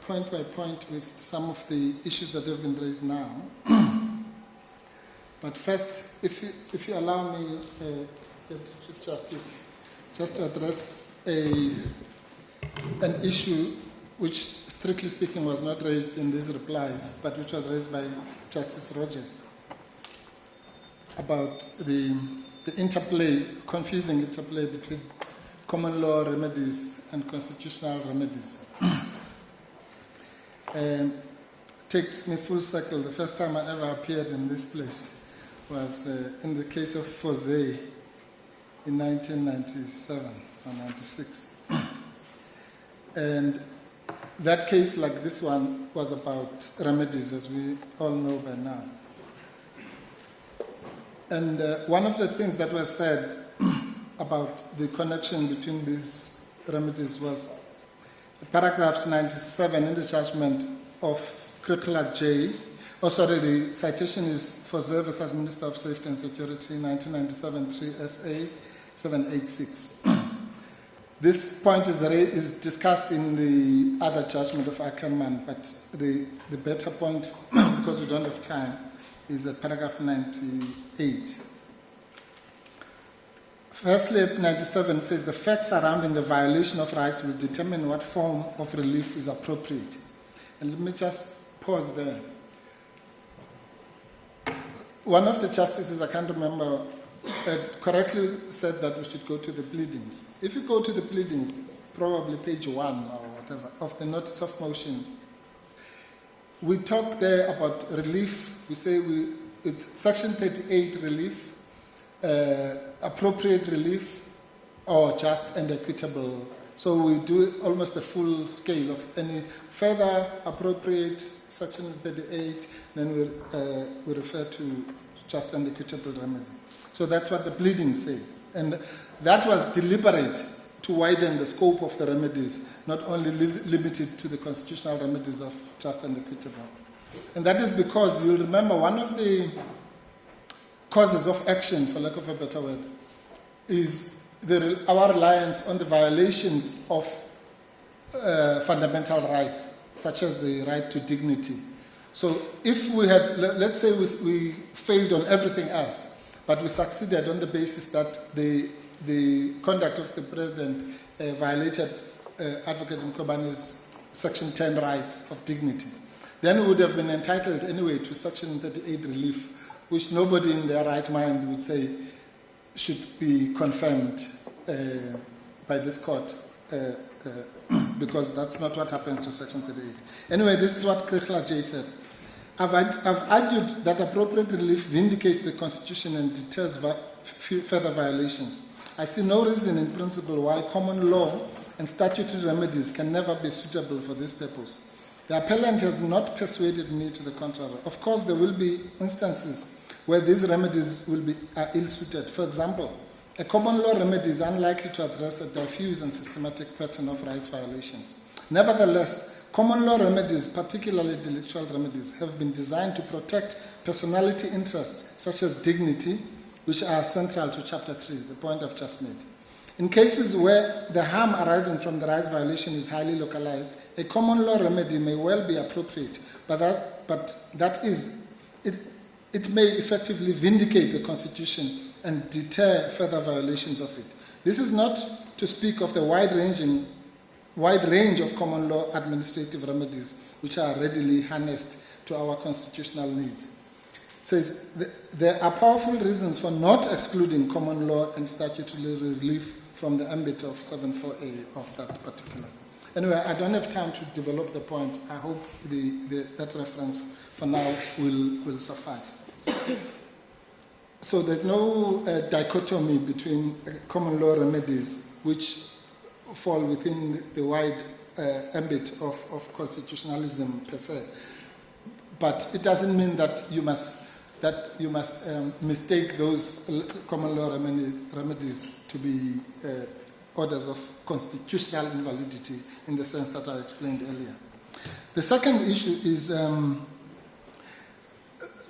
point by point with some of the issues that have been raised now. But first, if you allow me, Deputy Chief Justice, just to address an issue which, strictly speaking, was not raised in these replies, but which was raised by Justice Rogers about the the interplay, confusing interplay between common law remedies and constitutional remedies. Takes me full circle. The first time I ever appeared in this place was in the case of Fosey in 1997 or 96. And that case, like this one, was about remedies, as we all know by now. And one of the things that was said about the connection between these remedies was paragraphs 97 in the judgment of Krikla J. The citation is for service as Minister of Safety and Security, 1997 3 SA 786. This point is discussed in the other judgment of Ackerman, but the better point, because we don't have time, is at paragraph 98. Firstly, at 97 says the facts surrounding the violation of rights will determine what form of relief is appropriate. And let me just pause there. One of the justices, I can't remember, correctly said that we should go to the pleadings. If you go to the pleadings, probably page 1 or whatever, of the notice of motion, we talk there about relief. We say it's section 38 relief, appropriate relief, or just and equitable. So we do almost the full scale of any further appropriate section 38, then we refer to just and equitable remedy. So that's what the pleadings say. And that was deliberate to widen the scope of the remedies, not only limited to the constitutional remedies of just and equitable. And that is because you'll remember one of the causes of action, for lack of a better word, is our reliance on the violations of fundamental rights, such as the right to dignity. So if we had, let's say we failed on everything else, but we succeeded on the basis that the conduct of the president violated Advocate Mkhwebane's Section 10 rights of dignity, then we would have been entitled anyway to Section 38 relief, which nobody in their right mind would say should be confirmed by this court, because that's not what happens to Section 38. Anyway, this is what Krikla J said. I've argued that appropriate relief vindicates the Constitution and deters further violations. I see no reason in principle why common law and statutory remedies can never be suitable for this purpose. The appellant has not persuaded me to the contrary. Of course, there will be instances where these remedies are ill-suited. For example, a common law remedy is unlikely to address a diffuse and systematic pattern of rights violations. Nevertheless, common law remedies, particularly delictual remedies, have been designed to protect personality interests such as dignity, which are central to Chapter 3, the point I've just made. In cases where the harm arising from the rights violation is highly localized, a common law remedy may well be appropriate, it may effectively vindicate the Constitution and deter further violations of it. This is not to speak of the wide range of common law administrative remedies which are readily harnessed to our constitutional needs. It says there are powerful reasons for not excluding common law and statutory relief from the ambit of 74A of that particular. Anyway, I don't have time to develop the point. I hope that reference for now will suffice. So there's no dichotomy between common law remedies which fall within the wide ambit of constitutionalism per se. But it doesn't mean that you must mistake those common law remedies to be orders of constitutional invalidity in the sense that I explained earlier. The second issue is,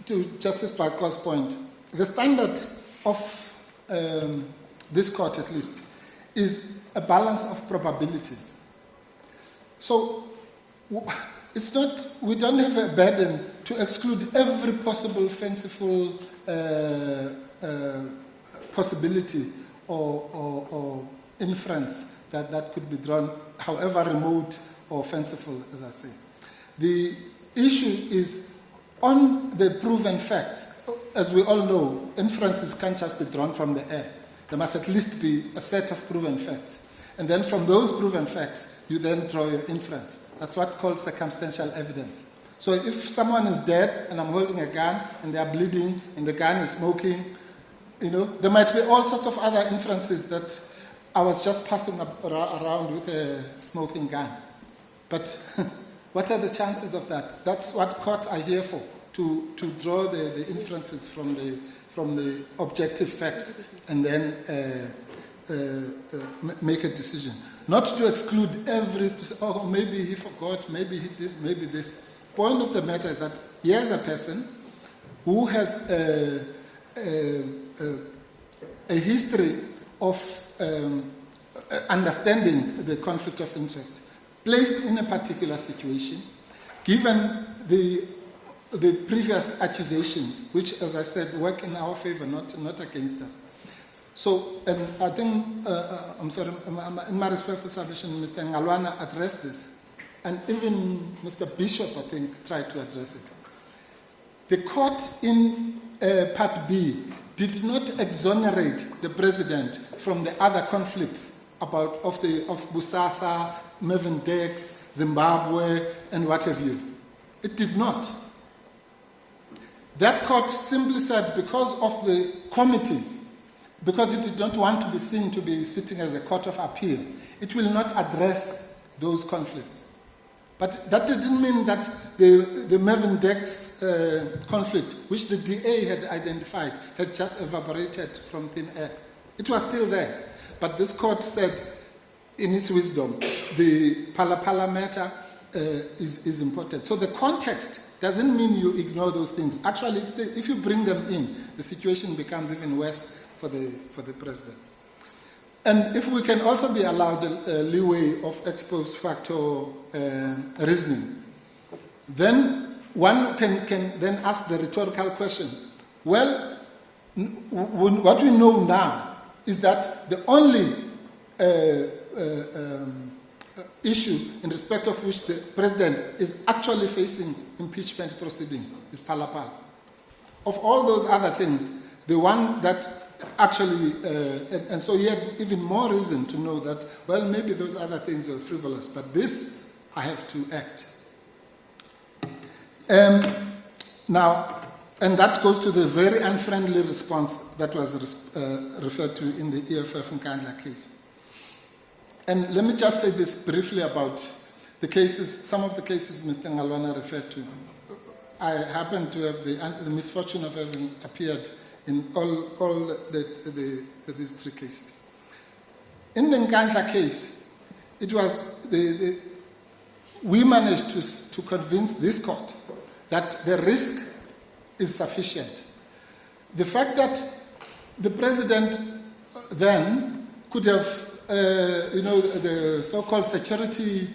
to Justice Parker's point, the standard of this court at least is a balance of probabilities. So it's not, we don't have a burden to exclude every possible fanciful possibility or inference that could be drawn, however remote or fanciful, as I say. The issue is on the proven facts. as we all know, inferences can't just be drawn from the air. There must at least be a set of proven facts. And then from those proven facts, you then draw your inference. That's what's called circumstantial evidence. So if someone is dead and I'm holding a gun and they are bleeding and the gun is smoking, there might be all sorts of other inferences that I was just passing around with a smoking gun. But what are the chances of that? That's what courts are here for, to draw the inferences from the objective facts and then make a decision. Not to exclude maybe he forgot, maybe he this, maybe this. Point of the matter is that here's a person who has a history of understanding the conflict of interest, placed in a particular situation, given the previous accusations, which, as I said, work in our favor, not against us. So, and I think, I'm sorry, in my respectful submission, Mr. Ngalwana addressed this, and even Mr. Bishop, I think, tried to address it. The court in Part B did not exonerate the president from the other conflicts of Busasa, Mervyn Dex, Zimbabwe, and what have you. It did not. That court simply said because of the committee, because it did not want to be seen to be sitting as a court of appeal, it will not address those conflicts. But that didn't mean that the Mervyn Dex conflict, which the DA had identified, had just evaporated from thin air. It was still there. But this court said, in its wisdom, the Pala matter is important. So the context doesn't mean you ignore those things. Actually, if you bring them in, the situation becomes even worse for the president. And if we can also be allowed a leeway of ex post facto reasoning, then one can then ask the rhetorical question, well, what we know now is that the only issue in respect of which the president is actually facing impeachment proceedings is Palapal. Of all those other things, the one that actually, and so he had even more reason to know that, well, maybe those other things were frivolous, but this, I have to act. Now, and that goes to the very unfriendly response that was referred to in the EFF Nkandla case. And let me just say this briefly about the cases, some of the cases Mr. Ngalwana referred to. I happen to have the misfortune of having appeared in all these three cases. In the Nkandla case, it was we managed to convince this court that the risk is sufficient. The fact that the president then could have, the so-called security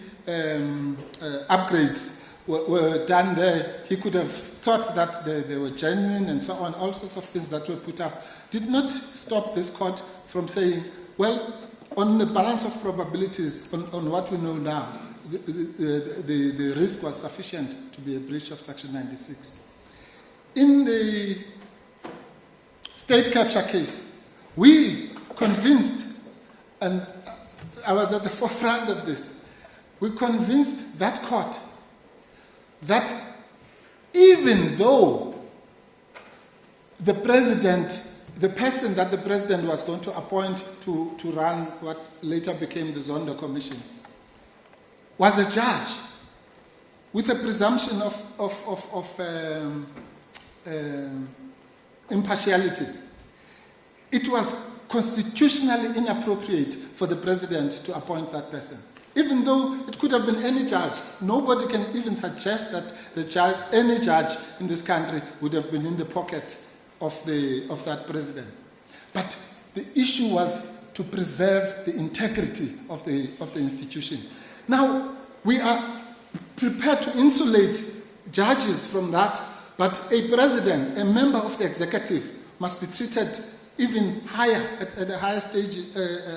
upgrades were done there, he could have thought that they were genuine and so on, all sorts of things that were put up, did not stop this court from saying, well, on the balance of probabilities, on what we know now, the risk was sufficient to be a breach of Section 96. In the state capture case, we convinced, and I was at the forefront of this, we convinced that court that even though the president, the person that the president was going to appoint to run what later became the Zondo Commission, was a judge with a presumption of impartiality, it was constitutionally inappropriate for the president to appoint that person. Even though it could have been any judge, nobody can even suggest that any judge in this country would have been in the pocket of that president. But the issue was to preserve the integrity of the institution. Now, we are prepared to insulate judges from that, but a president, a member of the executive, must be treated even higher, at a higher stage,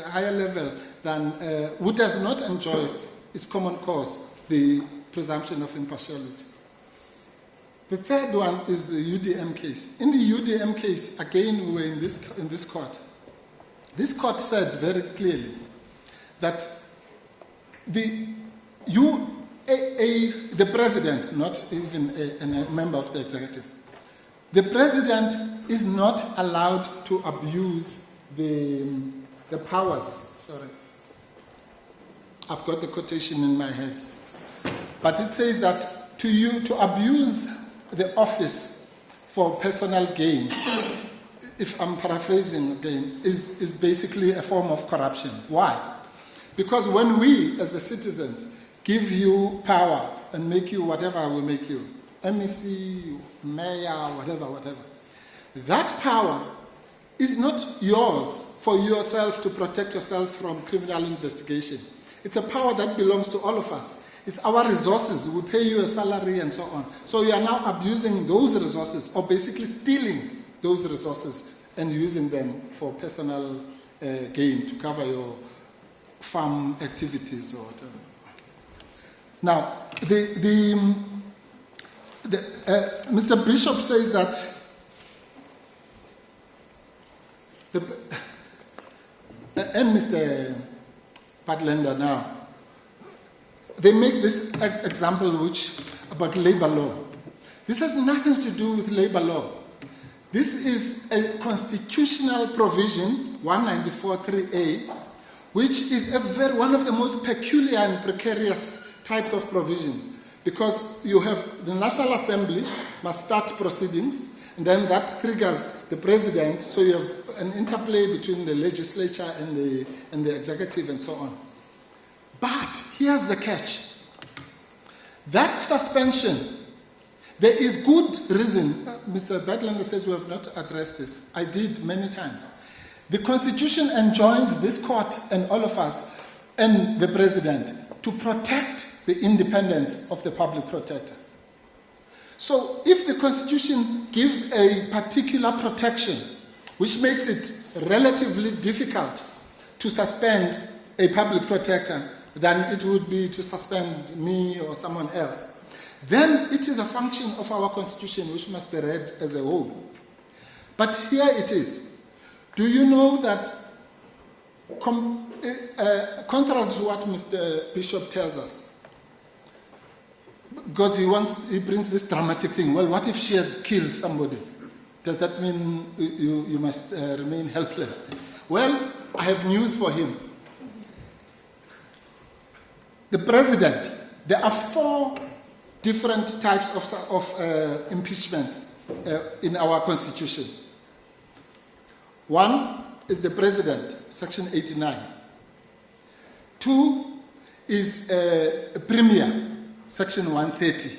higher level than who does not enjoy its common cause, the presumption of impartiality. The third one is the UDM case. In the UDM case, again, we were in this court. This court said very clearly that the president, not even a member of the executive, the president is not allowed to abuse the powers. Sorry, I've got the quotation in my head, but it says that to abuse the office for personal gain, if I'm paraphrasing again, is basically a form of corruption. Why? Because when we, as the citizens, give you power and make you whatever we make you, MEC, mayor, whatever, that power is not yours for yourself to protect yourself from criminal investigation. It's a power that belongs to all of us. It's our resources. We pay you a salary and so on. So you are now abusing those resources, or basically stealing those resources and using them for personal gain to cover your farm activities or whatever. Now, Mr. Bishop says that and Mr. Padlender now, they make this example about labor law. This has nothing to do with labor law. This is a constitutional provision, 194.3a, which is one of the most peculiar and precarious types of provisions, because you have the National Assembly must start proceedings, and then that triggers the president, so you have an interplay between the legislature and the executive and so on. But here's the catch. That suspension, there is good reason. Mr. Badlander says we have not addressed this. I did many times. The Constitution enjoins this court and all of us and the president to protect the independence of the public protector. So if the Constitution gives a particular protection, which makes it relatively difficult to suspend a public protector than it would be to suspend me or someone else, then it is a function of our Constitution which must be read as a whole. But here it is. Do you know that, contrary to what Mr. Bishop tells us, because he brings this dramatic thing, well, what if she has killed somebody? Does that mean you must remain helpless? Well, I have news for him. The president, there are 4 different types of impeachments in our Constitution. One is the president, Section 89. 2 is a premier, Section 130.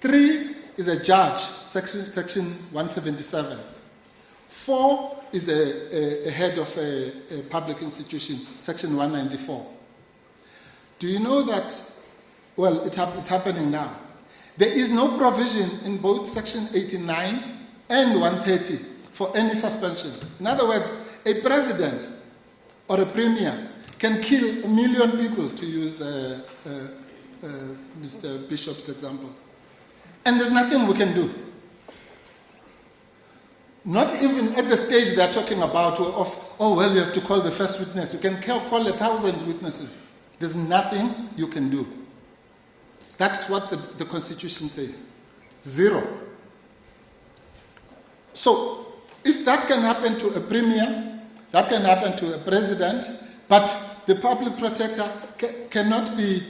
3 is a judge, Section 177. 4 is a head of a public institution, Section 194. Do you know that, well, it's happening now. There is no provision in both Section 89 and 130 for any suspension. In other words, a president or a premier can kill 1 million people, to use Mr. Bishop's example. And there's nothing we can do. Not even at the stage they're talking about of, oh, well, you have to call the first witness. You can call 1,000 witnesses. There's nothing you can do. That's what the Constitution says. 0. So, if that can happen to a premier, that can happen to a president, but the public protector cannot be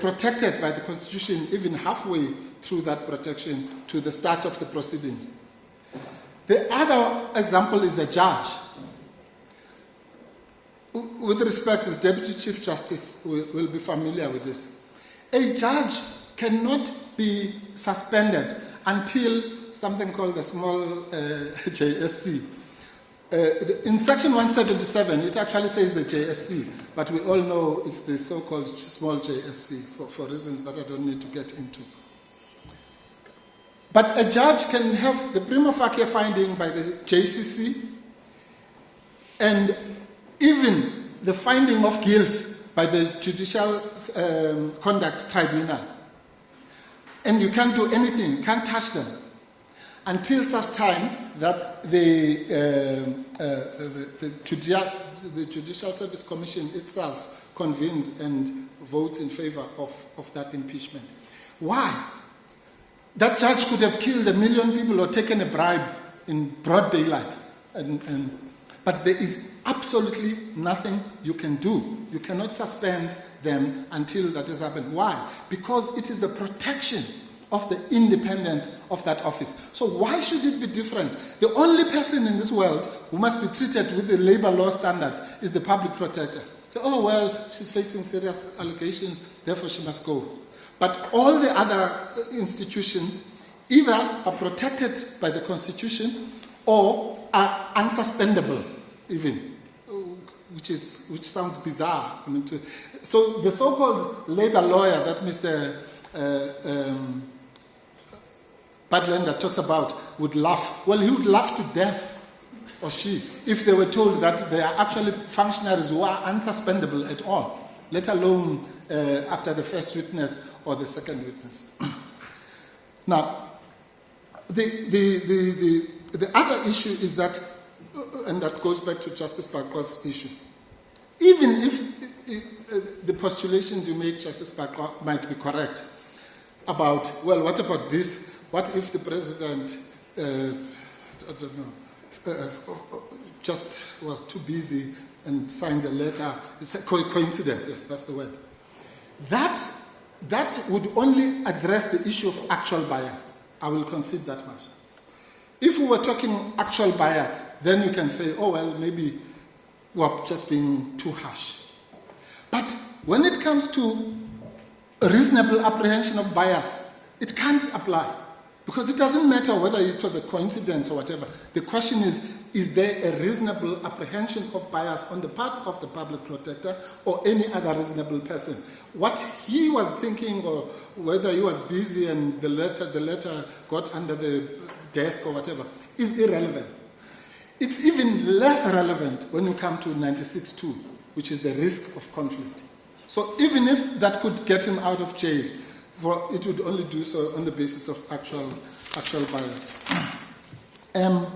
protected by the Constitution even halfway through that protection to the start of the proceedings. The other example is the judge. With respect to the Deputy Chief Justice, will be familiar with this. A judge cannot be suspended until something called the small JSC. In Section 177, it actually says the JSC, but we all know it's the so-called small JSC for reasons that I don't need to get into. But a judge can have the prima facie finding by the JCC and even the finding of guilt by the Judicial Conduct Tribunal. and you can't do anything, you can't touch them, until such time that the Judicial Service Commission itself convenes and votes in favor of that impeachment. Why? That judge could have killed 1 million people or taken a bribe in broad daylight. But there is absolutely nothing you can do. You cannot suspend them until that has happened. Why? Because it is the protection of the independence of that office. So why should it be different? The only person in this world who must be treated with the labor law standard is the public protector. So, oh, well, she's facing serious allegations, therefore she must go. But all the other institutions either are protected by the Constitution or are unsuspendable, even, which sounds bizarre. So the so-called labor lawyer that Mr. Badlander talks about would laugh. Well, he would laugh to death, or she, if they were told that they are actually functionaries who are unsuspendable at all, let alone after the first witness or the second witness. Now, the other issue is that, and that goes back to Justice Bakwa's issue, even if the postulations you make, Justice Bakwa, might be correct about, well, what about this? What if the president, just was too busy and signed the letter? It's a coincidence, yes, that's the word. That would only address the issue of actual bias. I will concede that much. If we were talking actual bias, then you can say, oh, well, maybe we're just being too harsh. But when it comes to a reasonable apprehension of bias, it can't apply. Because it doesn't matter whether it was a coincidence or whatever. The question is there a reasonable apprehension of bias on the part of the public protector or any other reasonable person? What he was thinking, or whether he was busy and the letter got under the desk or whatever, is irrelevant. It's even less relevant when you come to 96.2, which is the risk of conflict. So even if that could get him out of jail, it would only do so on the basis of actual bias. And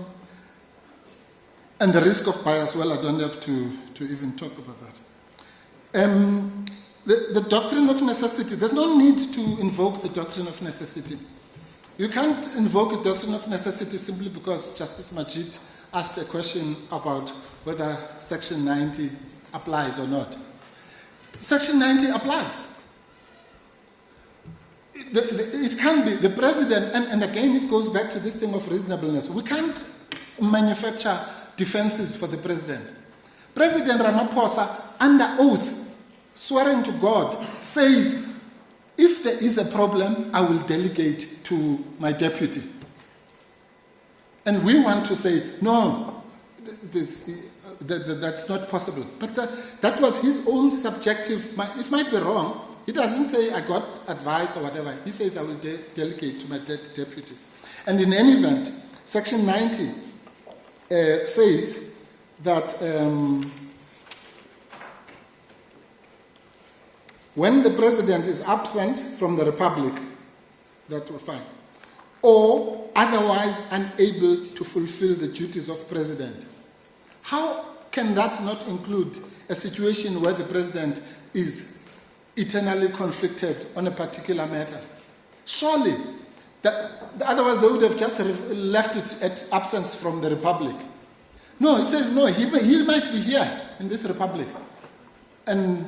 the risk of bias, well, I don't have to even talk about that. The doctrine of necessity, there's no need to invoke the doctrine of necessity. You can't invoke a doctrine of necessity simply because Justice Majid asked a question about whether Section 90 applies or not. Section 90 applies. It can be the president, and again it goes back to this thing of reasonableness. We can't manufacture defenses for the president. President Ramaphosa, under oath, swearing to God, says, if there is a problem, I will delegate to my deputy. And we want to say, no, that's not possible. But that was his own subjective, it might be wrong. He doesn't say, I got advice or whatever. He says, I will delegate to my deputy. And in any event, Section 90 says that when the president is absent from the Republic, that will fine, or otherwise unable to fulfill the duties of president. How can that not include a situation where the president is eternally conflicted on a particular matter? Surely, otherwise they would have just left it at absence from the Republic. No, it says no, he might be here in this Republic and,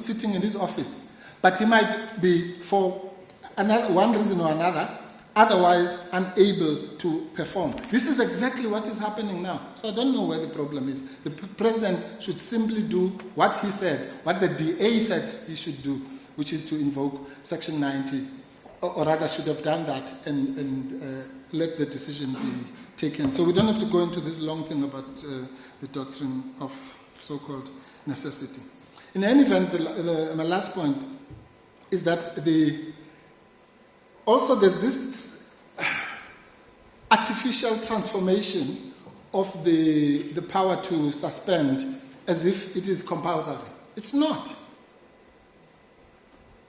sitting in his office. But he might be, for one reason or another, otherwise unable to perform. This is exactly what is happening now. So I don't know where the problem is. The president should simply do what he said, what the DA said he should do, which is to invoke Section 90, or rather should have done that and let the decision be taken. So we don't have to go into this long thing about the doctrine of so-called necessity. In any event, my last point is that also there's this artificial transformation of the power to suspend as if it is compulsory. It's not.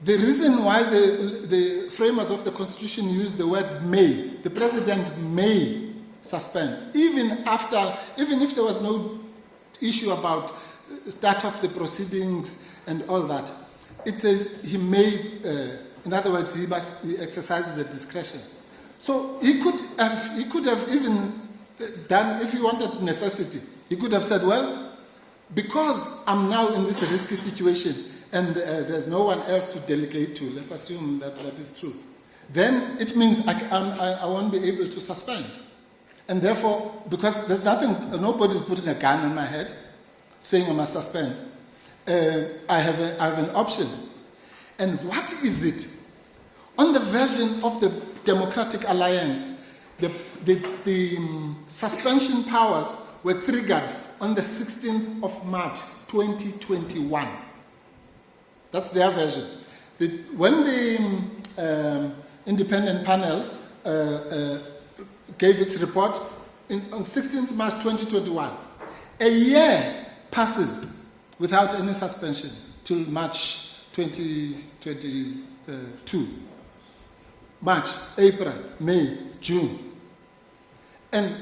The reason why the framers of the Constitution use the word may, the President may suspend, even if there was no issue about start of the proceedings and all that, it says he may, in other words, he exercises a discretion. So he could have even done, if he wanted necessity, he could have said, well, because I'm now in this risky situation and there's no one else to delegate to, let's assume that that is true, then it means I won't be able to suspend. And therefore, because there's nobody's putting a gun on my head saying I must suspend, I have an option. And what is it? On the version of the Democratic Alliance, the suspension powers were triggered on the 16th of March 2021. That's their version. When the independent panel gave its report on 16th March 2021, a year passes without any suspension till March 2022. March, April, May, June. And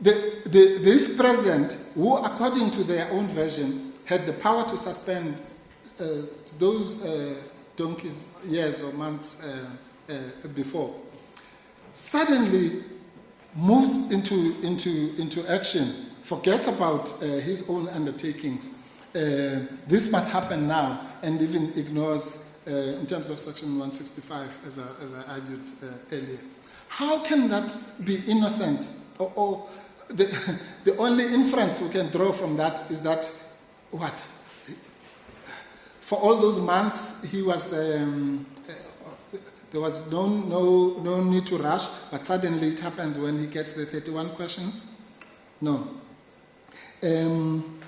this president, who according to their own version had the power to suspend those donkeys, years or months before, suddenly moves into action, forgets about his own undertakings. This must happen now, and even ignores, in terms of Section 165, as I argued earlier. How can that be innocent? Or the only inference we can draw from that is that, what? For all those months, he was there was no need to rush, but suddenly it happens when he gets the 31 questions? No. In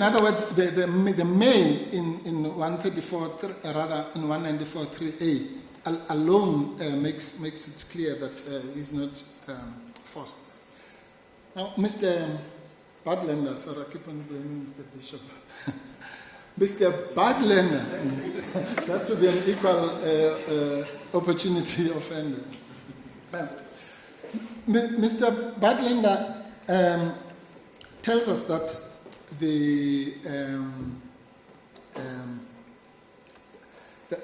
other words, the may in 134, rather in 194.3a alone makes it clear that he's not forced. Now, Mr. Badlander, sorry, I keep on blaming Mr. Bishop. Mr. Badlander, just to be an equal opportunity offender. Mr. Badlander tells us that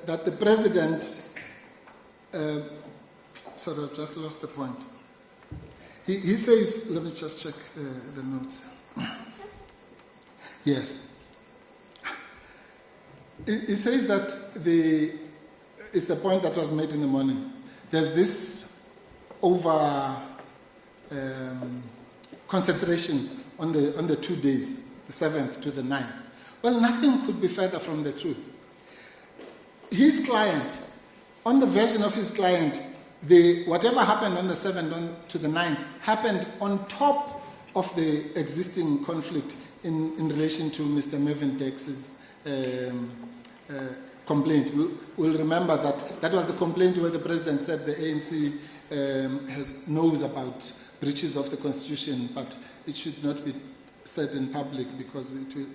that the president, sorry, I've just lost the point. He says, let me just check the notes. Yes. He says that it's the point that was made in the morning. There's this over concentration on the 2 days, the 7th to the 9th. Well, nothing could be further from the truth. His client, on the version of his client, whatever happened on the 7th to the 9th happened on top of the existing conflict in relation to Mr. Mervyn Dex's complaint. We'll remember that was the complaint where the president said the ANC knows about breaches of the Constitution, but it should not be said in public because it will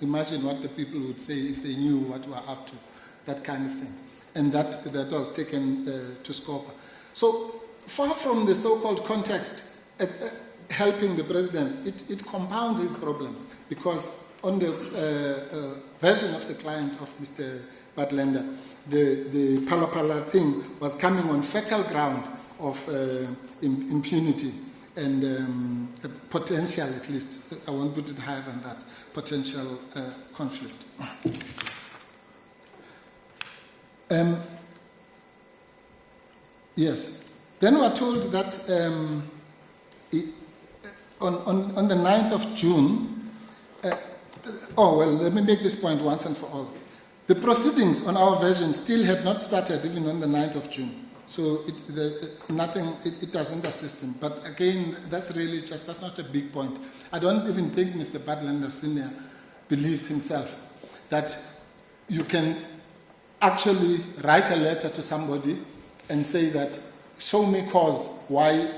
imagine what the people would say if they knew what we're up to, that kind of thing. And that was taken to scope. So far from the so-called context helping the president, it compounds his problems because on the version of the client of Mr. Badlander, the Pala thing was coming on fertile ground of impunity and potential, at least, I won't put it higher than that, potential conflict. Yes. Then we are told that on the 9th of June, let me make this point once and for all. The proceedings on our version still had not started even on the 9th of June. So it doesn't assist him. But again, that's not a big point. I don't even think Mr. Badlander Sr. believes himself that you can actually write a letter to somebody and say that, show me cause why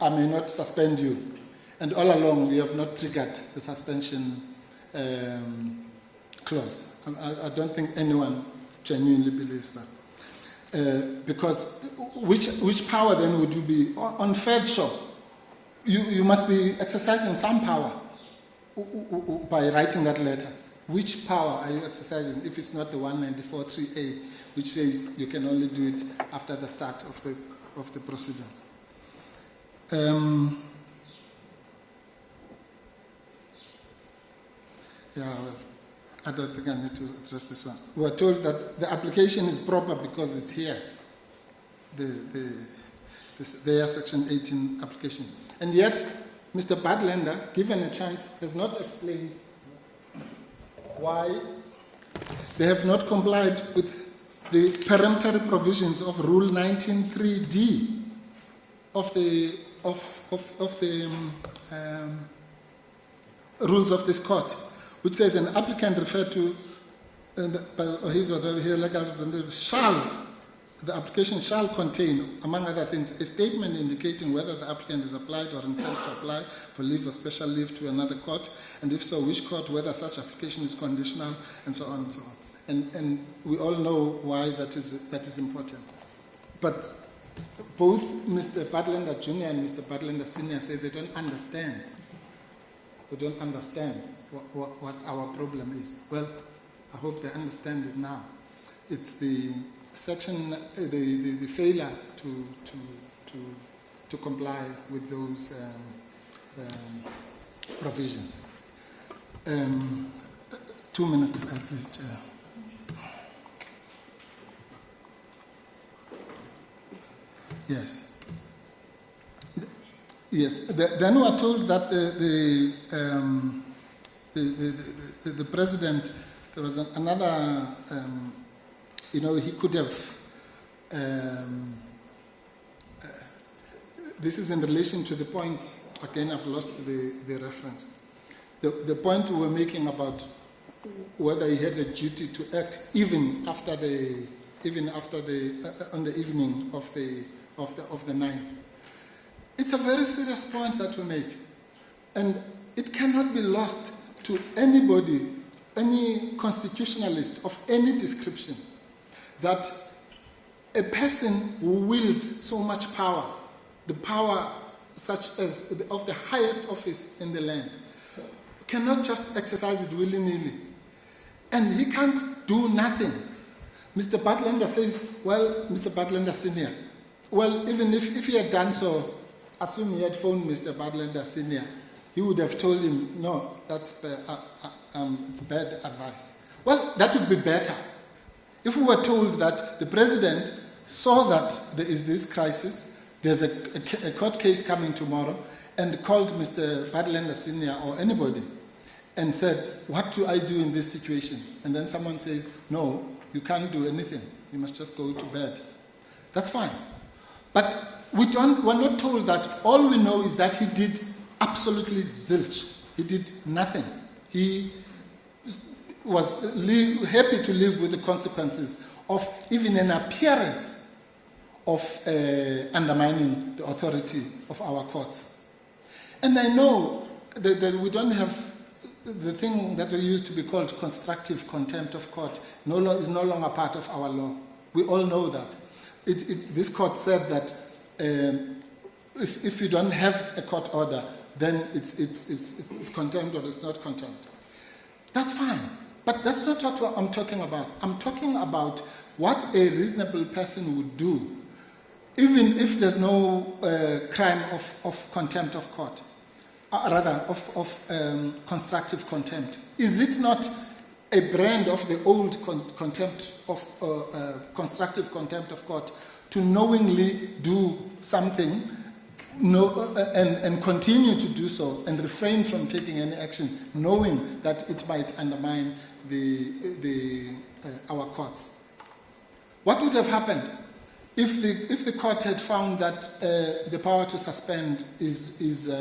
I may not suspend you. And all along, we have not triggered the suspension clause. I don't think anyone genuinely believes that. Because which power then would you be? On fair show, you must be exercising some power by writing that letter. Which power are you exercising if it's not the 194.3a, which says you can only do it after the start of the proceedings? I don't think I need to address this one. We are told that the application is proper because it's here, their Section 18 application. And yet, Mr. Badlander, given a chance, has not explained why they have not complied with the peremptory provisions of Rule 19.3d of the rules of this court, which says an applicant referred to the application shall contain, among other things, a statement indicating whether the applicant is applied or intends to apply for leave or special leave to another court, and if so, which court, whether such application is conditional, and so on and so on. And we all know why that is important. But both Mr. Badlander Jr. and Mr. Badlander Sr. say they don't understand. They don't understand what our problem is. Well, I hope they understand it now. It's the section, the failure to comply with those provisions. 2 minutes, please, Chair. Yes. Yes. Then we are told that the president, there was another, he could have, this is in relation to the point, again, I've lost the reference. The point we were making about whether he had a duty to act even after on the evening of the 9th. It's a very serious point that we make, and it cannot be lost to anybody, any constitutionalist of any description, that a person who wields so much power, the power such as of the highest office in the land, cannot just exercise it willy-nilly, and he can't do nothing. Mr. Badlander says, well, Mr. Badlander Sr., well, even if he had done so, assume he had phoned Mr. Badlander Sr., he would have told him, no, that's it's bad advice. Well, that would be better. If we were told that the president saw that there is this crisis, there's a court case coming tomorrow, and called Mr. Badlander Sr. or anybody and said, what do I do in this situation? And then someone says, no, you can't do anything. You must just go to bed. That's fine. But we're not told that. All we know is that he did absolutely zilch. He did nothing. He was happy to live with the consequences of even an appearance of undermining the authority of our courts. And I know that we don't have the thing that used to be called constructive contempt of court is no longer part of our law. We all know that. This court said that if you don't have a court order, then it's contempt or it's not contempt. That's fine. But that's not what I'm talking about. I'm talking about what a reasonable person would do, even if there's no crime of contempt of court, of constructive contempt. Is it not a brand of the old contempt of constructive contempt of court to knowingly do something and continue to do so and refrain from taking any action, knowing that it might undermine our courts? What would have happened if the court had found that the power to suspend is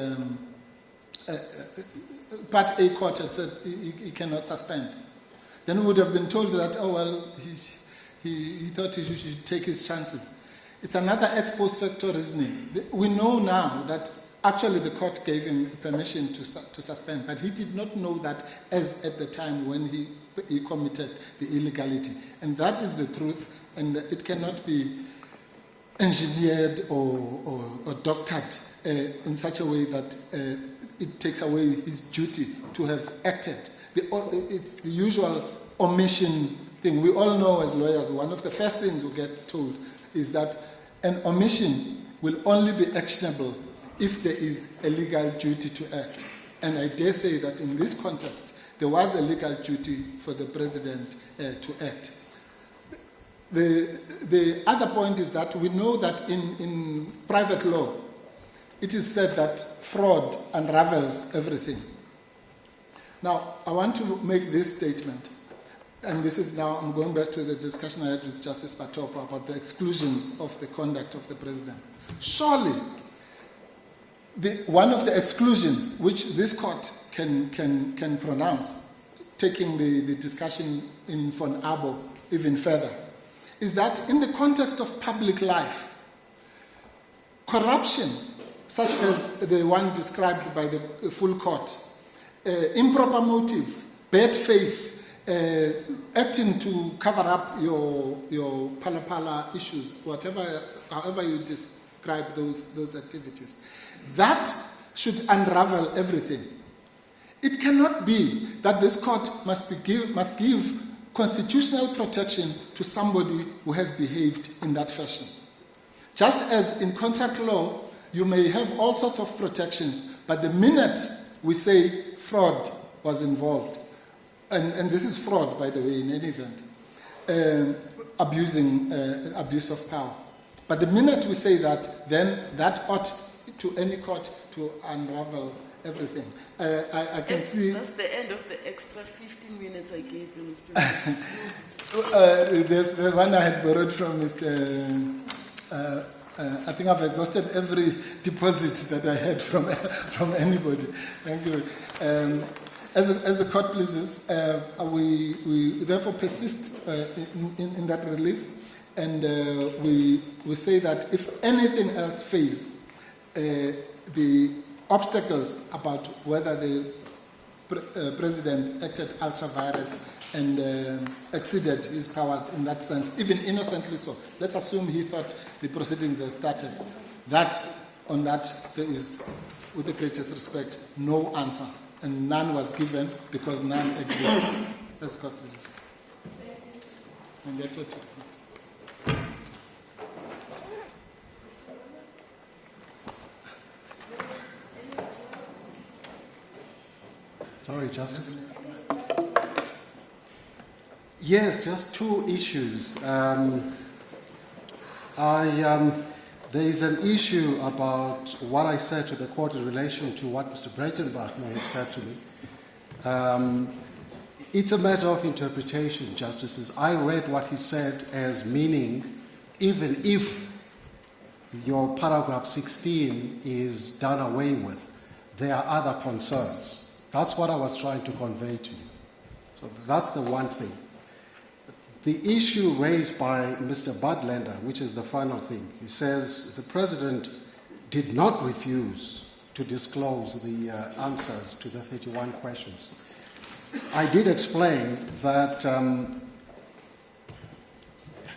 Part A court had said he cannot suspend? Then we would have been told that, oh well, he thought he should take his chances. It's another ex post facto reasoning. We know now that actually the court gave him permission to suspend, but he did not know that as at the time when he he committed the illegality. And that is the truth, and it cannot be engineered or doctored in such a way that it takes away his duty to have acted. It's the usual omission thing. We all know as lawyers, one of the first things we get told is that an omission will only be actionable if there is a legal duty to act. And I dare say that in this context, there was a legal duty for the president to act. The other point is that we know that in private law, it is said that fraud unravels everything. Now, I want to make this statement, and this is now, I'm going back to the discussion I had with Justice Patopa about the exclusions of the conduct of the president. Surely, one of the exclusions which this court can pronounce, taking the discussion in von Abo even further, is that in the context of public life, corruption, such as the one described by the full court, improper motive, bad faith, acting to cover up your pala issues, however you describe those activities, that should unravel everything. It cannot be that this court must give constitutional protection to somebody who has behaved in that fashion. Just as in contract law, you may have all sorts of protections, but the minute we say fraud was involved, and this is fraud, by the way, in any event, abuse of power. But the minute we say that, then that ought to any court to unravel everything. I can see... That's the end of the extra 15 minutes I gave you, Mr. There's the one I had borrowed from Mr. I think I've exhausted every deposit that I had from anybody. Thank you. As the court pleases, we therefore persist in that relief, and we say that if anything else fails, the obstacles about whether the president acted ultra vires and exceeded his power in that sense, even innocently so. Let's assume he thought the proceedings had started. On that, there is, with the greatest respect, no answer. And none was given because none exists. Let's go, please. And get it. Sorry, Justice. Yes, just two issues. There is an issue about what I said to the court in relation to what Mr. Breitenbach may have said to me. It's a matter of interpretation, Justices. I read what he said as meaning, even if your paragraph 16 is done away with, there are other concerns. That's what I was trying to convey to you. So that's the one thing. The issue raised by Mr. Budlander, which is the final thing, he says the president did not refuse to disclose the answers to the 31 questions. I did explain that, I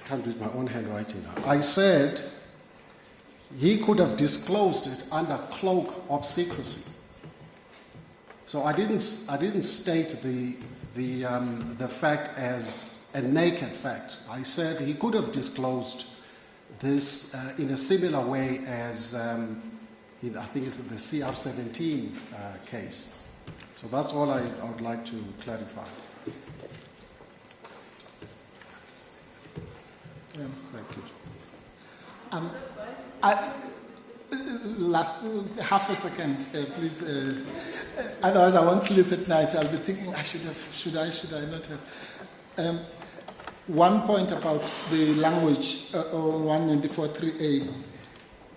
can't read my own handwriting now. I said he could have disclosed it under cloak of secrecy. So I didn't state the fact as a naked fact. I said he could have disclosed this in a similar way as I think it's the CR17 case. So that's all I would like to clarify. Thank you. Last half a second, please. Otherwise, I won't sleep at night. I'll be thinking, should I not have? One point about the language on 194.3a.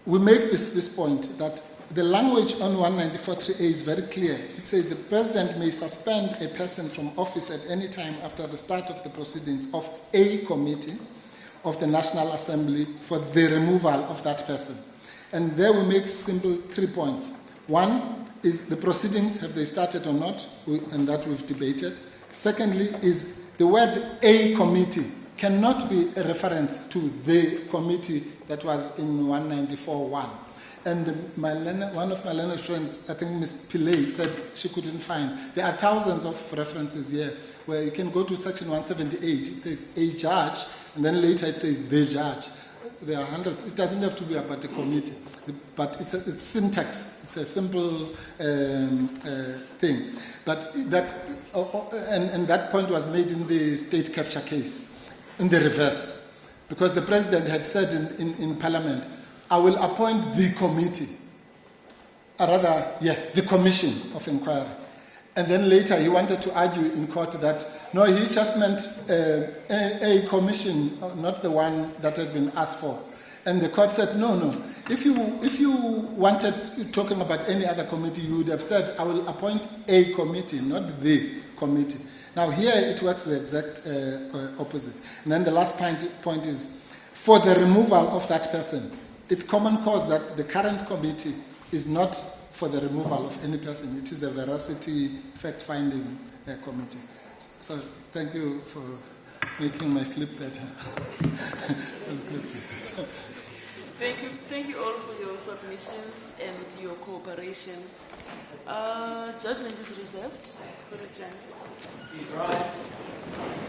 We make this point that the language on 194.3a is very clear. It says the president may suspend a person from office at any time after the start of the proceedings of a committee of the National Assembly for the removal of that person. And there we make simple 3 points. One is the proceedings, have they started or not? And that we've debated. Secondly, is the word a committee cannot be a reference to the committee that was in 194.1. And one of my learned friends, I think Ms. Pillay, said she couldn't find. There are thousands of references here where you can go to section 178. It says a judge, and then later it says the judge. There are hundreds. It doesn't have to be about a committee, but it's syntax. It's a simple thing. But that and that point was made in the state capture case, in the reverse, because the president had said in Parliament, I will appoint the committee, or rather, yes, the commission of inquiry. And then later he wanted to argue in court that, no, he just meant a commission, not the one that had been asked for. And the court said, no. If you wanted talking about any other committee, you would have said, I will appoint a committee, not the committee. Now here it works the exact opposite. And then the last point is, for the removal of that person, it's common cause that the current committee is not for the removal of any person. It is a veracity fact-finding committee. So thank you for making my sleep better. That's good. Thank you all for your submissions and your cooperation. Judgment is reserved for the chance. Please rise.